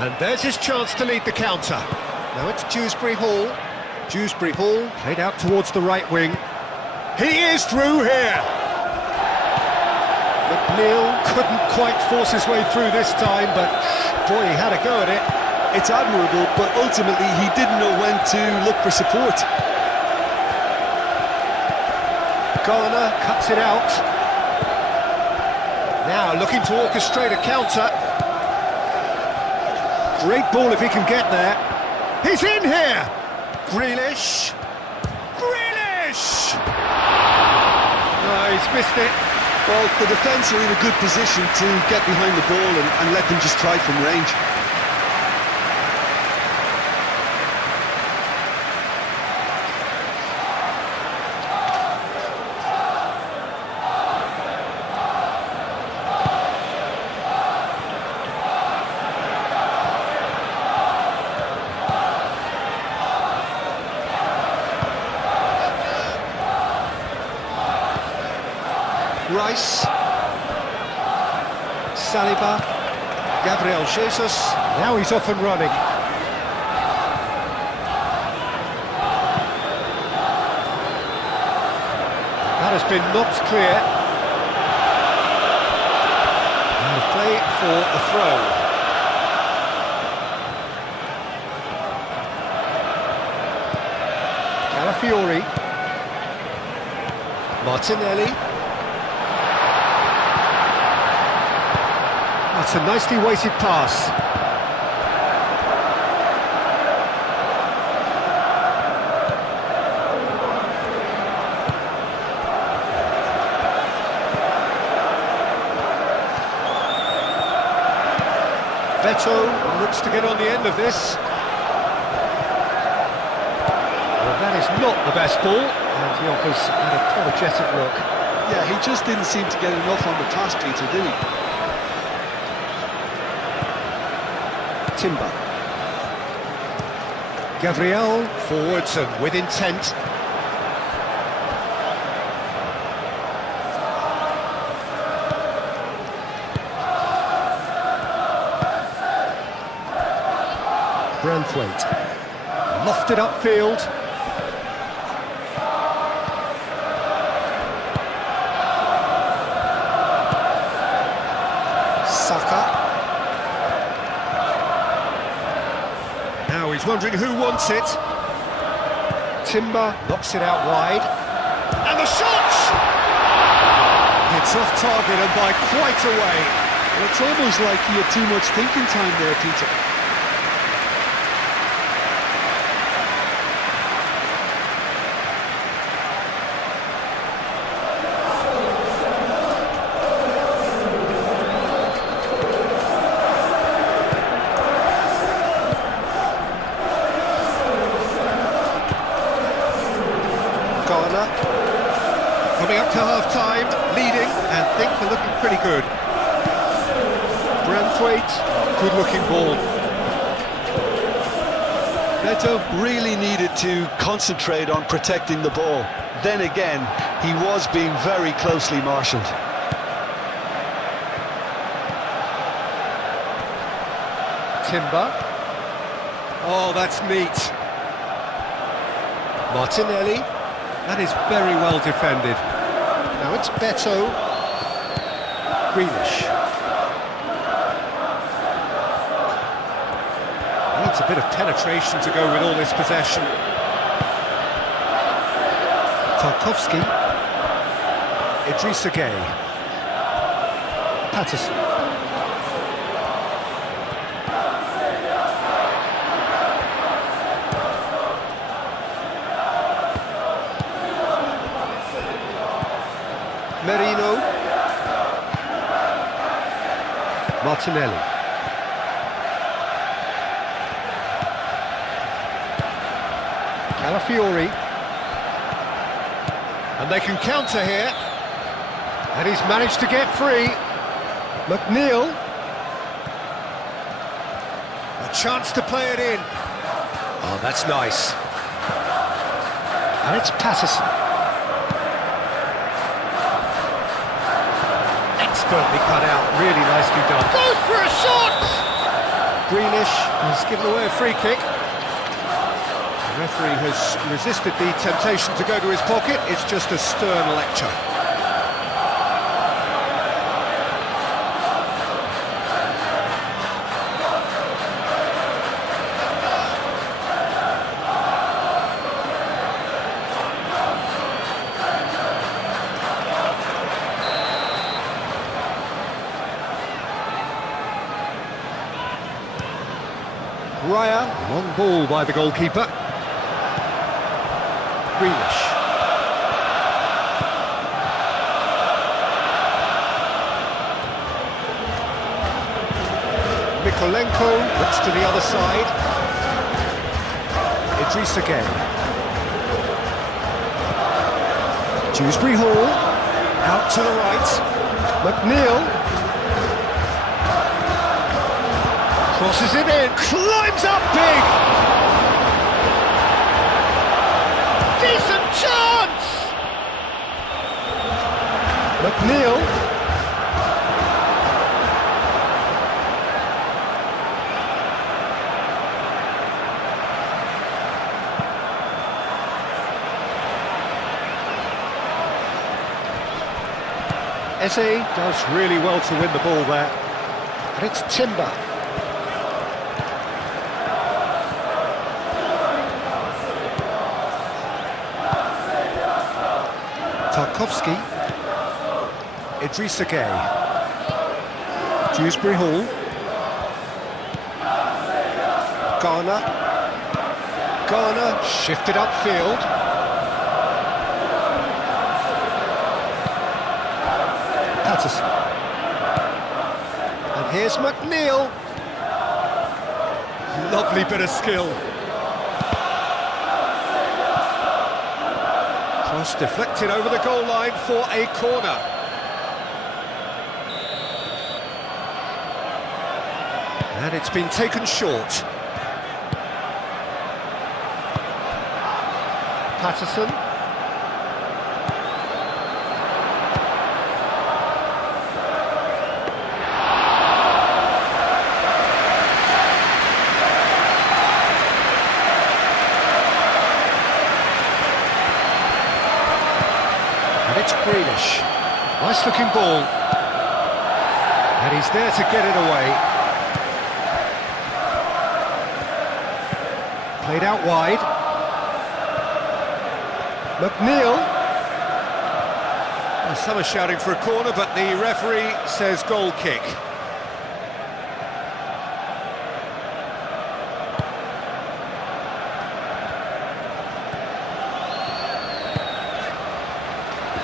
And there's his chance to lead the counter. Now it's Dewsbury Hall. Dewsbury Hall played out towards the right wing. He is through here. McNeil couldn't quite force his way through this time, but boy, he had a go at it. It's admirable, but ultimately he didn't know when to look for support. Garner cuts it out. Now looking to orchestrate a counter. Great ball if he can get there. He's in here! Grealish! Grealish! No, he's missed it. Well, the defence are in a good position to get behind the ball and let them just try from range. Rice, Saliba, Gabriel Jesus, now he's off and running. That has been knocked clear. And the play for a throw. Calafiori, Martinelli. That's a nicely weighted pass. Beto looks to get on the end of this. Well, that is not the best ball, and he offers an apologetic look. Yeah, he just didn't seem to get enough on the pass, Peter, did he? Timber. Gabriel forwards and with intent. Branthwaite. Lofted upfield. Saka. Now he's wondering who wants it. Timber knocks it out wide. And the shot! It's off target and by quite a way. Well, it's almost like he had too much thinking time there, Peter. Garner. Coming up to half-time, leading, and things are looking pretty good. Branthwaite, good-looking ball. Neto really needed to concentrate on protecting the ball. Then again, he was being very closely marshalled. Timber. Oh, that's neat. Martinelli. That is very well defended. Now it's Beto. Grealish. Needs a bit of penetration to go with all this possession. Tarkowski. Idrissa Gueye. Patterson. Merino. Martinelli. Calafiori. And they can counter here. And he's managed to get free. McNeil. A chance to play it in. Oh, that's nice. And it's Patterson. Expertly cut out, really nicely done. Goes for a shot! Grealish has given away a free kick. The referee has resisted the temptation to go to his pocket. It's just a stern lecture. Raya, long ball by the goalkeeper. Grealish. Mikolenko looks to the other side. Idrissa Gueye. Dewsbury Hall, out to the right. McNeil. Crosses it in, climbs up big! Decent chance! McNeil. Eze does really well to win the ball there. And it's Timber. Tarkowski. Idrissa Gueye. Dewsbury Hall. Garner shifted upfield. Patterson. And here's McNeil. Lovely bit of skill. Cross deflected over the goal line for a corner. And it's been taken short. Patterson. And it's Grealish. Nice looking ball. And he's there to get it away. Played out wide. McNeil. Well, some are shouting for a corner, but the referee says goal kick.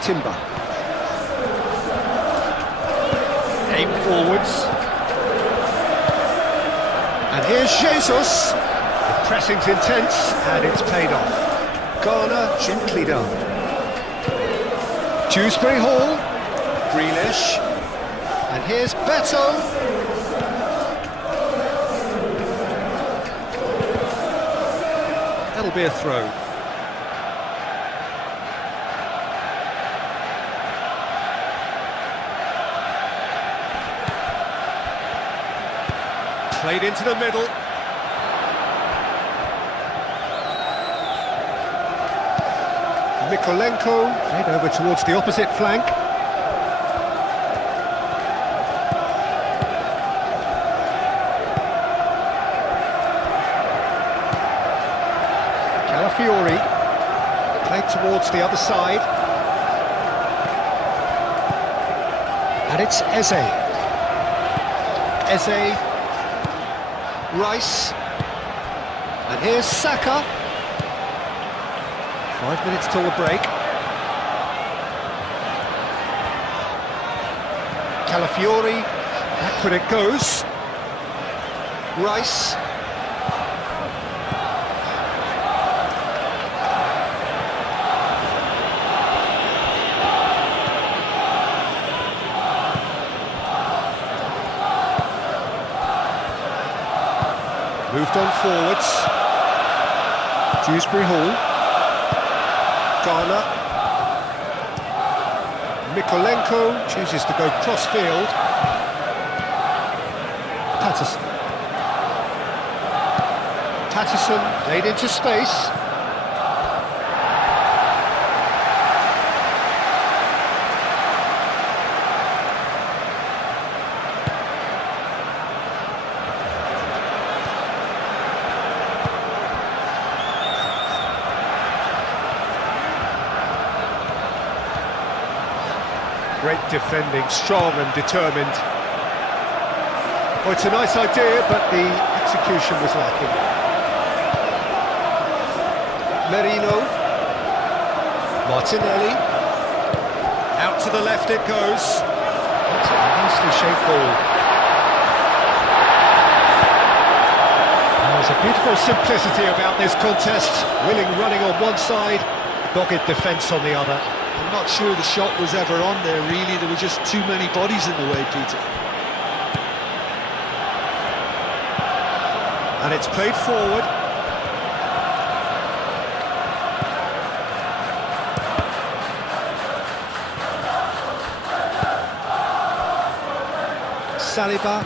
Timber. Aim forwards. And here's Jesus. The pressing's intense, and it's paid off. Garner, gently done. Dewsbury Hall, Grealish, and here's Beto. That'll be a throw. Played into the middle. Mikolenko, played over towards the opposite flank. Calafiori, played towards the other side. And it's Eze. Eze, Rice, and here's Saka. 5 minutes till the break. Calafiori, backward it goes. Rice. Moved on forwards. Dewsbury Hall. Garner. Mikolenko chooses to go cross-field. Patterson laid into space. Great defending, strong and determined. Well, it's a nice idea, but the execution was lacking. Merino. Martinelli. Out to the left it goes. That's a nicely shaped ball. There's a beautiful simplicity about this contest. Willing running on one side, dogged defence on the other. I'm not sure the shot was ever on there, really. There were just too many bodies in the way, Peter. And it's played forward. Saliba.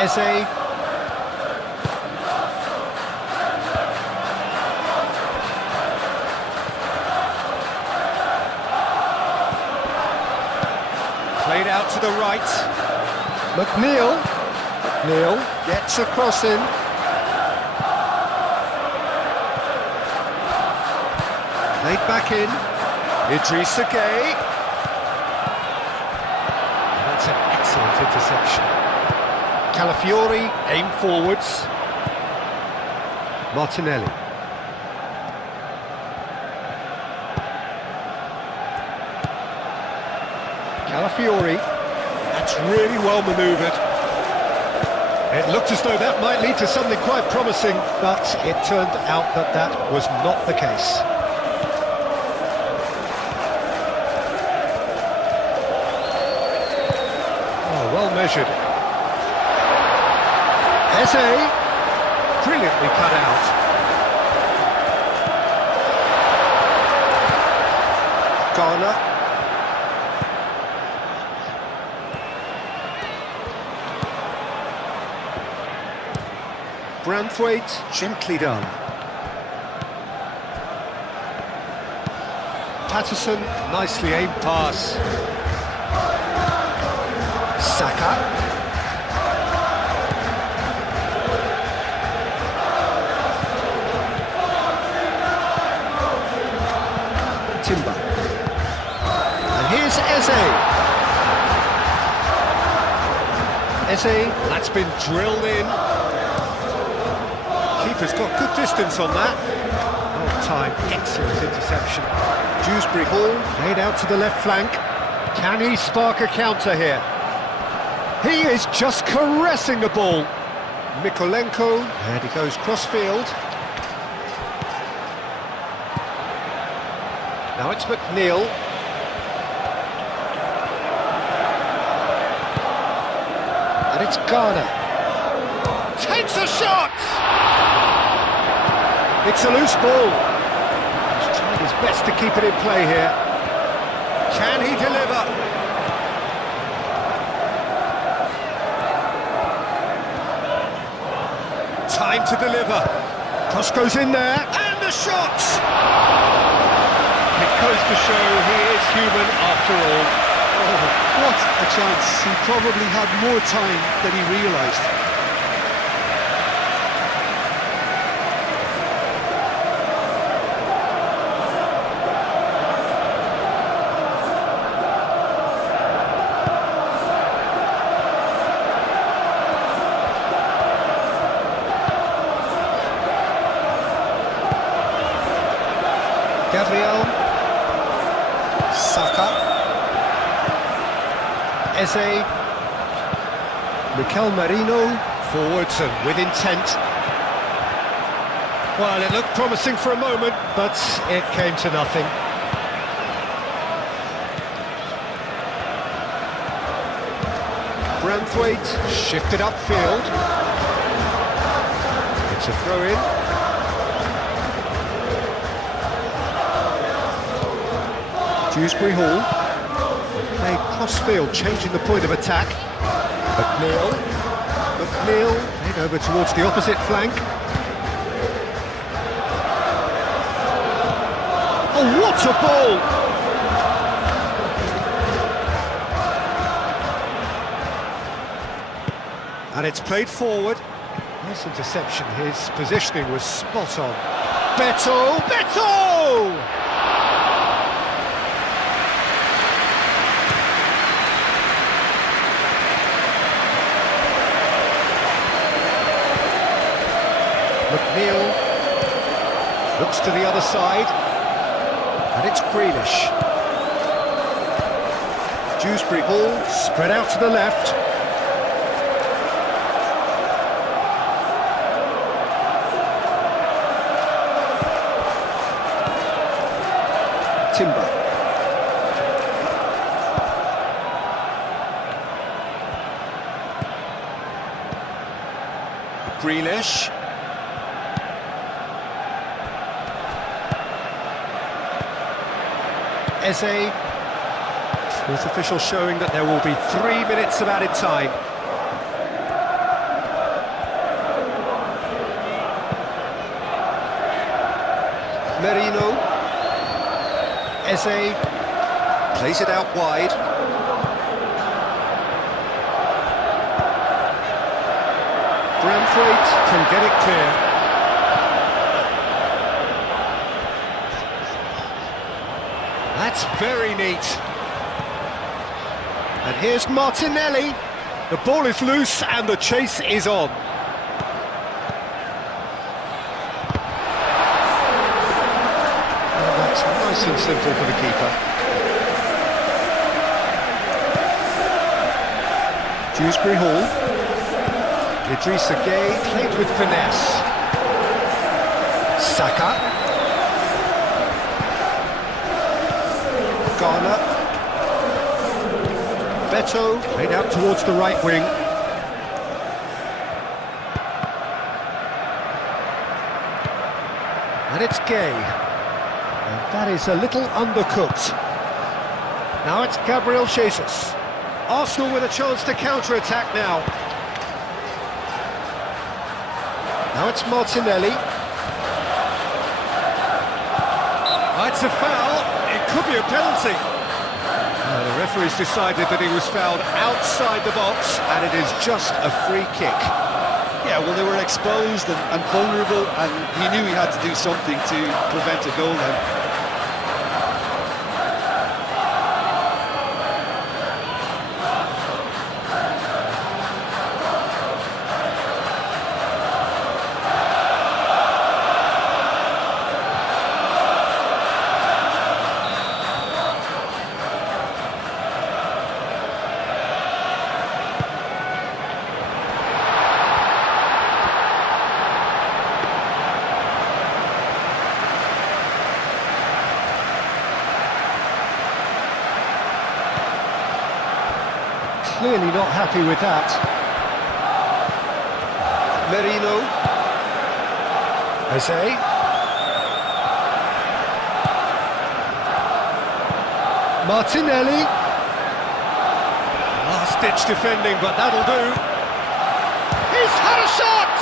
Eze. Played out to the right. McNeil. McNeil gets a cross in. Played back in. Idrissa Gueye. That's an excellent interception. Calafiori, aim forwards. Martinelli. Calafiori, that's really well manoeuvred. It looked as though that might lead to something quite promising, but it turned out that that was not the case. Oh, well measured. Eze, brilliantly cut out. Garner. Branthwaite, gently done. Patterson, nicely aimed pass. Saka. Timber. And here's Eze. Eze, that's been drilled in. Keeper's got good distance on that. Well timed, excellent interception. Dewsbury Hall laid out to the left flank. Can he spark a counter here? He is just caressing the ball. Mikolenko, and he goes cross-field. Now it's McNeil. And it's Garner. Takes a shot! It's a loose ball. He's trying his best to keep it in play here. Can he deliver? Time to deliver. Cross goes in there, and the shot! It goes to show he is human after all. Oh, what a chance. He probably had more time than he realised. Gabriel, Saka, Eze, Mikel Merino, forwards and with intent. Well, it looked promising for a moment, but it came to nothing. Branthwaite shifted upfield. It's a throw-in. Dewsbury Hall, played cross-field, changing the point of attack. McNeil, played over towards the opposite flank. Oh, what a ball! And it's played forward. Nice interception, his positioning was spot on. Beto! McNeil looks to the other side, and it's Grealish. Dewsbury Hall spread out to the left. Timber. Grealish. Eze. Fourth official showing that there will be 3 minutes of added time. Merino. Eze plays it out wide. Branthwaite can get it clear. That's very neat. And here's Martinelli. The ball is loose and the chase is on. That's nice and simple for the keeper. Dewsbury Hall. Idrissa Gueye played with finesse. Saka. Garner. Beto played out towards the right wing. And it's Gueye. And that is a little undercooked. Now it's Gabriel Jesus. Arsenal with a chance to counter-attack now. Now it's Martinelli. It's a foul. It could be a penalty. The referee's decided that he was fouled outside the box, and it is just a free kick. Yeah, well, they were exposed and vulnerable, and he knew he had to do something to prevent a goal then. Clearly not happy with that. Merino. Eze. Martinelli. Last-ditch defending, but that'll do. He's had a shot!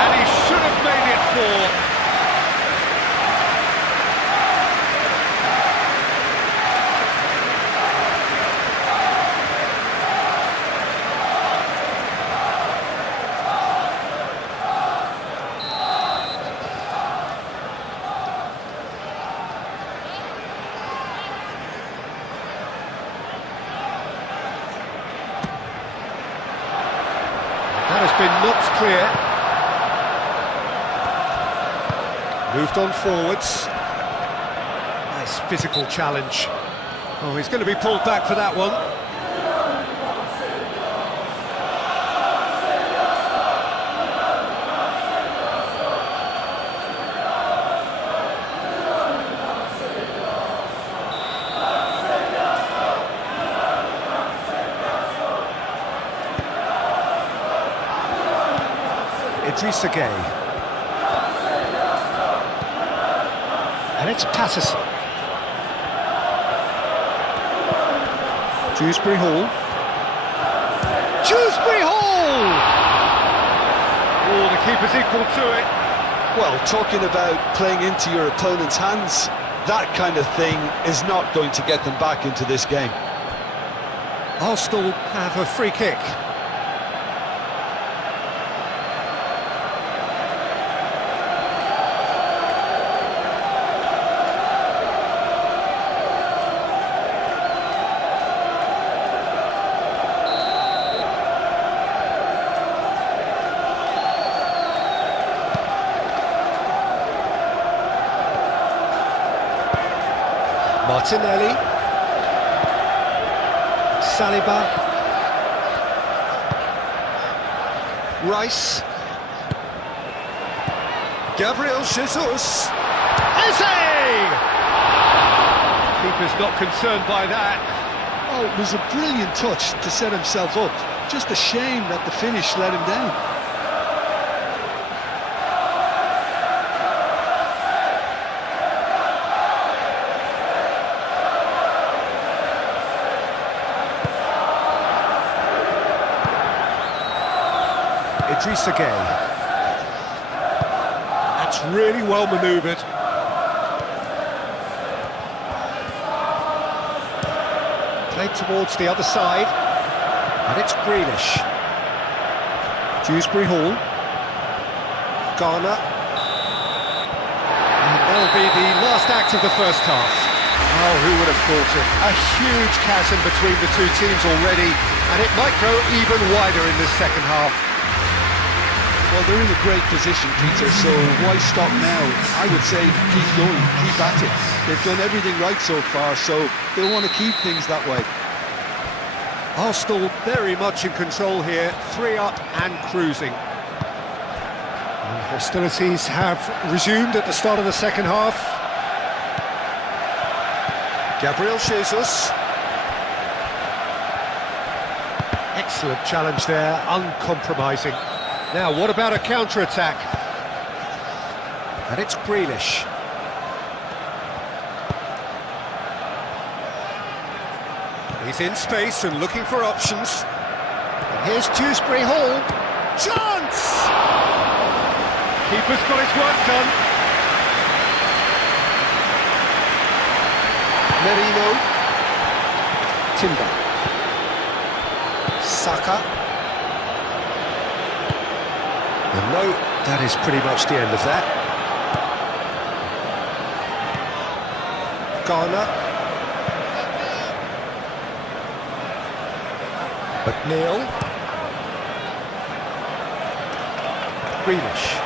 And he should have made it four. That has been knocked clear. Moved on forwards. Nice physical challenge. Oh, he's going to be pulled back for that one. Idrissa Gueye. And it's Patterson. Dewsbury Hall. Dewsbury Hall! Oh, the keeper's equal to it. Well, talking about playing into your opponent's hands, that kind of thing is not going to get them back into this game. Arsenal have a free kick. Martinelli, Saliba, Rice, Gabriel Jesus, Eze! Keeper's not concerned by that. Oh, it was a brilliant touch to set himself up. Just a shame that the finish let him down. Idrissa Gueye. That's really well manoeuvred. Played towards the other side. And it's Grealish. Dewsbury Hall. Garner. And that'll be the last act of the first half. Oh, who would have thought it? A huge chasm between the two teams already, and it might grow even wider in this second half. Well, they're in a great position, Peter, so why stop now? I would say keep going, keep at it. They've done everything right so far, so they'll want to keep things that way. Arsenal very much in control here, 3 up and cruising. And hostilities have resumed at the start of the second half. Gabriel Jesus. Excellent challenge there, uncompromising. Now, what about a counter-attack? And it's Grealish. He's in space and looking for options. And here's Dewsbury Hall. Chance! Keeper's got his work done. Merino. Timber. Saka. And no, that is pretty much the end of that. Garner. McNeil. Grealish.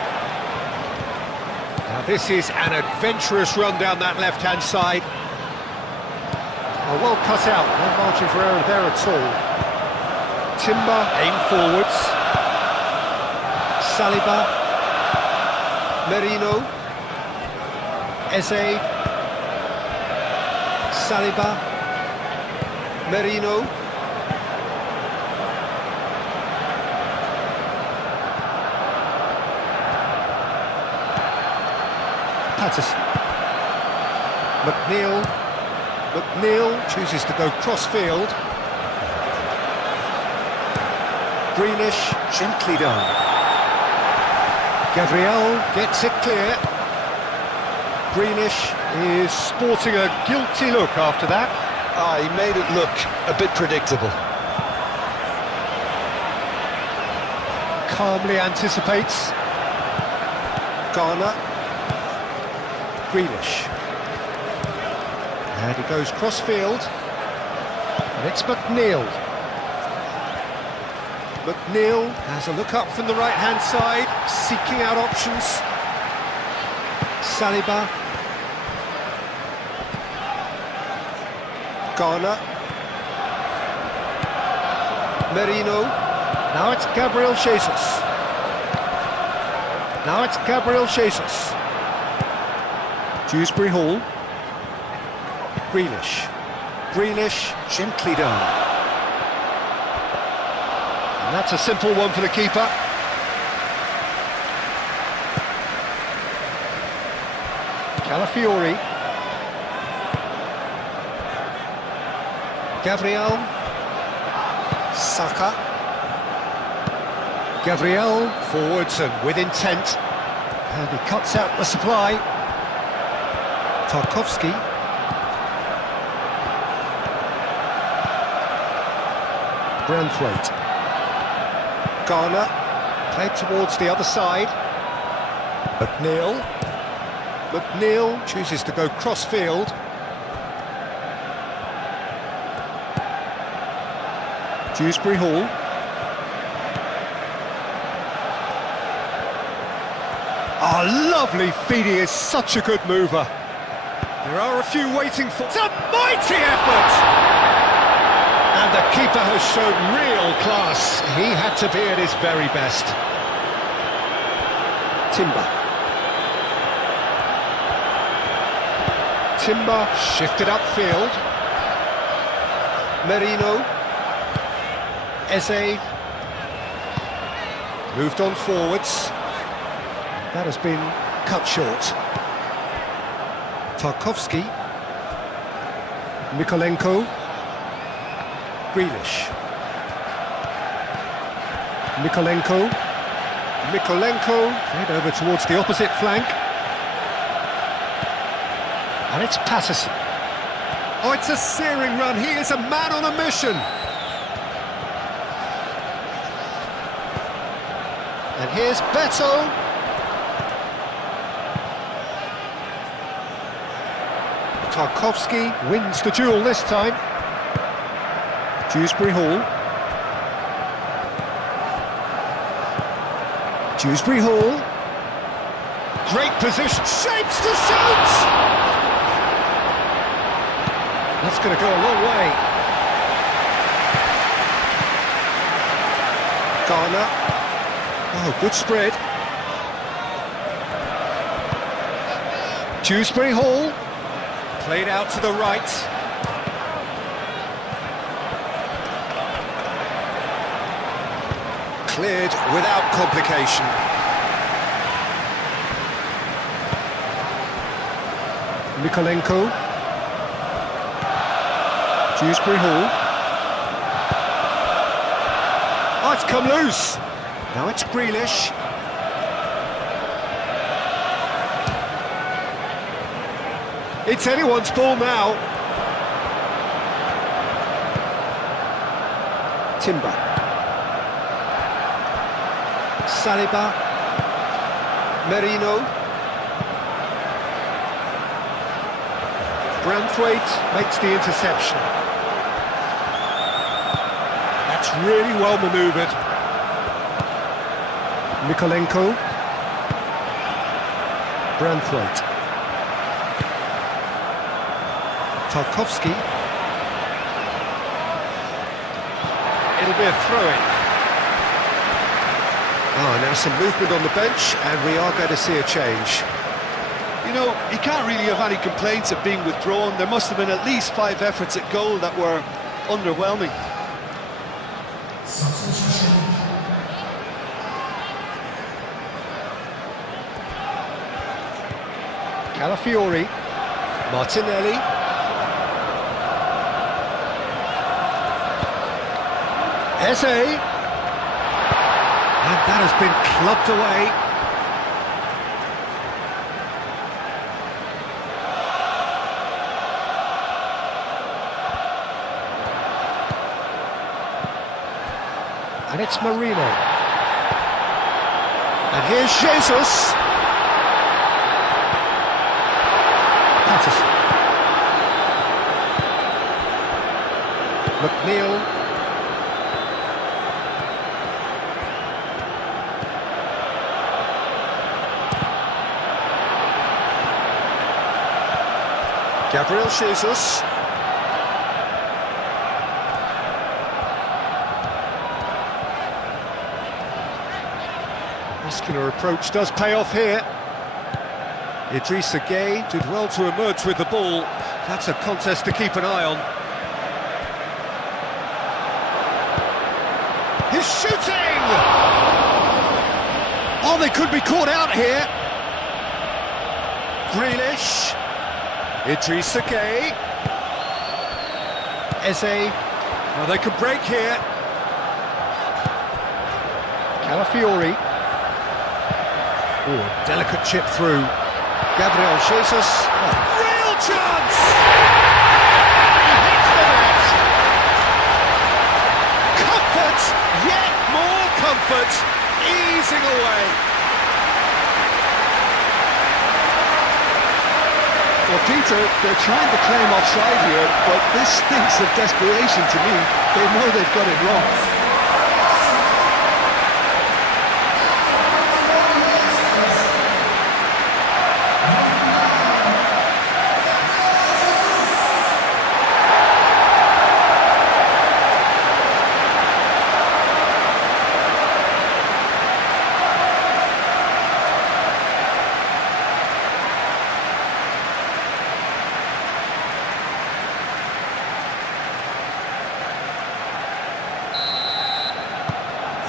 Now this is an adventurous run down that left-hand side. Oh, well cut out, no margin for error there at all. Timber, aim forwards. Saliba, Merino, Eze, Saliba, Merino, Patterson. McNeil. McNeil chooses to go cross-field. Greenish, gently done. Gabriel gets it clear. Greenish is sporting a guilty look after that. He made it look a bit predictable. Calmly anticipates. Garner. Greenish. And he goes cross-field. And it's McNeil. McNeil has a look up from the right-hand side, seeking out options. Saliba. Garner. Merino. Now it's Gabriel Jesus. Now it's Gabriel Jesus. Dewsbury Hall. Greenish. Greenish, gently done. And that's a simple one for the keeper. Calafiori. Gabriel. Saka. Gabriel forwards and with intent. And he cuts out the supply. Tarkowski. Branthwaite. Garner. Played towards the other side. McNeil. McNeil chooses to go cross-field. Dewsbury Hall. Lovely feed, he is such a good mover. There are a few waiting for... It's a mighty effort! And the keeper has shown real class. He had to be at his very best. Timber. Timber shifted upfield. Merino. Eze. Moved on forwards. That has been cut short. Tarkowski. Mykolenko. Grealish. Mykolenko. Mykolenko. Head over towards the opposite flank. And it's Patterson. Oh, it's a searing run. He is a man on a mission. And here's Beto. Tarkowski wins the duel this time. Dewsbury Hall. Dewsbury Hall. Great position. Shapes to shoot! That's going to go a long way. Garner. Oh, good spread. Dewsbury Hall. Played out to the right. Cleared without complication. Mykolenko. Dewsbury Hall. Oh, it's come loose. Now it's Grealish. It's anyone's ball now. Timber. Saliba. Merino. Branthwaite makes the interception. That's really well manoeuvred. Mykolenko. Branthwaite. Tarkowski. It'll be a throw-in. Oh, now some movement on the bench, and we are going to see a change. You know, he can't really have any complaints of being withdrawn. There must have been at least 5 efforts at goal that were underwhelming. Calafiori. Martinelli. Eze. And that has been clubbed away. And it's Marino. And here's Jesus. Patterson. McNeil. Gabriel Jesus. Muscular approach does pay off here. Idrissa Gueye did well to emerge with the ball. That's a contest to keep an eye on. He's shooting! Oh, they could be caught out here. Grealish. Idrissa Gueye. Eze. Well, they could break here. Calafiori. Oh, a delicate chip through. Gabriel Jesus. Oh. Real chance! He hits the net. Comfort, yet more comfort, easing away. Well, Peter, they're trying to claim offside here, but this stinks of desperation to me. They know they've got it wrong.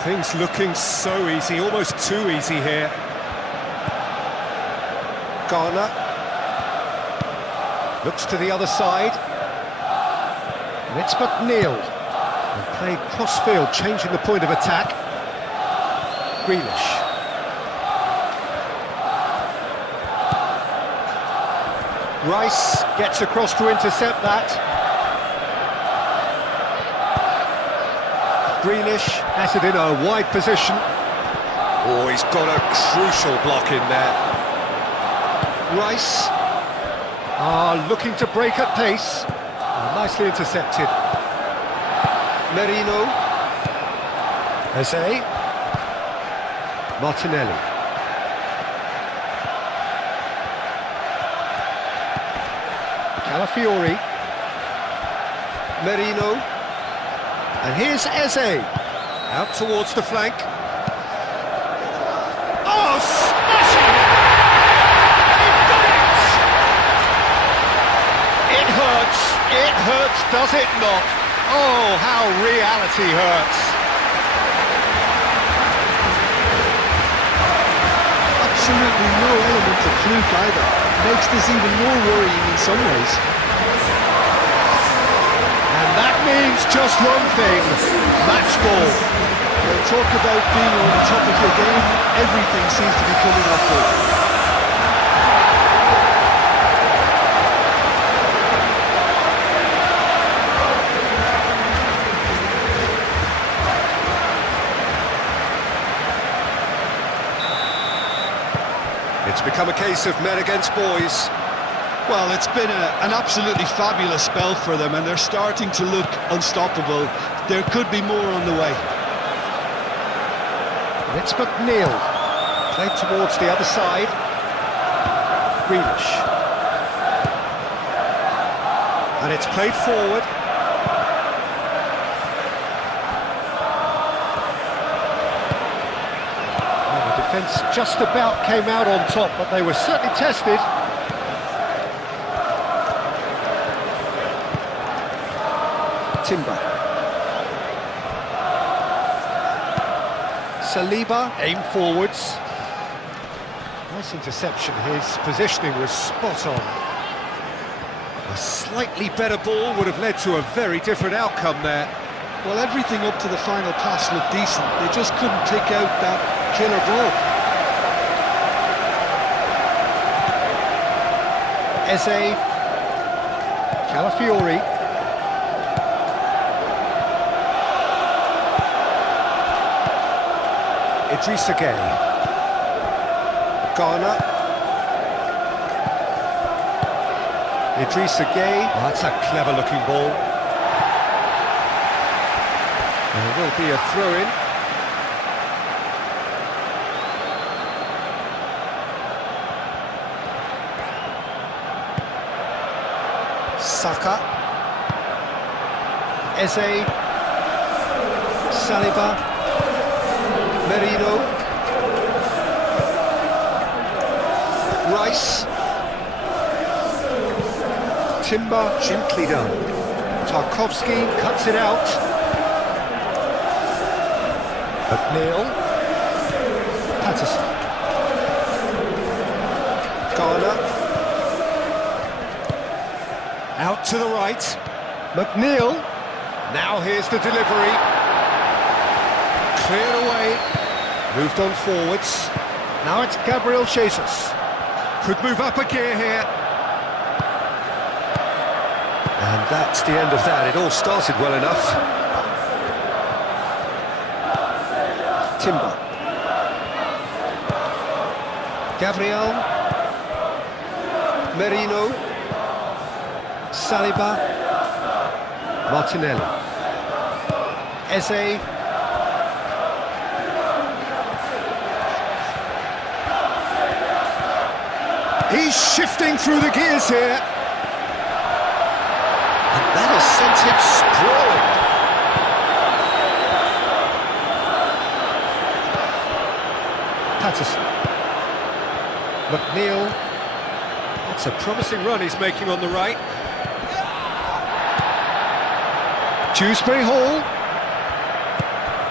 Things looking so easy, almost too easy here. Garner looks to the other side. And it's McNeil. And played cross-field, changing the point of attack. Grealish. Rice gets across to intercept that. Grealish has it in a wide position. Oh, he's got a crucial block in there. Rice looking to break at pace. Oh, nicely intercepted. Merino. Eze. Martinelli. Calafiori. Merino. And here's Eze, out towards the flank. Oh, smashing! They've done it! It hurts, does it not? Oh, how reality hurts. Absolutely no element of fluke either. Makes this even more worrying in some ways. And that means just one thing, match ball. They talk about being on the top of your game, everything seems to be coming off good. It's become a case of men against boys. Well, it's been an absolutely fabulous spell for them, and they're starting to look unstoppable. There could be more on the way. And it's McNeil, played towards the other side. Grealish. And it's played forward. Well, the defence just about came out on top, but they were certainly tested. Timber. Saliba, aim forwards. Nice interception, his positioning was spot on. A slightly better ball would have led to a very different outcome there. Well, everything up to the final pass looked decent. They just couldn't take out that killer ball. Eze, Calafiori. Idrissa Gueye. Ghana. Idrissa Gueye. Oh, that's a clever looking ball. There will be a throw-in. Saka. Eze. Saliba. Merino. Rice. Timber, gently done. Tarkovsky cuts it out. McNeil. Patterson. Garner. Out to the right. McNeil. Now here's the delivery. Cleared away. Moved on forwards. Now it's Gabriel Jesus. Could move up a gear here. And that's the end of that. It all started well enough. Timber. Gabriel. Merino. Saliba. Martinelli. Eze. He's shifting through the gears here. And that has sent him sprawling. Patterson. McNeil. That's a promising run he's making on the right. Dewsbury Hall.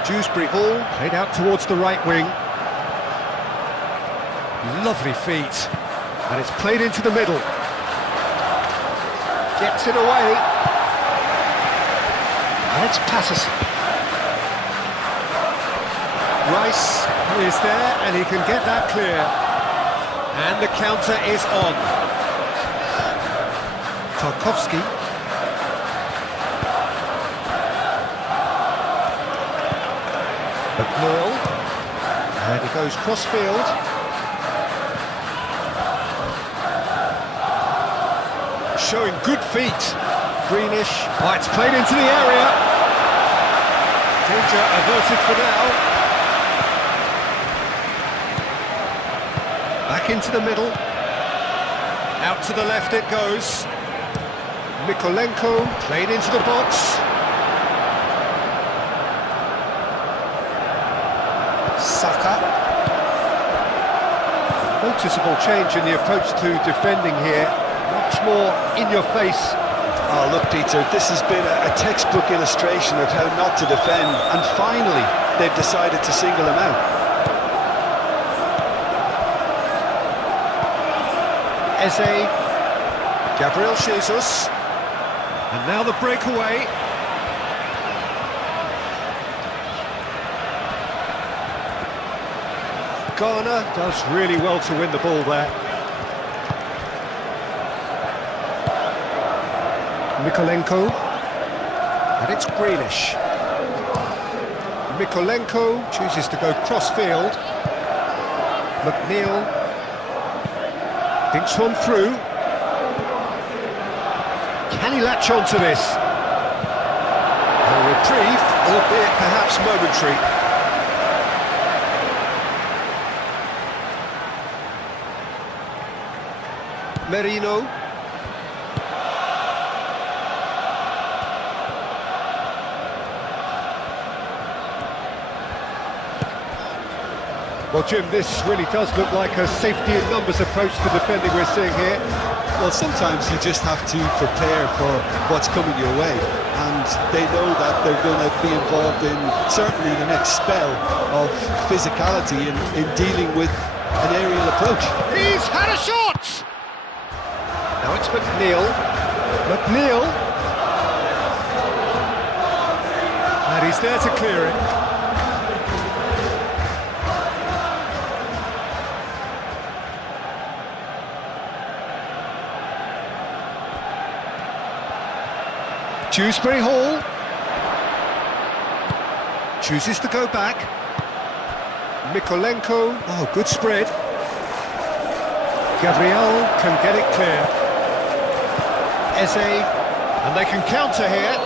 Dewsbury Hall played out towards the right wing. Lovely feet. And it's played into the middle. Gets it away. And it's Patterson. Rice is there, and he can get that clear. And the counter is on. Tarkovsky. McNeil. And he goes cross-field. Showing good feet. Greenish. Oh, it's played into the area. Danger averted for now. Back into the middle. Out to the left it goes. Mykolenko played into the box. Saka. Noticeable change in the approach to defending here. Much more in your face. Oh, look, Peter, this has been a textbook illustration of how not to defend, and finally they've decided to single him out. Eze. Gabriel Jesus. And now the breakaway. Garner does really well to win the ball there. Mykolenko, and it's Grealish. Mykolenko chooses to go cross-field. McNeil thinks one through. Can he latch on to this? A reprieve, albeit perhaps momentary. Merino. Well, Jim, this really does look like a safety in numbers approach to defending we're seeing here. Well, sometimes you just have to prepare for what's coming your way, and they know that they're going to be involved in certainly the next spell of physicality in dealing with an aerial approach. He's had a shot! Now it's McNeil. McNeil. And he's there to clear it. Dewsbury Hall chooses to go back. Mikolenko, oh, good spread. Gabriel can get it clear. Eze, and they can counter here.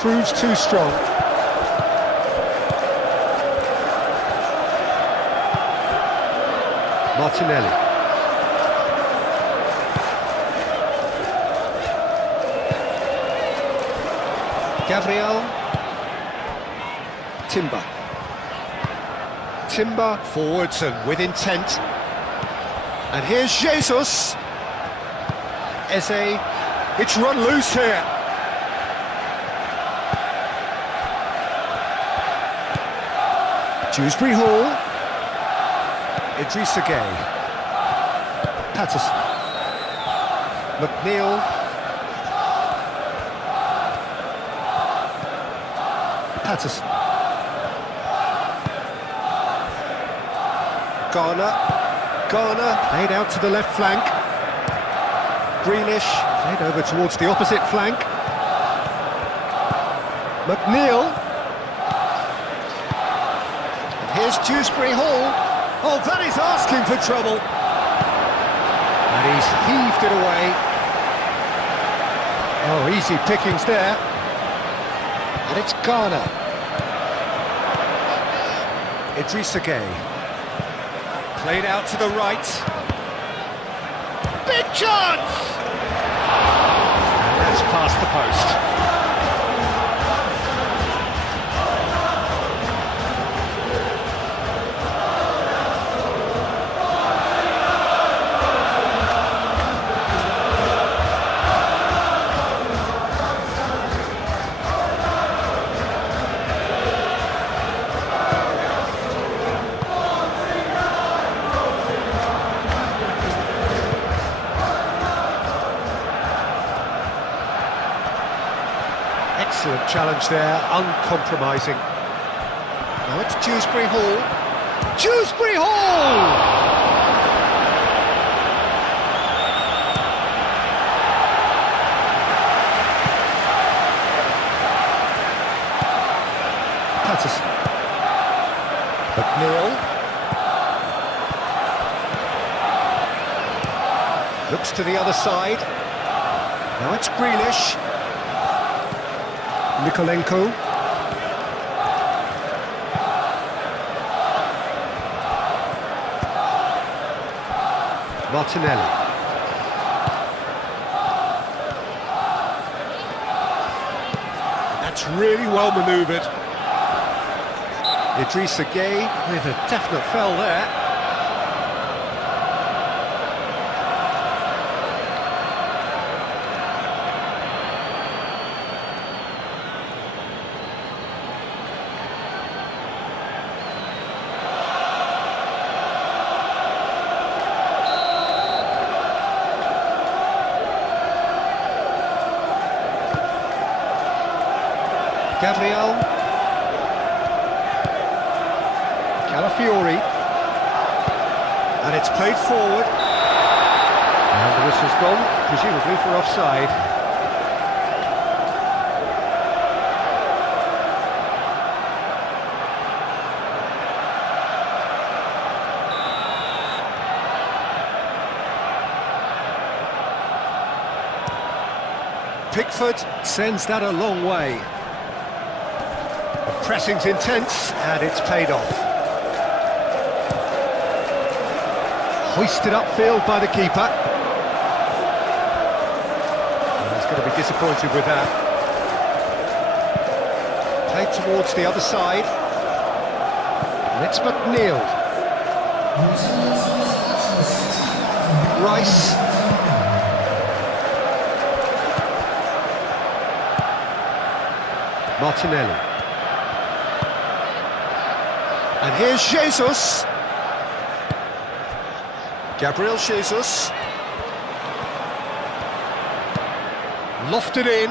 Proves too strong. Martinelli. Gabriel. Timber forwards and with intent. And here's Jesus. Eze. It's run loose here. Dewsbury Hall. Idrissa Gueye. Patterson. McNeil. Patterson. Garner played out to the left flank. Grealish played over towards the opposite flank. McNeil. And here's Dewsbury Hall. Oh, that is asking for trouble. And he's heaved it away. Oh, easy pickings there. And it's Garner. Idrissa Gueye. Played out to the right. Big chance! And that's past the post. Excellent challenge there, uncompromising. Now it's Dewsbury Hall. Dewsbury Hall! Patterson. McNeil. Looks to the other side. Now it's Grealish. Mikolenko. Martinelli. That's really well manoeuvred. Idrissa Gueye with a definite foul there. Gabriel. Calafiori. And it's played forward. And the whistle's gone, presumably for offside. Pickford sends that a long way. The pressing's intense, and it's paid off. Hoisted upfield by the keeper. And he's going to be disappointed with that. Played towards the other side. And it's McNeil. Rice. Martinelli. And here's Jesus. Gabriel Jesus. Lofted in.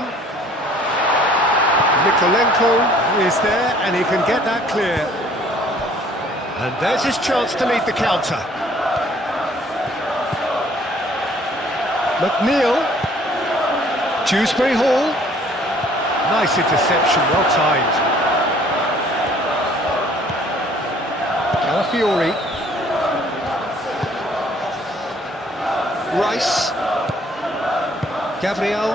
Mikolenko is there, and he can get that clear. And there's his chance to lead the counter. McNeil. Dewsbury Hall. Nice interception, well timed. Calafiori. Rice. Gabriel.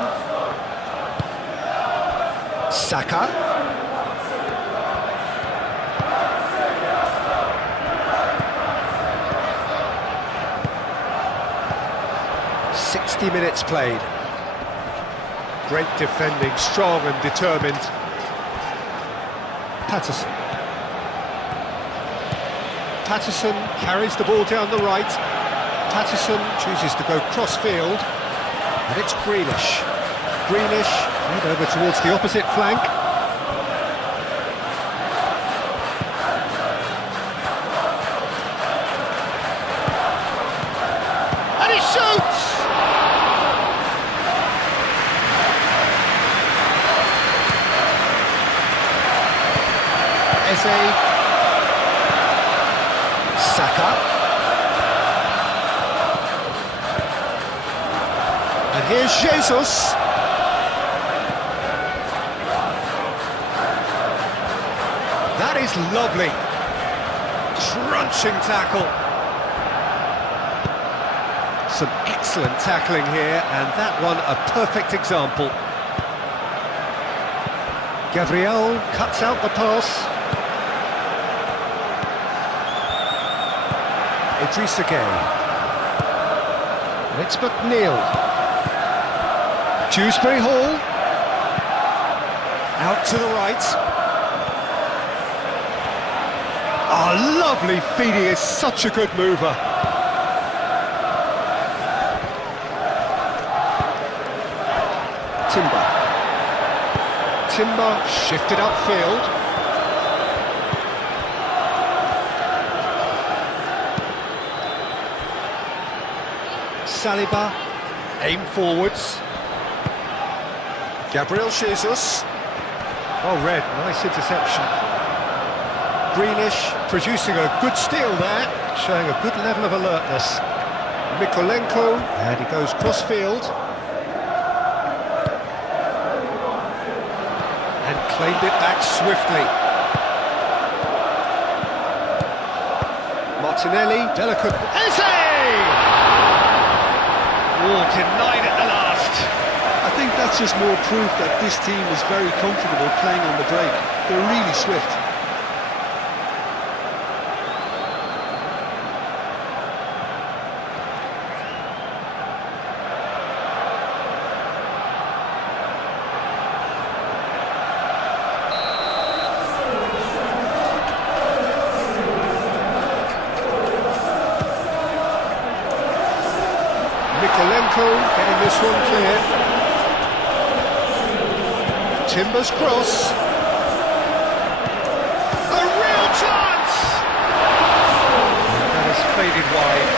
Saka. Minutes played. Great defending, strong and determined. Patterson. Patterson carries the ball down the right. Patterson chooses to go cross-field. And it's Grealish. Grealish played over towards the opposite flank. And he shoots! Saka. And here's Jesus. That is lovely. Crunching tackle. Some excellent tackling here, and that one a perfect example. Gabriel cuts out the pass. Idrissa Gueye. And it's McNeil. Dewsbury Hall. Out to the right. Oh, lovely feed, he is such a good mover. Timber shifted upfield. Saliba, aim forwards. Gabriel Jesus. Oh, red, nice interception. Grealish producing a good steal there, showing a good level of alertness. Mikolenko, and he goes cross-field. And claimed it back swiftly. Martinelli, delicate. Eze! Oh, denied at the last. I think that's just more proof that this team is very comfortable playing on the break. They're really swift. Mikolenko getting this one clear. Timber's cross. A real chance! And that has faded wide.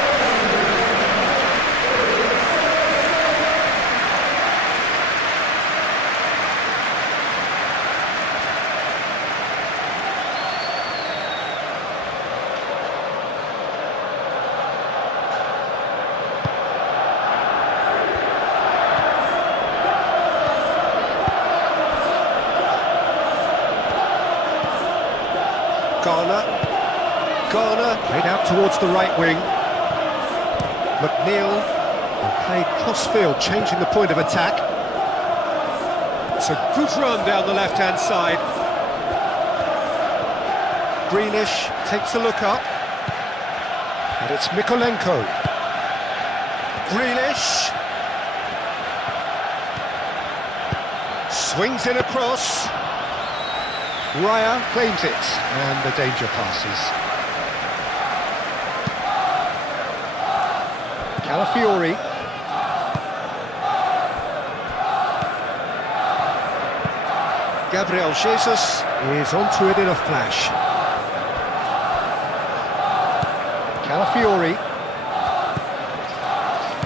Garner played out towards the right wing. McNeil played cross-field, changing the point of attack. It's a good run down the left-hand side. Grealish takes a look up. And it's Mikolenko. Grealish. Swings it across. Raya claims it, and the danger passes. Calafiori. Gabriel Jesus is onto it in a flash. Calafiori.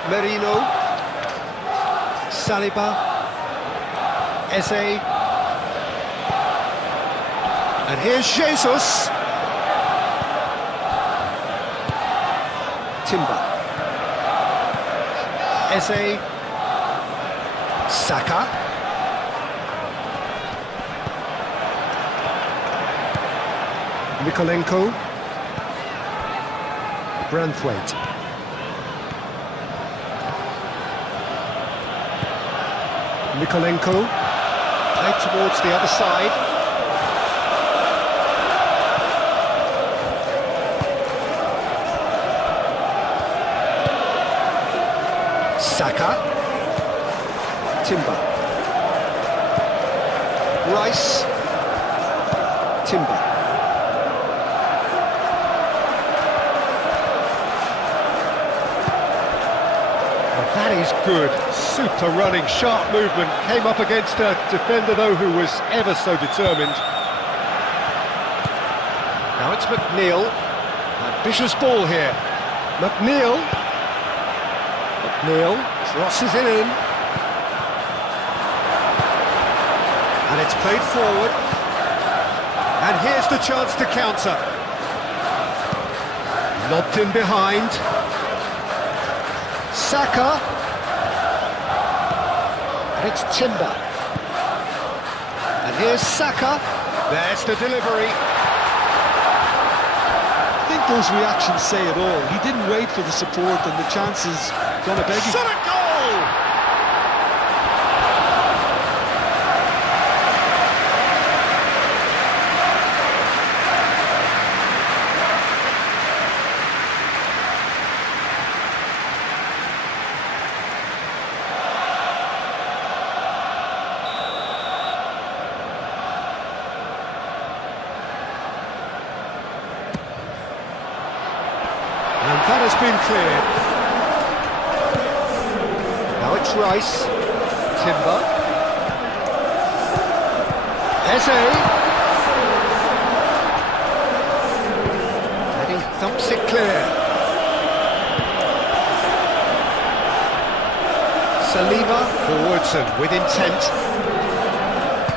Merino. Saliba. Eze. And here's Jesus. Timber. Eze. Saka. Mikolenko. Branthwaite. Mikolenko. Out towards the other side. Saka. Timber. Rice. Timber. That is good, super running, sharp movement, came up against a defender though who was ever so determined. Now it's McNeil, ambitious ball here. McNeil crosses it in. And it's played forward. And here's the chance to counter. Lobbed in behind. Saka, and it's Timber, and here's Saka, there's the delivery. I think those reactions say it all. He didn't wait for the support and the chances gonna beg him. Shot a goal! And that has been cleared. Now it's Rice. Timber. Eze. And he thumps it clear. Saliba forwards and with intent.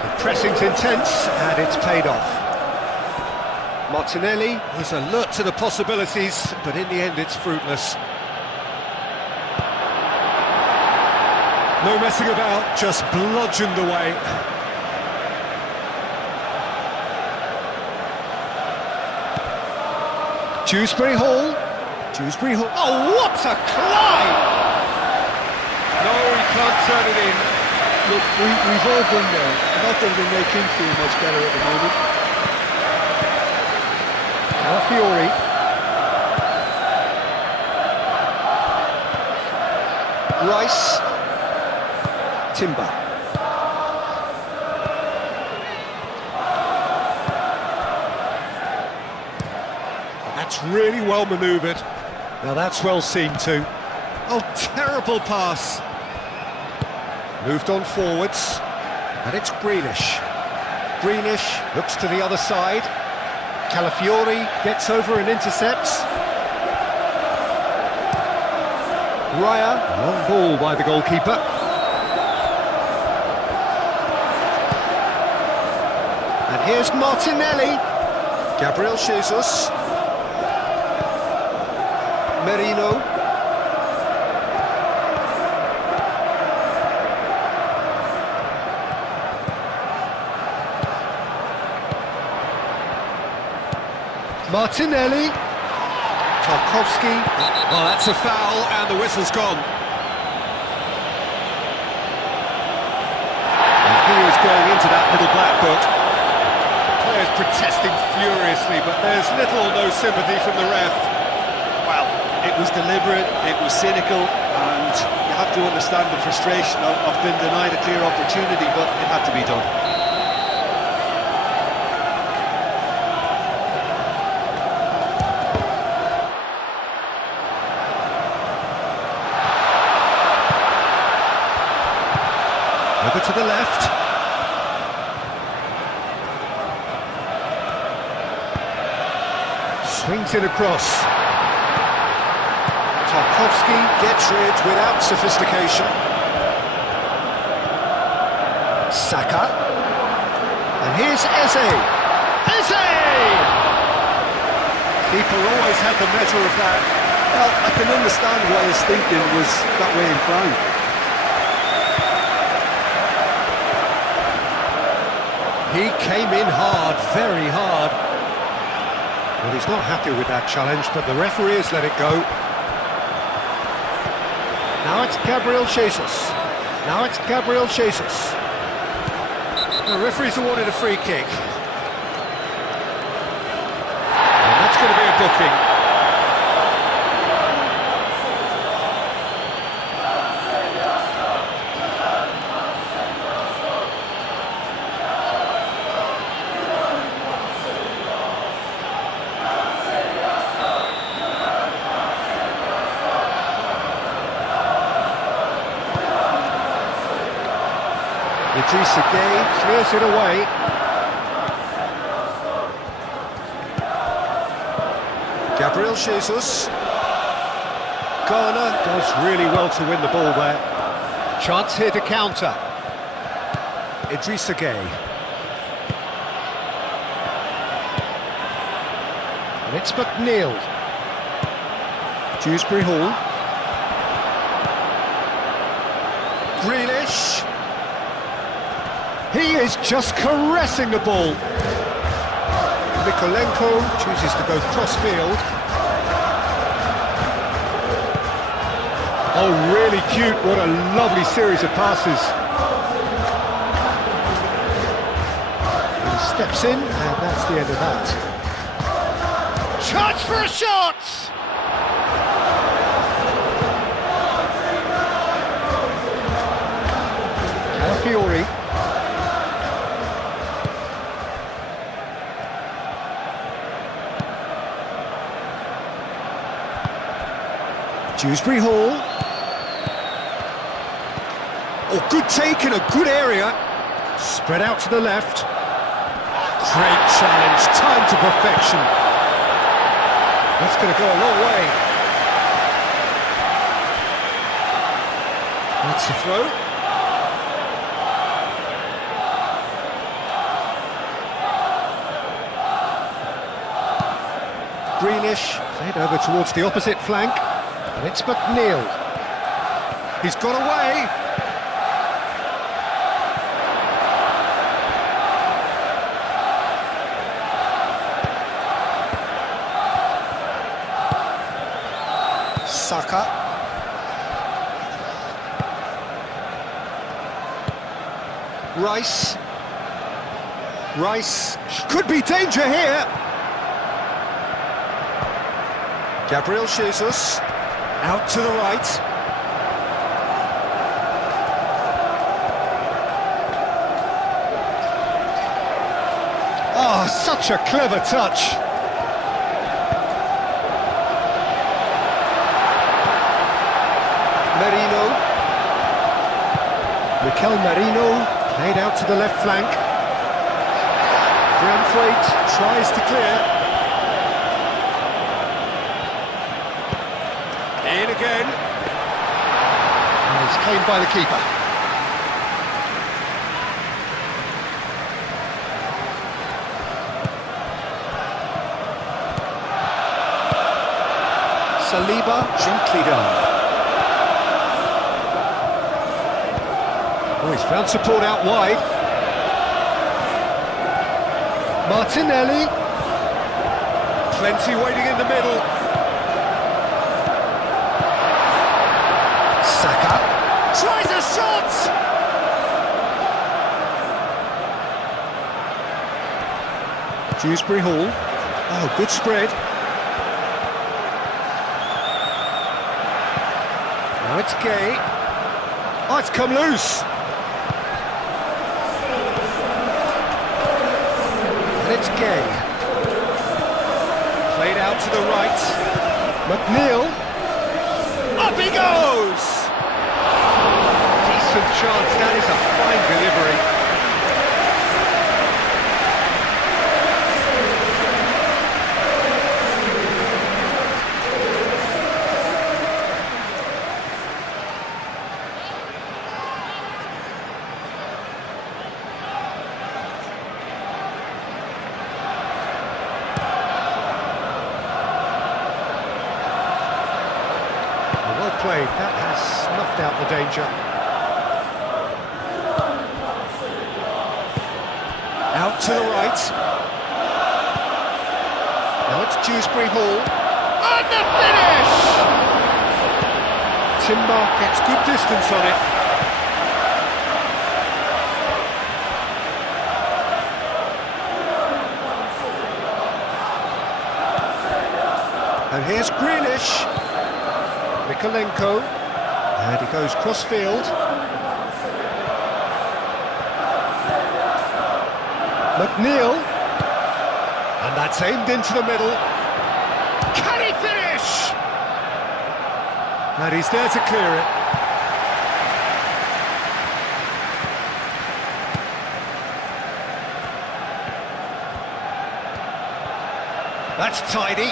The pressing's intense and it's paid off. Martinelli was alert to the possibilities, but in the end it's fruitless. No messing about, just bludgeoned away. Dewsbury Hall. Oh, what a climb! No, he can't turn it in. Look, we've all been there. Not that it'll make him feel much better at the moment. Calafiori. Rice. Timber. That's really well manoeuvred. Now that's well seen too. Oh, terrible pass. Moved on forwards. And it's Grealish. Grealish looks to the other side. Calafiori gets over and intercepts. Raya, long ball by the goalkeeper. And here's Martinelli. Gabriel Jesus. Merino. Martinelli. Tarkowski. Well, that's a foul, and the whistle's gone. And he is going into that little black book. Players protesting furiously, but there's little or no sympathy from the ref. Well, it was deliberate, it was cynical, and you have to understand the frustration of being denied a clear opportunity, but it had to be done. Over to the left. Swings it across. Tarkowski gets rid without sophistication. Saka. And here's Eze. Eze! Keeper always had the measure of that. Well, I can understand why his thinking was that way inclined. He came in hard, very hard. Well, he's not happy with that challenge, but the referee has let it go. Now it's Gabriel Jesus. Now it's Gabriel Jesus. The referee's awarded a free kick. And that's going to be a booking. Idrissa Gueye clears it away. Gabriel Jesus. Garner does really well to win the ball there. Chance here to counter. Idrissa Gueye. And it's McNeil. Dewsbury Hall. Grealish. He is just caressing the ball. Mikolenko chooses to go cross-field. Oh, really cute. What a lovely series of passes. He steps in, and that's the end of that. Chance for a shot! Calafiori. Dewsbury Hall. Oh, good take in a good area. Spread out to the left. Great challenge, time to perfection. That's going to go a long way. That's the throw. Grealish played over towards the opposite flank. And it's McNeil. He's got away. Saka. Rice. Rice. Could be danger here. Gabriel Jesus. Out to the right. Oh, such a clever touch. Merino. Mikel Merino played out to the left flank. Branthwaite tries to clear. In again. And it's claimed by the keeper. Saliba gently done. Oh, he's found support out wide. Martinelli. Plenty waiting in the middle. Saka tries a shot! Dewsbury Hall. Oh, good spread. Now it's Gueye. Oh, it's come loose. And it's Gueye. Played out to the right. McNeil. Up he goes! Decent chance, that is a fine delivery. played. That has snuffed out the danger. Out to the right. Now it's Dewsbury Hall. And the finish! Timber gets good distance on it. And here's Grealish. Mikolenko. And he goes cross-field. McNeil. And that's aimed into the middle. Can he finish? And he's there to clear it. That's tidy.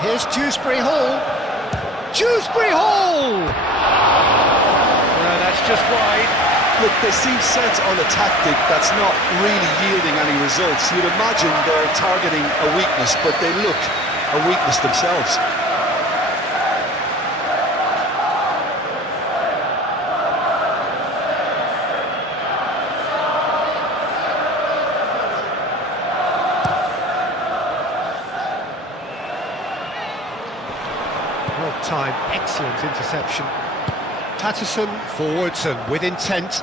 Here's Dewsbury Hall. Dewsbury Hall! No, that's just wide. Look, they seem set on a tactic that's not really yielding any results. You'd imagine they're targeting a weakness, but they look a weakness themselves. Well timed, excellent interception. Patterson forwards and with intent.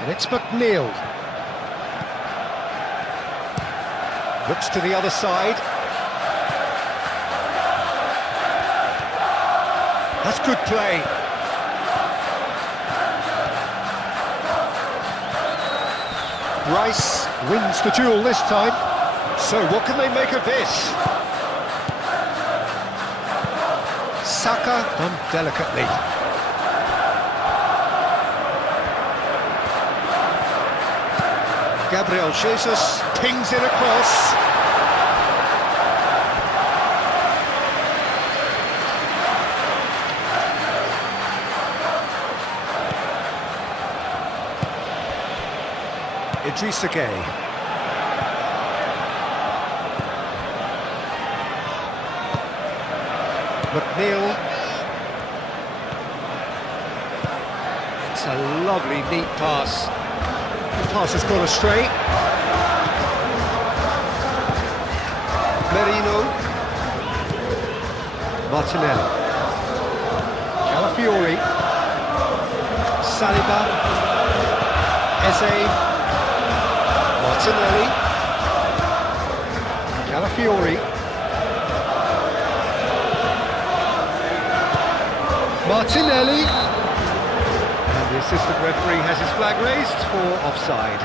And it's McNeil. Looks to the other side. That's good play. Rice wins the duel this time. So what can they make of this? Saka done delicately. Gabriel Jesus pings it across. Idrissa Gueye. McNeil. It's a lovely, neat pass. The pass has gone astray. Merino. Martinelli. Calafiori. Saliba. Eze. Martinelli. Calafiori. Martinelli, and the assistant referee has his flag raised for offside.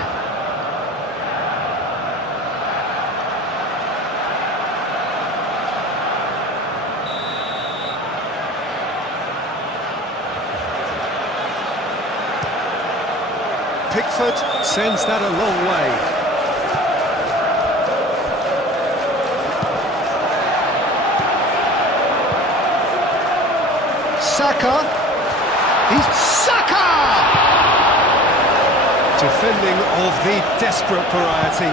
Pickford sends that a long way. Saka, he's Saka! Defending of the desperate variety.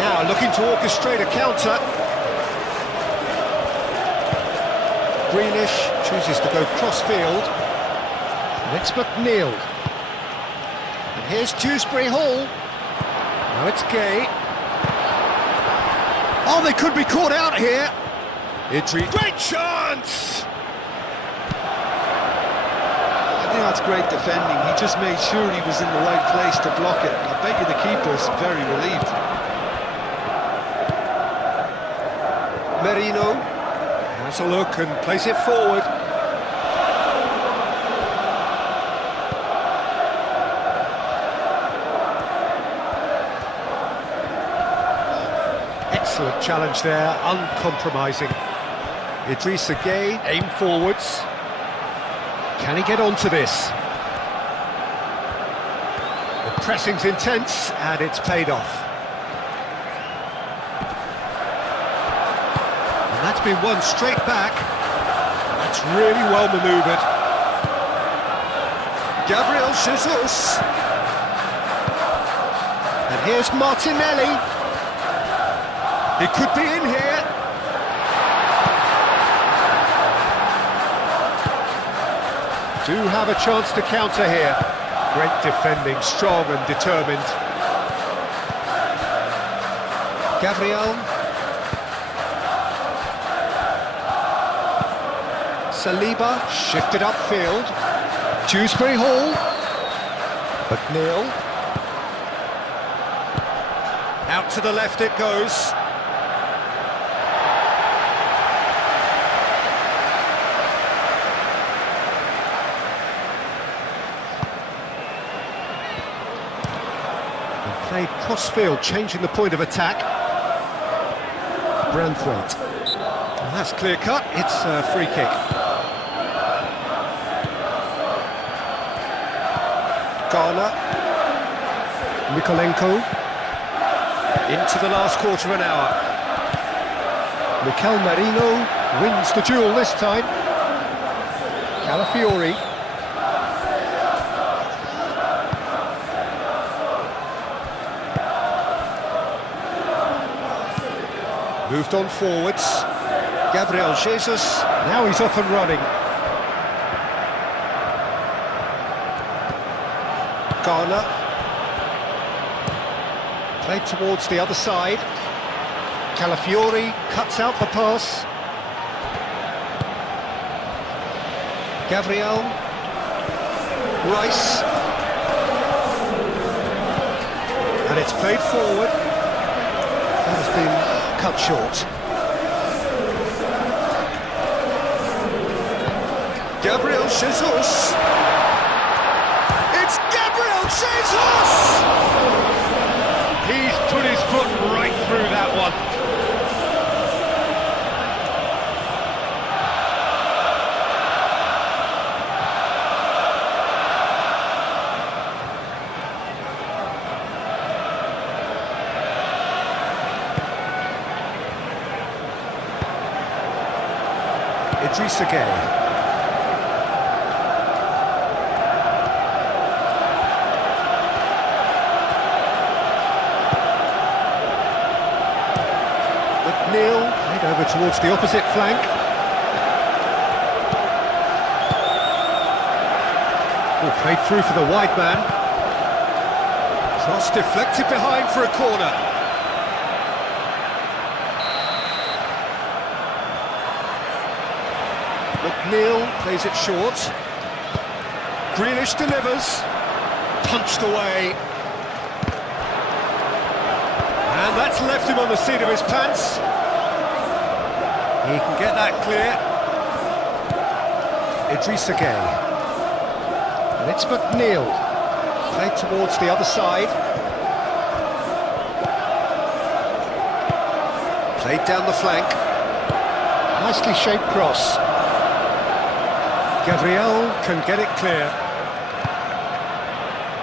Now looking to orchestrate a counter. Grealish chooses to go cross-field. And it's McNeil. And here's Dewsbury Hall. Now it's Gueye. Oh, they could be caught out here. Great chance! I think that's great defending. He just made sure he was in the right place to block it. I bet you the keeper's very relieved. Merino has a look and plays it forward. Excellent challenge there, uncompromising. Idrissa Gueye, aim forwards. Can he get onto this? The pressing's intense and it's paid off. And that's been won straight back. That's really well manoeuvred. Gabriel Jesus. And here's Martinelli. He could be in here. do have a chance to counter here. Great defending, strong and determined. Gabriel. Saliba, shifted upfield. Dewsbury Hall. McNeil. Out to the left it goes. Played cross-field, changing the point of attack. Branthwaite. Well, that's clear-cut, it's a free kick. Garner. Mikolenko. Into the last quarter of an hour. Mikel Merino wins the duel this time. Calafiori. Moved on forwards. Gabriel Jesus, now he's off and running. Garner. Played towards the other side. Calafiori cuts out the pass. Gabriel. Rice. And it's played forward. That has been cut short. Gabriel Jesus! It's Gabriel Jesus! He's put his foot right through that one. Idrissa Gueye. McNeil played over towards the opposite flank. Oh, played through for the wide man. Cross deflected behind for a corner. McNeil plays it short. Grealish delivers. Punched away. And that's left him on the seat of his pants. He can get that clear. Idrissa Gueye. And it's McNeil. Played towards the other side. Played down the flank. Nicely shaped cross. Gabriel can get it clear.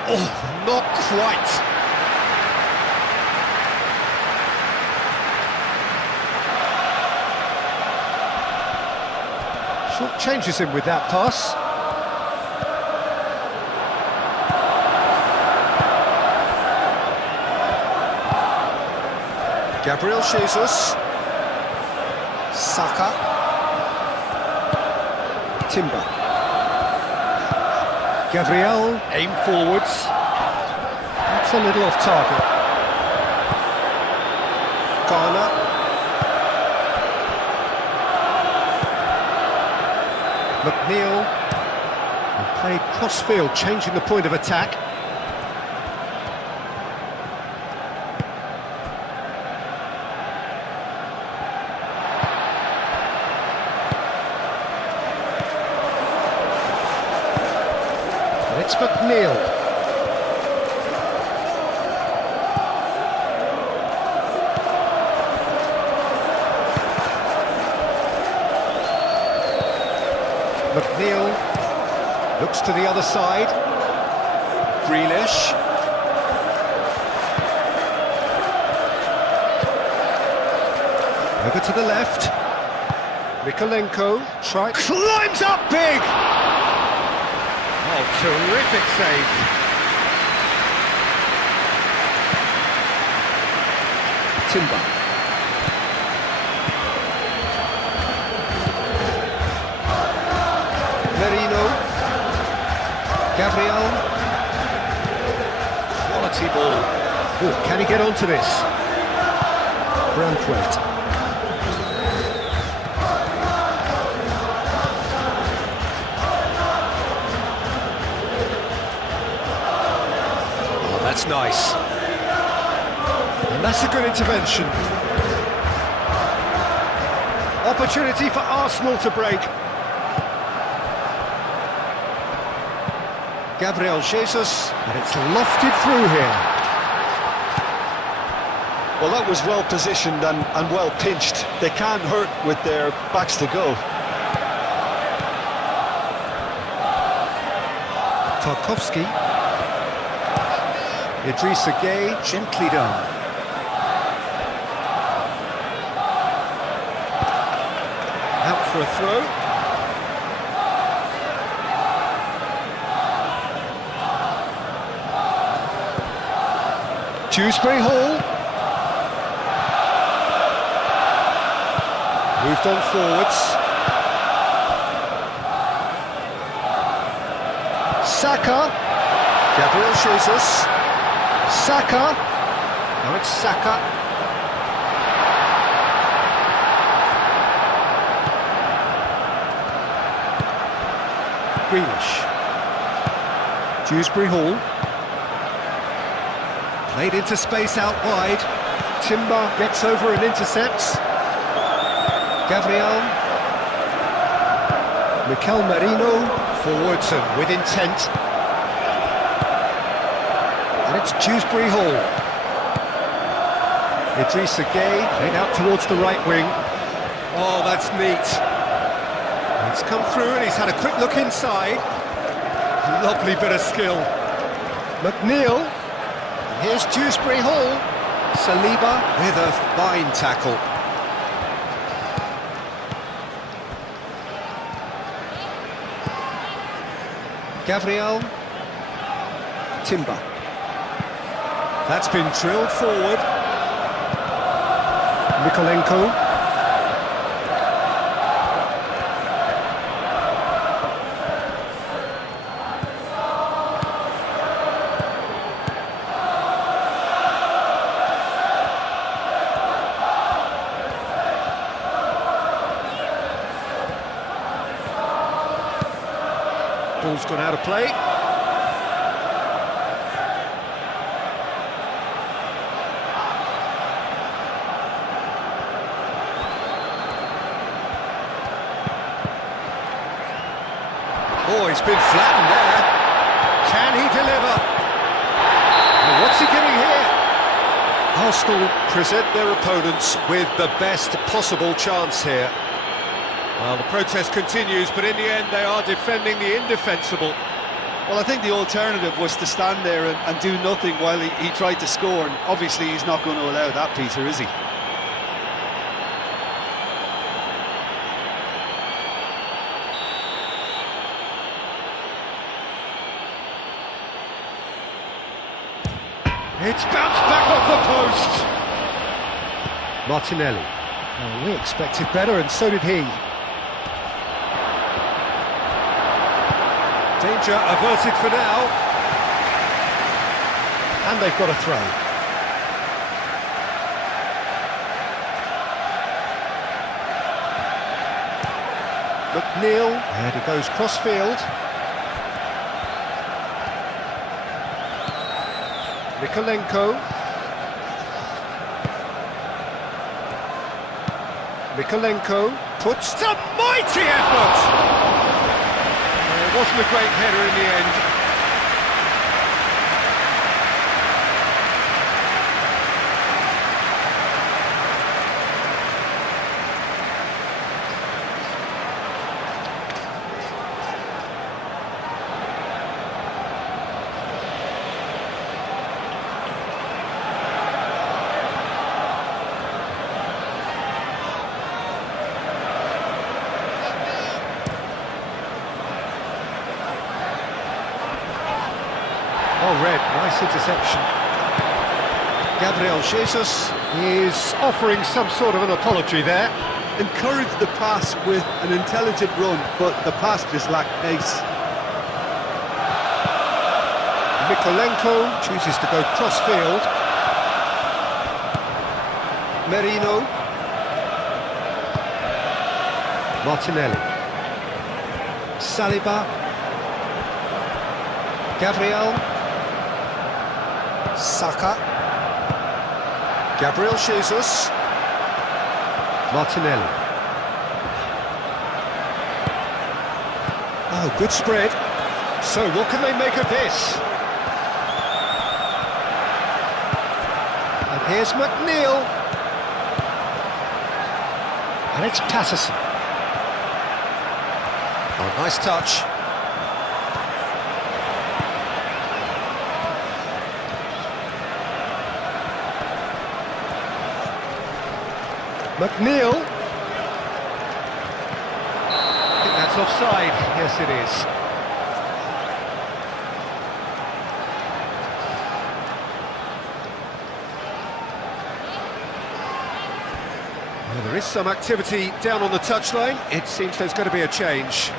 Oh, not quite. Short changes him with that pass. Gabriel Jesus. Saka. Timber. Gabriel, aim forwards. That's a little off target. Garner. McNeil. And played cross-field, changing the point of attack. It's McNeil. McNeil looks to the other side. Grealish. Over to the left. Mikolenko climbs up big! Oh, terrific save. Timber. Merino. Gabriel. Quality ball. Ooh, can he get onto this? Branthwaite. Oh, that's nice. And that's a good intervention. Opportunity for Arsenal to break. Gabriel Jesus, and it's lofted through here. Well, that was well positioned and well pinched. They can't hurt with their backs to go. Tarkowski. Idrissa Gueye, gently done. Out for a throw. Dewsbury Hall. Moved on forwards. Saka. Gabriel Jesus. Saka. Now it's Saka. Grealish. Dewsbury Hall. Played into space out wide. Timber gets over and intercepts. Gabriel. Mikel Merino. Forwards and with intent. And it's Dewsbury Hall. Idrissa Gueye played out towards the right wing. Oh, that's neat. It's come through and he's had a quick look inside. Lovely bit of skill. McNeil. Here's Dewsbury Hall. Saliba with a fine tackle. Gabriel. Timber. That's been drilled forward. Mikolenko. Ball's gone out of play. Oh, he's been flattened there. Can he deliver? Well, what's he getting here? Arsenal present their opponents with the best possible chance here. Well, the protest continues, but in the end they are defending the indefensible. Well, I think the alternative was to stand there and do nothing while he tried to score, and obviously he's not going to allow that, Peter, is he? It's bounced back off the post. Martinelli. Oh, we expected better, and so did he. Danger averted for now. And they've got a throw. McNeil, and he goes cross-field. Mikolenko. Mikolenko puts a mighty effort! It wasn't a great header in the end. Oh, red, nice interception. Gabriel Jesus is offering some sort of an apology there. Encouraged the pass with an intelligent run, but the pass just lacked pace. Mikolenko chooses to go cross-field. Merino. Martinelli. Saliba. Gabriel. Saka. Gabriel Jesus. Martinelli. Oh, good spread. So what can they make of this? And here's McNeil. And it's Patterson. Oh, nice touch. McNeil. I think that's offside. Yes, it is. Well, there is some activity down on the touchline. It seems there's going to be a change.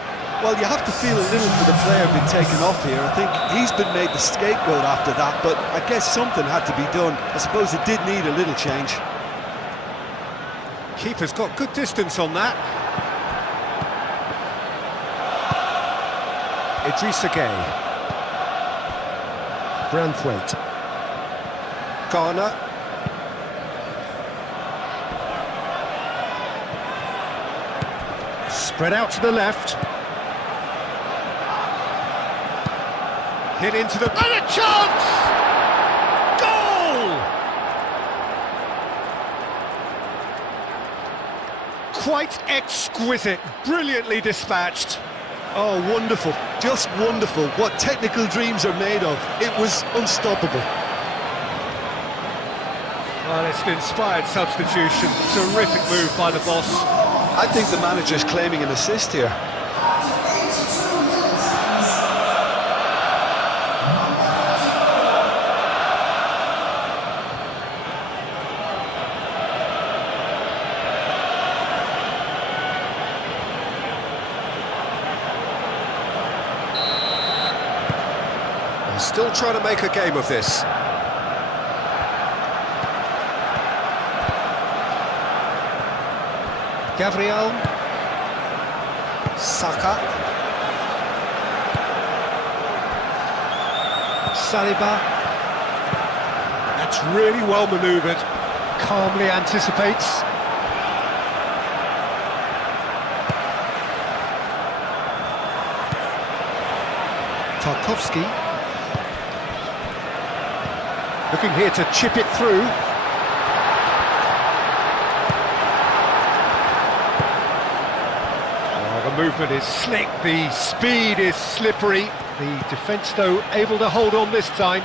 Well, you have to feel a little for the player being taken off here. I think he's been made the scapegoat after that, but I guess something had to be done. I suppose it did need a little change. Keeper's got good distance on that. Idrissa Gueye. Branthwaite. Garner. Spread out to the left. Hit into the... And a chance! Goal! Quite exquisite, brilliantly dispatched. Oh, wonderful, just wonderful. What technical dreams are made of. It was unstoppable. Well, it's an inspired substitution. Terrific move by the boss. I think the manager's claiming an assist here. Still trying to make a game of this. Gabriel. Saka. Saliba. That's really well manoeuvred. Calmly anticipates. Tarkowski. Looking here to chip it through. Oh, the movement is slick, the speed is slippery. The defence, though, able to hold on this time.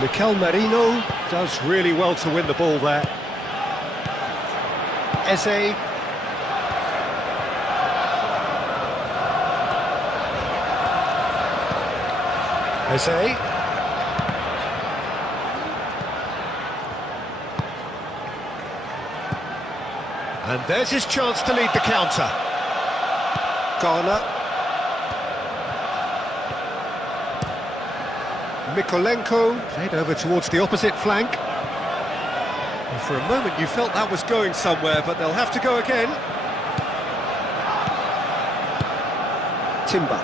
Mikel Merino does really well to win the ball there. Eze. Eze. And there's his chance to lead the counter. Garner. Mikolenko played over towards the opposite flank. And for a moment you felt that was going somewhere, but they'll have to go again. Timber.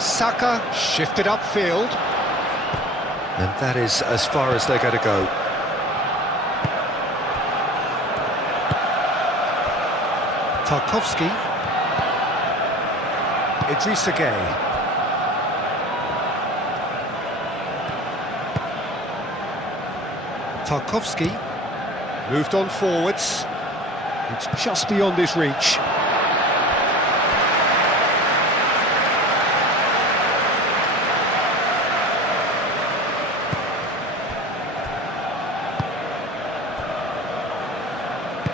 Saka shifted upfield. And that is as far as they're going to go. Tarkowski. Idrissa Gueye. Tarkowski moved on forwards. It's just beyond his reach.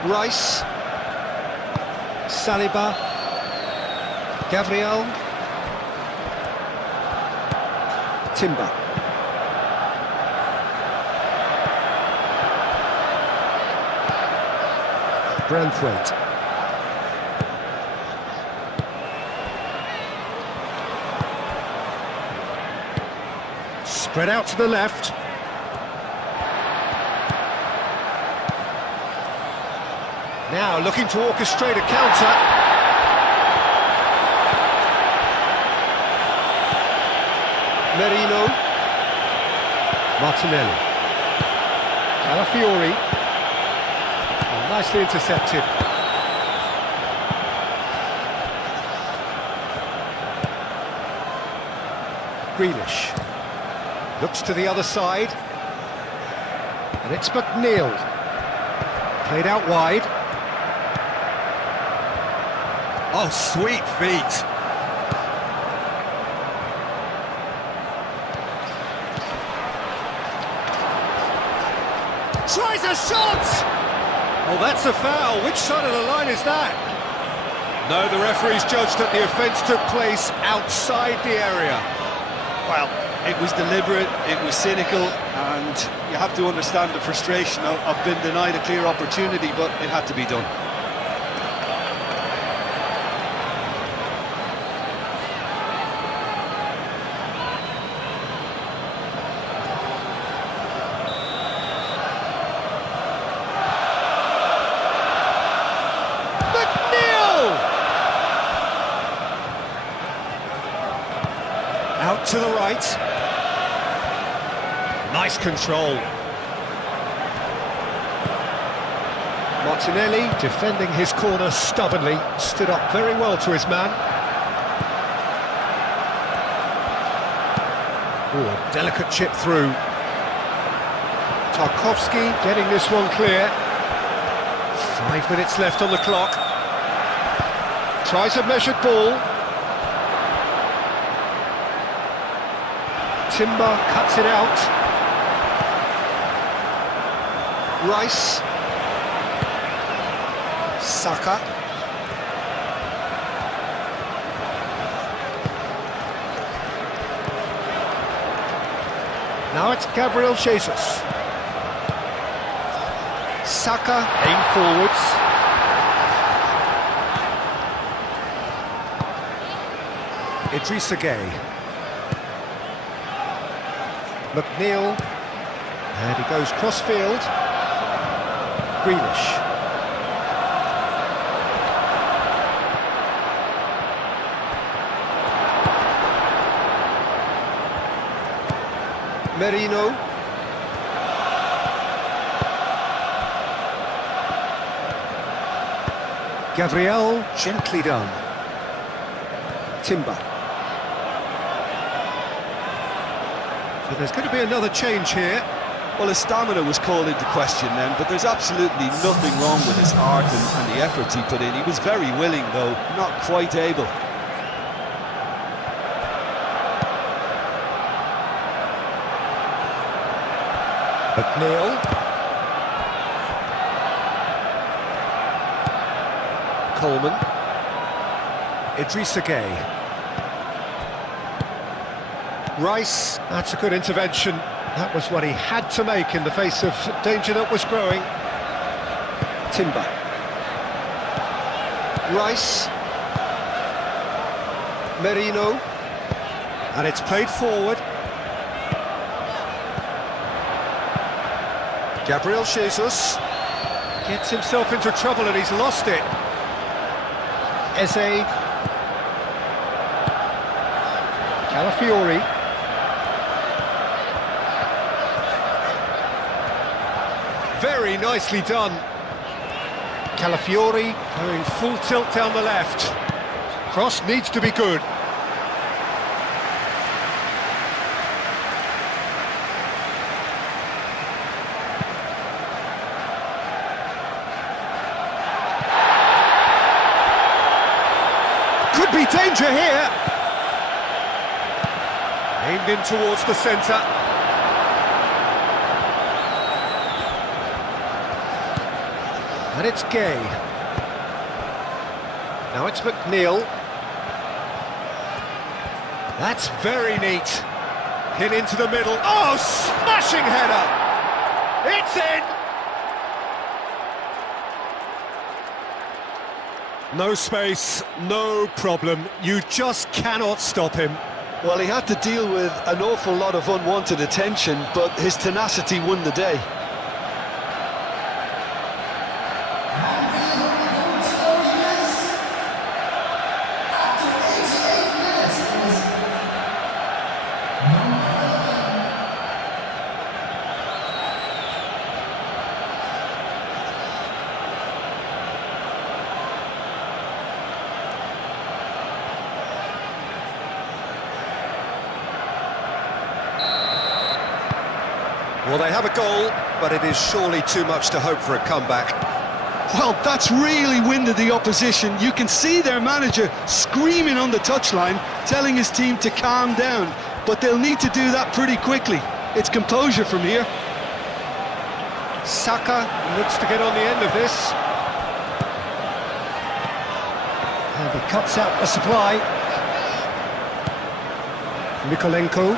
Rice. Saliba. Gabriel. Timber. Branthwaite. Spread out to the left. Now looking to orchestrate a counter. Merino. Martinelli. Calafiori. Oh, nicely intercepted. Grealish. Looks to the other side. And it's McNeil. Played out wide. Oh, sweet feet. Tries a shot! Oh, that's a foul. Which side of the line is that? No, the referee's judged that the offence took place outside the area. Well, it was deliberate, it was cynical, and you have to understand the frustration of being denied a clear opportunity, but it had to be done. Out to the right. Nice control. Martinelli defending his corner stubbornly, stood up very well to his man. Oh, delicate chip through. Tarkowski getting this one clear. 5 minutes left on the clock. Tries a measured ball. Timber cuts it out. Rice. Saka. Now it's Gabriel Jesus. Saka aim forwards. Idrissa Gueye. McNeil, and he goes cross-field. Grealish. Merino. Gabriel, gently done. Timber. So there's going to be another change here. Well, his stamina was called into question then, but there's absolutely nothing wrong with his heart and the efforts he put in. He was very willing, though, not quite able. McNeil. Coleman. Idrissa Gueye. Rice, that's a good intervention. That was what he had to make in the face of danger that was growing. Timber. Rice. Merino. And it's played forward. Gabriel Jesus gets himself into trouble and he's lost it. Eze. Calafiori. Very nicely done. Calafiori going full tilt down the left. Cross needs to be good. Could be danger here. Aimed in towards the centre. And it's Gueye. Now it's McNeil. That's very neat. Hit into the middle. Oh, smashing header! It's in! No space, no problem. You just cannot stop him. Well, he had to deal with an awful lot of unwanted attention, but his tenacity won the day. Well, they have a goal, but it is surely too much to hope for a comeback. Well, that's really winded the opposition. You can see their manager screaming on the touchline, telling his team to calm down, but they'll need to do that pretty quickly. It's composure from here. Saka looks to get on the end of this. And he cuts out the supply. Mykolenko.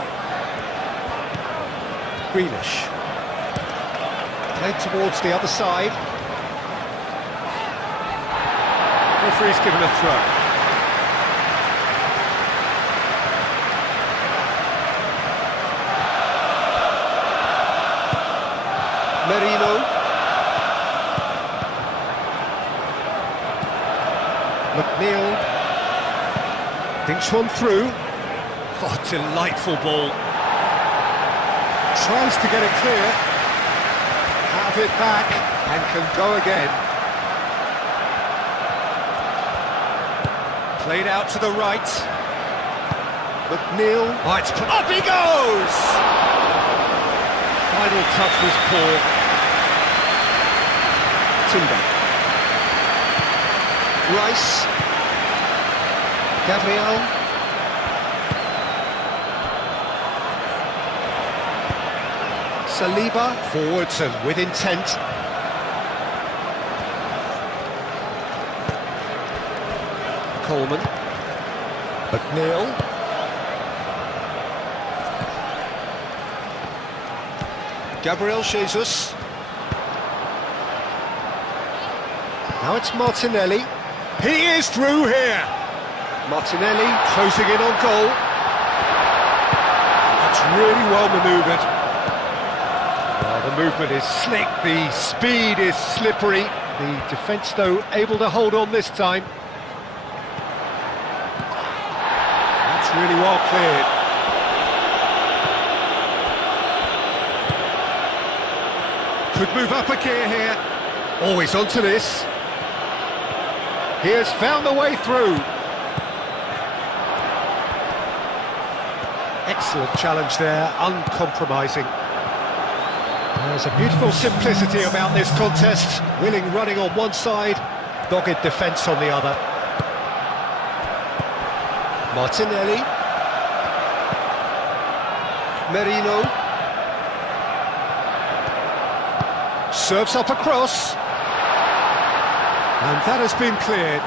Grealish. Played towards the other side. Referee's given a throw. Merino. McNeil. Thinks one through. Oh, delightful ball. Tries to get it clear. Have it back and can go again. Played out to the right. McNeil. Oh, it's up he goes! Final touch was poor. Timber. Rice. Gabriel. Saliba. Forwards and with intent. Coleman. McNeil. Gabriel Jesus. Now it's Martinelli. He is through here. Martinelli closing in on goal. That's really well manoeuvred. Well, the movement is slick, the speed is slippery. The defence, though, able to hold on this time. That's really well cleared. Could move up a gear here. Always onto this. He has found the way through. Excellent challenge there, uncompromising. There's a beautiful simplicity about this contest. Willing running on one side, dogged defence on the other. Martinelli. Merino. Serves up across. And that has been cleared.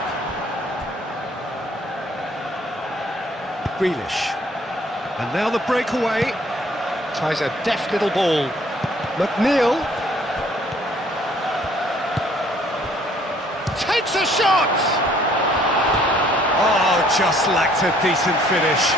Grealish. And now the breakaway. Tries a deft little ball. McNeil. Takes a shot! Oh, just lacked a decent finish.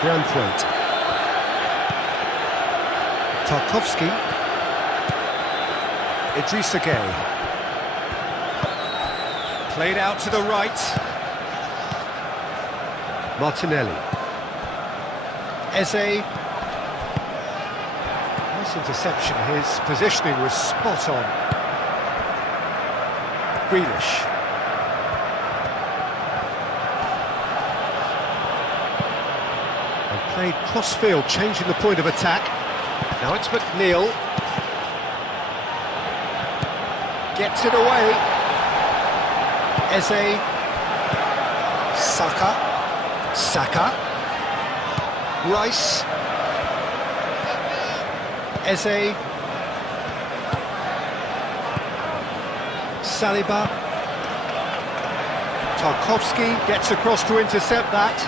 Branthwaite. Tarkowski. Idrissa Gueye. Played out to the right. Martinelli. Eze. Nice interception, his positioning was spot on. Grealish. Played cross-field, changing the point of attack. Now it's McNeil. Gets it away. Eze. Saka. Saka. Rice. Eze. Saliba. Tarkowski gets across to intercept that.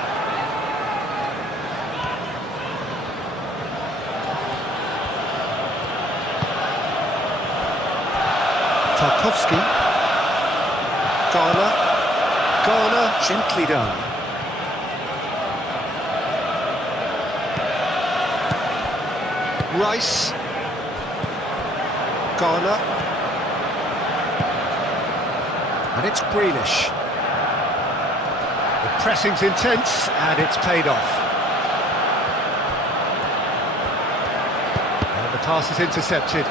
Tarkowski. Garner, gently done. Rice. Garner. And it's Grealish. The pressing's intense, and it's paid off. And the pass is intercepted.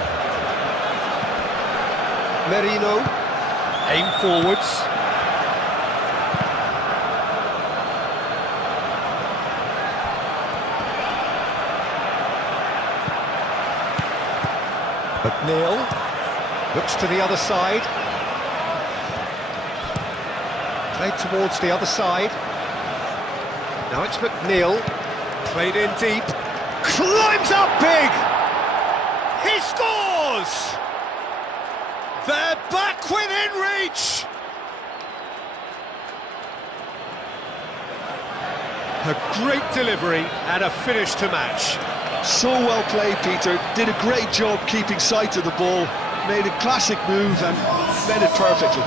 Merino, aim forwards. McNeil looks to the other side. Played towards the other side. Now it's McNeil. Played in deep. Climbs up big! He scores! They're back within reach! A great delivery and a finish to match. So well played, Peter. Did a great job keeping sight of the ball. Made a classic move and met it perfectly.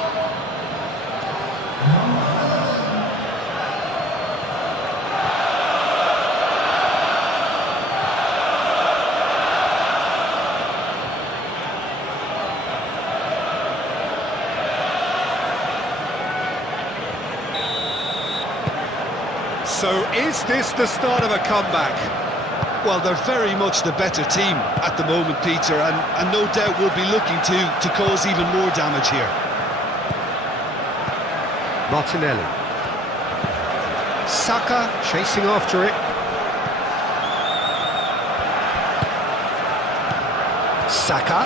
So is this the start of a comeback? Well, they're very much the better team at the moment, Peter, and no doubt will be looking to cause even more damage here. Martinelli. Saka chasing after it. Saka.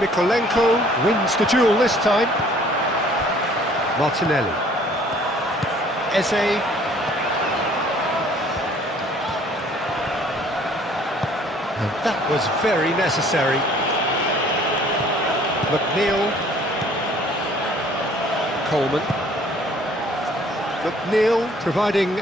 Mikolenko wins the duel this time. Martinelli. Eze. And that was very necessary. McNeil. Coleman. McNeil providing